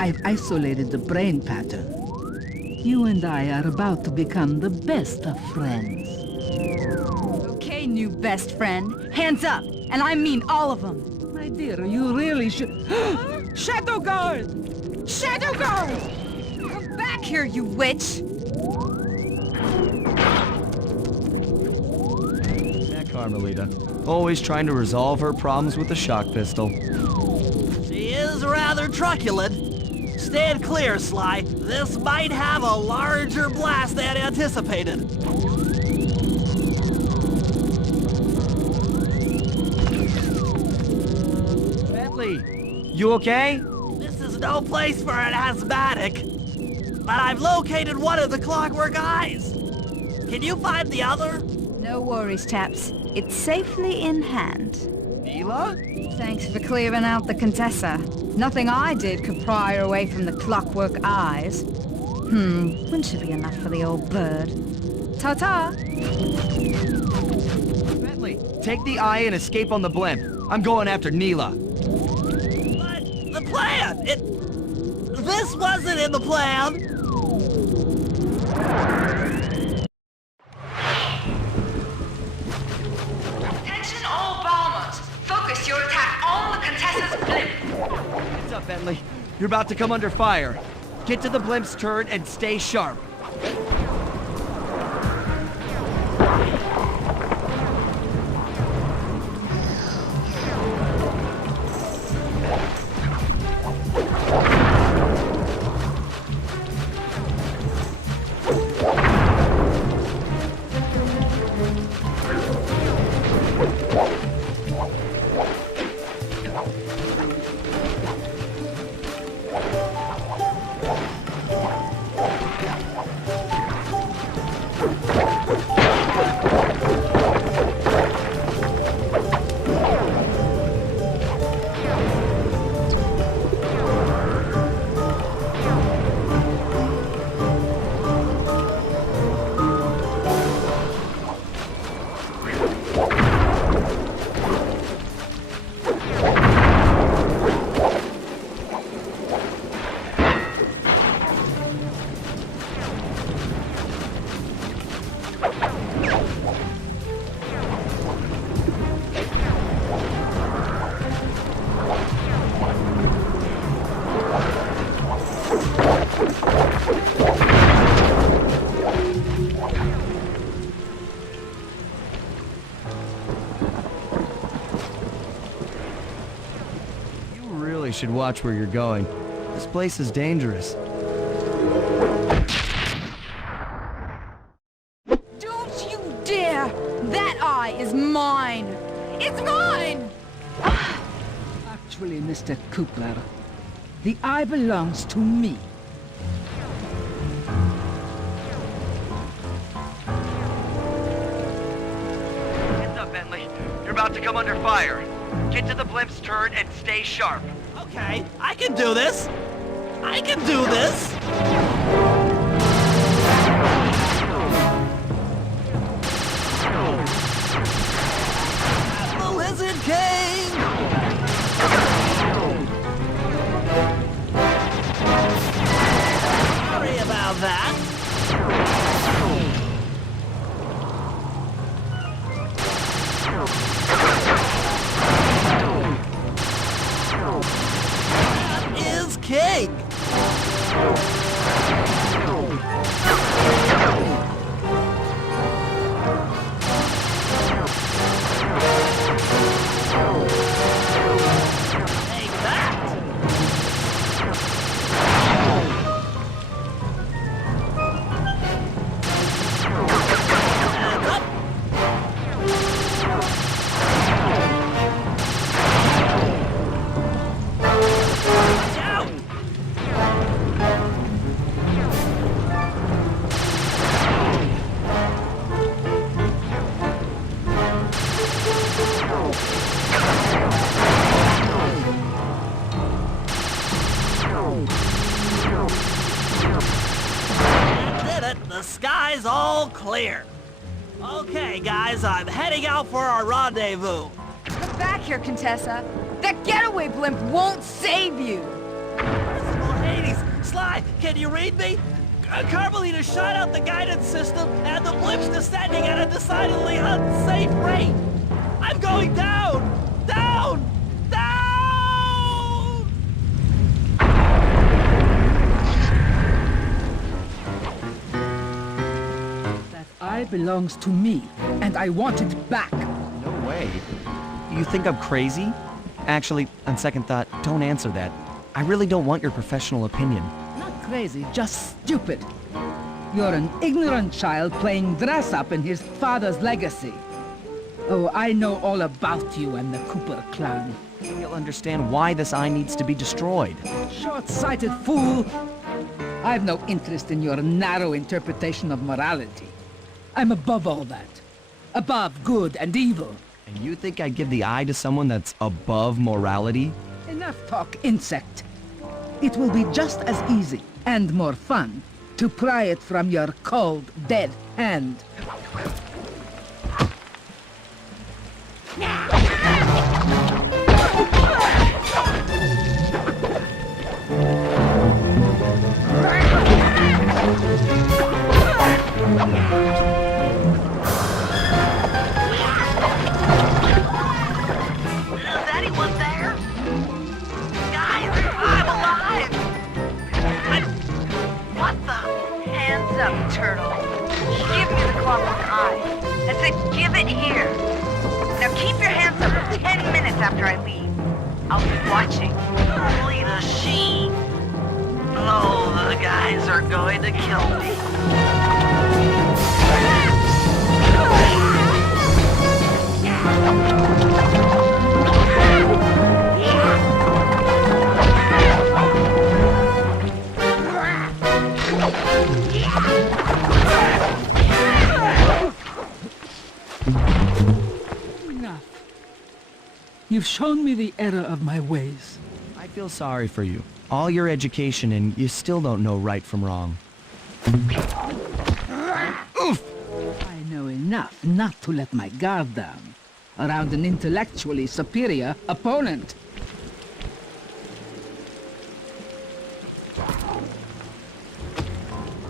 I've isolated the brain pattern. You and I are about to become the best of friends. Okay, new best friend. Hands up, and I mean all of them. My dear, you really should... Shadow Guard! Shadow Girl! Come back here, you witch! That Carmelita. Always trying to resolve her problems with the shock pistol. She is rather truculent. Stand clear, Sly. This might have a larger blast than anticipated. Bentley, you okay? This is no place for an asthmatic. But I've located one of the clockwork eyes. Can you find the other? No worries, chaps. It's safely in hand. Neela? Thanks for clearing out the Contessa. Nothing I did could pry her away from the clockwork eyes. Wouldn't should be enough for the old bird. Ta-ta! Bentley, take the eye and escape on the blimp. I'm going after Neela. But the plan! This wasn't in the plan! Attention all bombers! Focus your attack on the Contessa's blimp! What's up, Bentley? You're about to come under fire. Get to the blimp's turret and stay sharp. Should watch where you're going. This place is dangerous. Don't you dare! That eye is mine! It's mine! Actually, Mr. Cooper, the eye belongs to me. Heads up, Bentley. You're about to come under fire. Get to the blimp's turret and stay sharp. Okay, I can do this. I can do this. The Lizard King! Sorry about that. King! Take that! And up! The sky's all clear. Okay, guys, I'm heading out for our rendezvous. Come back here, Contessa. That getaway blimp won't save you. Merciful Hades! Sly, can you read me? Carmelita shot out the guidance system, and the blimp's descending at a decidedly unsafe rate. I'm going down! Down! Down! belongs to me, and I want it back. No way. You think I'm crazy? Actually, on second thought, don't answer that. I really don't want your professional opinion. Not crazy, just stupid. You're an ignorant child playing dress-up in his father's legacy. Oh, I know all about you and the Cooper clan. You'll understand why this eye needs to be destroyed. Short-sighted fool! I've no interest in your narrow interpretation of morality. I'm above all that. Above good and evil. And you think I'd give the eye to someone that's above morality? Enough talk, insect. It will be just as easy and more fun to pry it from your cold, dead hand. Turtle. Give me the clockwork eye. I said give it here. Now keep your hands up for 10 minutes after I leave. I'll be watching. Lita, she... Oh, the guys are going to kill me. Enough. You've shown me the error of my ways. I feel sorry for you. All your education and you still don't know right from wrong. Oof! I know enough not to let my guard down around an intellectually superior opponent.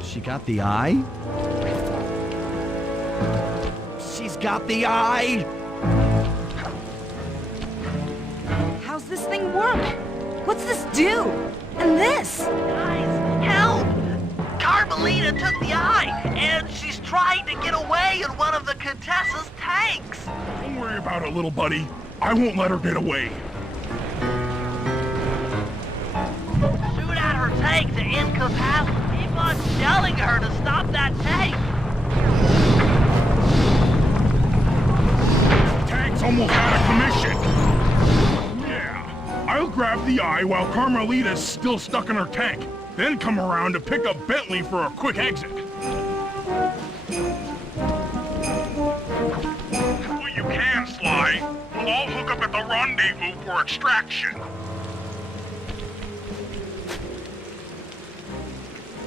She got the eye? She's got the eye! How's this thing work? What's this do? And this? Guys, help! Carmelita took the eye, and she's trying to get away in one of the Contessa's tanks. Don't worry about it, little buddy. I won't let her get away. Shoot at her tank to incapacitate. Keep on yelling at her to stop that tank. Tank's almost out of commission. Yeah, I'll grab the eye while Carmelita's still stuck in her tank, then come around to pick up Bentley for a quick exit. Well, you can, Sly. We'll all hook up at the rendezvous for extraction.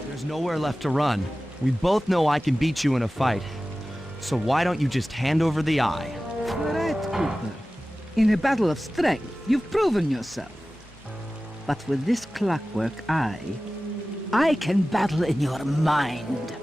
There's nowhere left to run. We both know I can beat you in a fight. So why don't you just hand over the eye? You're right, Cooper. In a battle of strength, you've proven yourself. But with this clockwork eye, I can battle in your mind.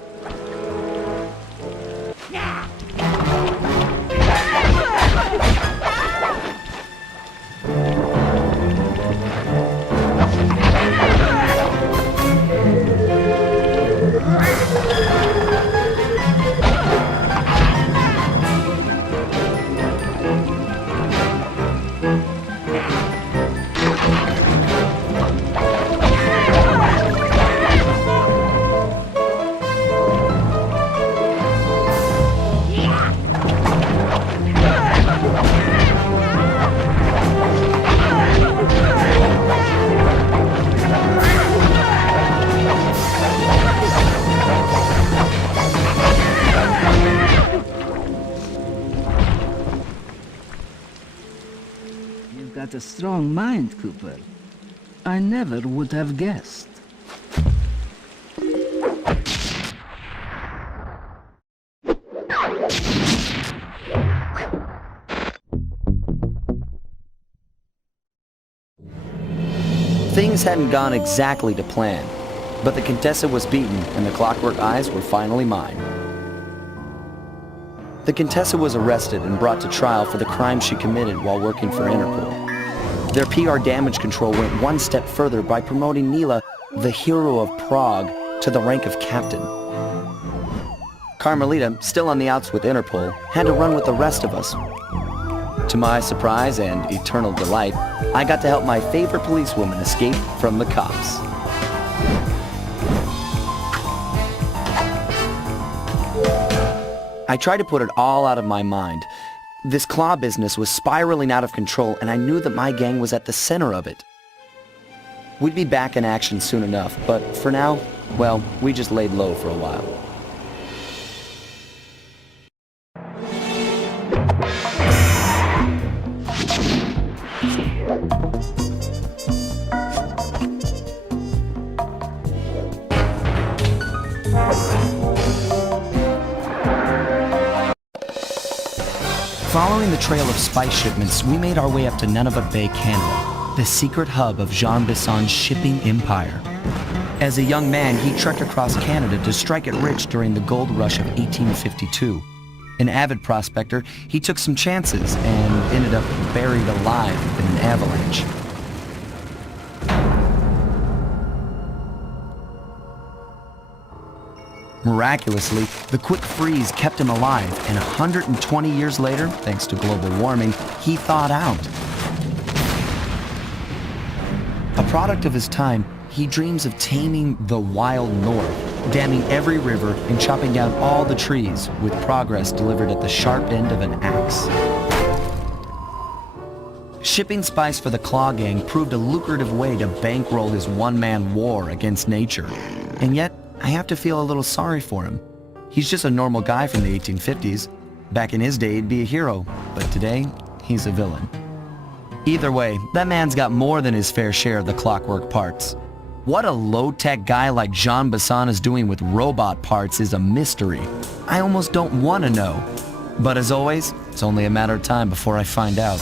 You've got a strong mind, Cooper. I never would have guessed. Things hadn't gone exactly to plan, but the Contessa was beaten and the clockwork eyes were finally mine. The Contessa was arrested and brought to trial for the crime she committed while working for Interpol. Their PR damage control went one step further by promoting Nila, the hero of Prague, to the rank of captain. Carmelita, still on the outs with Interpol, had to run with the rest of us. To my surprise and eternal delight, I got to help my favorite policewoman escape from the cops. I tried to put it all out of my mind. This claw business was spiraling out of control, and I knew that my gang was at the center of it. We'd be back in action soon enough, but for now, well, we just laid low for a while. Following the trail of spice shipments, we made our way up to Nunavut Bay, Canada, the secret hub of Jean Bisson's shipping empire. As a young man, he trekked across Canada to strike it rich during the gold rush of 1852. An avid prospector, he took some chances and ended up buried alive in an avalanche. Miraculously, the quick freeze kept him alive, and 120 years later, thanks to global warming, he thawed out. A product of his time, he dreams of taming the wild north, damming every river and chopping down all the trees, with progress delivered at the sharp end of an axe. Shipping spice for the Claw Gang proved a lucrative way to bankroll his one-man war against nature. And yet, I have to feel a little sorry for him. He's just a normal guy from the 1850s. Back in his day, he'd be a hero, but today, he's a villain. Either way, that man's got more than his fair share of the clockwork parts. What a low-tech guy like Jean Bisson is doing with robot parts is a mystery. I almost don't want to know. But as always, it's only a matter of time before I find out.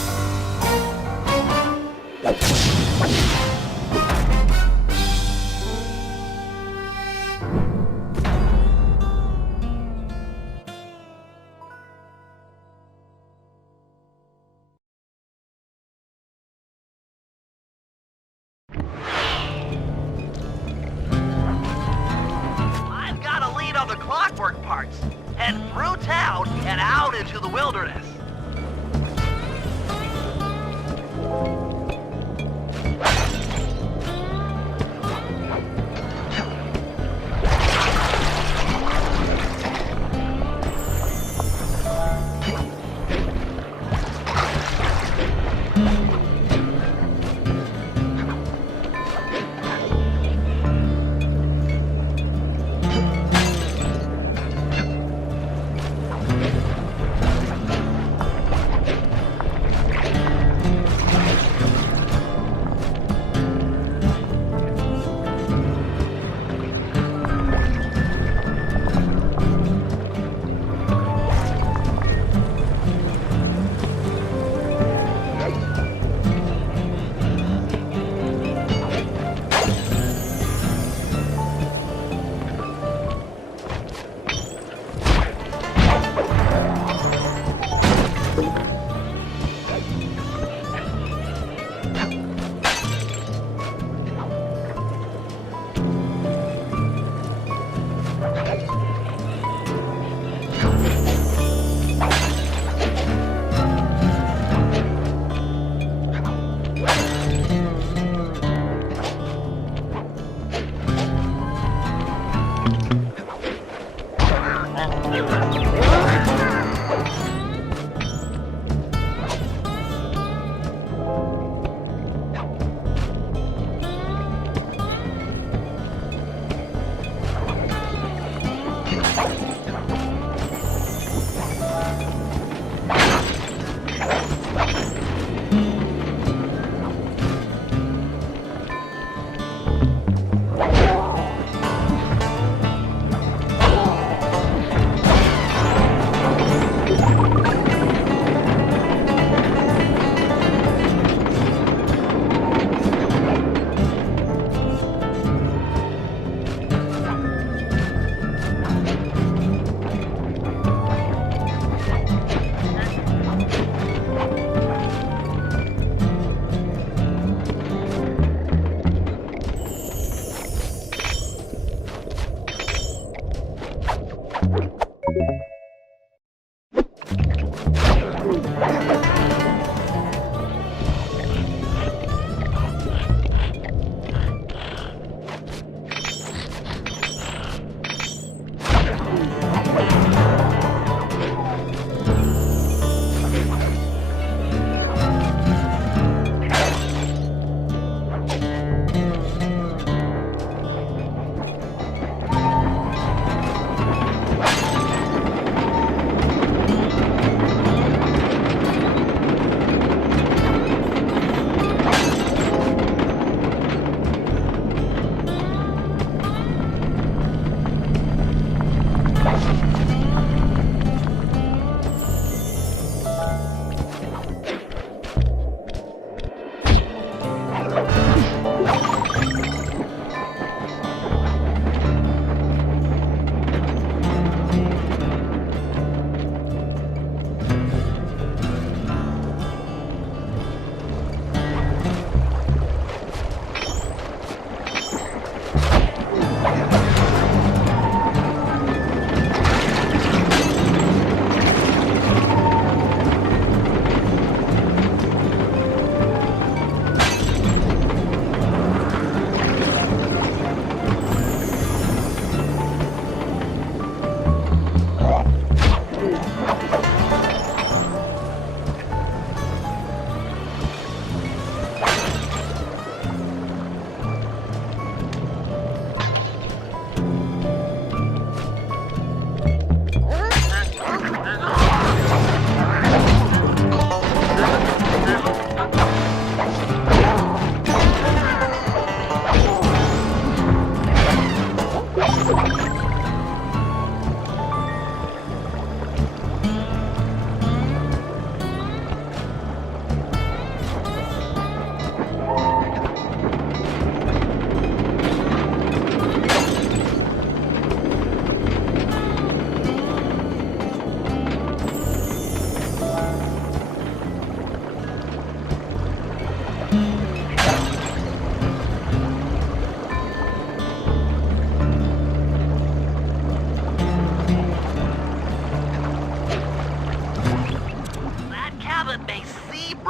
I've got a lead on the clockwork parts. Head through town and out into the wilderness.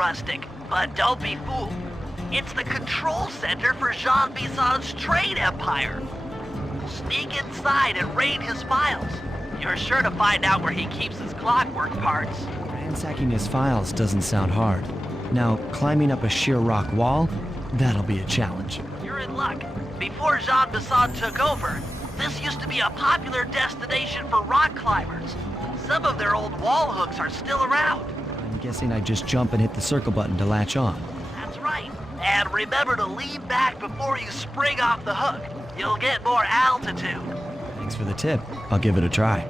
rustic, but don't be fooled. It's the control center for Jean Bison's trade empire. Sneak inside and raid his files. You're sure to find out where he keeps his clockwork parts. Ransacking his files doesn't sound hard. Now, climbing up a sheer rock wall, that'll be a challenge. You're in luck. Before Jean Bison took over, this used to be a popular destination for rock climbers. Some of their old wall hooks are still around. I'm guessing I just jump and hit the circle button to latch on. That's right. And remember to lean back before you spring off the hook. You'll get more altitude. Thanks for the tip. I'll give it a try.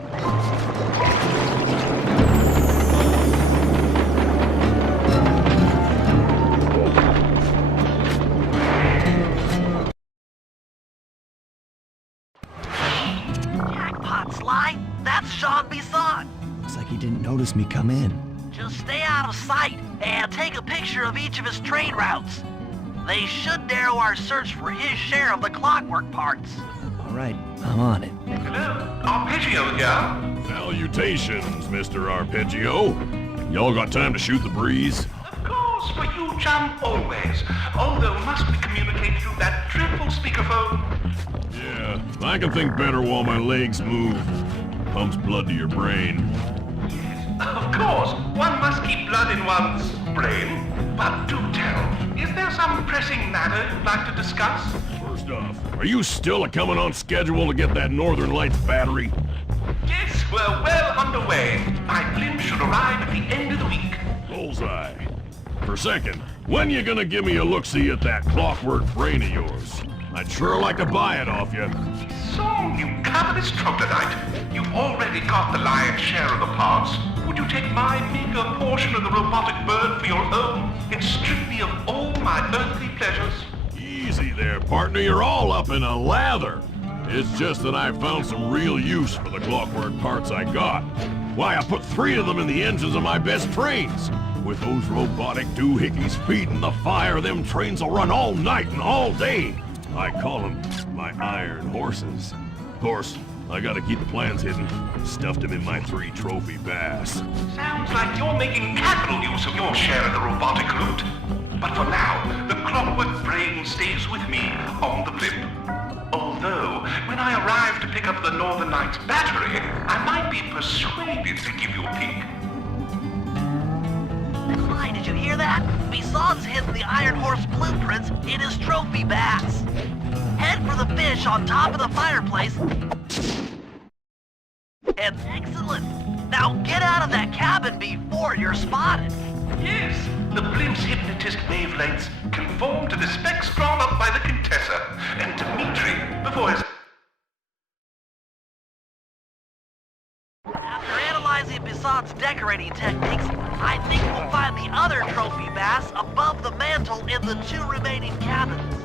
Jackpot, Sly. That's Jean Bison. Looks like he didn't notice me come in. Just stay out of sight and take a picture of each of his trade routes. They should narrow our search for his share of the clockwork parts. All right, I'm on it. Hello, Arpeggio here. Salutations, Mr. Arpeggio. Y'all got time to shoot the breeze? Of course, for you, chum, always. Although must we communicate through that dreadful speakerphone? Yeah, I can think better while my legs move. Pumps blood to your brain. Of course, one must keep blood in one's brain. But do tell, is there some pressing matter you'd like to discuss? First off, are you still coming on schedule to get that Northern Lights battery? Yes, we're well underway. My blimp should arrive at the end of the week. Bullseye. For second, when you gonna give me a look-see at that clockwork brain of yours? I'd sure like to buy it off you. So, you covetous troglodyte. You've already got the lion's share of the parts. Would you take my meager portion of the robotic bird for your own and strip me of all my earthly pleasures? Easy there, partner. You're all up in a lather. It's just that I found some real use for the clockwork parts I got. Why, I put 3 of them in the engines of my best trains. With those robotic doohickeys feeding the fire, them trains will run all night and all day. I call them my iron horses. Of course, I gotta keep the plans hidden. Stuffed them in my 3 trophy bass. Sounds like you're making capital use of your share of the robotic loot. But for now, the clockwork brain stays with me on the blimp. Although, when I arrive to pick up the Northern Lights battery, I might be persuaded to give you a peek. Hi, did you hear that? Bison's hidden the Iron Horse blueprints in his trophy bass. Head for the fish on top of the fireplace. And excellent! Now get out of that cabin before you're spotted. Yes, the blimp's hypnotist wavelengths conform to the specs drawn up by the Contessa, and Dmitri, before his... After analyzing Bison's decorating techniques, I think we'll find the other trophy bass above the mantle in the 2 remaining cabins.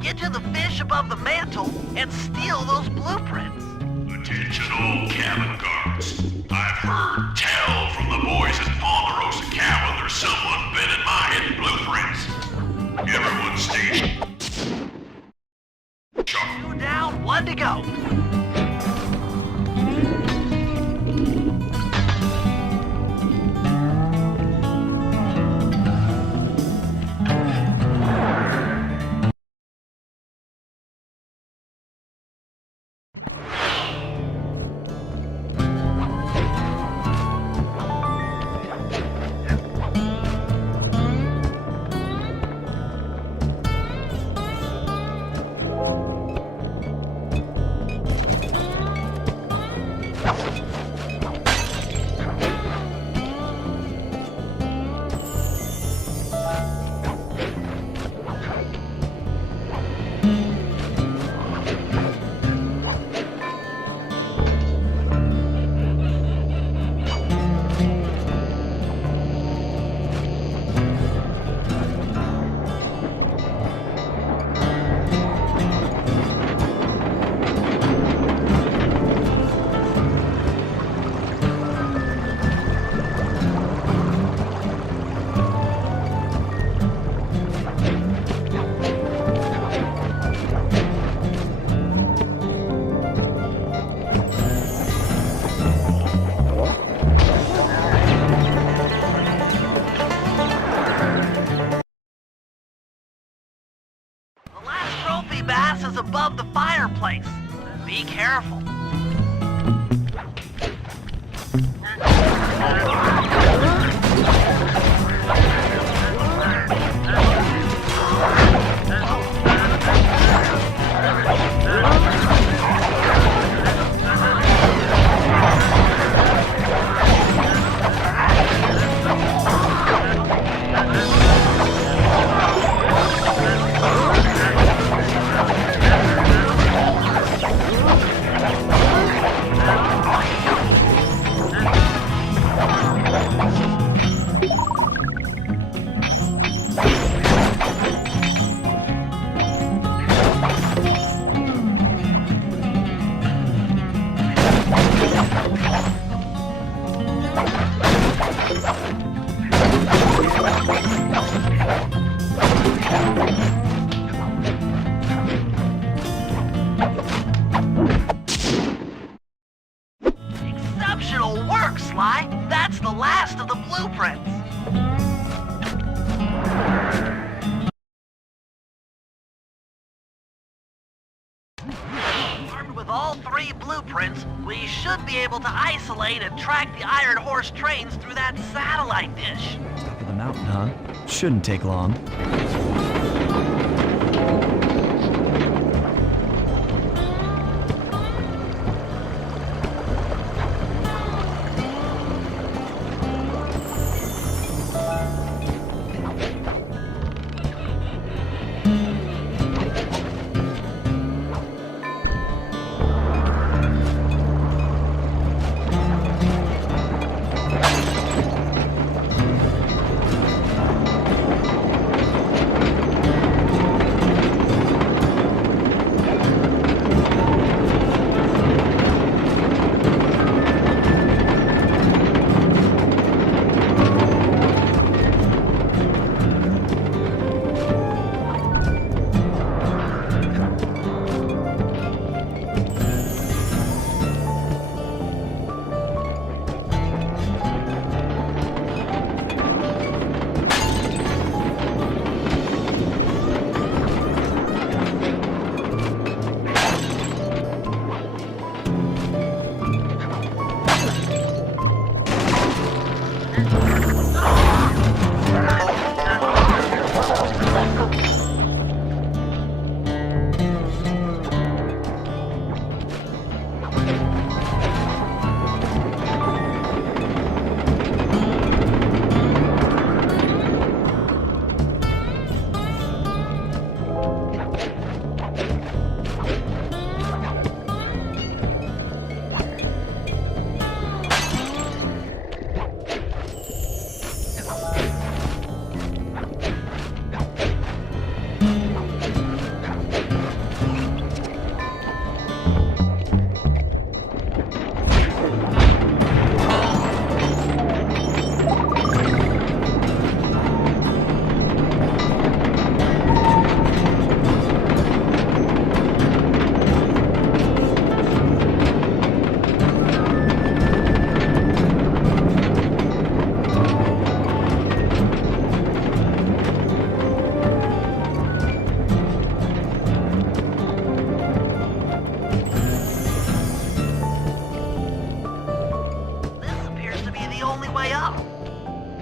Get to the fish above the mantle and steal those blueprints. Attention all cabin guards. I've heard tell from the boys at Ponderosa Cabin there's someone been in my hidden blueprints. Everyone stay sharp. 2 down, 1 to go. Above the fireplace. Be careful. With all 3 blueprints, we should be able to isolate and track the Iron Horse trains through that satellite dish. Top of the mountain, huh? Shouldn't take long.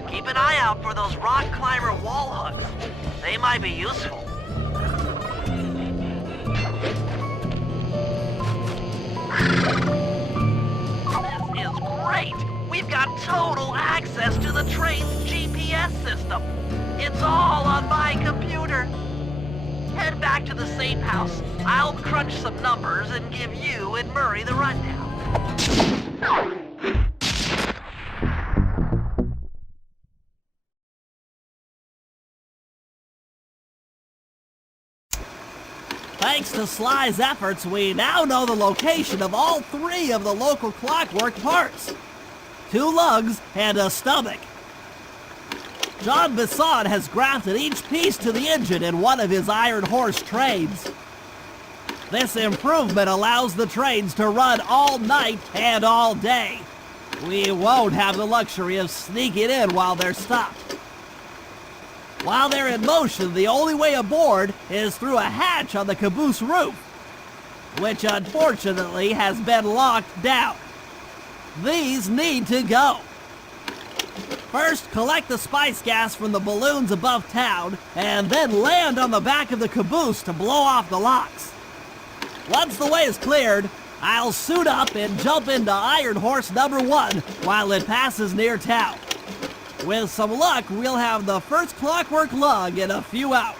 Keep an eye out for those rock climber wall hooks. They might be useful. This is great! We've got total access to the train's GPS system. It's all on my computer. Head back to the safe house. I'll crunch some numbers and give you and Murray the rundown. Thanks to Sly's efforts, we now know the location of all 3 of the local clockwork parts. 2 lugs and a stomach. John Bisson has grafted each piece to the engine in one of his Iron Horse trains. This improvement allows the trains to run all night and all day. We won't have the luxury of sneaking in while they're stopped. While they're in motion, the only way aboard is through a hatch on the caboose roof, which unfortunately has been locked down. These need to go. First, collect the spice gas from the balloons above town, and then land on the back of the caboose to blow off the locks. Once the way is cleared, I'll suit up and jump into Iron Horse number 1 while it passes near town. With some luck, we'll have the first clockwork lug in a few hours.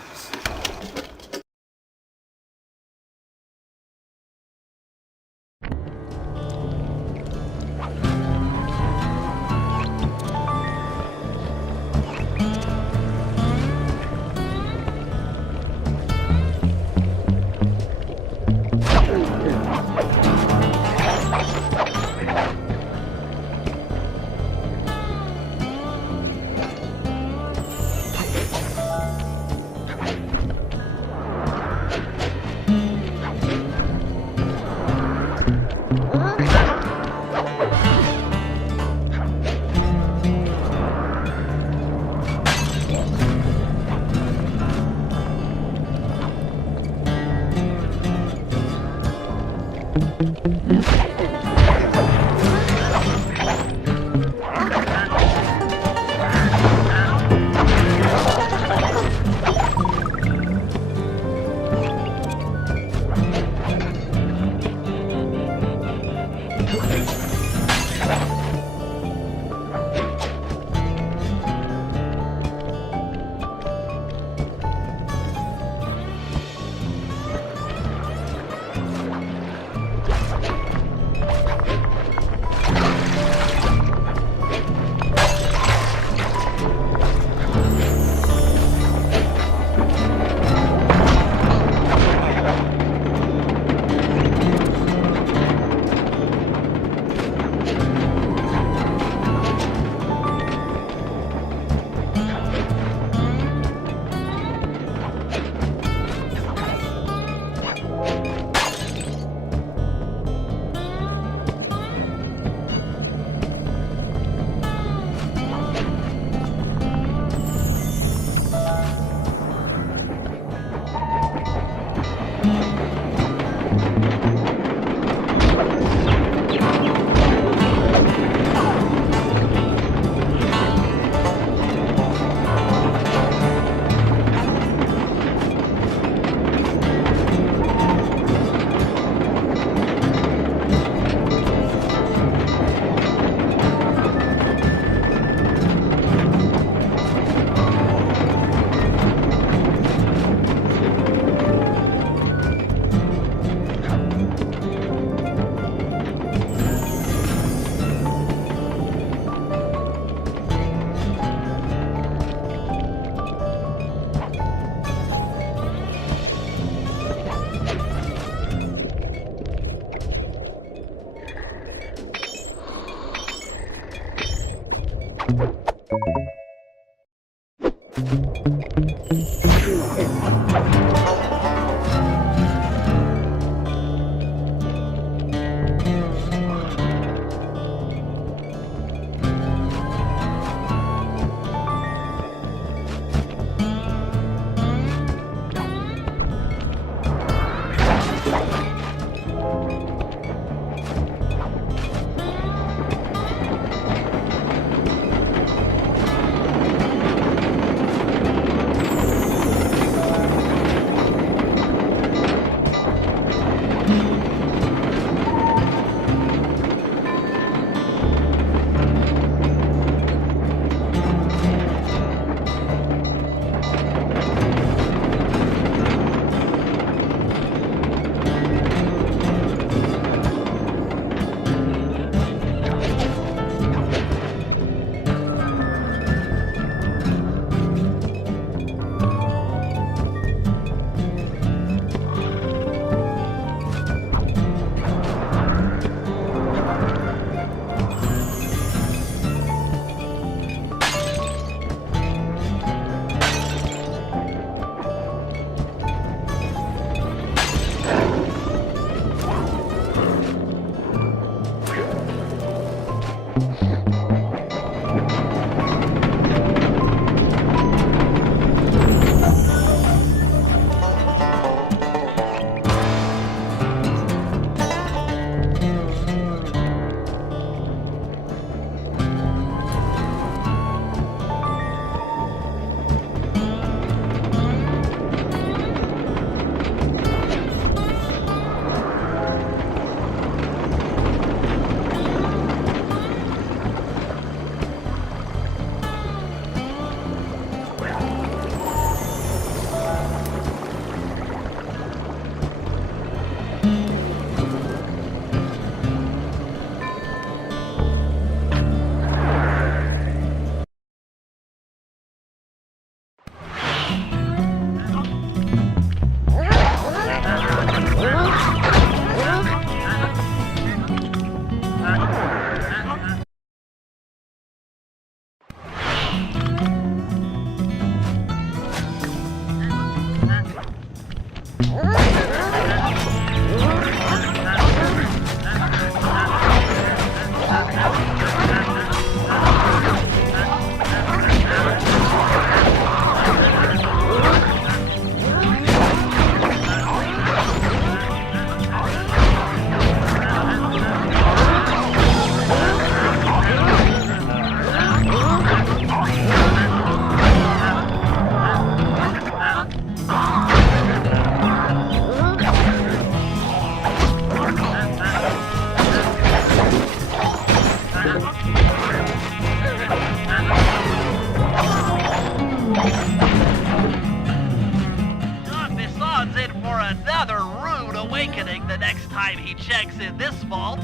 awakening the next time he checks in this vault.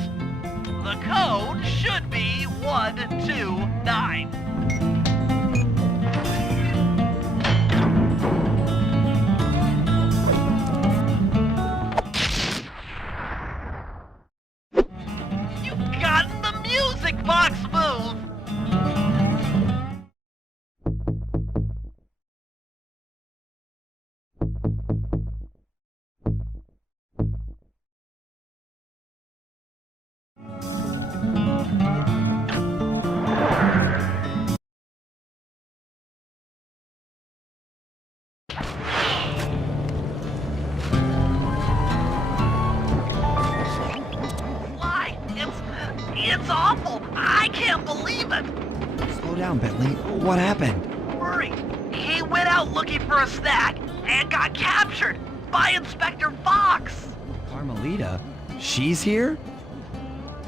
The code should be 129. You've gotten the music box move! Why? It's awful! I can't believe it! Slow down, Bentley. What happened? Murray, he went out looking for a snack and got captured by Inspector Fox! Carmelita? She's here?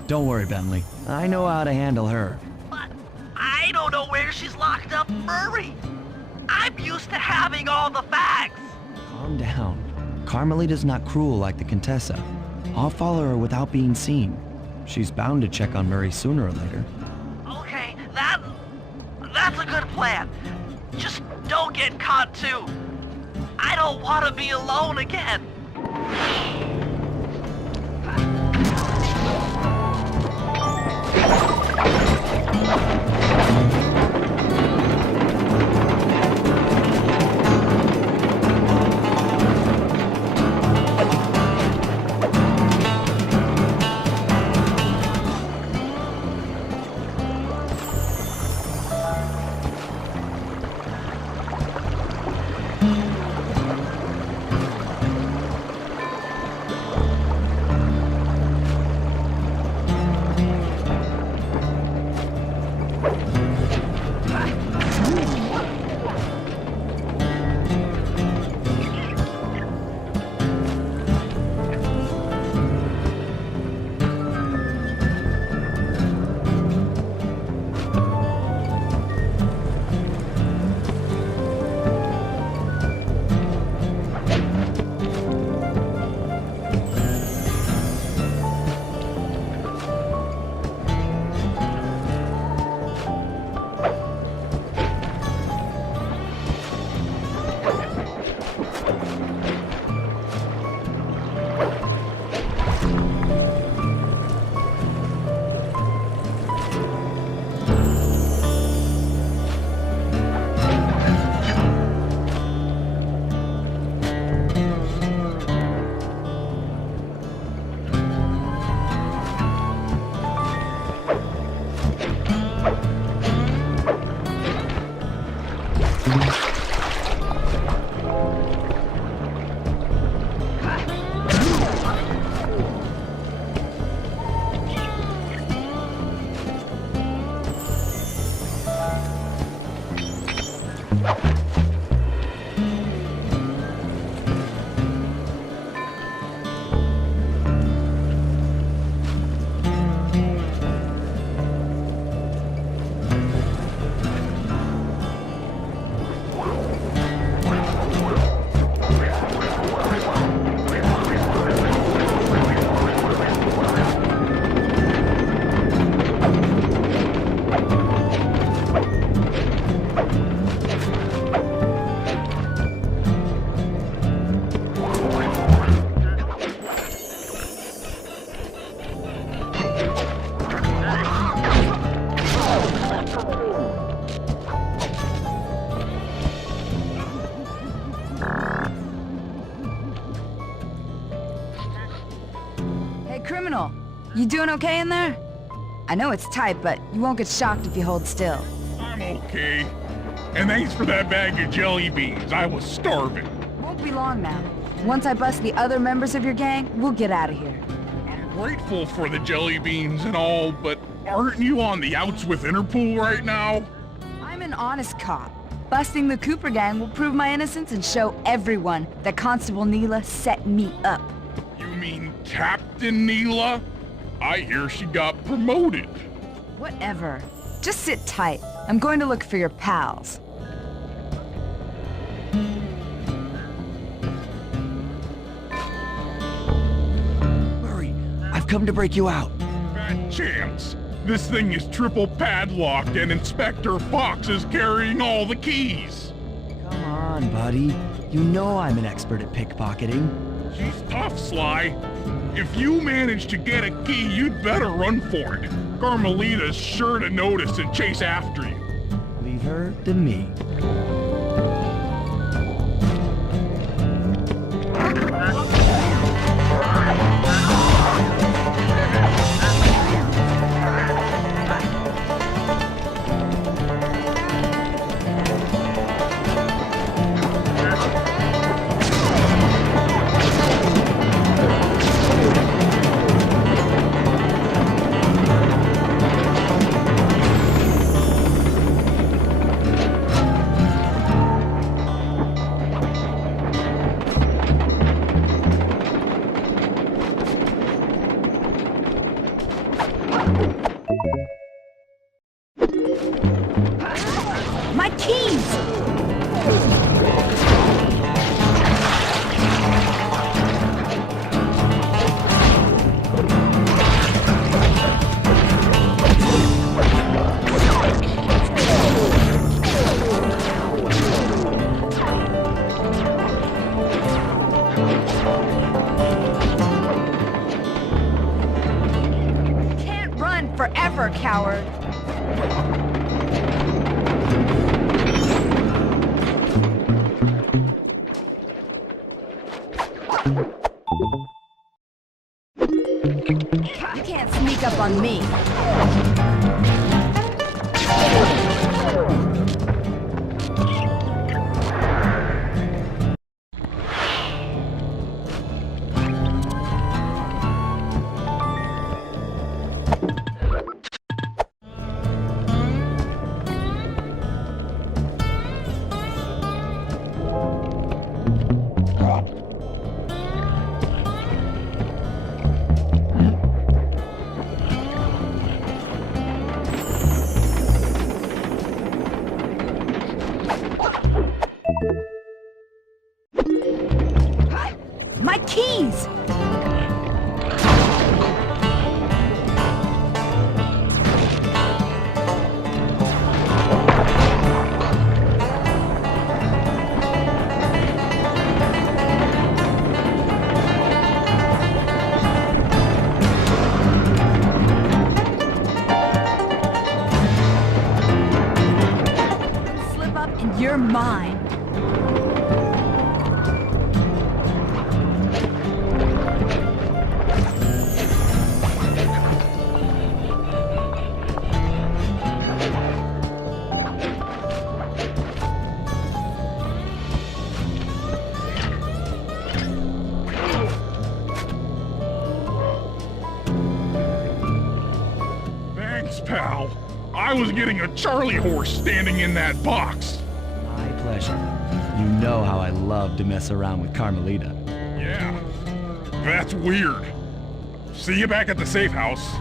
Don't worry, Bentley. I know how to handle her. But I don't know where she's locked up, Murray! I'm used to having all the facts! Calm down. Carmelita's not cruel like the Contessa. I'll follow her without being seen. She's bound to check on Murray sooner or later. Okay, that's a good plan. Just don't get caught too. I don't want to be alone again. Criminal, you doing okay in there? I know it's tight, but you won't get shocked if you hold still. I'm okay. And thanks for that bag of jelly beans. I was starving. Won't be long now. Once I bust the other members of your gang, we'll get out of here. I'm grateful for the jelly beans and all, but aren't you on the outs with Interpol right now? I'm an honest cop. Busting the Cooper gang will prove my innocence and show everyone that Constable Neela set me up. You mean Captain Neela? I hear she got promoted. Whatever. Just sit tight. I'm going to look for your pals. come to break you out. Bad chance. This thing is triple padlocked and Inspector Fox is carrying all the keys. Come on, buddy. You know I'm an expert at pickpocketing. She's tough, Sly. If you manage to get a key, you'd better run for it. Carmelita's sure to notice and chase after you. Leave her to me. My keys! Can't run forever, coward. You can't sneak up on me. My keys! Slip up and you're mine. Thanks, pal. I was getting a Charlie horse standing in that box. My pleasure. You know how I love to mess around with Carmelita. Yeah, that's weird. See you back at the safe house.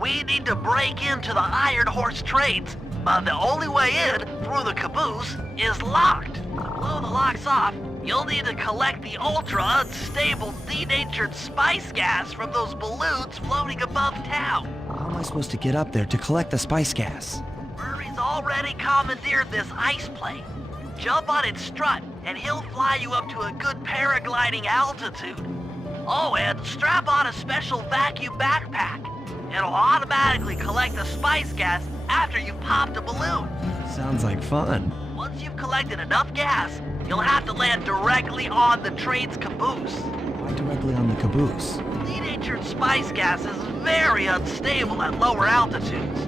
We need to break into the Iron Horse trains, but the only way in, through the caboose, is locked. To blow the locks off, you'll need to collect the ultra-unstable, denatured spice gas from those balloons floating above town. How am I supposed to get up there to collect the spice gas? Murray's already commandeered this ice plane. Jump on its strut, and he'll fly you up to a good paragliding altitude. Oh, and strap on a special vacuum backpack. It'll automatically collect the spice gas after you've popped a balloon. Sounds like fun. Once you've collected enough gas, you'll have to land directly on the train's caboose. Why directly on the caboose? Denatured spice gas is very unstable at lower altitudes.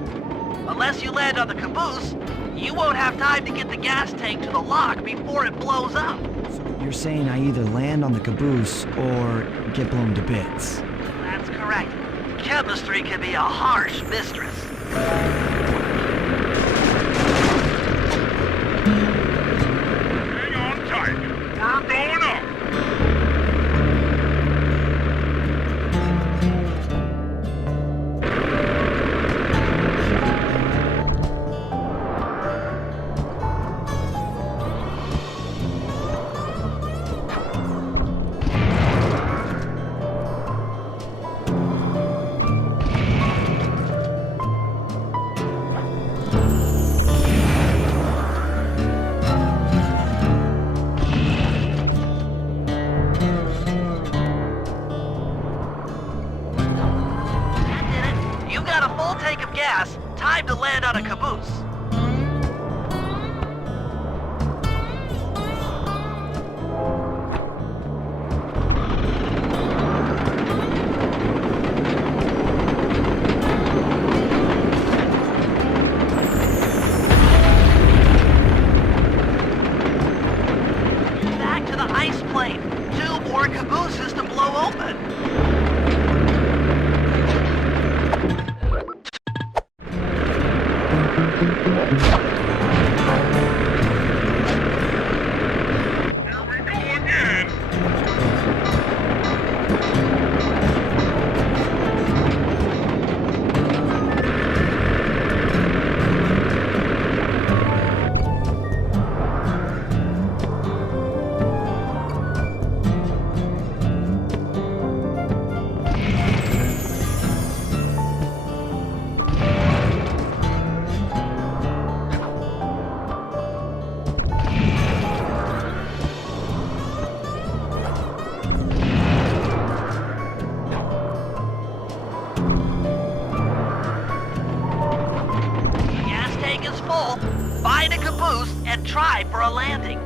Unless you land on the caboose, you won't have time to get the gas tank to the lock before it blows up. So you're saying I either land on the caboose or get blown to bits? That's correct. Chemistry can be a harsh mistress. Hang on tight. We're going up. You've got a full tank of gas. Time to land on a caboose. Back to the ice plane. 2 more cabooses to blow open. Here we go again. Gas tank is full. Find a caboose and try for a landing.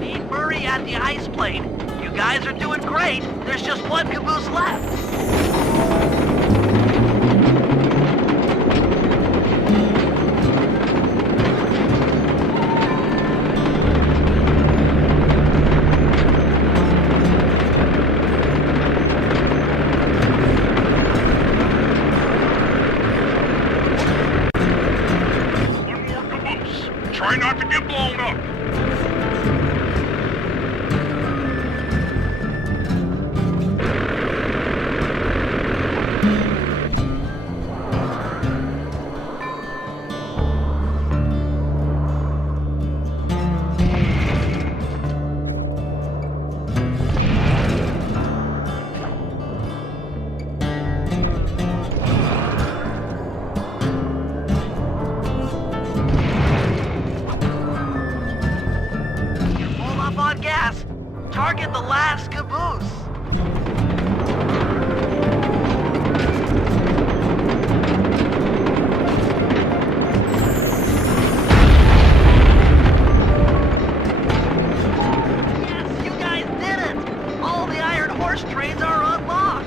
Meet Murray at the ice plane. You guys are doing great. There's just one caboose left. One more caboose. Try not to get blown up. You're full up on gas. Target the last caboose. Yes, you guys did it! All the Iron Horse trains are unlocked!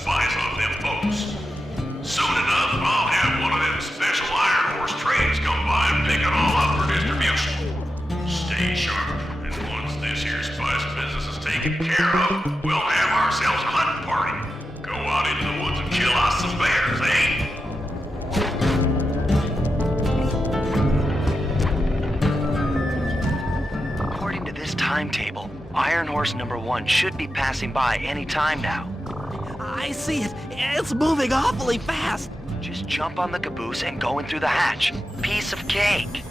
spice off them folks. Soon enough, I'll have one of them special Iron Horse trains come by and pick it all up for distribution. Stay sharp, and once this here spice business is taken care of, we'll have ourselves a hunting party. Go out into the woods and kill us some bears, eh? According to this timetable, Iron Horse number 1 should be passing by any time now. I see it. It's moving awfully fast. Just jump on the caboose and go in through the hatch. Piece of cake.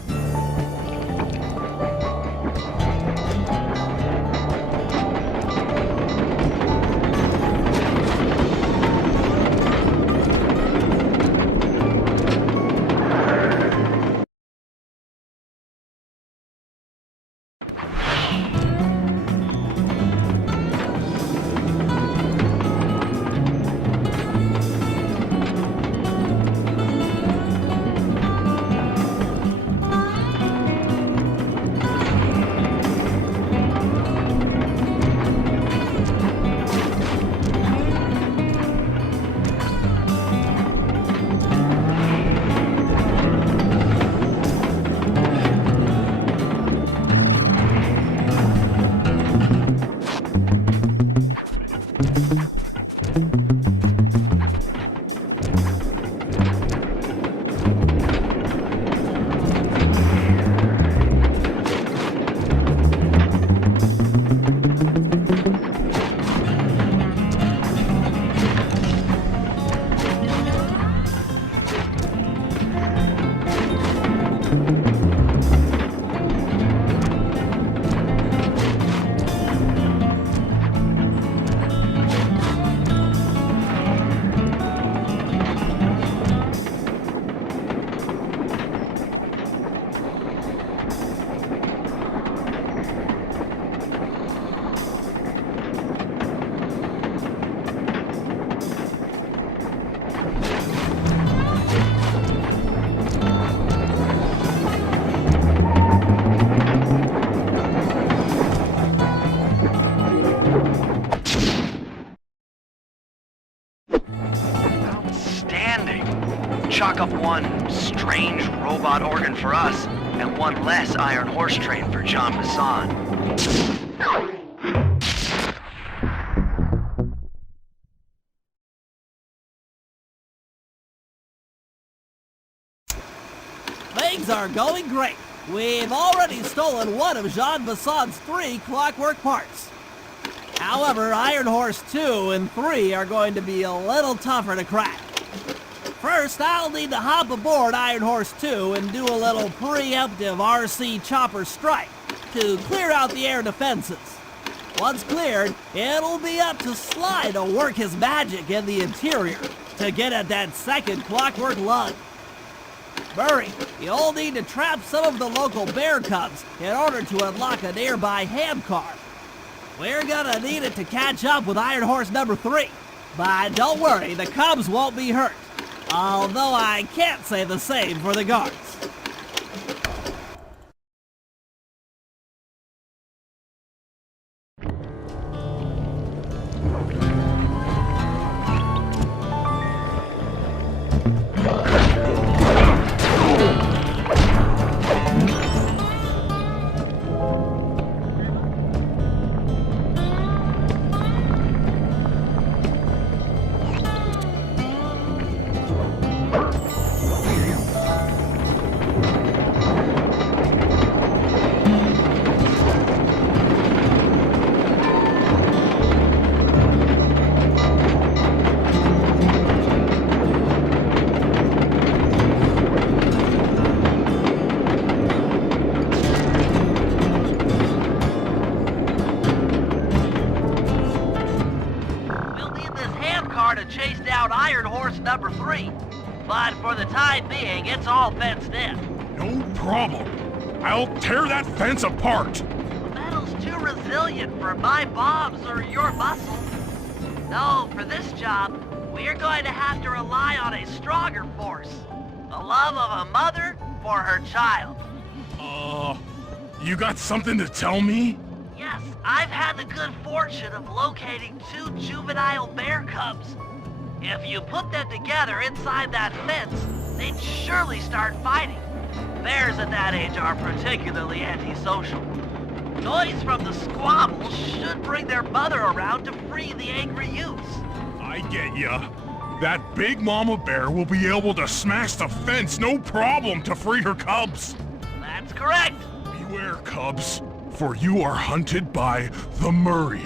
Chalk up one strange robot organ for us, and one less Iron Horse train for John Bassan. Things are going great. We've already stolen one of Jean Bassan's 3 clockwork parts. However, Iron Horse 2 and 3 are going to be a little tougher to crack. First, I'll need to hop aboard Iron Horse 2 and do a little preemptive RC chopper strike to clear out the air defenses. Once cleared, it'll be up to Sly to work his magic in the interior to get at that second clockwork lug. Murray, you'll need to trap some of the local bear cubs in order to unlock a nearby handcar. We're gonna need it to catch up with Iron Horse number 3. But don't worry, the cubs won't be hurt. Although I can't say the same for the guards. Chase down Iron Horse number 3. But for the time being, it's all fenced in. No problem. I'll tear that fence apart. The metal's too resilient for my bombs or your muscle. No, for this job, we're going to have to rely on a stronger force. The love of a mother for her child. You got something to tell me? Yes, I've had the good fortune of locating 2 juvenile bear cubs. If you put them together inside that fence, they'd surely start fighting. Bears at that age are particularly antisocial. Noise from the squabbles should bring their mother around to free the angry youths. I get ya. That big mama bear will be able to smash the fence no problem to free her cubs. That's correct. Beware, cubs, for you are hunted by the Murray.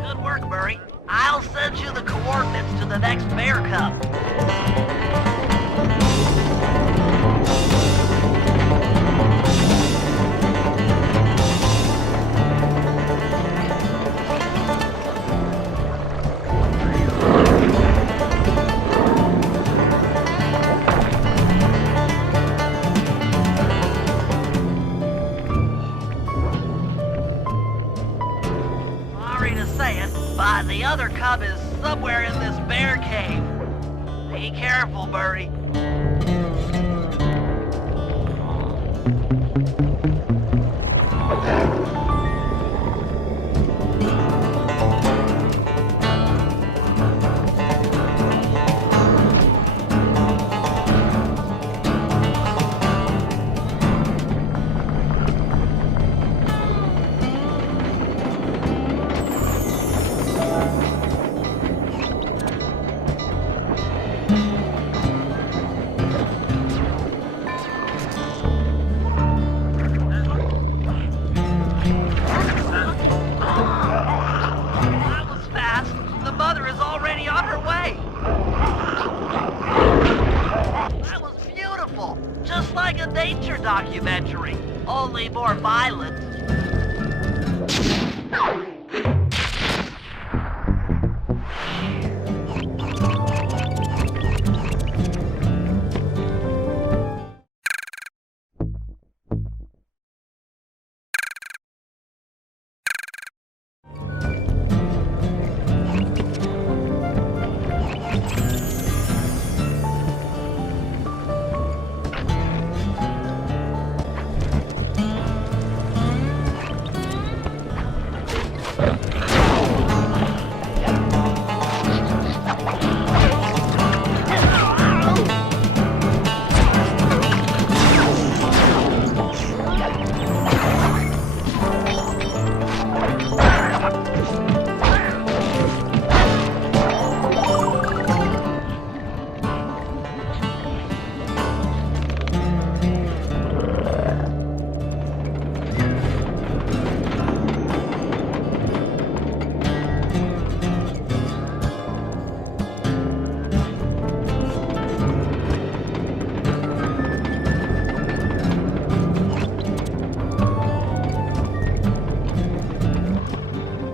Good work, Murray. I'll send you the coordinates to the next bear cub. Sorry to say it, but the other cub is somewhere in this bear cave. Be careful, Murray. That was fast. The mother is already on her way. That was beautiful. Just like a nature documentary, only more violent.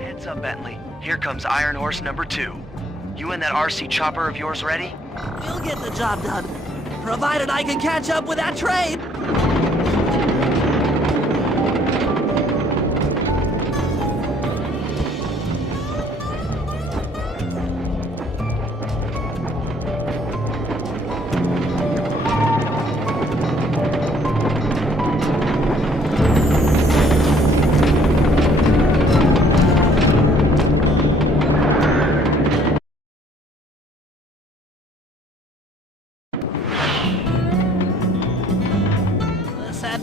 Heads up, Bentley. Here comes Iron Horse number 2. You and that RC chopper of yours ready? We'll get the job done, provided I can catch up with that train.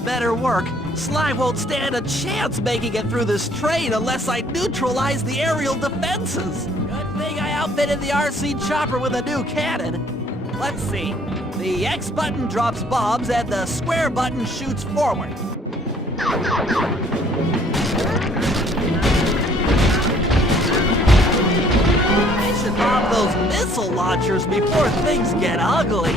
Better work. Sly won't stand a chance making it through this train unless I neutralize the aerial defenses. Good thing I outfitted the RC chopper with a new cannon. Let's see. The X button drops bombs and the square button shoots forward. I should bomb those missile launchers before things get ugly.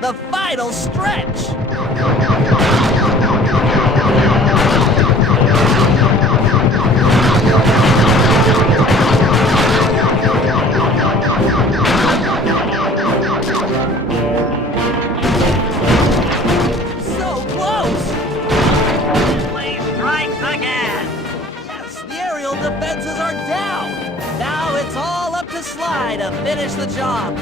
The final stretch! So close! Play strikes again. Yes, the aerial defenses are down! Now it's all up to Sly to finish the job.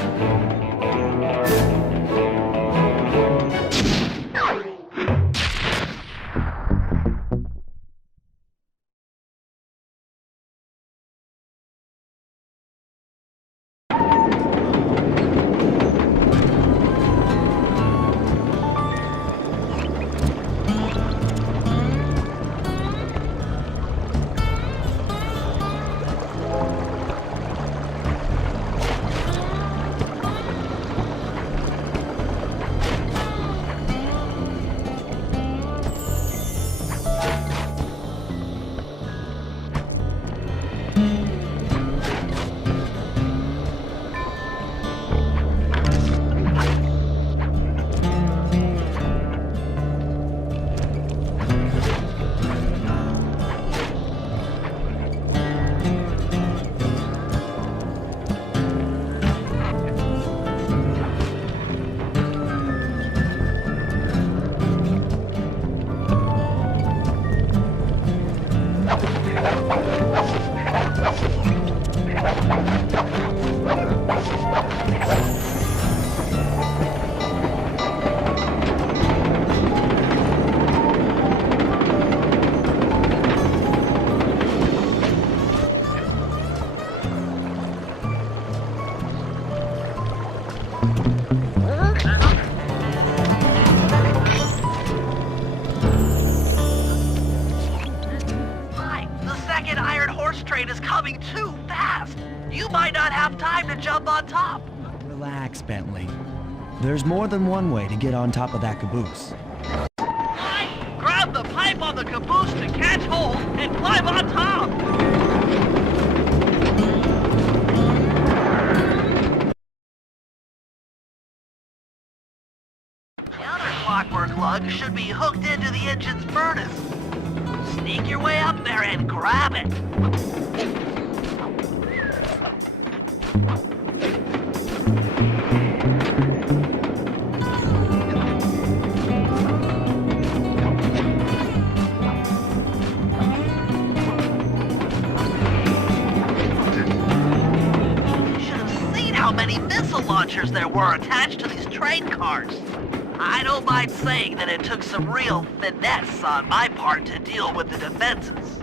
train is coming too fast. You might not have time to jump on top. Relax, Bentley. There's more than one way to get on top of that caboose. Grab the pipe on the caboose to catch hold and climb on top. The other clockwork lug should be hooked into the engine's furnace. Sneak your way up there and grab it. How many missile launchers there were attached to these train cars. I don't mind saying that it took some real finesse on my part to deal with the defenses.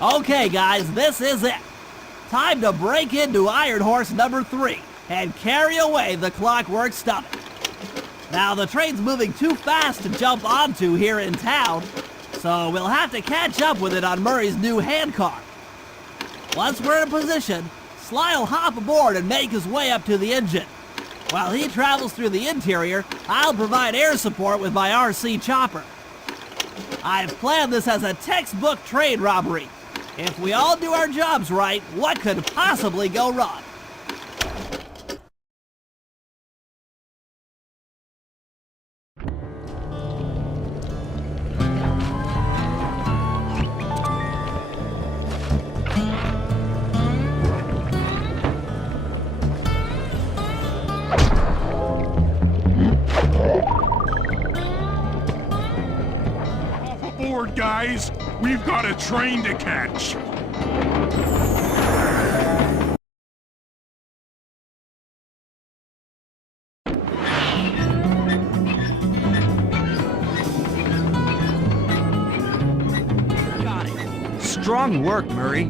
Okay, guys, this is it. Time to break into Iron Horse number 3 and carry away the clockwork stomach. Now, the train's moving too fast to jump onto here in town, so we'll have to catch up with it on Murray's new handcar. Once we're in position, Sly will hop aboard and make his way up to the engine. While he travels through the interior, I'll provide air support with my RC chopper. I've planned this as a textbook train robbery. If we all do our jobs right, what could possibly go wrong? guys. We've got a train to catch. Got it. Strong work, Murray.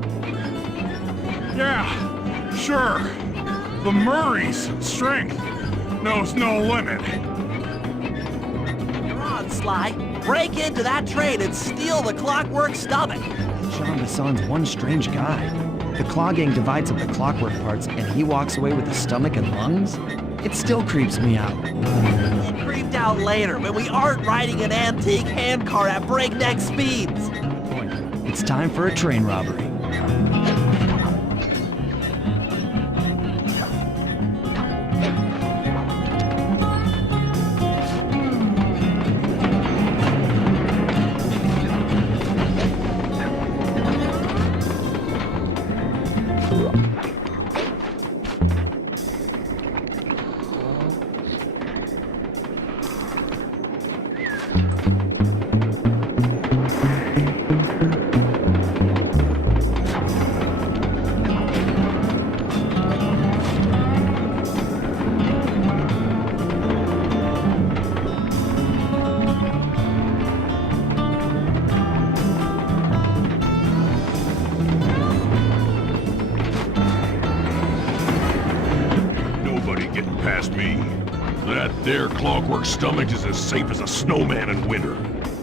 Yeah, sure. The Murray's strength knows no limit. You're on, Sly. Break into that train and steal the Clockwork Stomach. Jean Bisson's one strange guy. The Claw Gang divides up the clockwork parts and he walks away with the stomach and lungs? It still creeps me out. It creeped out later, but we aren't riding an antique handcar at breakneck speeds. It's time for a train robbery. Past me. That there Clockwork Stomach is as safe as a snowman in winter.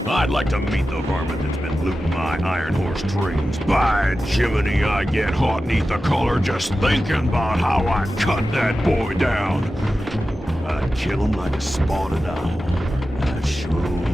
I'd like to meet the varmint that's been looting my Iron Horse trains. By Jiminy, I get hot neath the collar just thinking about how I cut that boy down. I'd kill him like a spotted owl. I sure would.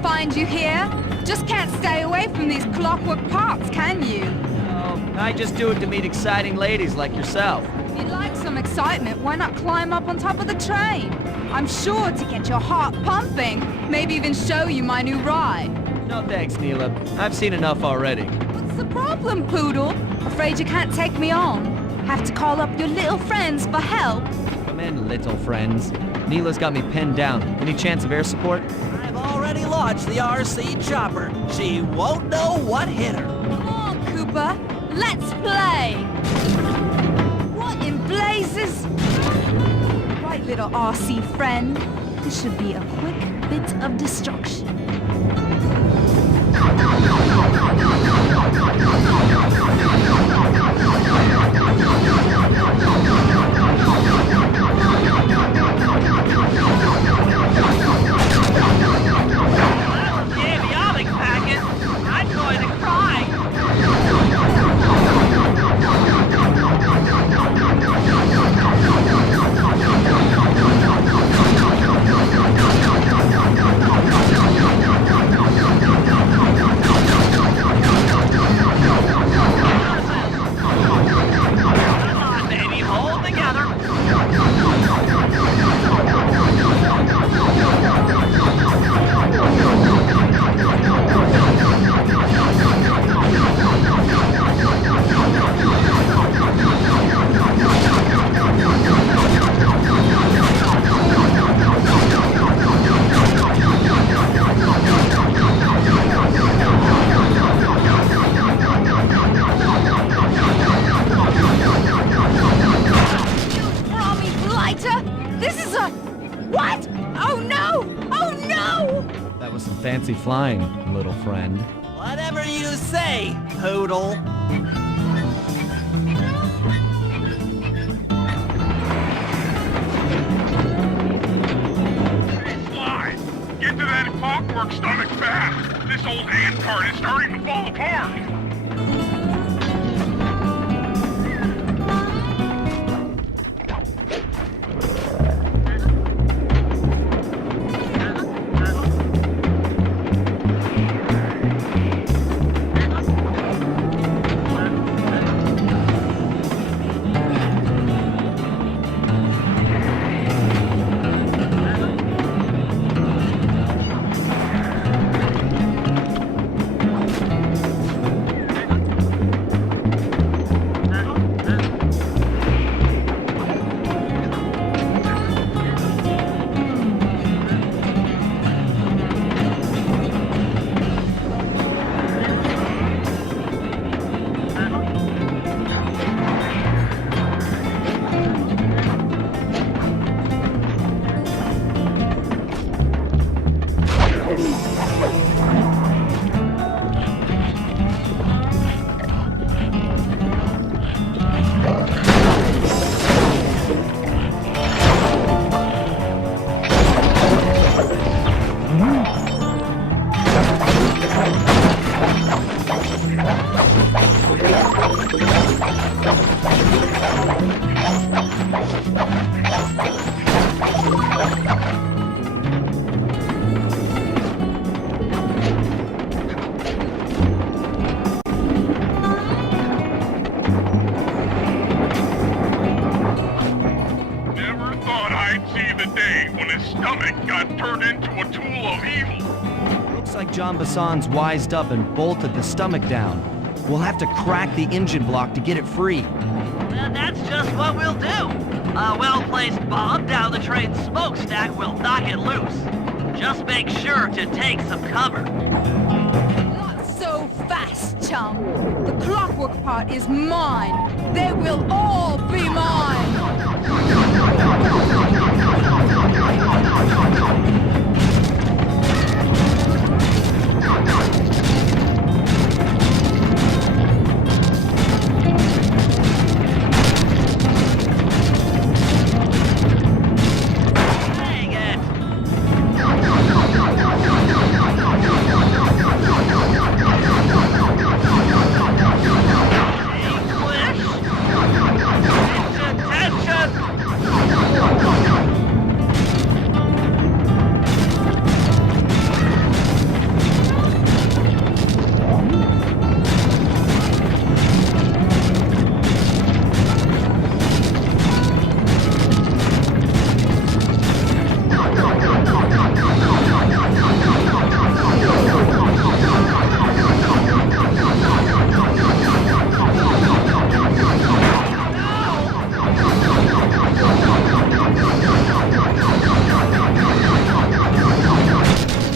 Find you here? Just can't stay away from these clockwork parts, can you? Oh, I just do it to meet exciting ladies like yourself. If you'd like some excitement, why not climb up on top of the train? I'm sure to get your heart pumping, maybe even show you my new ride. No thanks, Neela. I've seen enough already. What's the problem, Poodle? Afraid you can't take me on? Have to call up your little friends for help? Come in, little friends. Neela's got me pinned down. Any chance of air support? I've already launched the RC chopper. She won't know what hit her. Come on, Cooper. Let's play. What in blazes? Right, little RC friend. This should be a quick bit of destruction. Fancy flying, little friend. Whatever you say, Poodle. Fly! Get to that Clockwork Stomach fast! This old ant cart is starting to fall apart! Never thought I'd see the day when his stomach got turned into a tool of evil. Looks like John Bassan's wised up and bolted the stomach down. We'll have to crack the engine block to get it free. And that's just what we'll do. A well-placed bomb down the train's smokestack will knock it loose. Just make sure to take some cover. Not so fast, chum. The clockwork part is mine. They will all be mine. Dang it! English! Attention!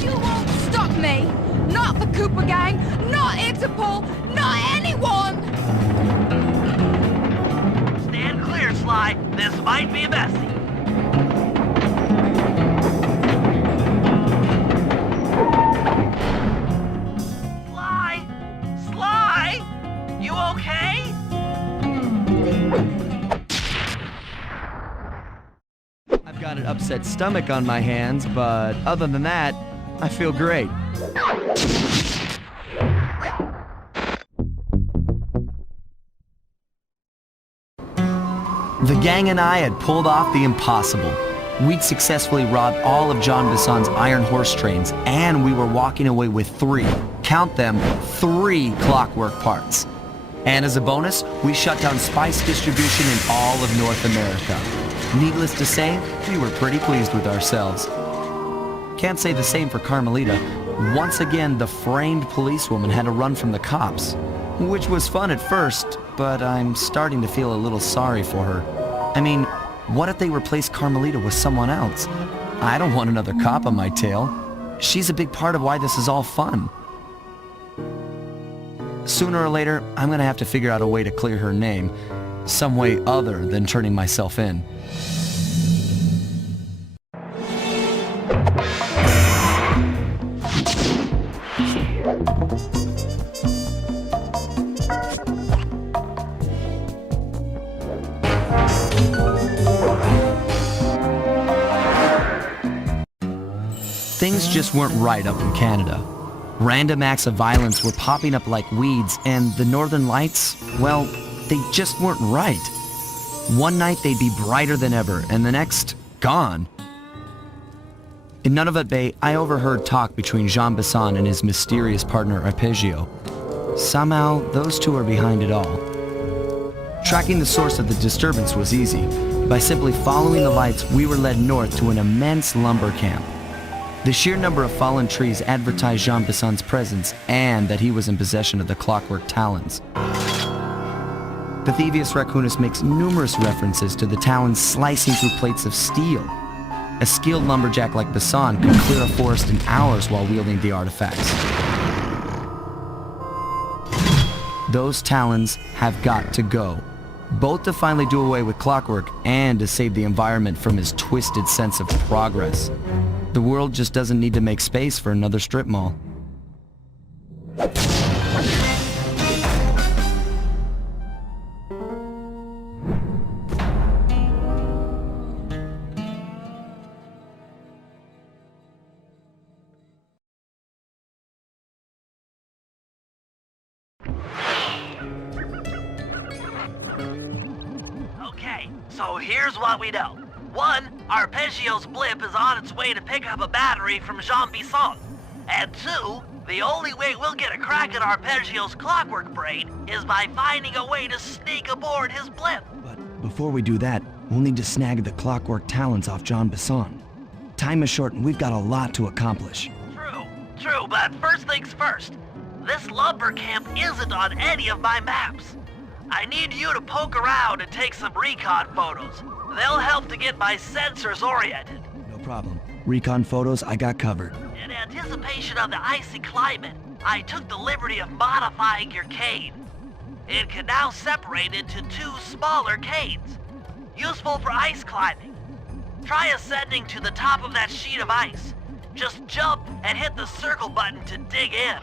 You won't stop me. Not the Cooper Gang. Not Interpol. Not anyone. Stand clear, Sly. This might be messy. Sly! Sly! You okay? I've got an upset stomach on my hands, but other than that, I feel great. The gang and I had pulled off the impossible. We'd successfully robbed all of John Bassan's iron horse trains, and we were walking away with count them, 3 clockwork parts. And as a bonus, we shut down spice distribution in all of North America. Needless to say, we were pretty pleased with ourselves. Can't say the same for Carmelita. Once again, the framed policewoman had to run from the cops, which was fun at first, but I'm starting to feel a little sorry for her. I mean, what if they replaced Carmelita with someone else? I don't want another cop on my tail. She's a big part of why this is all fun. Sooner or later, I'm gonna have to figure out a way to clear her name, some way other than turning myself in. Things just weren't right up in Canada. Random acts of violence were popping up like weeds, and the Northern Lights, well, they just weren't right. One night they'd be brighter than ever, and the next, gone. In Nunavut Bay, I overheard talk between Jean Bassan and his mysterious partner Arpeggio. Somehow, those two are behind it all. Tracking the source of the disturbance was easy. By simply following the lights, we were led north to an immense lumber camp. The sheer number of fallen trees advertised Jean Bassan's presence and that he was in possession of the clockwork talons. The Thievius Raccoonus makes numerous references to the talons slicing through plates of steel. A skilled lumberjack like Bassan could clear a forest in hours while wielding the artifacts. Those talons have got to go, both to finally do away with clockwork and to save the environment from his twisted sense of progress. The world just doesn't need to make space for another strip mall. So here's what we know. 1, Arpeggio's blip is on its way to pick up a battery from Jean Bisson. And 2, the only way we'll get a crack at Arpeggio's clockwork brain is by finding a way to sneak aboard his blip. But before we do that, we'll need to snag the clockwork talents off Jean Bisson. Time is short and we've got a lot to accomplish. True, but first things first. This lumber camp isn't on any of my maps. I need you to poke around and take some recon photos. They'll help to get my sensors oriented. No problem. Recon photos, I got covered. In anticipation of the icy climate, I took the liberty of modifying your cane. It can now separate into 2 smaller canes, useful for ice climbing. Try ascending to the top of that sheet of ice. Just jump and hit the circle button to dig in.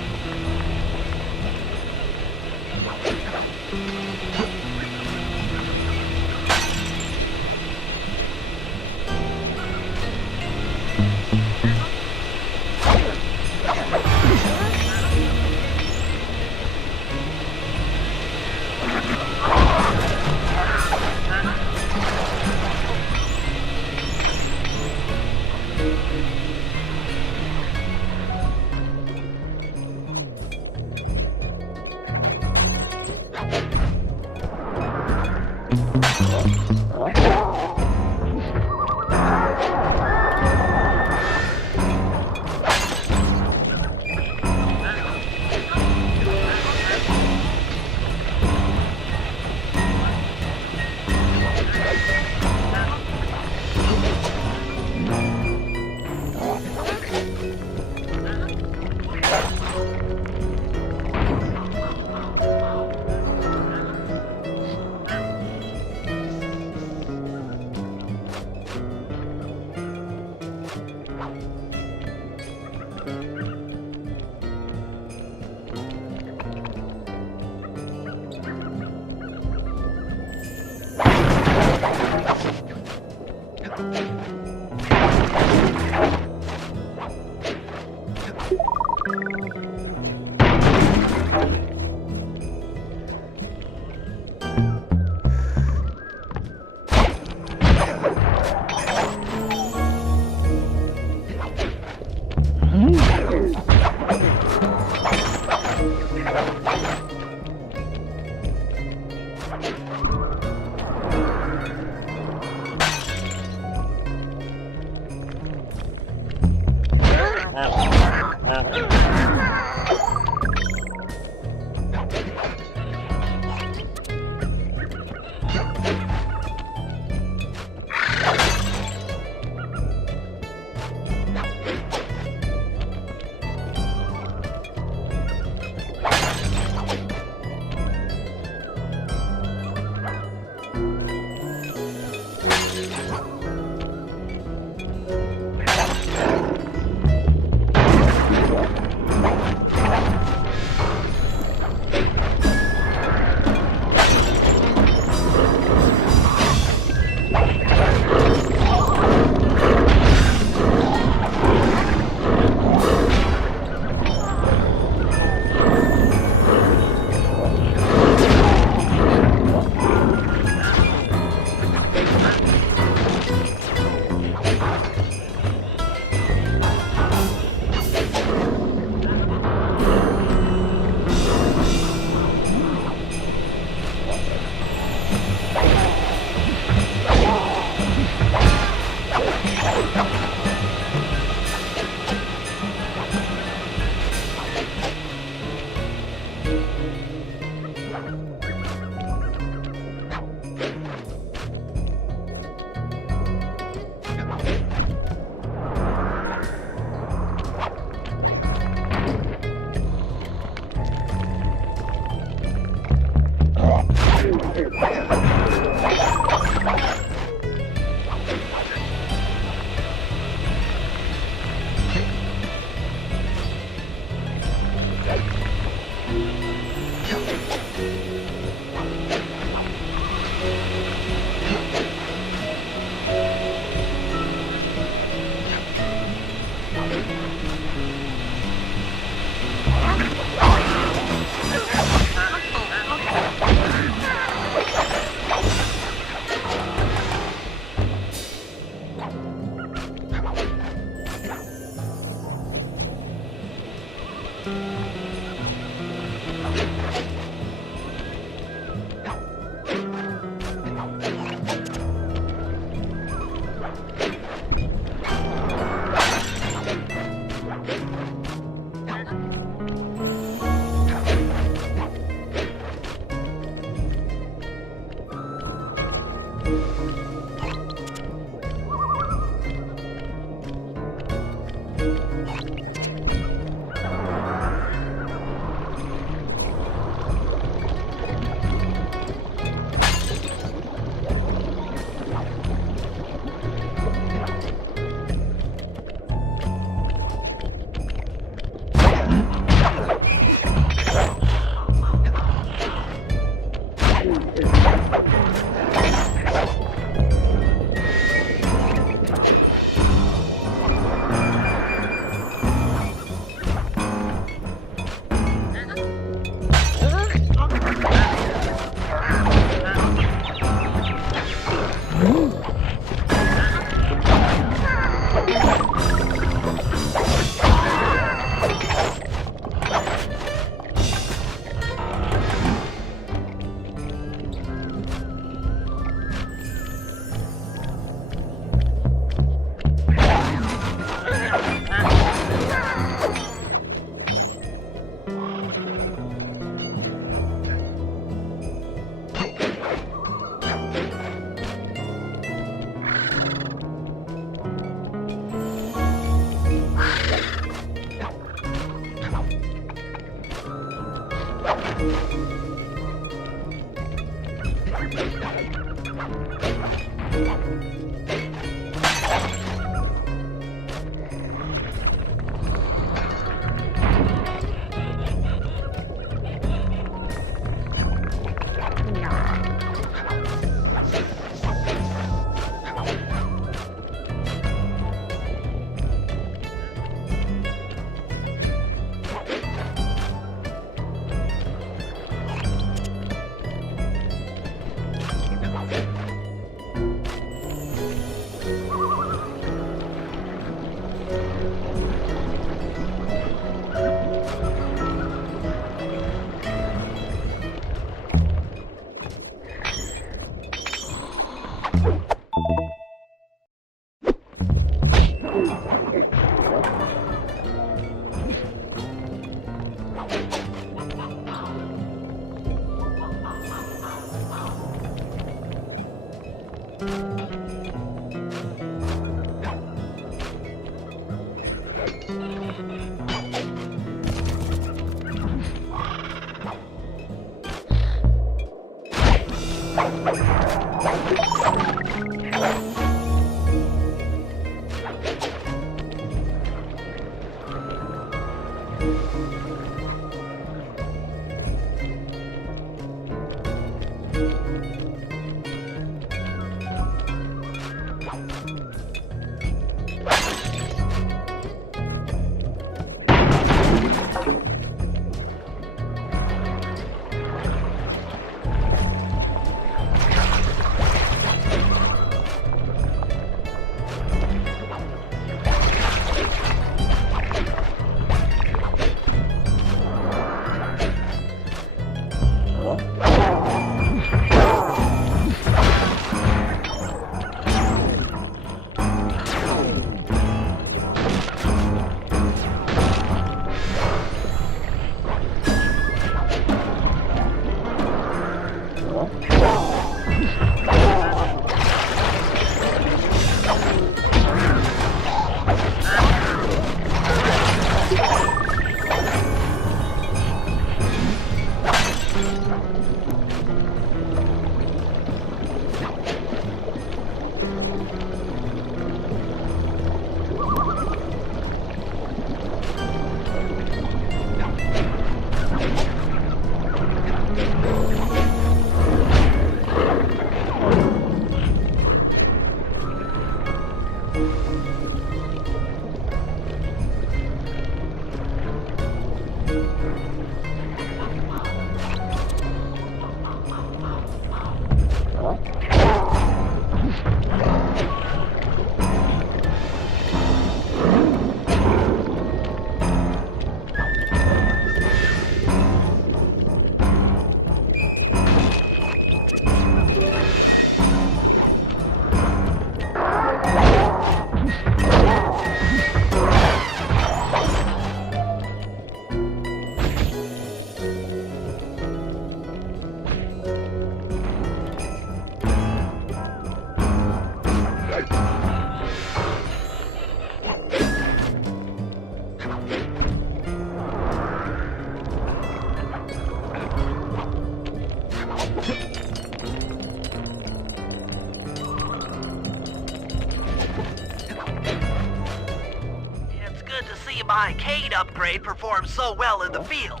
arcade upgrade performed so well in the field.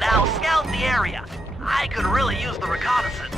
Now scout the area. I could really use the reconnaissance.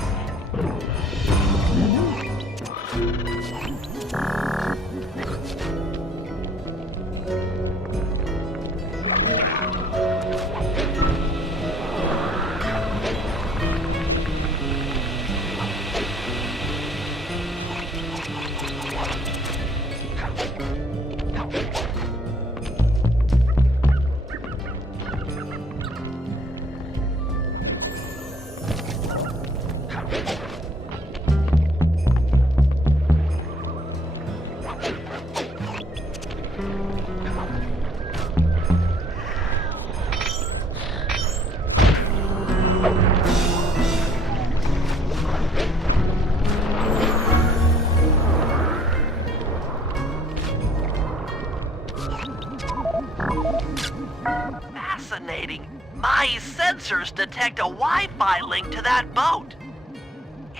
Fascinating. My sensors detect a Wi-Fi link to that boat.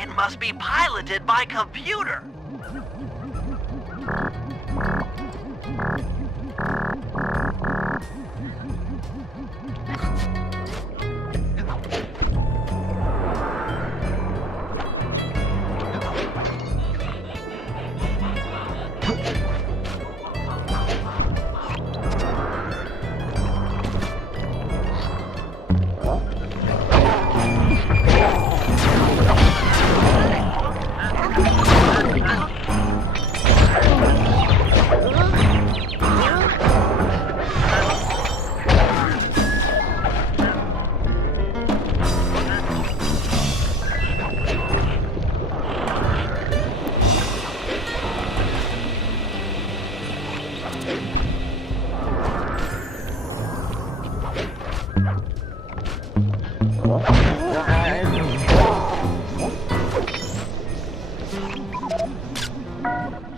It must be piloted by computer.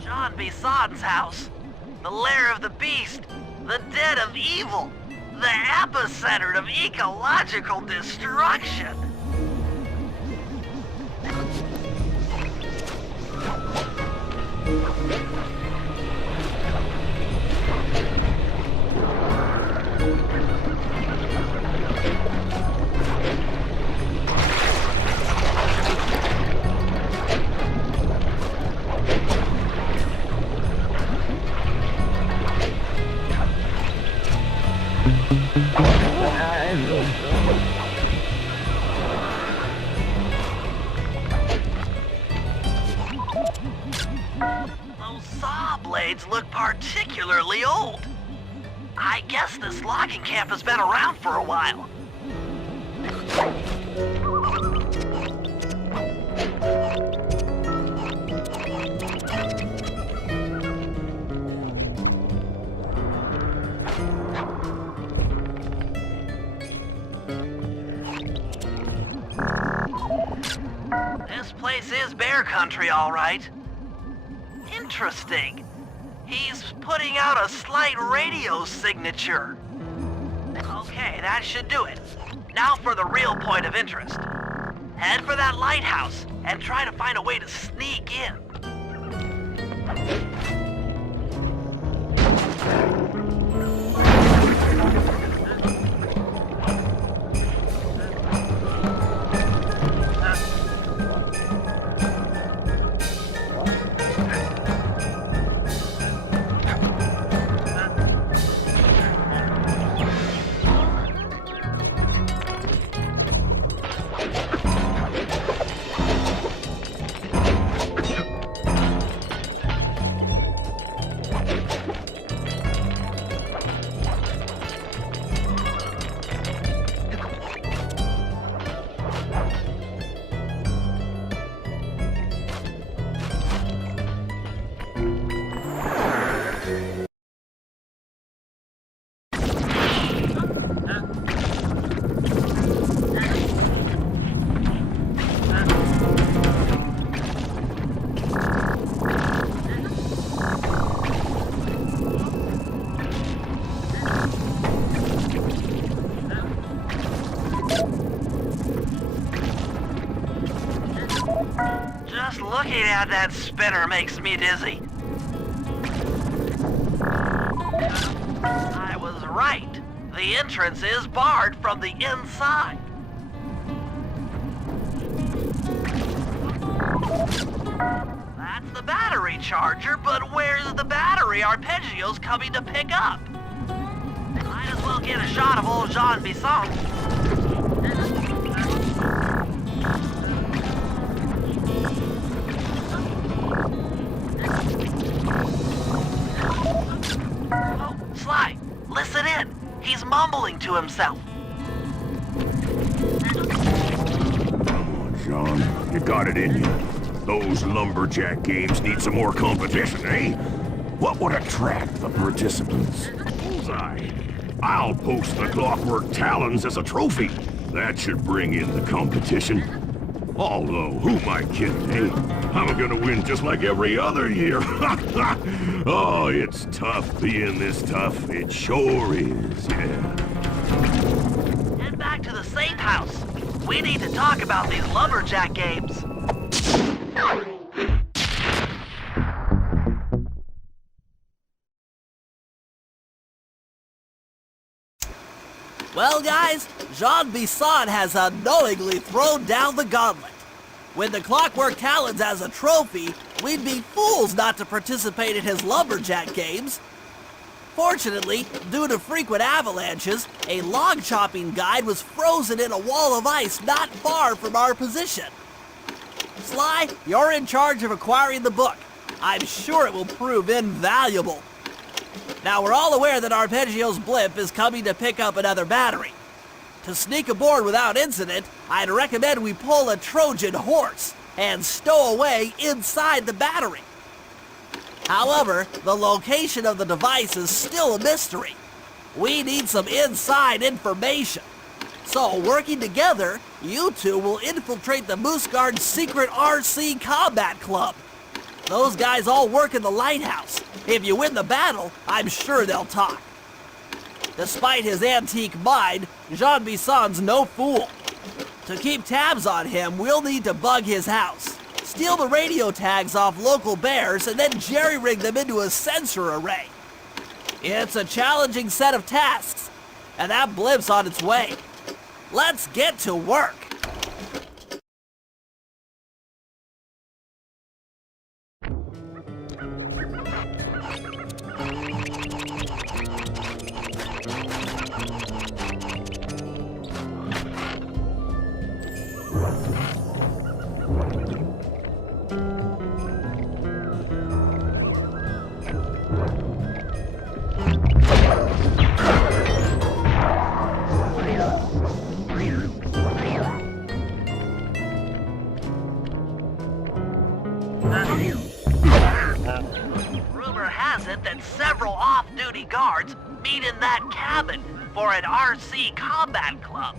Jean Bison's house. The lair of the beast. The den of evil. The epicenter of ecological destruction. Those saw blades look particularly old. I guess this logging camp has been around for a while. This place is bear country, all right. Interesting. He's putting out a slight radio signature. Okay, that should do it. Now for the real point of interest. Head for that lighthouse and try to find a way to sneak in. Just looking at that spinner makes me dizzy. I was right. The entrance is barred from the inside. That's the battery charger, but where's the battery Arpeggio's coming to pick up? Might as well get a shot of old Jean Bison. Oh, Sly, listen in. He's mumbling to himself. Come on, John. You got it in you. Those lumberjack games need some more competition, eh? What would attract the participants? Bullseye. I'll post the clockwork talons as a trophy. That should bring in the competition. Although, who am I kidding, eh? I'm gonna win just like every other year. Oh, it's tough being this tough. It sure is, yeah. Head back to the safe house. We need to talk about these lumberjack games. Well, guys, Jean Bison has unknowingly thrown down the gauntlet. With the clockwork talons as a trophy, we'd be fools not to participate in his lumberjack games. Fortunately, due to frequent avalanches, a log chopping guide was frozen in a wall of ice not far from our position. Sly, you're in charge of acquiring the book. I'm sure it will prove invaluable. Now, we're all aware that Arpeggio's blimp is coming to pick up another battery. To sneak aboard without incident, I'd recommend we pull a Trojan horse and stow away inside the battery. However, the location of the device is still a mystery. We need some inside information. So, working together, you two will infiltrate the Moose Guard's secret RC combat club. Those guys all work in the lighthouse. If you win the battle, I'm sure they'll talk. Despite his antique mind, Jean Bisson's no fool. To keep tabs on him, we'll need to bug his house, steal the radio tags off local bears, and then jerry-rig them into a sensor array. It's a challenging set of tasks, and that blimp's on its way. Let's get to work. Rumor has it that several off-duty guards meet in that cabin for an RC combat club.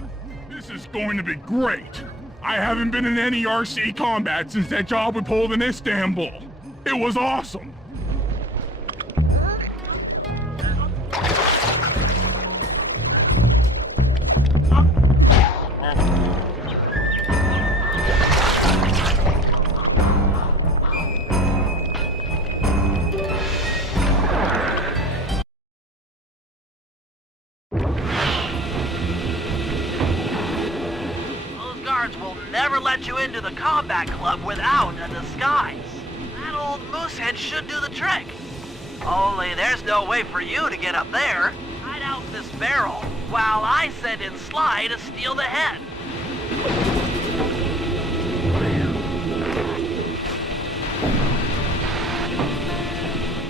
This is going to be great. I haven't been in any RC combat since that job we pulled in Istanbul. It was awesome. Will never let you into the combat club without a disguise. That old moosehead should do the trick. Only there's no way for you to get up there. Hide out in this barrel while I send in Sly to steal the head.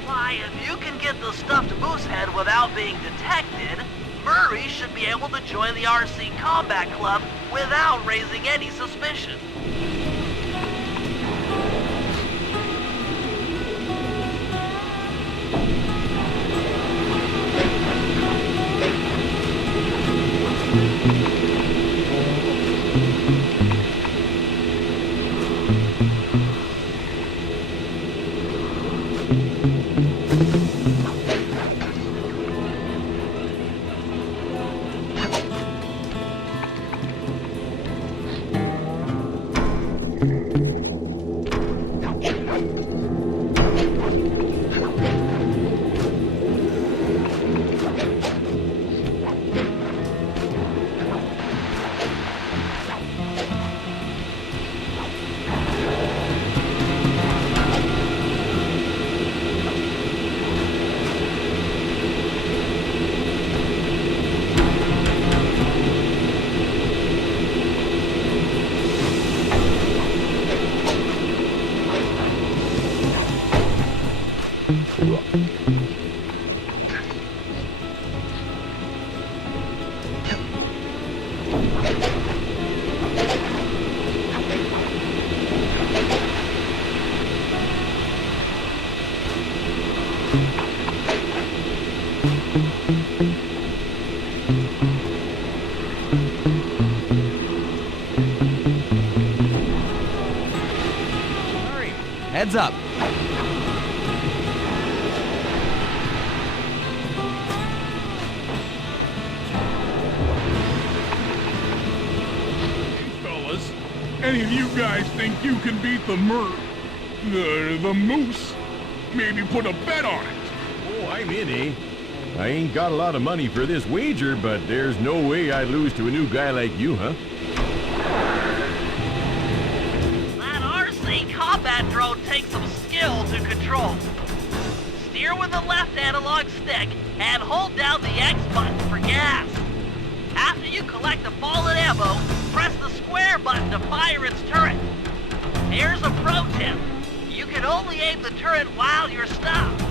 Why, if you can get the stuffed moosehead without being detected, Murray should be able to join the RC Combat Club without raising any suspicion. Heads up. Fellas, any of you guys think you can beat the moose? Maybe put a bet on it. Oh, I'm in, eh? I ain't got a lot of money for this wager, but there's no way I'd lose to a new guy like you, huh? That RC combat drone takes some skill to control. Steer with the left analog stick and hold down the X button for gas. After you collect the fallen ammo, press the square button to fire its turret. Here's a pro tip. You can only aim the turret while you're stopped.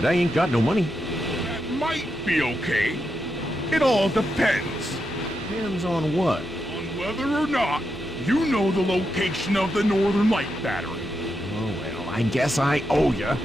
but I ain't got no money. That might be okay. It all depends. Depends on what? On whether or not you know the location of the Northern Light Battery. Oh, well, I guess I owe ya.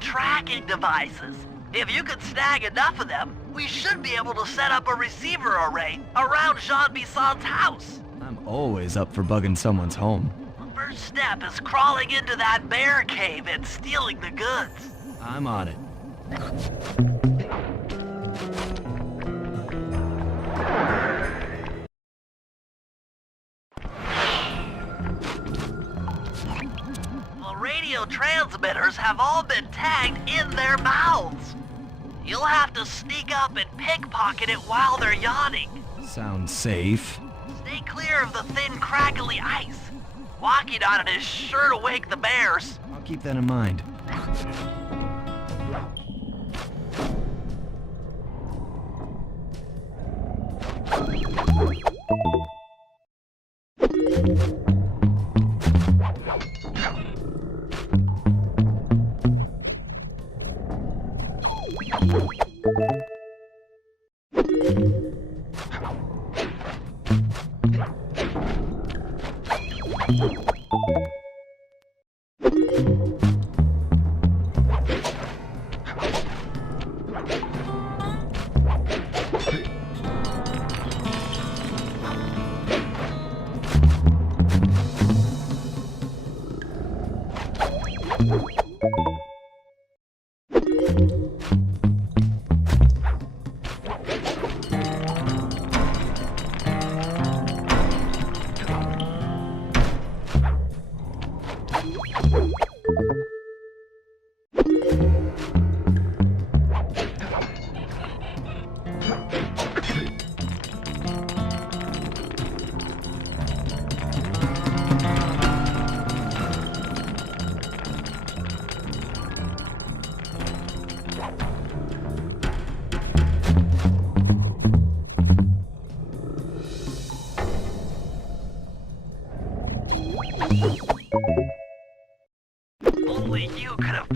Tracking devices. If you could snag enough of them, we should be able to set up a receiver array around Jean Bisson's house. I'm always up for bugging someone's home. The first step is crawling into that bear cave and stealing the goods. I'm on it. Radio transmitters have all been tagged in their mouths. You'll have to sneak up and pickpocket it while they're yawning. Sounds safe. Stay clear of the thin, crackly ice. Walking on it is sure to wake the bears. I'll keep that in mind.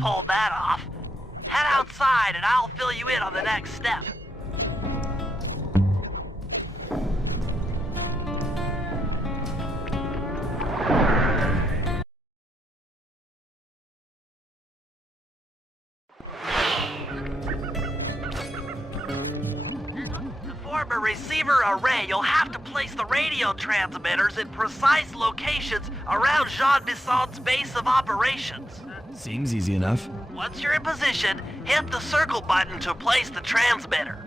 pulled that off. Head outside and I'll fill you in on the next step. To form a receiver array, you'll have to place the radio transmitters in precise locations around Jean Bisson's base of operations. Seems easy enough. Once you're in position, hit the circle button to place the transmitter.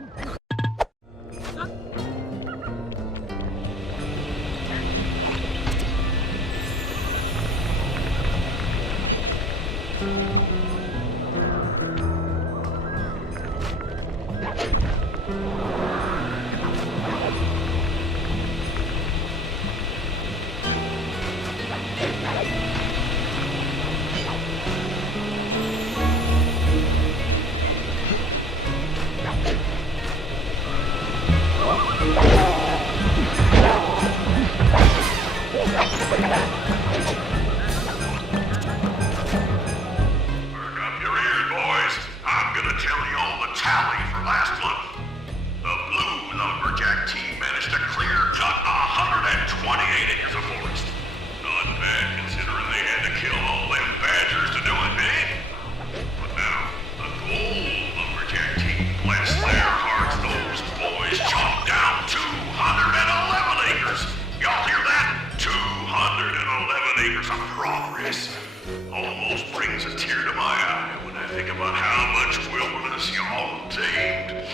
Almost brings a tear to my eye when I think about how much wilderness y'all tamed.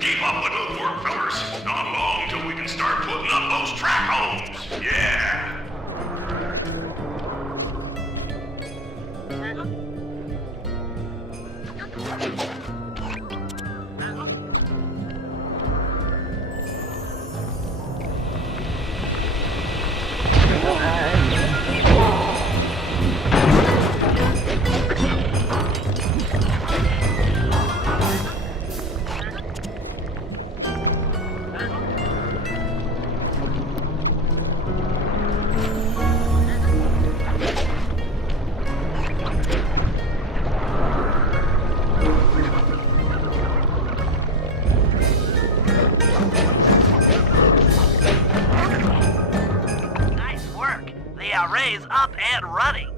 Keep up the good work, fellas. Not long till we can start putting up those track homes. Yeah. Array's up and running.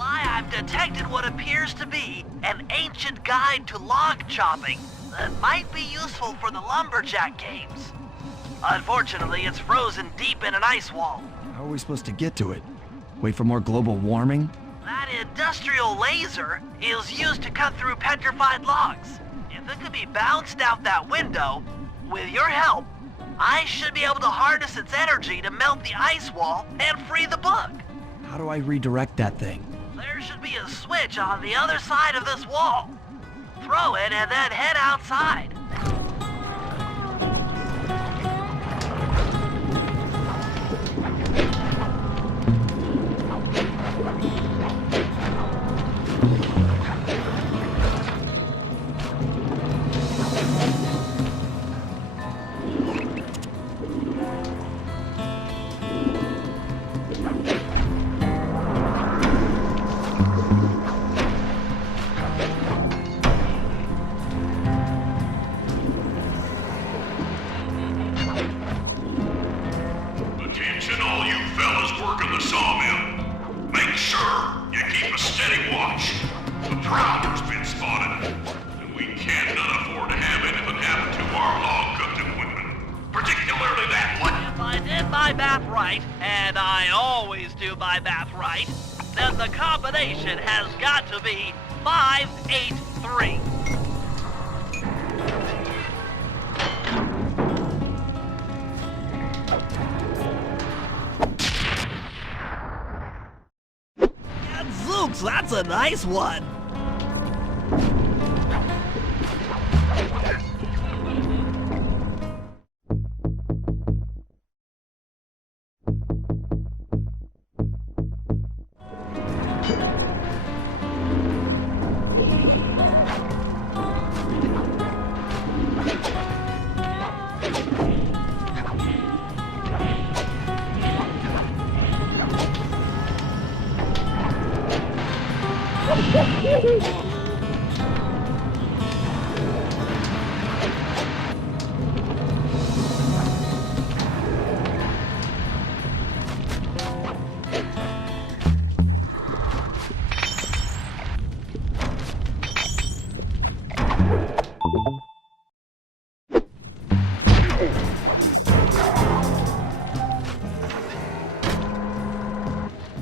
I've detected what appears to be an ancient guide to log chopping that might be useful for the lumberjack games. Unfortunately, it's frozen deep in an ice wall. How are we supposed to get to it? Wait for more global warming? That industrial laser is used to cut through petrified logs. If it could be bounced out that window, with your help, I should be able to harness its energy to melt the ice wall and free the bug. How do I redirect that thing? There should be a switch on the other side of this wall. Throw it and then head outside. Particularly my math right, and I always do my math right, then the combination has got to be 583. Zooks, that's a nice one.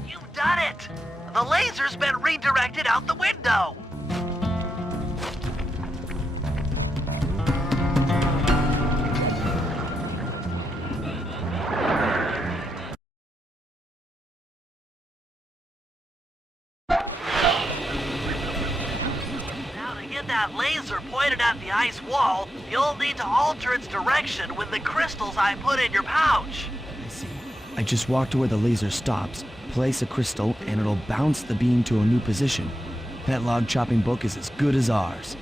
You've done it! The laser's been redirected out the window! Now to get that laser pointed at the ice wall, you'll need to alter its direction with the crystals I put in your pouch. I see. I just walk to where the laser stops, place a crystal, and it'll bounce the beam to a new position. That log chopping book is as good as ours.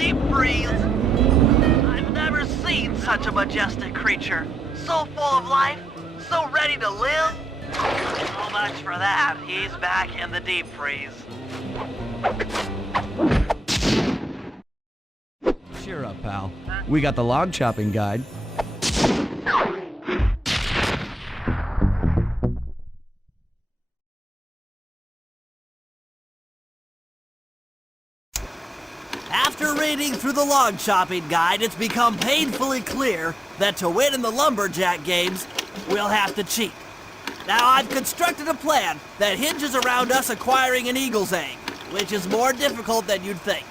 deep freeze. I've never seen such a majestic creature. So full of life, so ready to live. So much for that. He's back in the deep freeze. Cheer up, pal. We got the log chopping guide. After reading through the log chopping guide, it's become painfully clear that to win in the lumberjack games, we'll have to cheat. Now, I've constructed a plan that hinges around us acquiring an eagle's egg, which is more difficult than you'd think.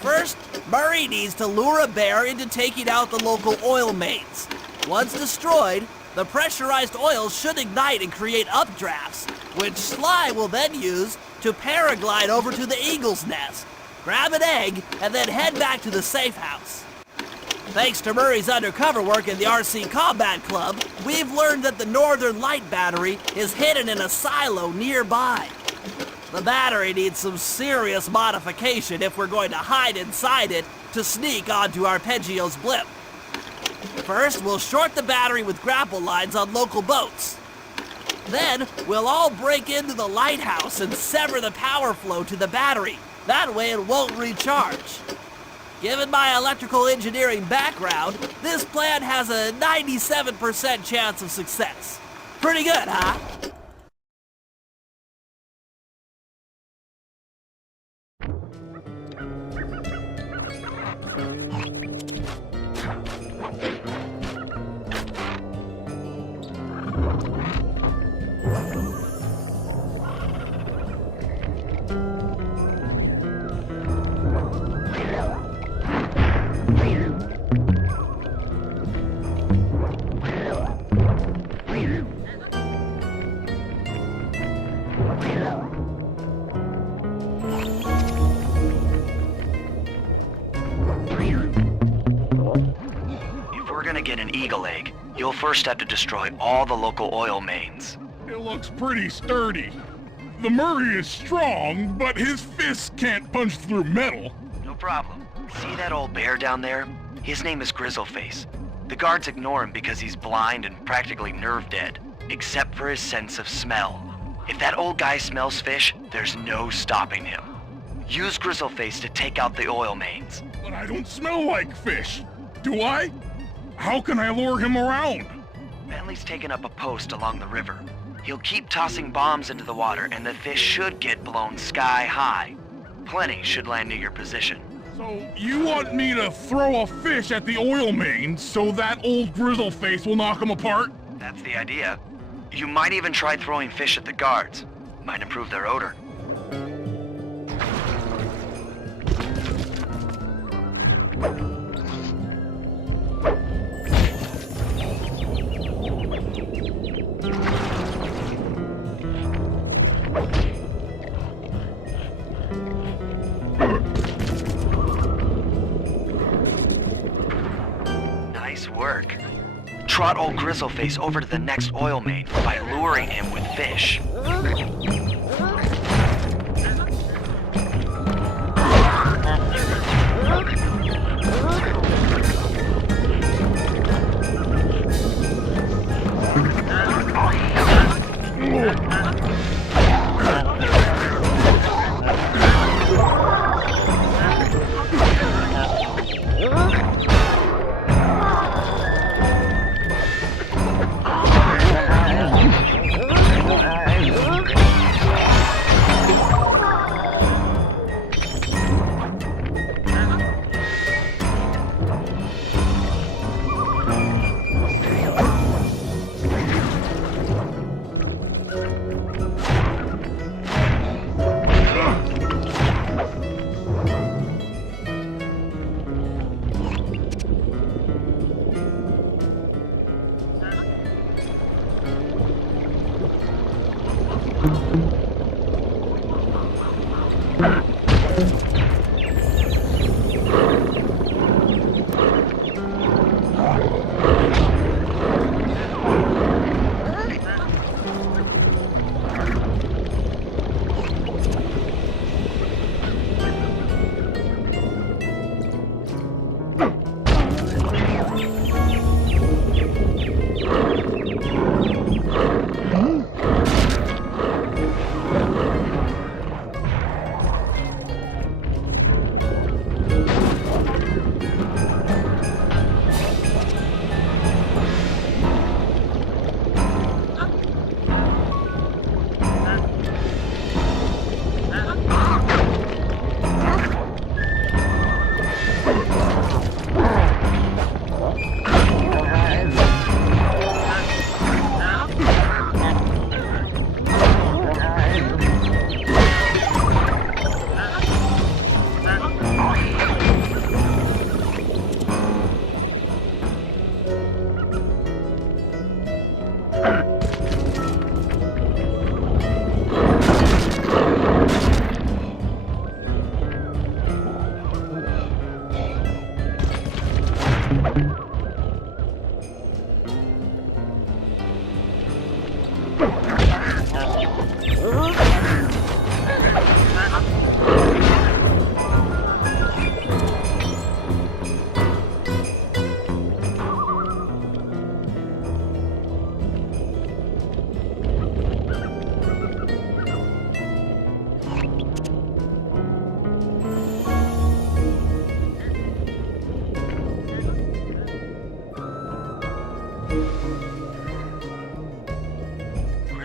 First, Murray needs to lure a bear into taking out the local oil mains. Once destroyed, the pressurized oil should ignite and create updrafts, which Sly will then use to paraglide over to the eagle's nest, grab an egg, and then head back to the safe house. Thanks to Murray's undercover work in the RC Combat Club, we've learned that the Northern Light Battery is hidden in a silo nearby. The battery needs some serious modification if we're going to hide inside it to sneak onto Arpeggio's blimp. First, we'll short the battery with grapple lines on local boats. Then, we'll all break into the lighthouse and sever the power flow to the battery. That way it won't recharge. Given my electrical engineering background, this plan has a 97% chance of success. Pretty good, huh? Get an eagle egg, you'll first have to destroy all the local oil mains. It looks pretty sturdy. The Murray is strong, but his fists can't punch through metal. No problem. See that old bear down there? His name is Grizzleface. The guards ignore him because he's blind and practically nerve dead, except for his sense of smell. If that old guy smells fish, there's no stopping him. Use Grizzleface to take out the oil mains. But I don't smell like fish, do I? How can I lure him around? Bentley's taken up a post along the river. He'll keep tossing bombs into the water, and the fish should get blown sky high. Plenty should land near your position. So you want me to throw a fish at the oil mains so that old Grizzleface will knock him apart? That's the idea. You might even try throwing fish at the guards. Might improve their odor. Nice work. Trot old Grizzleface over to the next oil main by luring him with fish.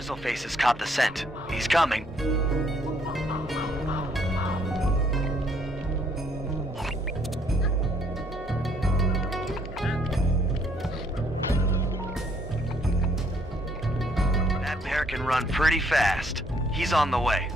Grizzleface has caught the scent. He's coming. That bear can run pretty fast. He's on the way.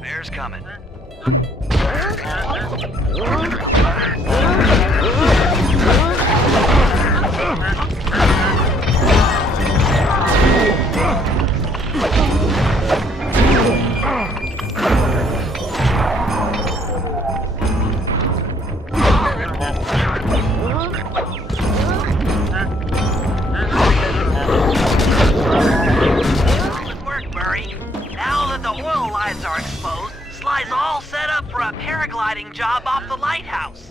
Bear's coming. Good work, Murray. Now that the oil lines are exposed, Sly's all set up for a paragliding job off the lighthouse.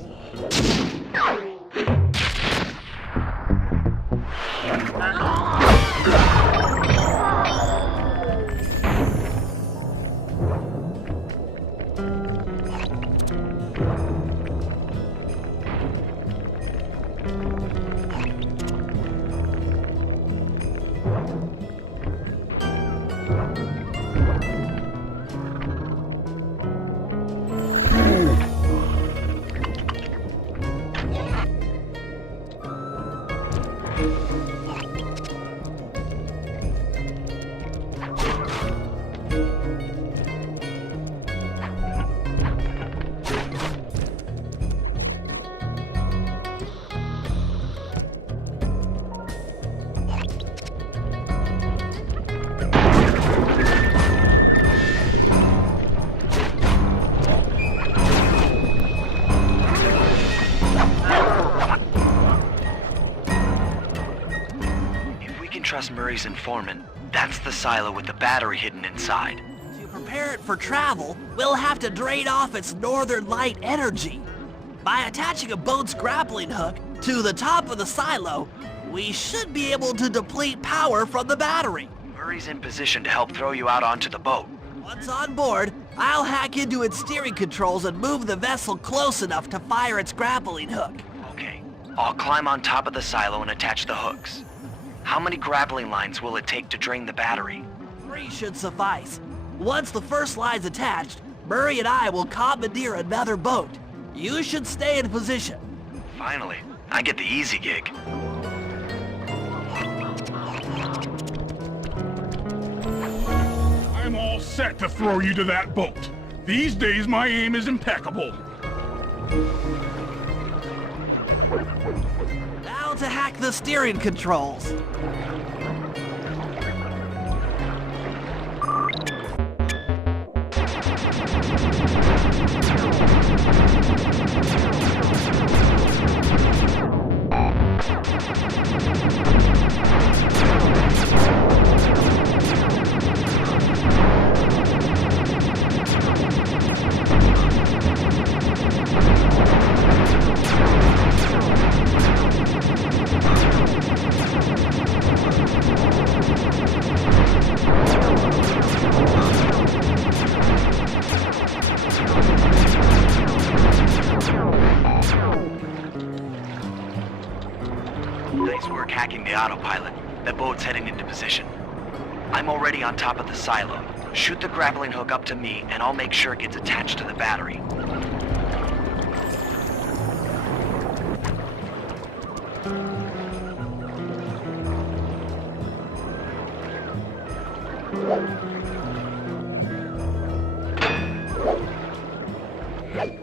Trust Murray's informant. That's the silo with the battery hidden inside. To prepare it for travel, we'll have to drain off its northern light energy. By attaching a boat's grappling hook to the top of the silo, we should be able to deplete power from the battery. Murray's in position to help throw you out onto the boat. Once on board, I'll hack into its steering controls and move the vessel close enough to fire its grappling hook. Okay. I'll climb on top of the silo and attach the hooks. How many grappling lines will it take to drain the battery? 3 should suffice. Once the first line's attached, Murray and I will commandeer another boat. You should stay in position. Finally, I get the easy gig. I'm all set to throw you to that boat. These days, my aim is impeccable. Now to hack the steering controls. position. I'm already on top of the silo. Shoot the grappling hook up to me, and I'll make sure it gets attached to the battery.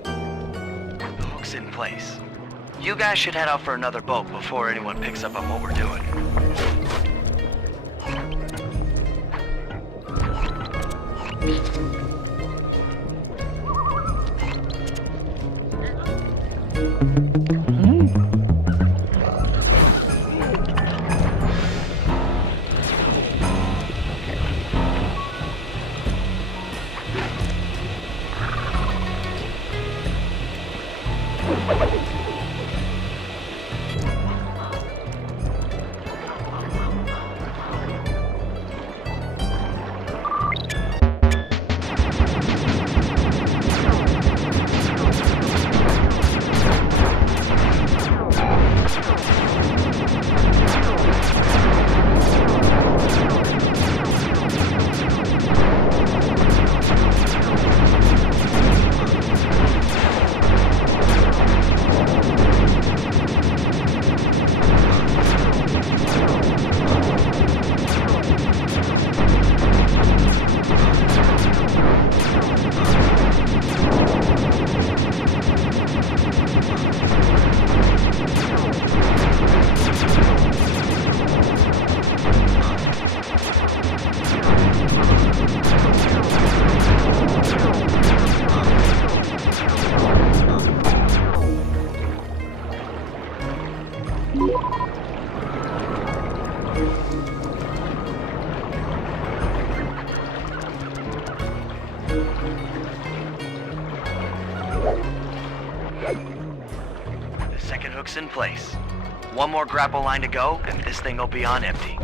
The hook's in place. You guys should head out for another boat before anyone picks up on what we're doing. The second hook's in place. One more grapple line to go, and this thing will be on empty.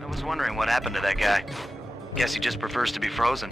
I was wondering what happened to that guy. Guess he just prefers to be frozen.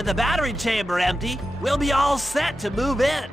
With the battery chamber empty, we'll be all set to move in.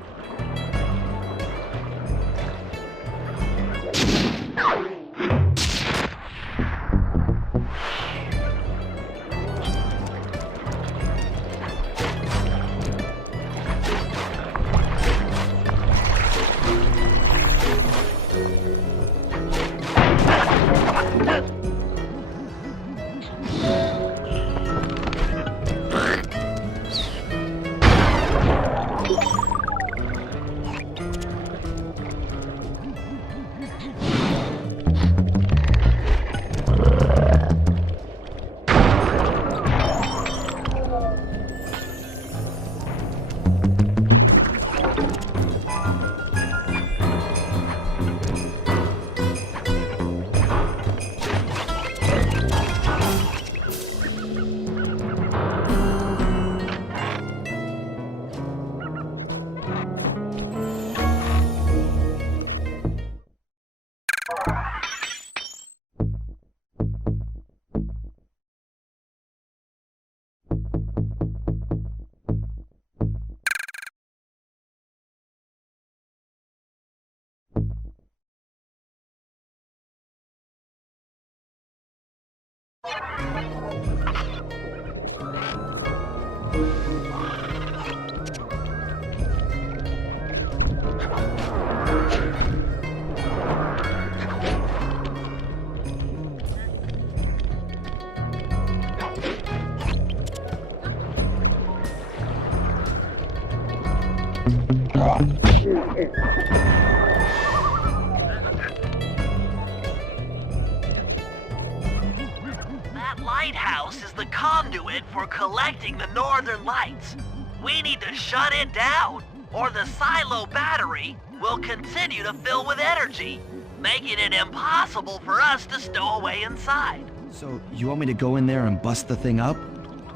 That lighthouse is the conduit for collecting the northern lights. We need to shut it down, or the silo battery will continue to fill with energy, making it impossible for us to stow away inside. So, you want me to go in there and bust the thing up?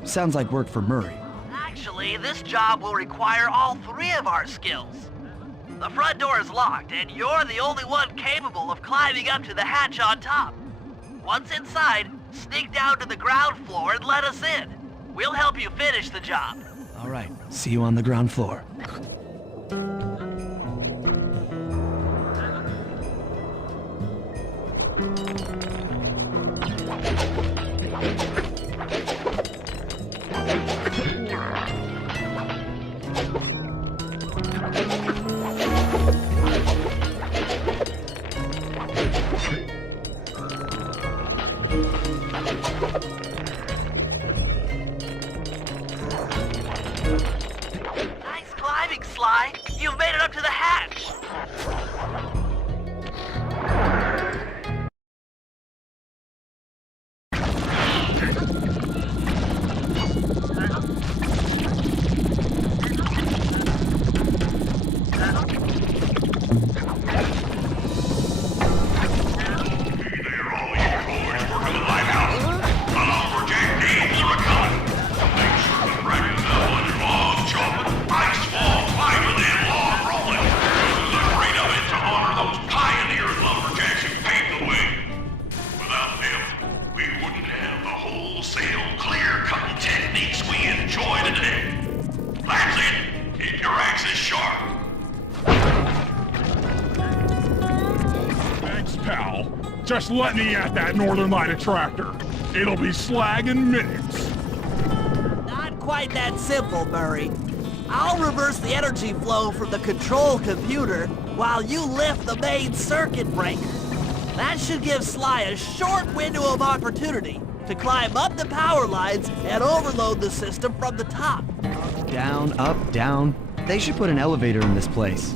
Sounds like work for Murray. Actually, this job will require all three of our skills. The front door is locked, and you're the only one capable of climbing up to the hatch on top. Once inside, sneak down to the ground floor and let us in. We'll help you finish the job. All right, see you on the ground floor. Nice climbing, Sly. You've made it up to the hatch. Just let me at that Northern Light attractor. It'll be slag in minutes. Not quite that simple, Murray. I'll reverse the energy flow from the control computer while you lift the main circuit breaker. That should give Sly a short window of opportunity to climb up the power lines and overload the system from the top. Down, up, down. They should put an elevator in this place.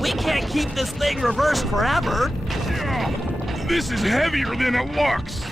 We can't keep this thing reversed forever. Yeah, this is heavier than it looks.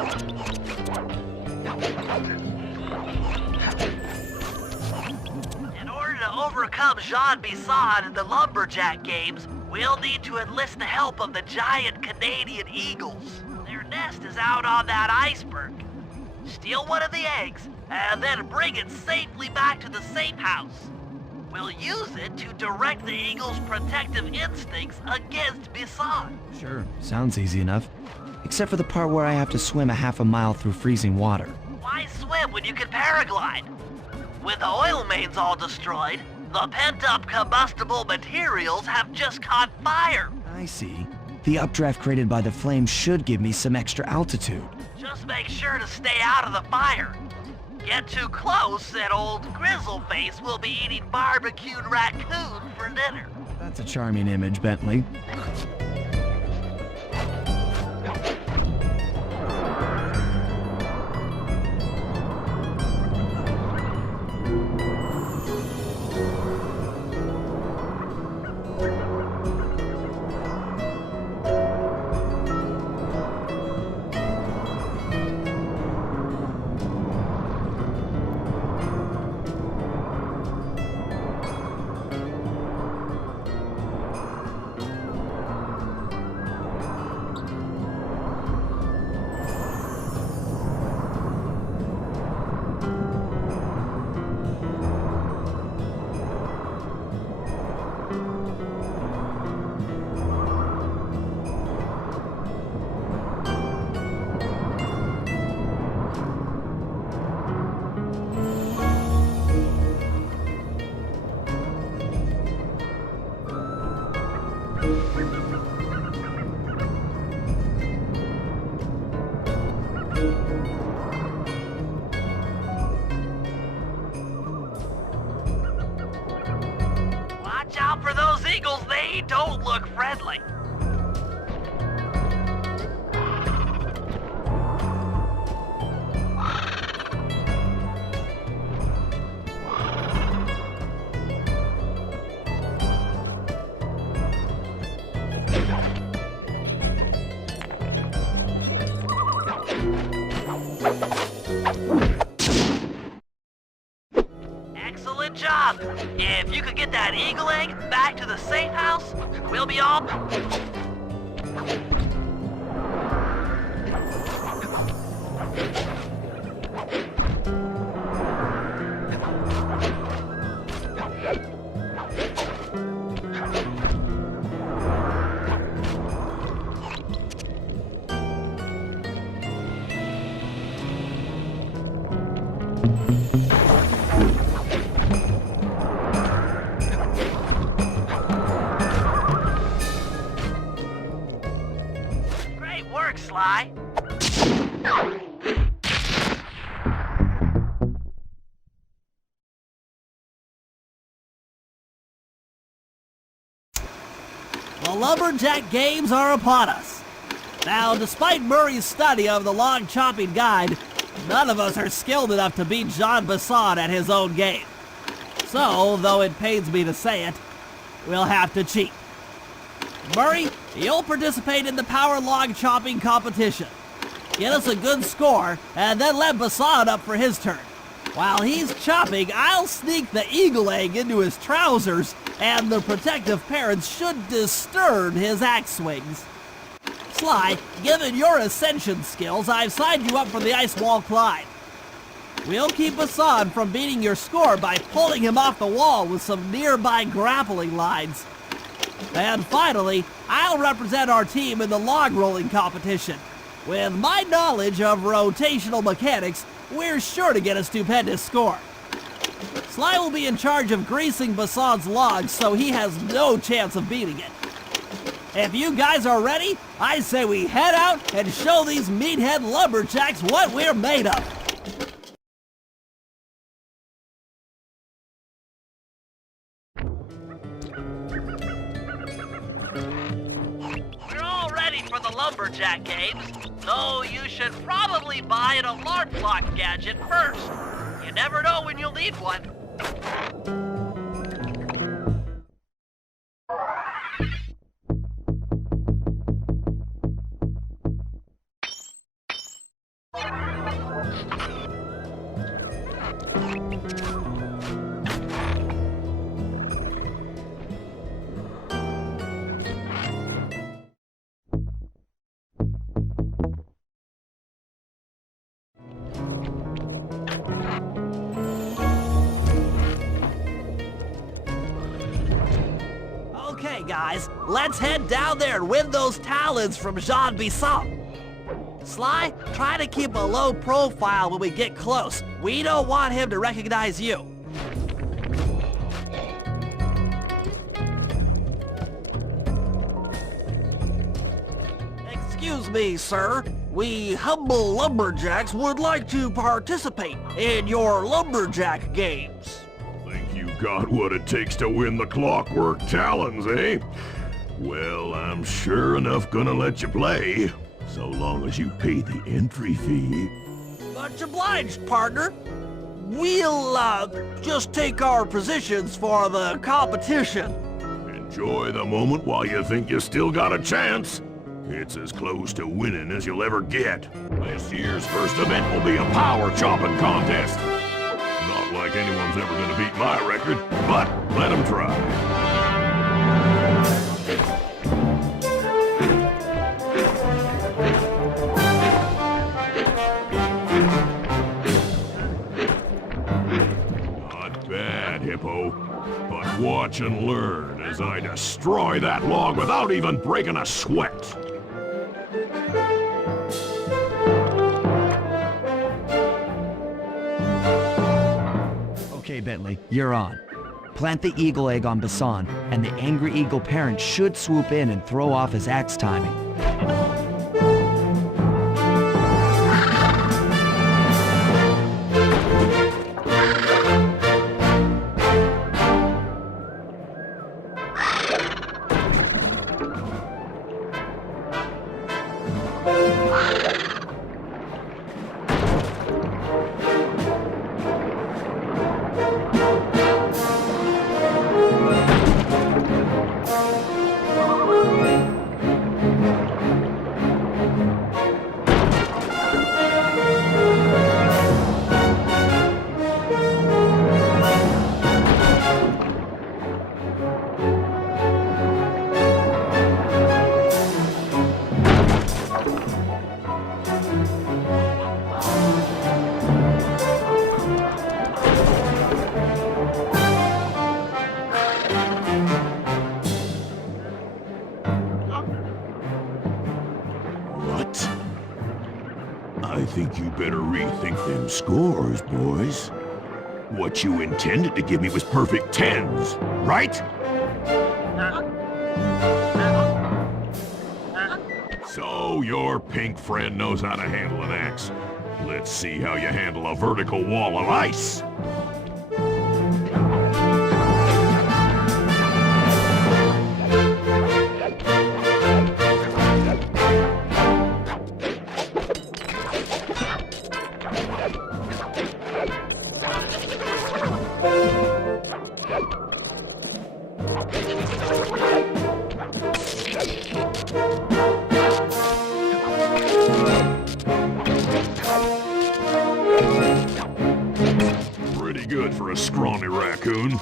In order to overcome Jean Bisson in the lumberjack games, we'll need to enlist the help of the giant Canadian eagles. Their nest is out on that iceberg. Steal one of the eggs, and then bring it safely back to the safe house. We'll use it to direct the eagle's protective instincts against Bisson. Sure, sounds easy enough. Except for the part where I have to swim a half a mile through freezing water. Why swim when you can paraglide? With the oil mains all destroyed, the pent-up combustible materials have just caught fire. I see. The updraft created by the flames should give me some extra altitude. Just make sure to stay out of the fire. Get too close and old Grizzleface will be eating barbecued raccoon for dinner. That's a charming image, Bentley. Watch out for those eagles, they don't look friendly. Excellent job. If you could get that eagle egg back to the safe house, we'll be all... Great work, Sly. The lumberjack games are upon us. Now, despite Murray's study of the log chopping guide, none of us are skilled enough to beat Jean Bisson at his own game. So, though it pains me to say it, we'll have to cheat. Murray, you'll participate in the power log chopping competition. Get us a good score, and then let Bisson up for his turn. While he's chopping, I'll sneak the eagle egg into his trousers, and the protective parents should disturb his axe swings. Sly, given your ascension skills, I've signed you up for the ice wall climb. We'll keep Bisson from beating your score by pulling him off the wall with some nearby grappling lines. And finally, I'll represent our team in the log rolling competition. With my knowledge of rotational mechanics, we're sure to get a stupendous score. Sly will be in charge of greasing Bisson's logs, so he has no chance of beating it. If you guys are ready, I say we head out and show these meathead lumberjacks what we're made of. We're all ready for the lumberjack games, though you should probably buy an alarm clock gadget first. You never know when you'll need one. guys. Let's head down there and win those talons from Jean Bisson. Sly, try to keep a low profile when we get close. We don't want him to recognize you. Excuse me, sir. We humble lumberjacks would like to participate in your lumberjack games. Think you got what it takes to win the Clockwork Talons, eh? Well, I'm sure enough gonna let you play, so long as you pay the entry fee. Much obliged, partner. We'll, just take our positions for the competition. Enjoy the moment while you think you still got a chance. It's as close to winning as you'll ever get. This year's first event will be a power chopping contest. Not like anyone's ever gonna beat my record, but let them try. Not bad, Hippo. But watch and learn as I destroy that log without even breaking a sweat. Okay, Bentley, you're on. Plant the eagle egg on Bassan, and the angry eagle parent should swoop in and throw off his axe timing. I think you better rethink them scores, boys. What you intended to give me was perfect tens, right? So your pink friend knows how to handle an axe. Let's see how you handle a vertical wall of ice. Pretty good for a scrawny raccoon.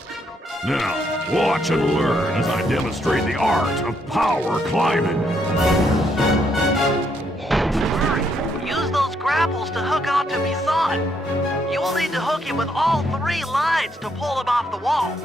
Now, watch and learn as I demonstrate the art of power climbing. Use those grapples to hook onto Bisson. You will need to hook him with all 3 lines to pull him off the wall.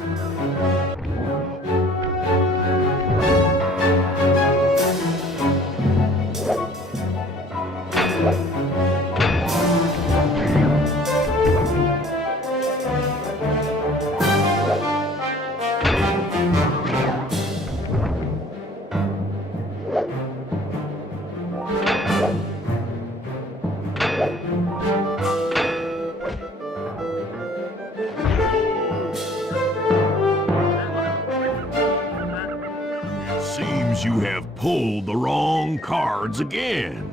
Seems you have pulled the wrong cards again.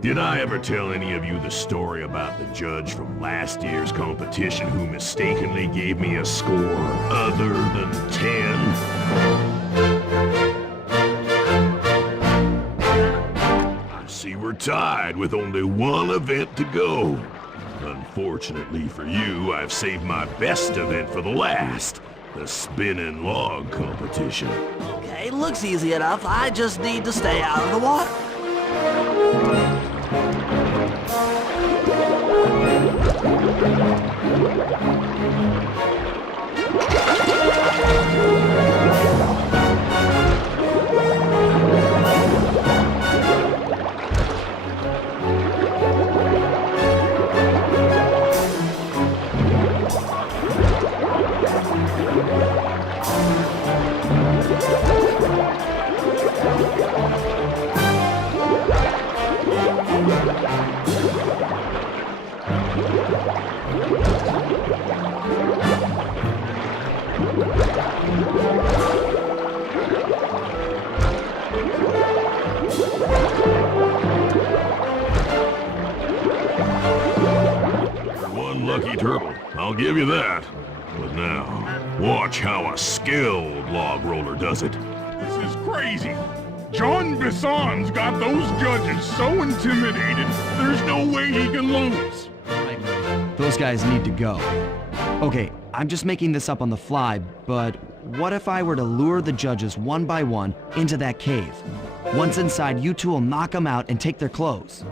Did I ever tell any of you the story about the judge from last year's competition who mistakenly gave me a score other than 10? I see we're tied with only one event to go. Unfortunately for you, I've saved my best event for the last. The spinning log competition. Okay, looks easy enough. I just need to stay out of the water. I'll give you that. But now, watch how a skilled log roller does it. This is crazy. John Bisson's got those judges so intimidated, there's no way he can lose. Those guys need to go. Okay, I'm just making this up on the fly, but what if I were to lure the judges one by one into that cave? Once inside, you two will knock them out and take their clothes.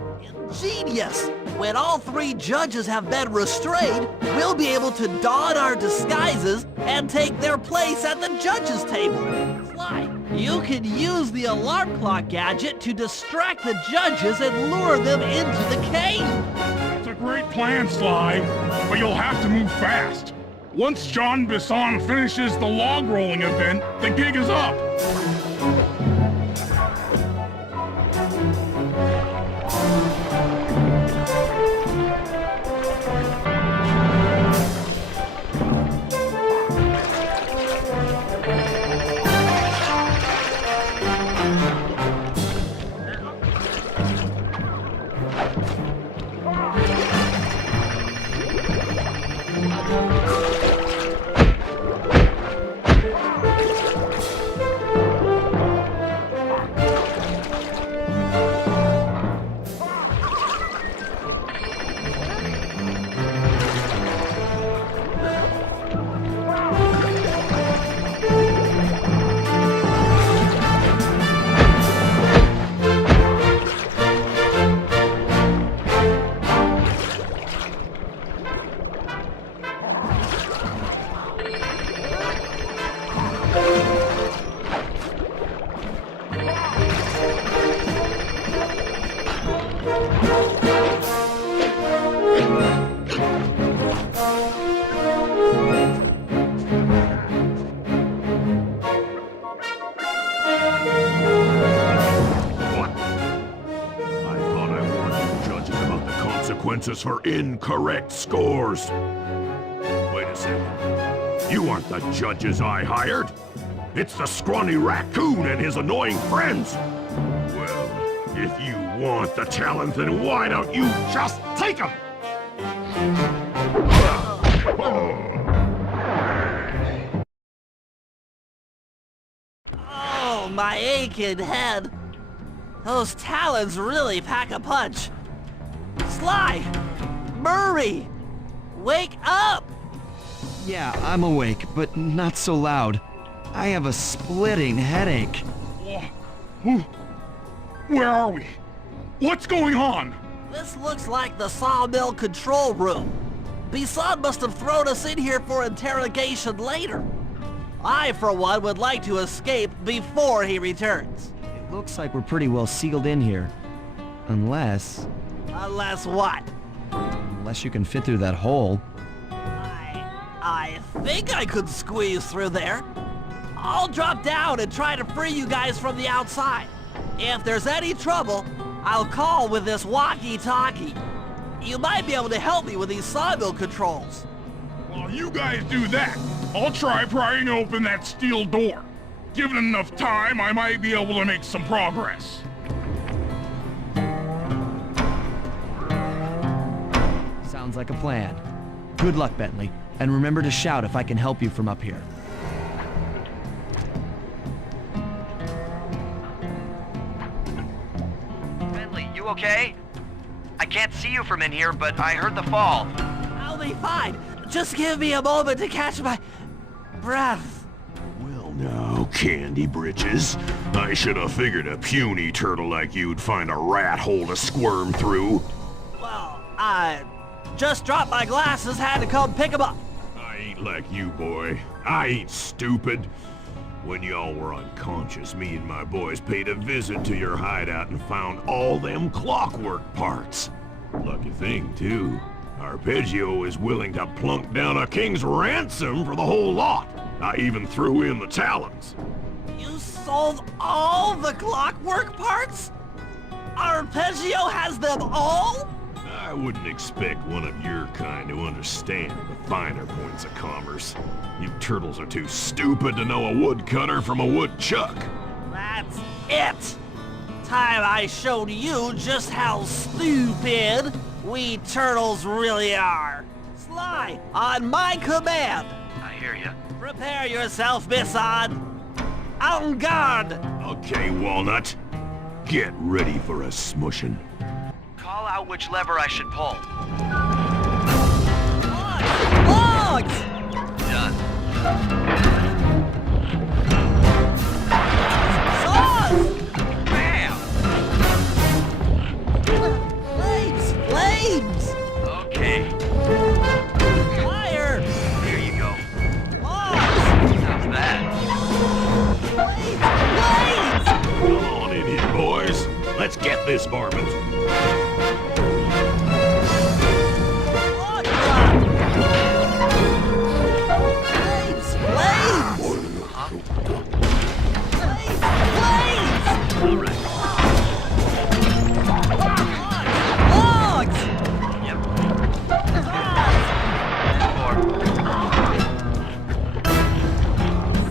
Genius! When all 3 judges have been restrained, we'll be able to don our disguises and take their place at the judges' table. Sly, you can use the alarm clock gadget to distract the judges and lure them into the cave. That's a great plan, Sly, but you'll have to move fast. Once John Bisson finishes the log rolling event, the gig is up. Consequences for incorrect scores. Wait a second. You aren't the judges I hired. It's the scrawny raccoon and his annoying friends. Well, if you want the talent, then why don't you just take them? Oh, my aching head. Those talons really pack a punch. Sly! Murray! Wake up! Yeah, I'm awake, but not so loud. I have a splitting headache. Where are we? What's going on? This looks like the sawmill control room. Bisson must have thrown us in here for interrogation later. I, for one, would like to escape before he returns. It looks like we're pretty well sealed in here. Unless... Unless what? Unless you can fit through that hole. I think I could squeeze through there. I'll drop down and try to free you guys from the outside. If there's any trouble, I'll call with this walkie-talkie. You might be able to help me with these sawmill controls. While you guys do that, I'll try prying open that steel door. Given enough time, I might be able to make some progress. Sounds like a plan. Good luck, Bentley. And remember to shout if I can help you from up here. Bentley, you okay? I can't see you from in here, but I heard the fall. I'll be fine. Just give me a moment to catch my breath. Well now, Candy Britches. I should have figured a puny turtle like you'd find a rat hole to squirm through. Well, I just dropped my glasses, had to come pick them up. I ain't like you, boy. I ain't stupid. When y'all were unconscious, me and my boys paid a visit to your hideout and found all them clockwork parts. Lucky thing, too. Arpeggio is willing to plunk down a king's ransom for the whole lot. I even threw in the talons. You sold all the clockwork parts? Arpeggio has them all? I wouldn't expect one of your kind to understand the finer points of commerce. You turtles are too stupid to know a woodcutter from a woodchuck. That's it! Time I showed you just how stupid we turtles really are. Fly on my command. I hear you. Prepare yourself, Misson. En garde. Okay, Walnut. Get ready for a smushin'. Call out which lever I should pull. Logs! Done. Saws! Bam! Flames! Flames! Okay. Fire! Here you go. Logs! How's that? Flames! Come on in here, boys. Let's get this varmint. Log drop! Flames! Flames! Flames! Flames! All right. Logs! Yep.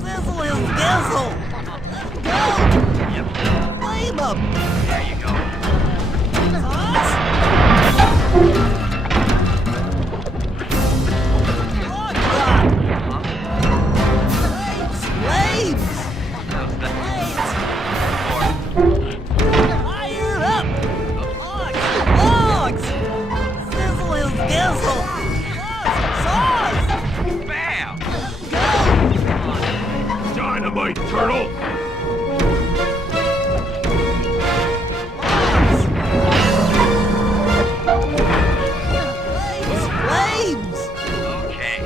Sizzle his gizzle! Let's go! Yep. Flame him! There you go. Sauce? Log drop! Flames! Flames! How's that? Fire up! Logs! Logs! Sizzle his gizzle! Sauce! Bam! Go! Dynamite, turtle! Flames! Flames! Okay.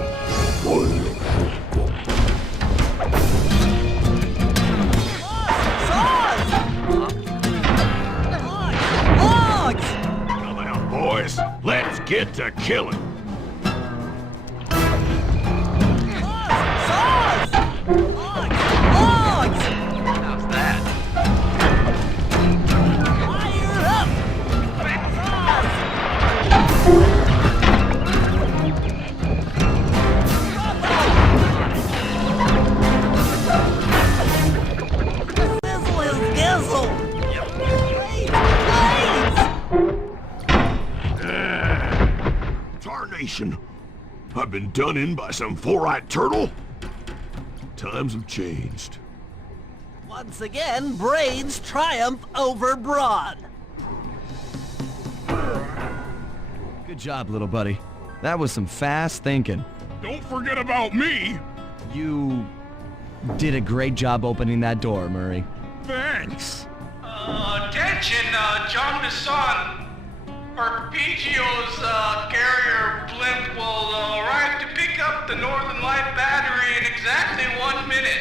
Sauce! Logs! Come out, boys. Let's get to killing. Sauce! Logs! Logs! How's that? Fire up! Sauce! Sizzle his gizzle! Yep. Flames! Tarnation. I've been done in by some four-eyed turtle? Times have changed. Once again, brains triumph over brawn. Good job, little buddy. That was some fast thinking. Don't forget about me! You did a great job opening that door, Murray. Thanks! Attention, John Bisson. Arpeggio's carrier blimp will arrive to pick up the Northern Light battery in exactly 1 minute.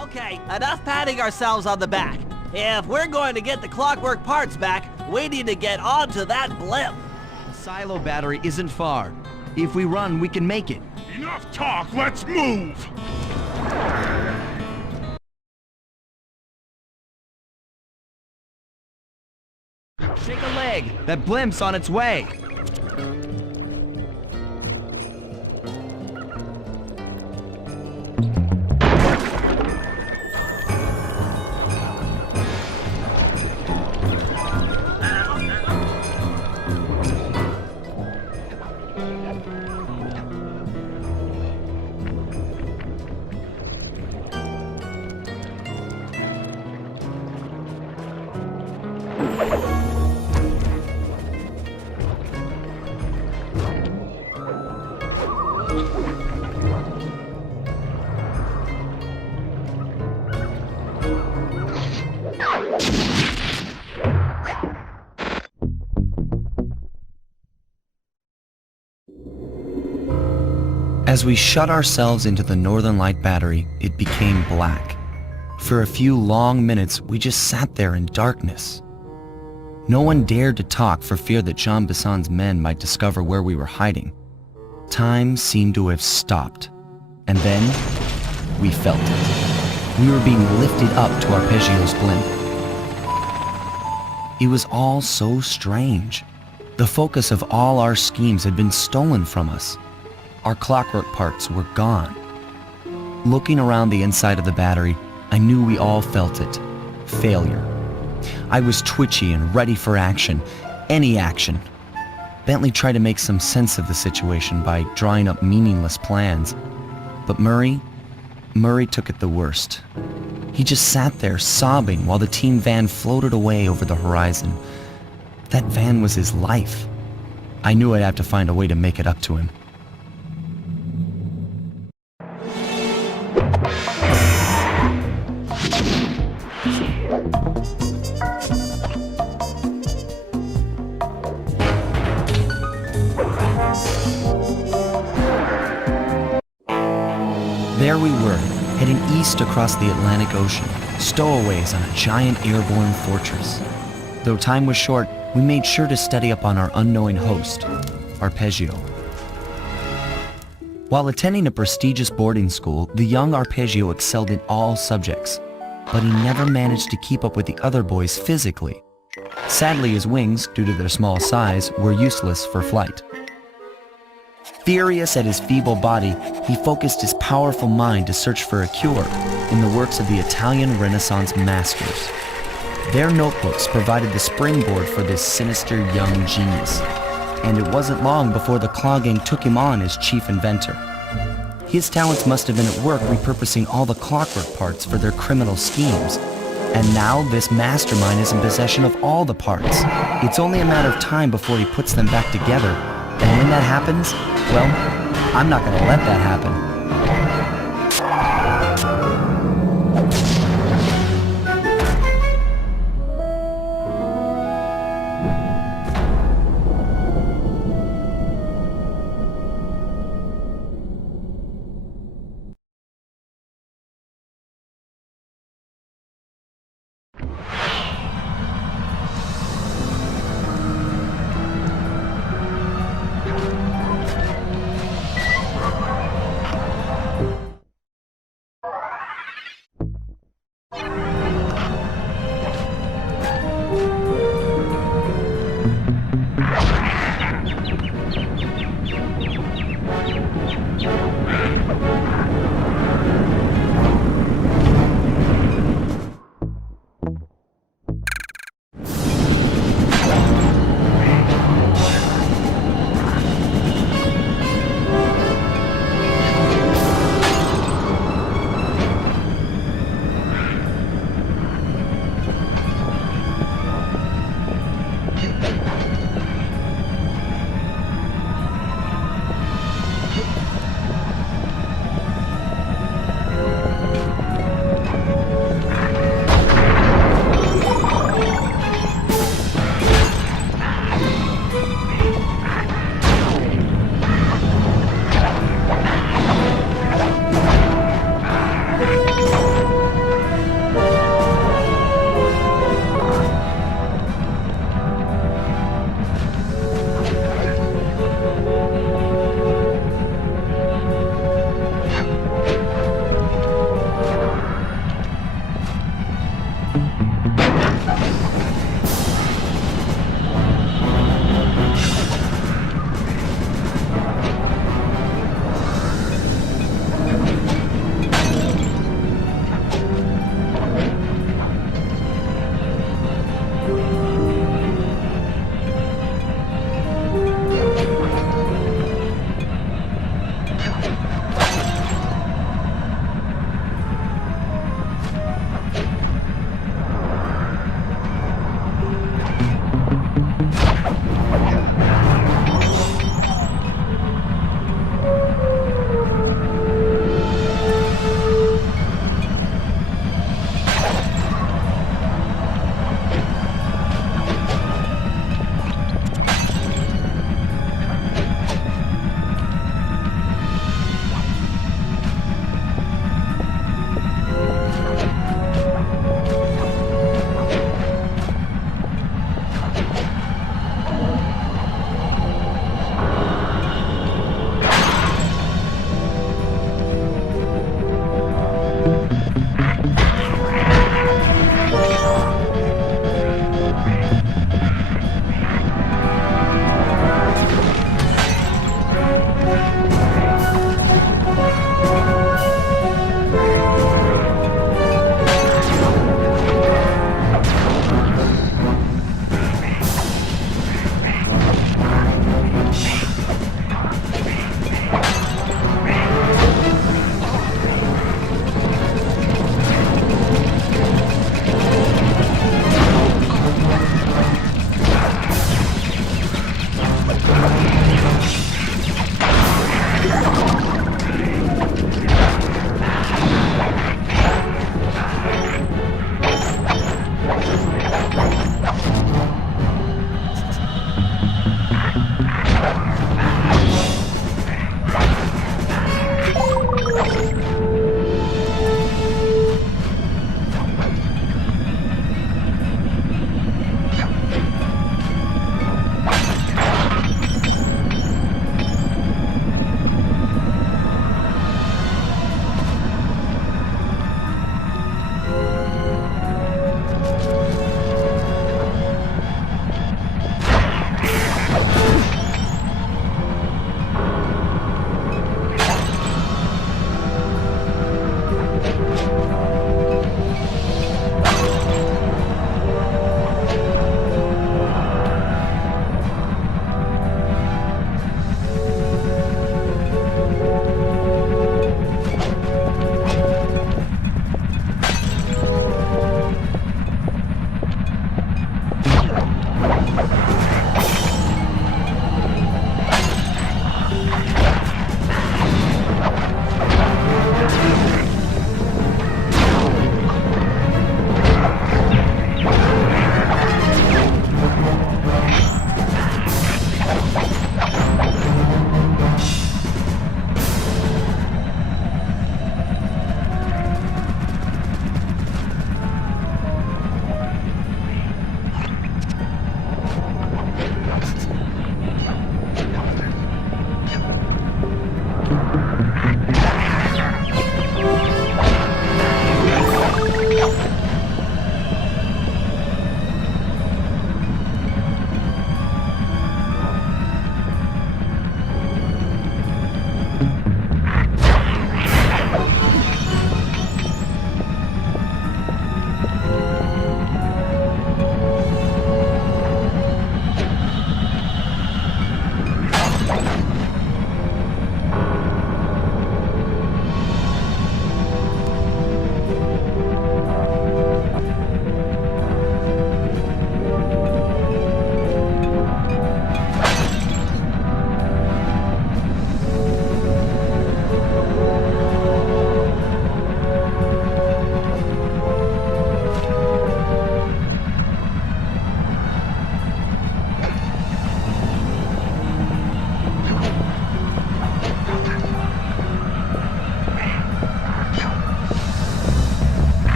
Okay, enough patting ourselves on the back. If we're going to get the clockwork parts back, we need to get onto that blimp. The silo battery isn't far. If we run, we can make it. Enough talk, let's move! Shake a leg. That blimp's on its way. As we shut ourselves into the Northern Light battery, it became black. For a few long minutes, we just sat there in darkness. No one dared to talk for fear that Jean Bisson's men might discover where we were hiding. Time seemed to have stopped. And then, we felt it. We were being lifted up to Arpeggio's blimp. It was all so strange. The focus of all our schemes had been stolen from us. Our clockwork parts were gone. Looking around the inside of the battery, I knew we all felt it. Failure. I was twitchy and ready for action. Any action. Bentley tried to make some sense of the situation by drawing up meaningless plans. But Murray took it the worst. He just sat there sobbing while the team van floated away over the horizon. That van was his life. I knew I'd have to find a way to make it up to him. There we were, heading east across the Atlantic Ocean, stowaways on a giant airborne fortress. Though time was short, we made sure to study up on our unknowing host, Arpeggio. While attending a prestigious boarding school, the young Arpeggio excelled in all subjects, but he never managed to keep up with the other boys physically. Sadly, his wings, due to their small size, were useless for flight. Furious at his feeble body, he focused his powerful mind to search for a cure in the works of the Italian Renaissance masters. Their notebooks provided the springboard for this sinister young genius, and it wasn't long before the Claw Gang took him on as chief inventor. His talents must have been at work repurposing all the clockwork parts for their criminal schemes, and now this mastermind is in possession of all the parts. It's only a matter of time before he puts them back together, and when that happens, well, I'm not going to let that happen.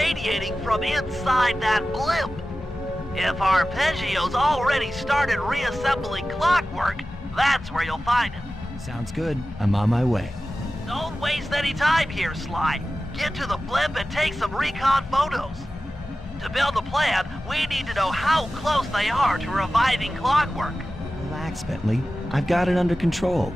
radiating from inside that blimp. If Arpeggio's already started reassembling clockwork, that's where you'll find him. Sounds good. I'm on my way. Don't waste any time here, Sly. Get to the blimp and take some recon photos. To build a plan, we need to know how close they are to reviving clockwork. Relax, Bentley. I've got it under control.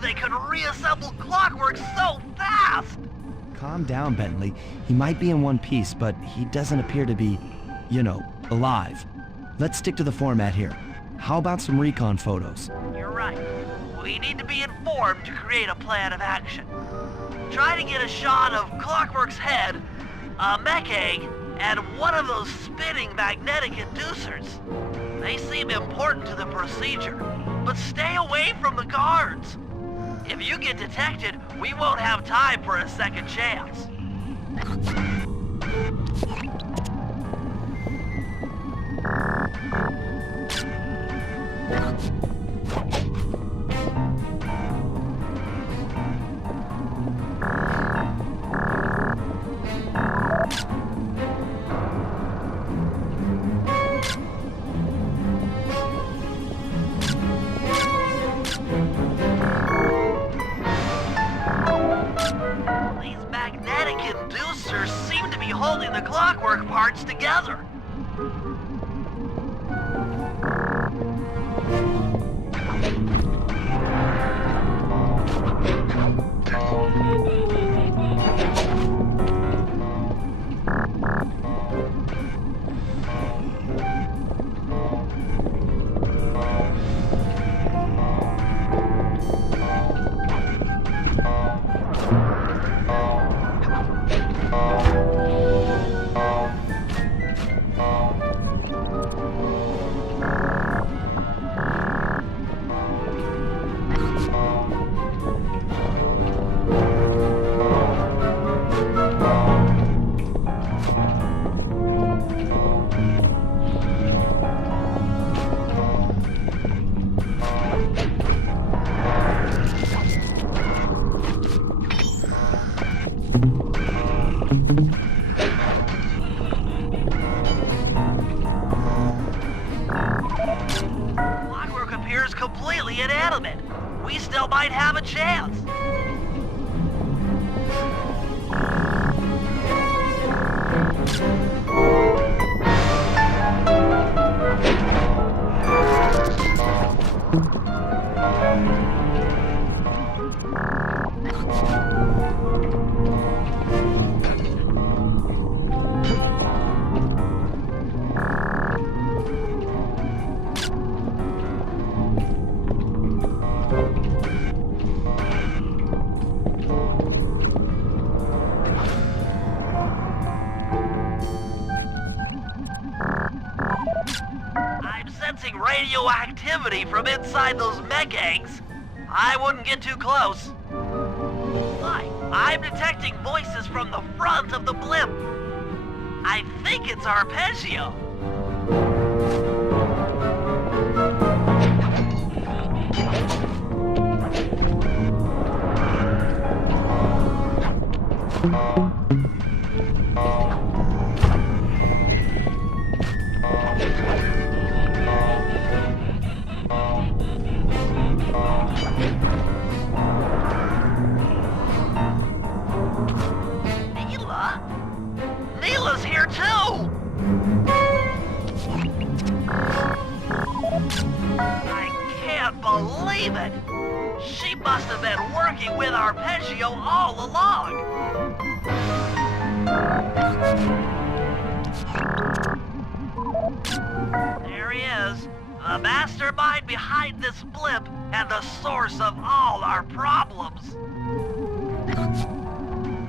They could reassemble clockwork so fast! Calm down, Bentley. He might be in one piece, but he doesn't appear to be, alive. Let's stick to the format here. How about some recon photos? You're right. We need to be informed to create a plan of action. Try to get a shot of Clockwork's head, a mech egg, and one of those spinning magnetic inducers. They seem important to the procedure, but stay away from the guards. If you get detected, we won't have time for a second chance. Holding the clockwork parts together. Clockwork appears completely inanimate. We still might have a chance. Radioactivity from inside those mech eggs. I wouldn't get too close. Why? I'm detecting voices from the front of the blimp. I think it's Arpeggio. believe it! She must have been working with Arpeggio all along! There he is, the mastermind behind this blimp and the source of all our problems.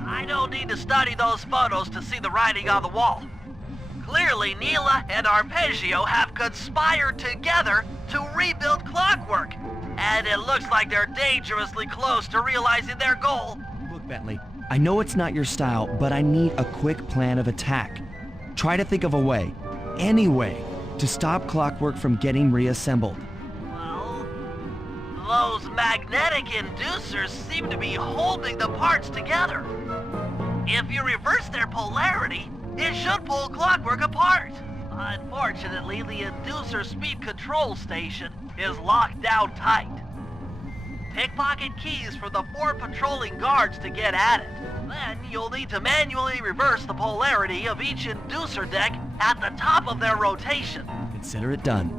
I don't need to study those photos to see the writing on the wall. Clearly, Neela and Arpeggio have conspired together to rebuild Clockwork. And it looks like they're dangerously close to realizing their goal. Look, Bentley, I know it's not your style, but I need a quick plan of attack. Try to think of a way, any way, to stop Clockwork from getting reassembled. Well, those magnetic inducers seem to be holding the parts together. If you reverse their polarity, it should pull Clockwork apart. Unfortunately, the inducer speed control station is locked down tight. Pickpocket keys for the 4 patrolling guards to get at it. Then you'll need to manually reverse the polarity of each inducer deck at the top of their rotation. Consider it done.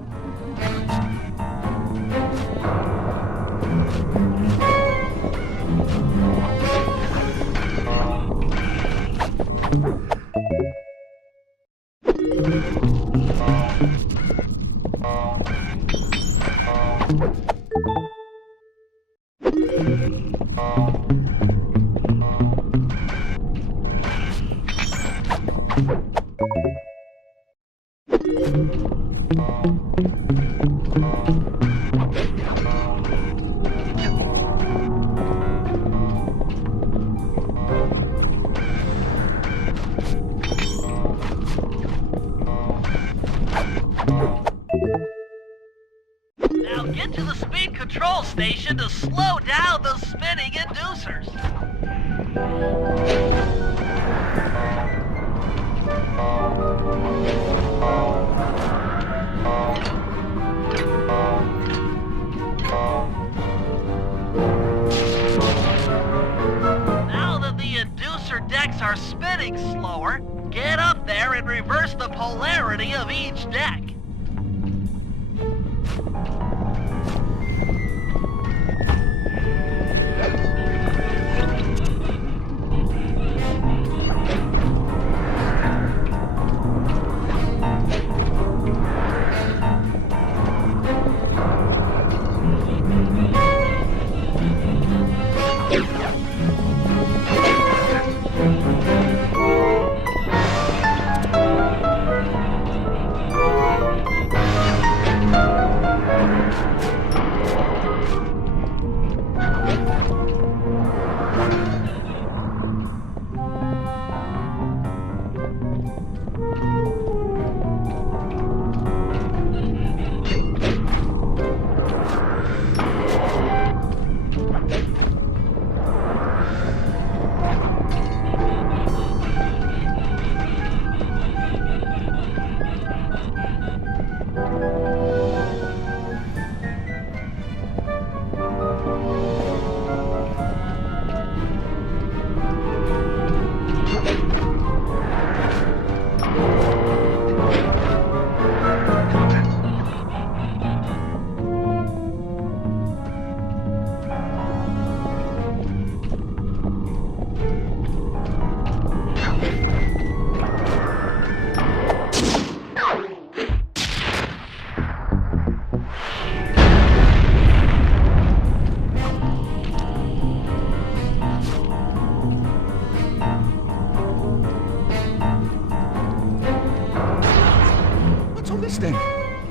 Now get to the speed control station to slow down the spinning inducers. Now that the inducer decks are spinning slower, get up there and reverse the polarity of each deck.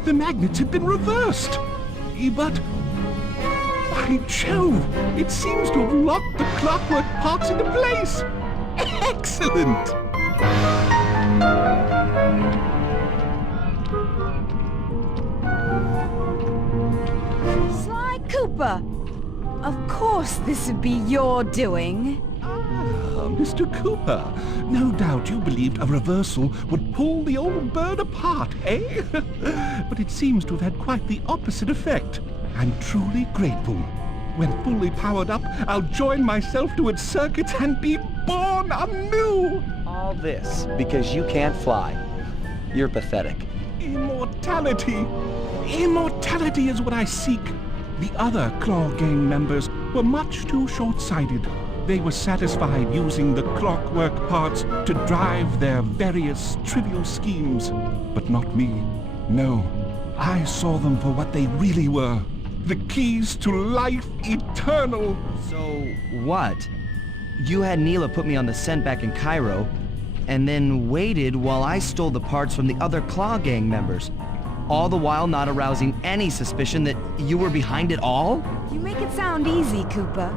The magnets have been reversed. But, by Jove, it seems to have locked the clockwork parts into place. Excellent! Sly Cooper! Of course this would be your doing. Mr. Cooper, no doubt you believed a reversal would pull the old bird apart, eh? But it seems to have had quite the opposite effect. I'm truly grateful. When fully powered up, I'll join myself to its circuits and be born anew! All this because you can't fly. You're pathetic. Immortality! Immortality is what I seek. The other Claw Gang members were much too short-sighted. They were satisfied using the clockwork parts to drive their various trivial schemes. But not me. No, I saw them for what they really were. The keys to life eternal. So, what? You had Neela put me on the scent back in Cairo, and then waited while I stole the parts from the other Claw Gang members. All the while not arousing any suspicion that you were behind it all? You make it sound easy, Cooper.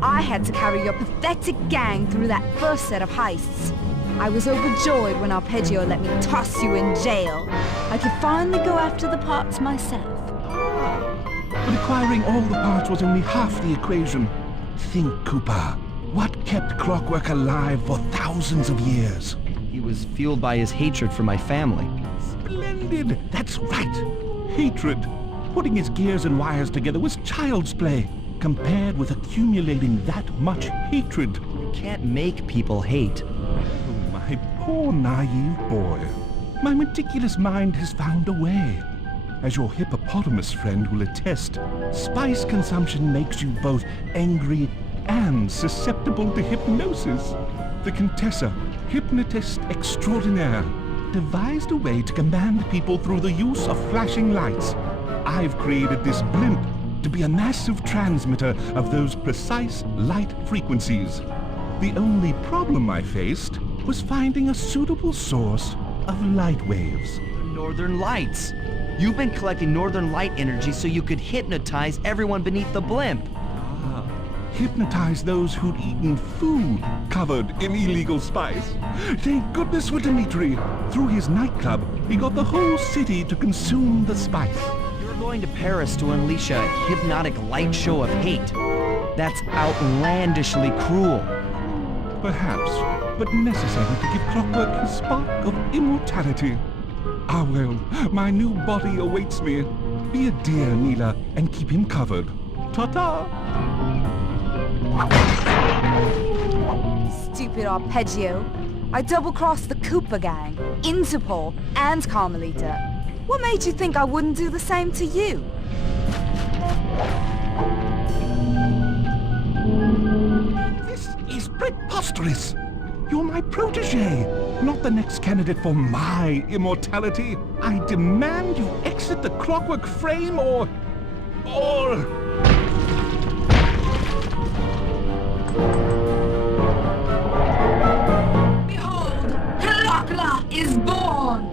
I had to carry your pathetic gang through that first set of heists. I was overjoyed when Arpeggio let me toss you in jail. I could finally go after the parts myself. But acquiring all the parts was only half the equation. Think, Cooper. What kept Clockwork alive for thousands of years? He was fueled by his hatred for my family. Splendid! That's right! Hatred. Putting his gears and wires together was child's play, compared with accumulating that much hatred. You can't make people hate. Oh, my poor naive boy. My meticulous mind has found a way. As your hippopotamus friend will attest, spice consumption makes you both angry and susceptible to hypnosis. The Contessa, hypnotist extraordinaire, devised a way to command people through the use of flashing lights. I've created this blimp to be a massive transmitter of those precise light frequencies. The only problem I faced was finding a suitable source of light waves. Northern Lights. You've been collecting Northern Light energy so you could hypnotize everyone beneath the blimp. Hypnotize those who'd eaten food covered in illegal spice. Thank goodness for Dimitri. Through his nightclub, he got the whole city to consume the spice. You're going to Paris to unleash a hypnotic light show of hate. That's outlandishly cruel. Perhaps, but necessary to give Clockwork his spark of immortality. Ah well, my new body awaits me. Be a dear, Neela, and keep him covered. Ta-ta! Stupid Arpeggio. I double-crossed the Cooper gang, Interpol, and Carmelita. What made you think I wouldn't do the same to you? This is preposterous! You're my protege, not the next candidate for my immortality. I demand you exit the Clockwork frame or... Behold, Herakla is born!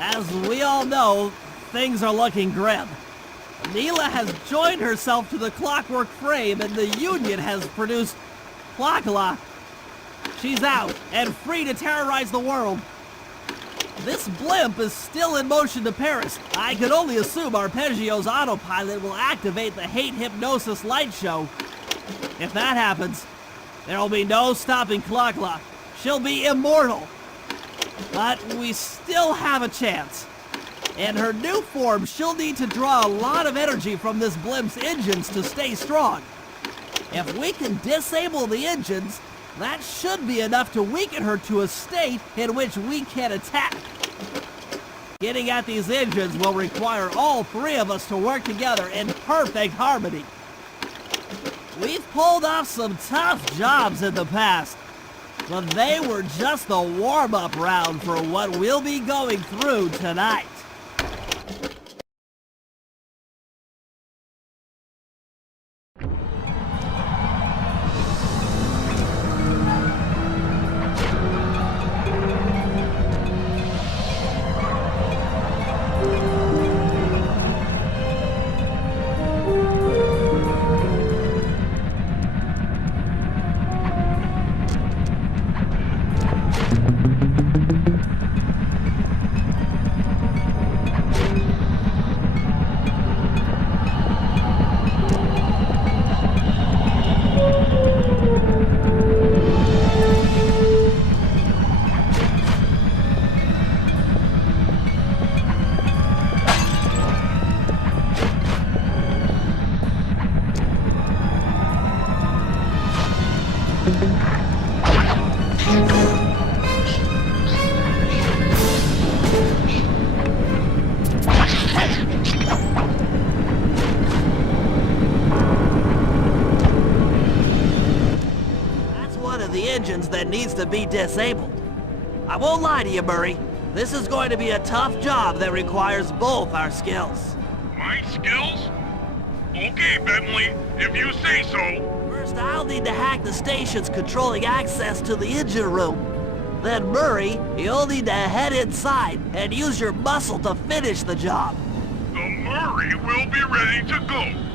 As we all know, things are looking grim. Neela has joined herself to the Clockwork frame and the Union has produced Clockla. She's out and free to terrorize the world. This blimp is still in motion to Paris. I can only assume Arpeggio's autopilot will activate the hate hypnosis light show. If that happens, there will be no stopping Clockla. She'll be immortal. But we still have a chance. In her new form, she'll need to draw a lot of energy from this blimp's engines to stay strong. If we can disable the engines, that should be enough to weaken her to a state in which we can attack. Getting at these engines will require all three of us to work together in perfect harmony. We've pulled off some tough jobs in the past, but they were just the warm-up round for what we'll be going through tonight. that needs to be disabled. I won't lie to you, Murray. This is going to be a tough job that requires both our skills. My skills? Okay, Bentley, if you say so. First, I'll need to hack the stations controlling access to the engine room. Then, Murray, you'll need to head inside and use your muscle to finish the job. The Murray will be ready to go.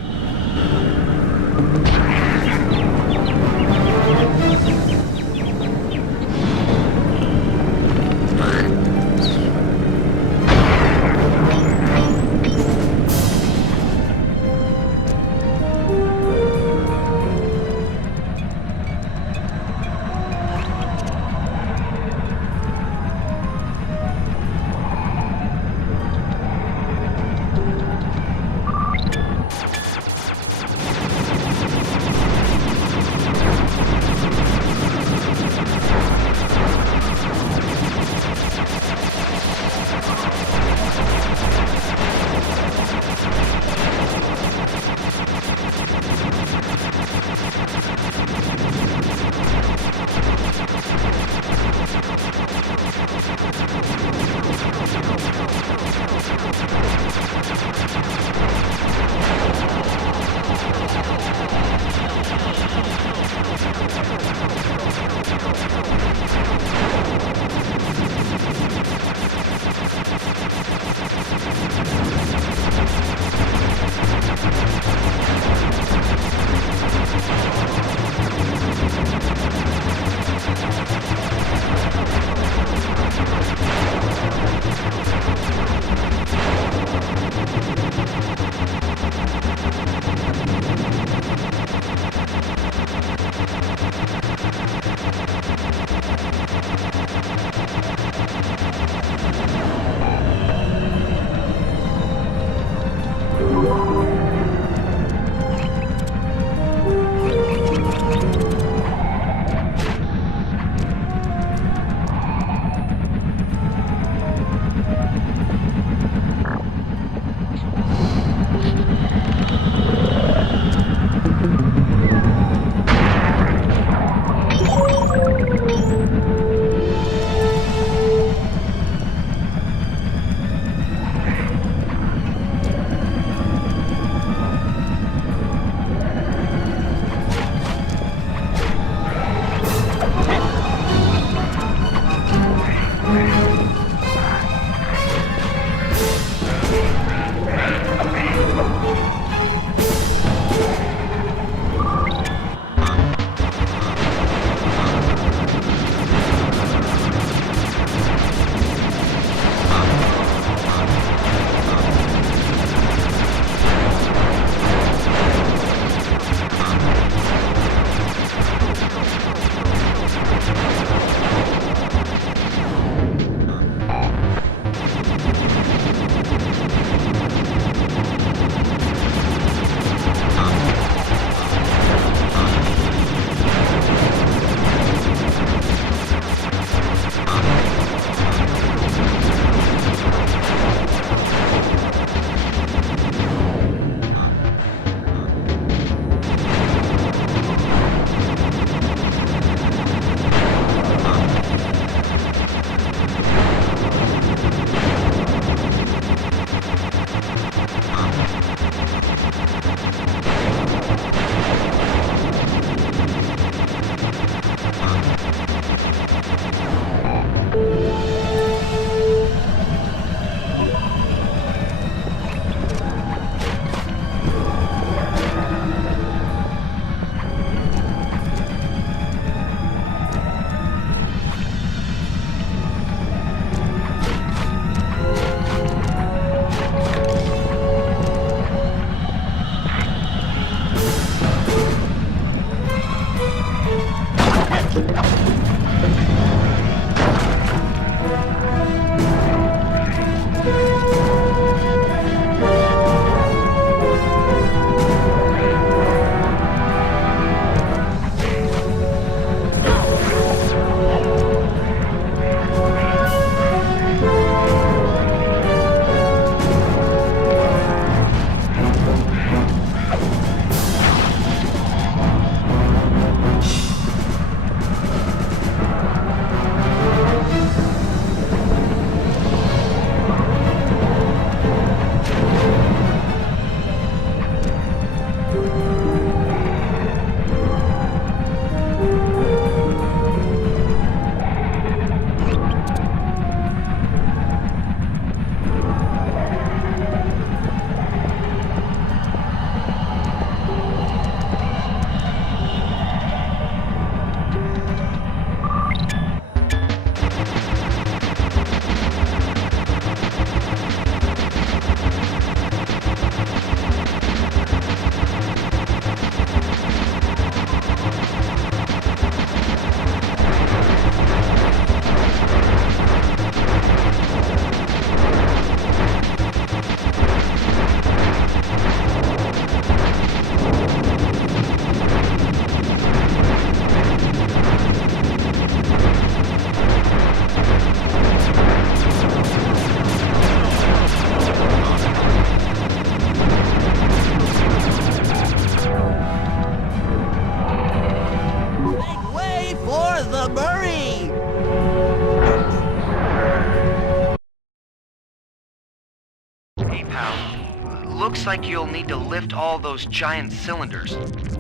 Hey, pal. Looks like you'll need to lift all those giant cylinders.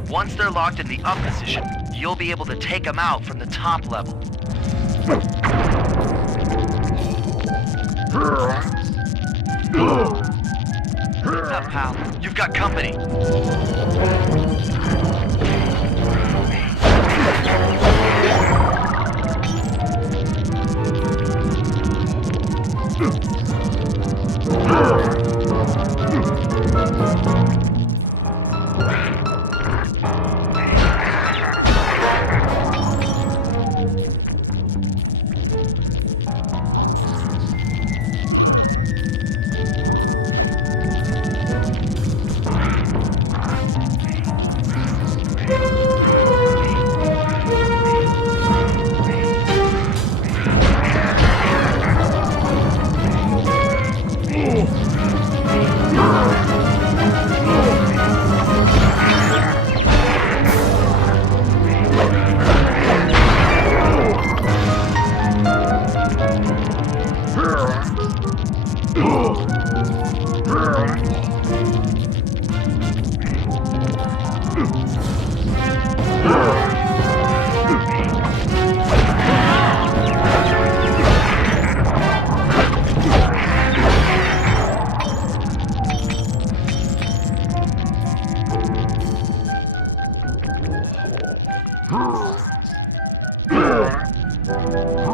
Once they're locked in the up position, you'll be able to take them out from the top level. Heads up, pal. You've got company.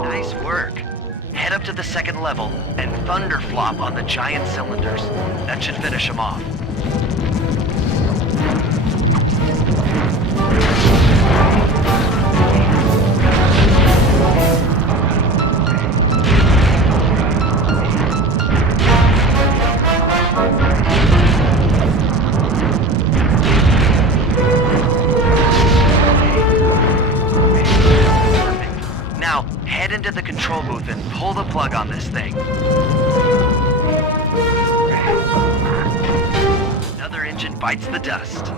Nice work. Head up to the second level and thunderflop on the giant cylinders. That should finish them off. Now, head into the control booth and pull the plug on this thing. Another engine bites the dust.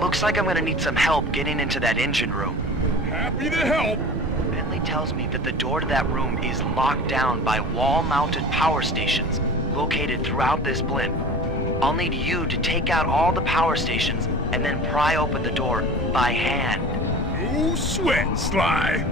Looks like I'm gonna need some help getting into that engine room. Happy to help. Bentley tells me that the door to that room is locked down by wall-mounted power stations located throughout this blimp. I'll need you to take out all the power stations and then pry open the door by hand. No sweat, Sly.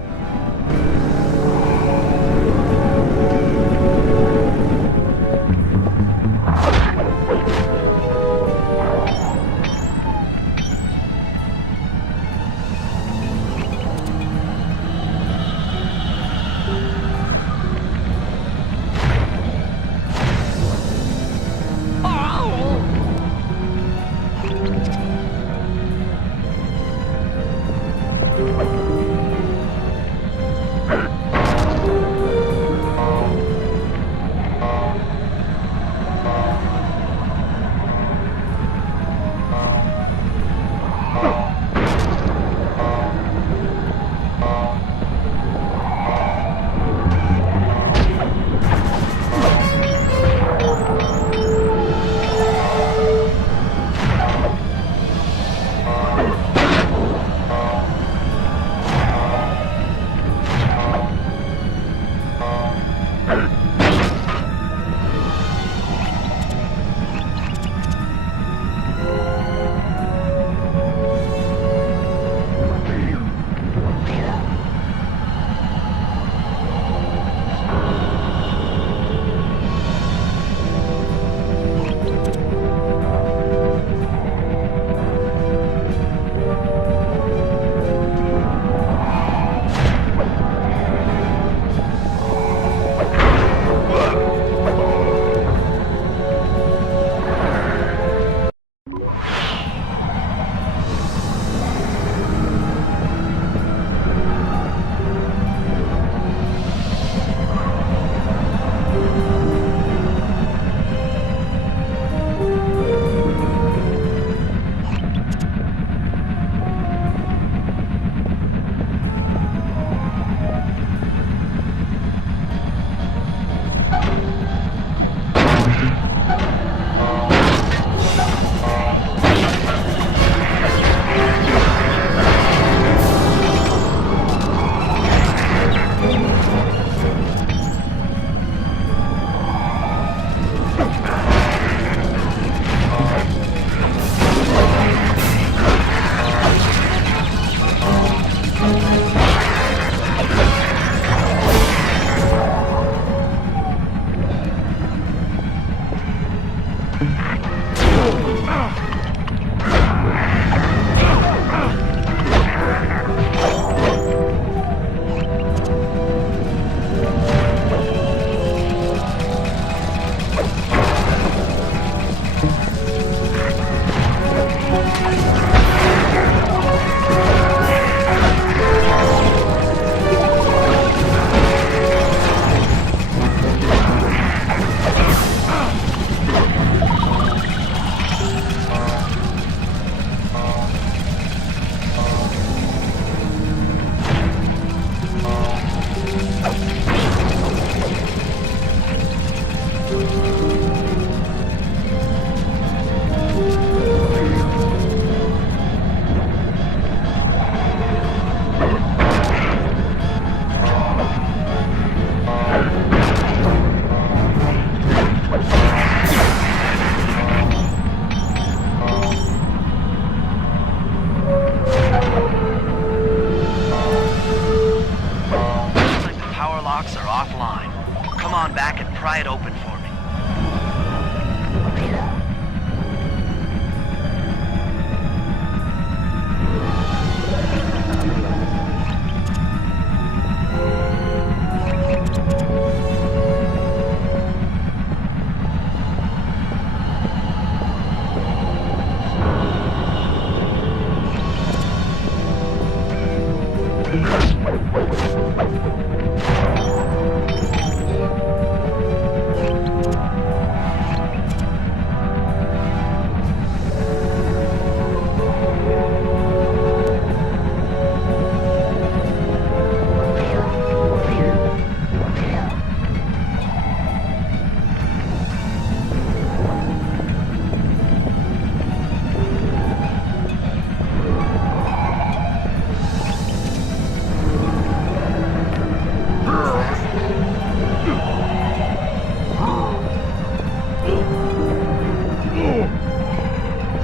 pry it open for me.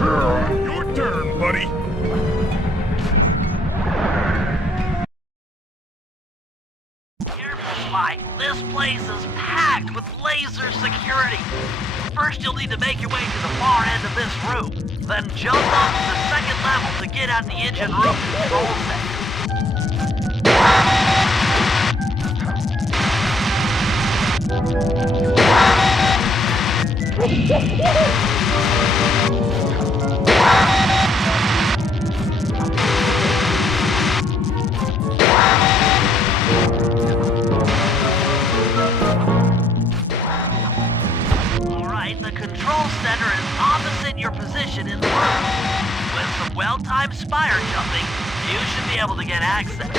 Your turn, buddy. Careful, Sly. This place is packed with laser security. First, you'll need to make your way to the far end of this room. Then jump up to the second level to get at the engine room control center. Alright, the control center is opposite your position in the room. With some well-timed spire jumping, you should be able to get access.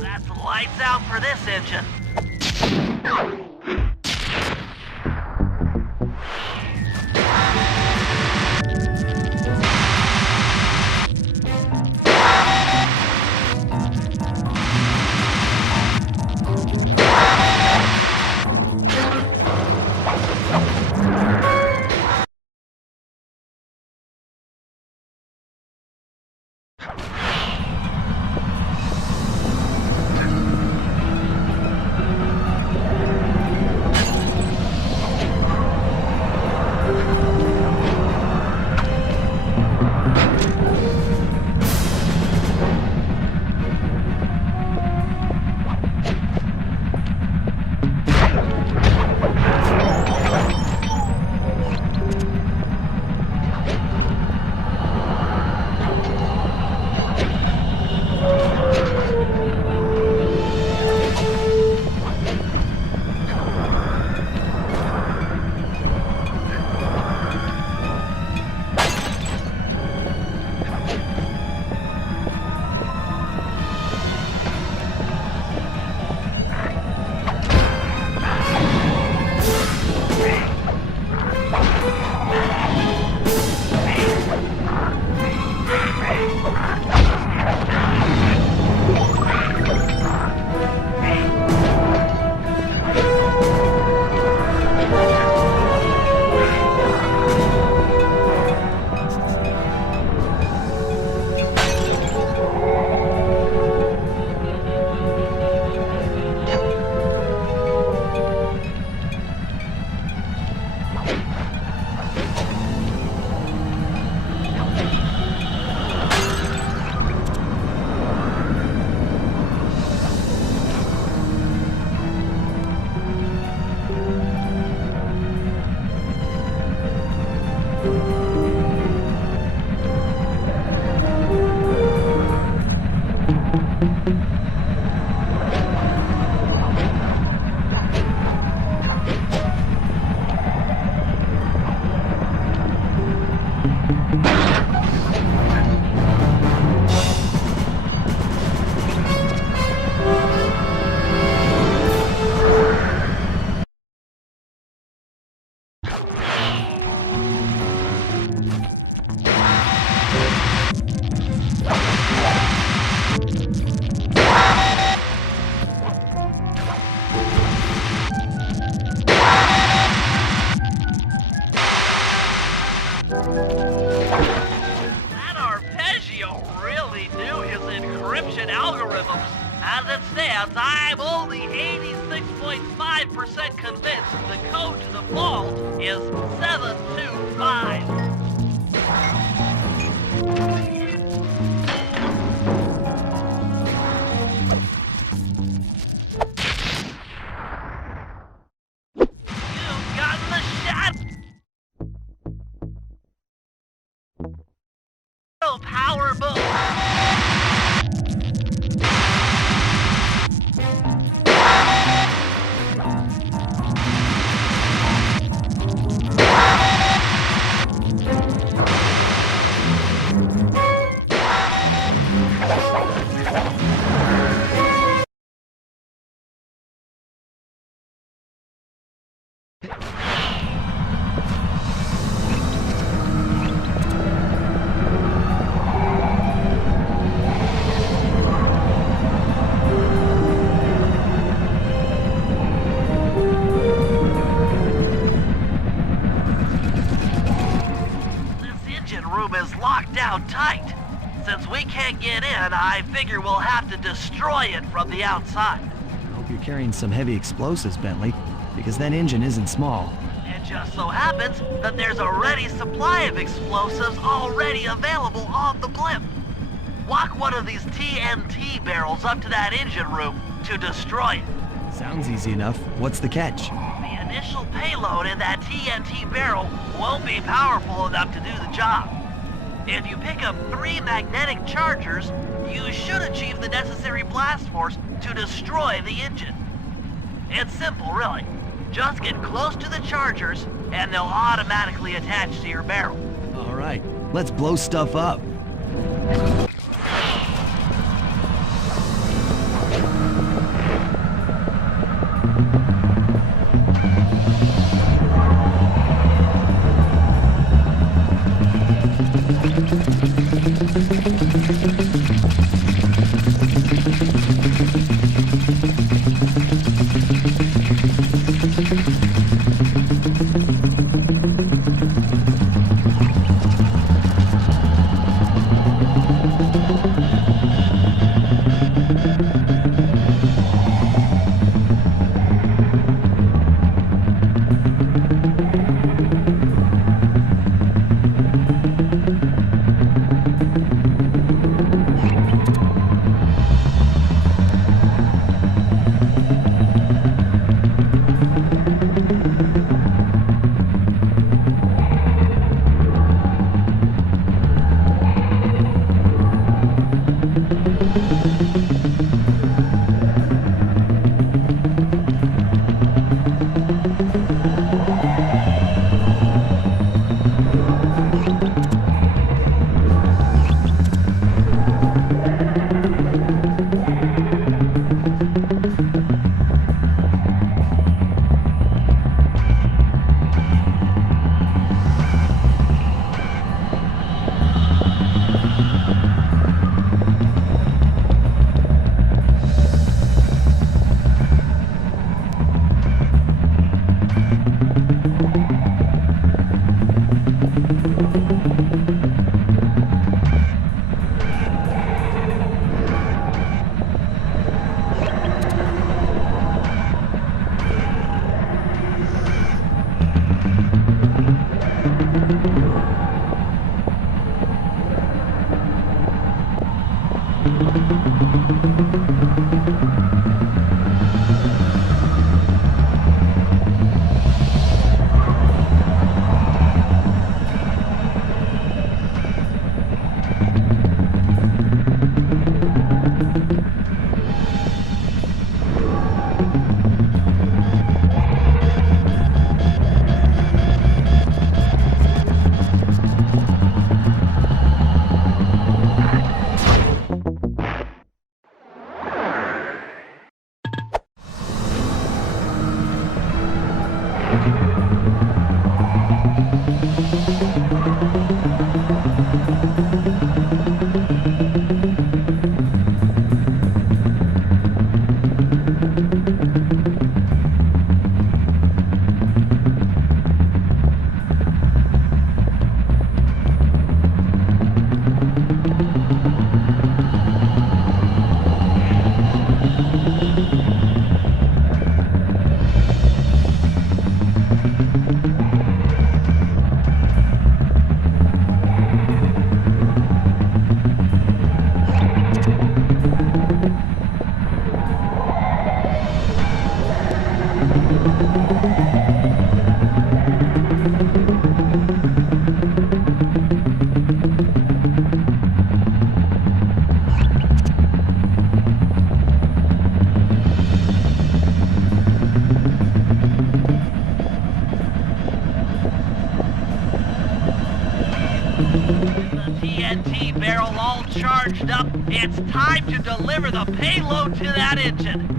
That's lights out for this engine. encryption algorithms. As it stands, I'm only 86.5% convinced the code to the vault is 725. You've gotten the shadow power boom. Down tight. Since we can't get in, I figure we'll have to destroy it from the outside. I hope you're carrying some heavy explosives, Bentley, because that engine isn't small. It just so happens that there's a ready supply of explosives already available on the blimp. Walk one of these TNT barrels up to that engine room to destroy it. Sounds easy enough. What's the catch? The initial payload in that TNT barrel won't be powerful enough to do the job. If you pick up 3 magnetic chargers, you should achieve the necessary blast force to destroy the engine. It's simple, really. Just get close to the chargers, and they'll automatically attach to your barrel. All right, let's blow stuff up. It's time to deliver the payload to that engine.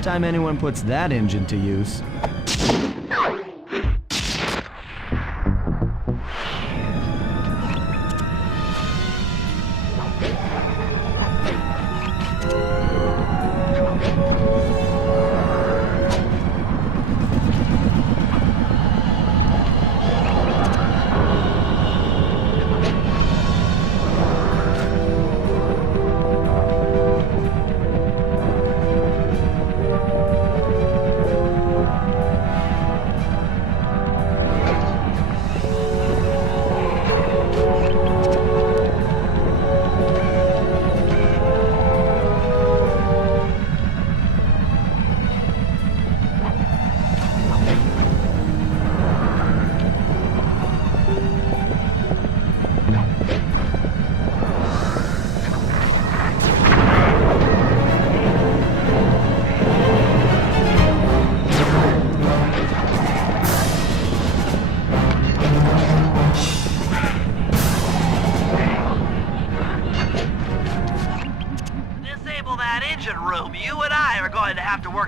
Time anyone puts that engine to use.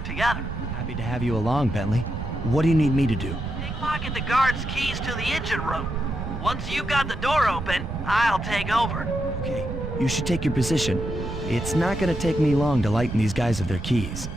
Together. Happy to have you along, Bentley. What do you need me to do? Pickpocket the guard's keys to the engine room. Once you've got the door open, I'll take over. Okay, you should take your position. It's not gonna take me long to lighten these guys of their keys.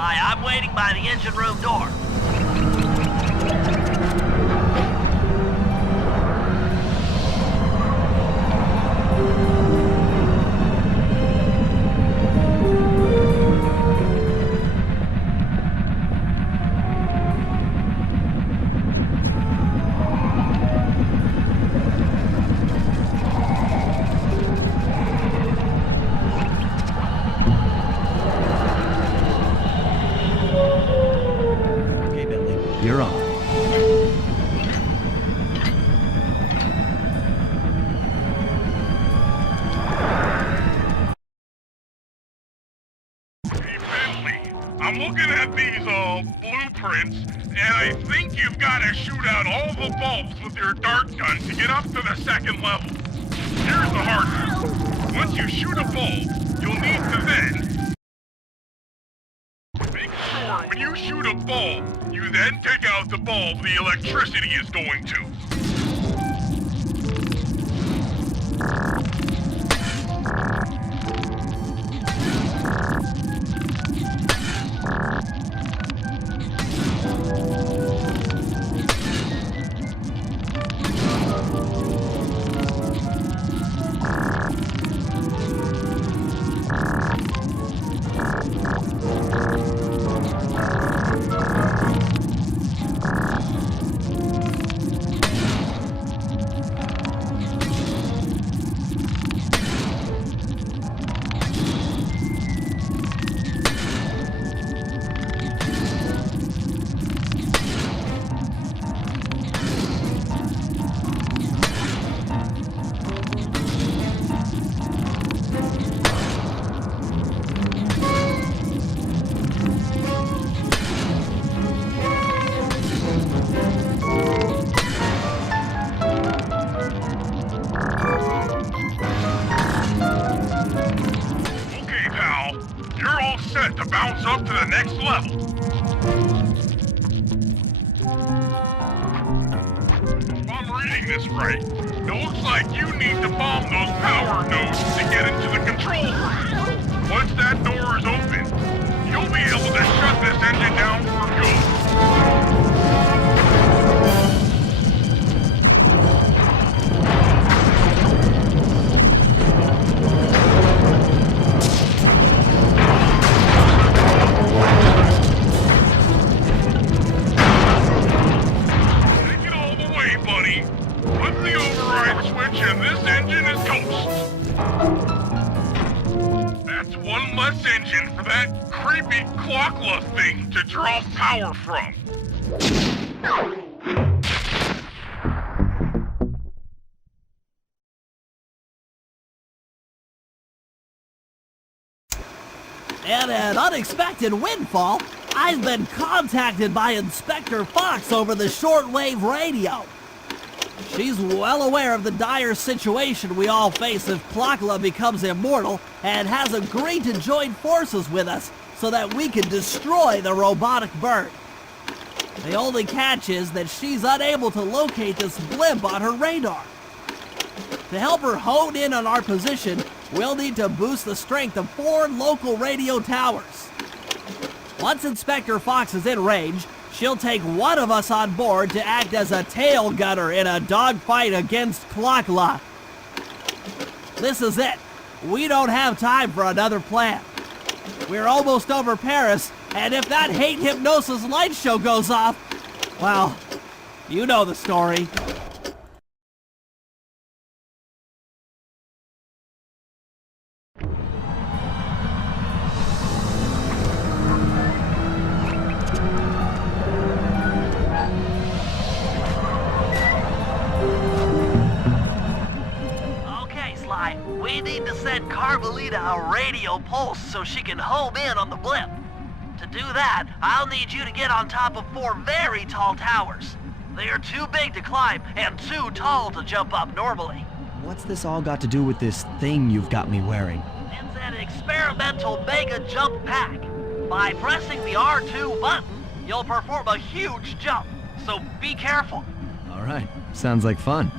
Sly. I'm waiting by the engine room door. Okay, Bentley, you're on. Hey, Bentley, I'm looking at these, blueprints, and I think you've got to shoot out all the bulbs with your dart gun to get up to the second level. Here's the hard part. Once you shoot a bulb, you'll need to then make sure when you shoot a bulb, you then take out the bulb the electricity is going to. Okay, pal. You're all set to bounce up to the next level. If I'm reading this right, it looks like you need to bomb those power nodes to get into the control room. Once that door is open, you'll be able to shut this engine down for good. Take it all the way, buddy. Flip the override switch and this engine is toast. That's one less engine for that creepy clockla thing to draw power from. And an unexpected windfall, I've been contacted by Inspector Fox over the shortwave radio. She's well aware of the dire situation we all face if Klokla becomes immortal and has agreed to join forces with us so that we can destroy the robotic bird. The only catch is that she's unable to locate this blimp on her radar. To help her hone in on our position, we'll need to boost the strength of 4 local radio towers. Once Inspector Fox is in range, she'll take one of us on board to act as a tail gunner in a dogfight against Klokla. This is it. We don't have time for another plan. We're almost over Paris, and if that hate hypnosis light show goes off, well, you know the story. Okay, Sly, we need to send Carmelita a radio pulse so she can home in on the blimp. To do that, I'll need you to get on top of 4 very tall towers. They are too big to climb and too tall to jump up normally. What's this all got to do with this thing you've got me wearing? It's an experimental mega jump pack. By pressing the R2 button, you'll perform a huge jump, so be careful. All right, sounds like fun.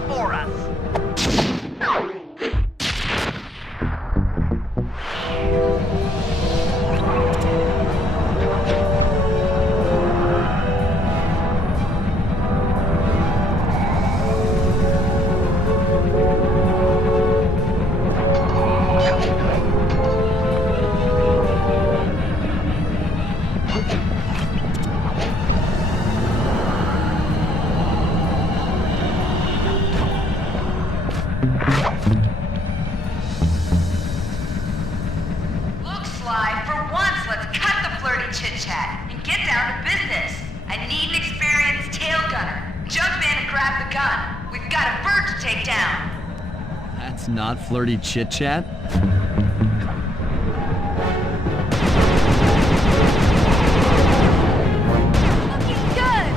before us. Look, Sly, for once, let's cut the flirty chit-chat and get down to business. I need an experienced tail gunner. Jump in and grab the gun. We've got a bird to take down. That's not flirty chit-chat. Looking good.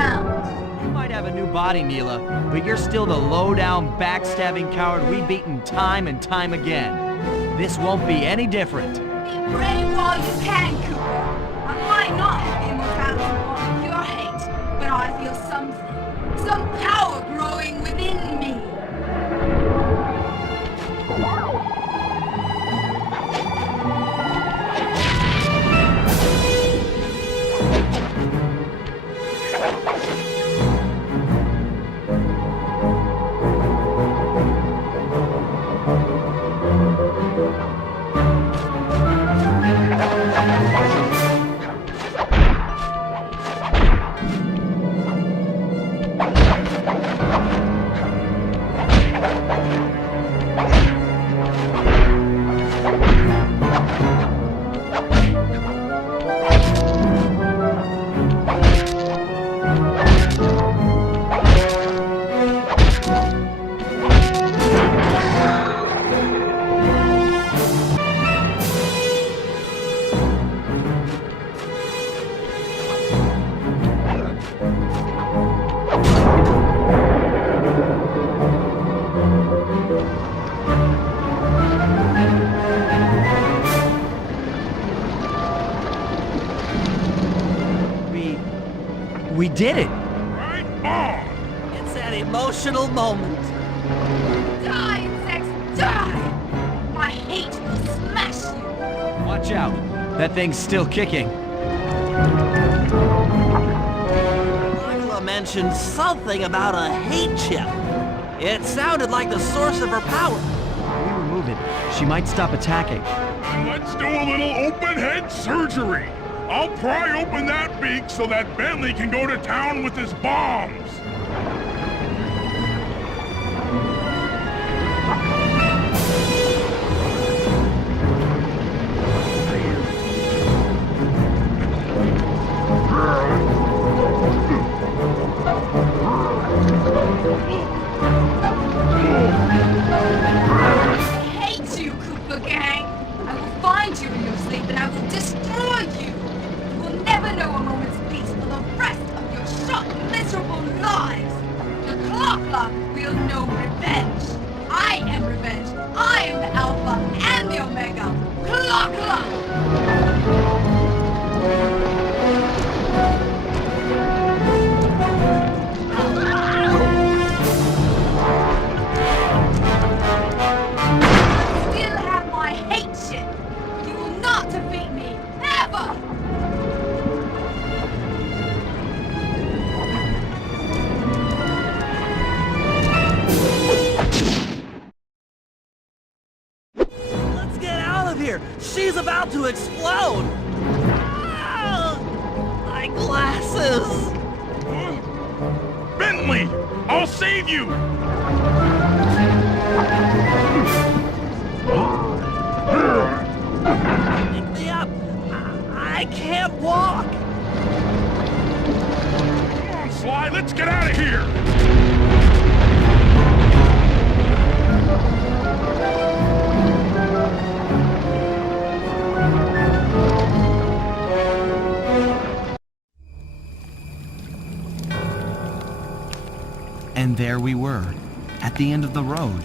around. You might have a new body, Neela, but you're still the low-down, backstabbing coward we've beaten time and time again. This won't be any different. Be brave while you can, Cooper. I might not have immortality or pure hate, but I feel something. Some power growing within me. We did it! Right on! It's an emotional moment. Die, insects, die! My hate will smash you! Watch out. That thing's still kicking. Angela mentioned something about a hate chip. It sounded like the source of her power. If we remove it, she might stop attacking. Let's do a little open head surgery. I'll pry open that beak so that Bentley can go to town with his bombs. I hate you, Cooper Gang! I will find you in your sleep and I will destroy you! You will never know a moment's peace for the rest of your short, miserable lives! The Clock will know revenge! I am revenge! I am the Alpha and the Omega! Clock! Still have my hate shit! You will not defeat me! Ever! Let's get out of here. She's about to explode. Ah, my glasses. Bentley, I'll save you! Pick me up. I can't walk. Come on, Sly, let's get out of here! And there we were, at the end of the road.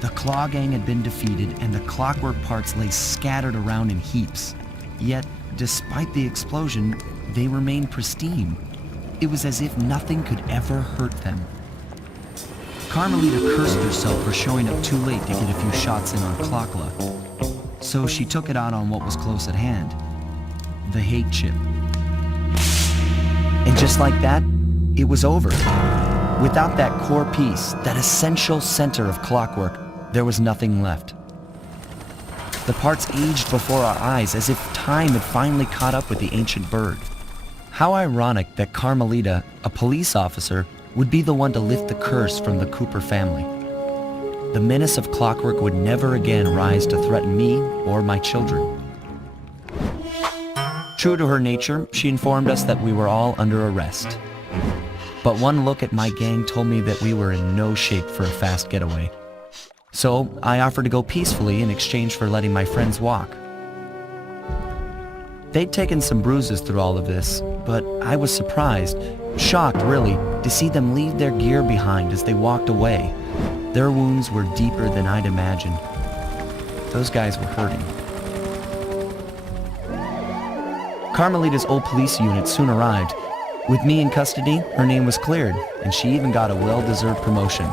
The Claw Gang had been defeated and the clockwork parts lay scattered around in heaps. Yet, despite the explosion, they remained pristine. It was as if nothing could ever hurt them. Carmelita cursed herself for showing up too late to get a few shots in on Clockla. So she took it out on what was close at hand, the hate chip. And just like that, it was over. Without that core piece, that essential center of clockwork, there was nothing left. The parts aged before our eyes as if time had finally caught up with the ancient bird. How ironic that Carmelita, a police officer, would be the one to lift the curse from the Cooper family. The menace of clockwork would never again rise to threaten me or my children. True to her nature, she informed us that we were all under arrest. But one look at my gang told me that we were in no shape for a fast getaway. So I offered to go peacefully in exchange for letting my friends walk. They'd taken some bruises through all of this, but I was surprised Shocked, really, to see them leave their gear behind as they walked away. Their wounds were deeper than I'd imagined. Those guys were hurting. Carmelita's old police unit soon arrived. With me in custody, her name was cleared, and she even got a well-deserved promotion.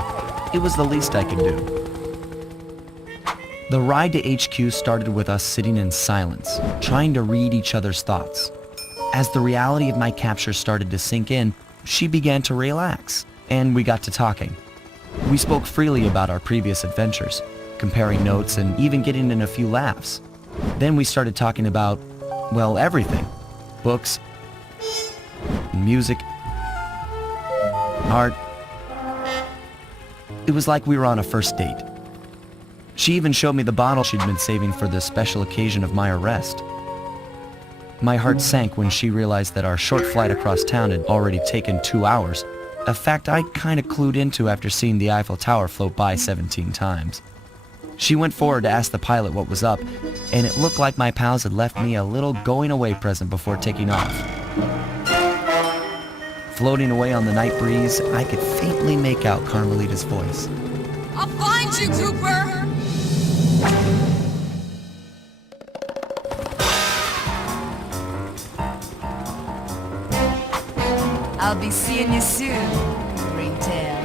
It was the least I could do. The ride to HQ started with us sitting in silence, trying to read each other's thoughts. As the reality of my capture started to sink in, she began to relax, and we got to talking. We spoke freely about our previous adventures, comparing notes and even getting in a few laughs. Then we started talking about, well, everything. Books, music, art. It was like we were on a first date. She even showed me the bottle she'd been saving for the special occasion of my arrest. My heart sank when she realized that our short flight across town had already taken 2 hours, a fact I kinda clued into after seeing the Eiffel Tower float by 17 times. She went forward to ask the pilot what was up, and it looked like my pals had left me a little going-away present before taking off. Floating away on the night breeze, I could faintly make out Carmelita's voice. I'll find you, Cooper! I'll be seeing you soon, Ringtail.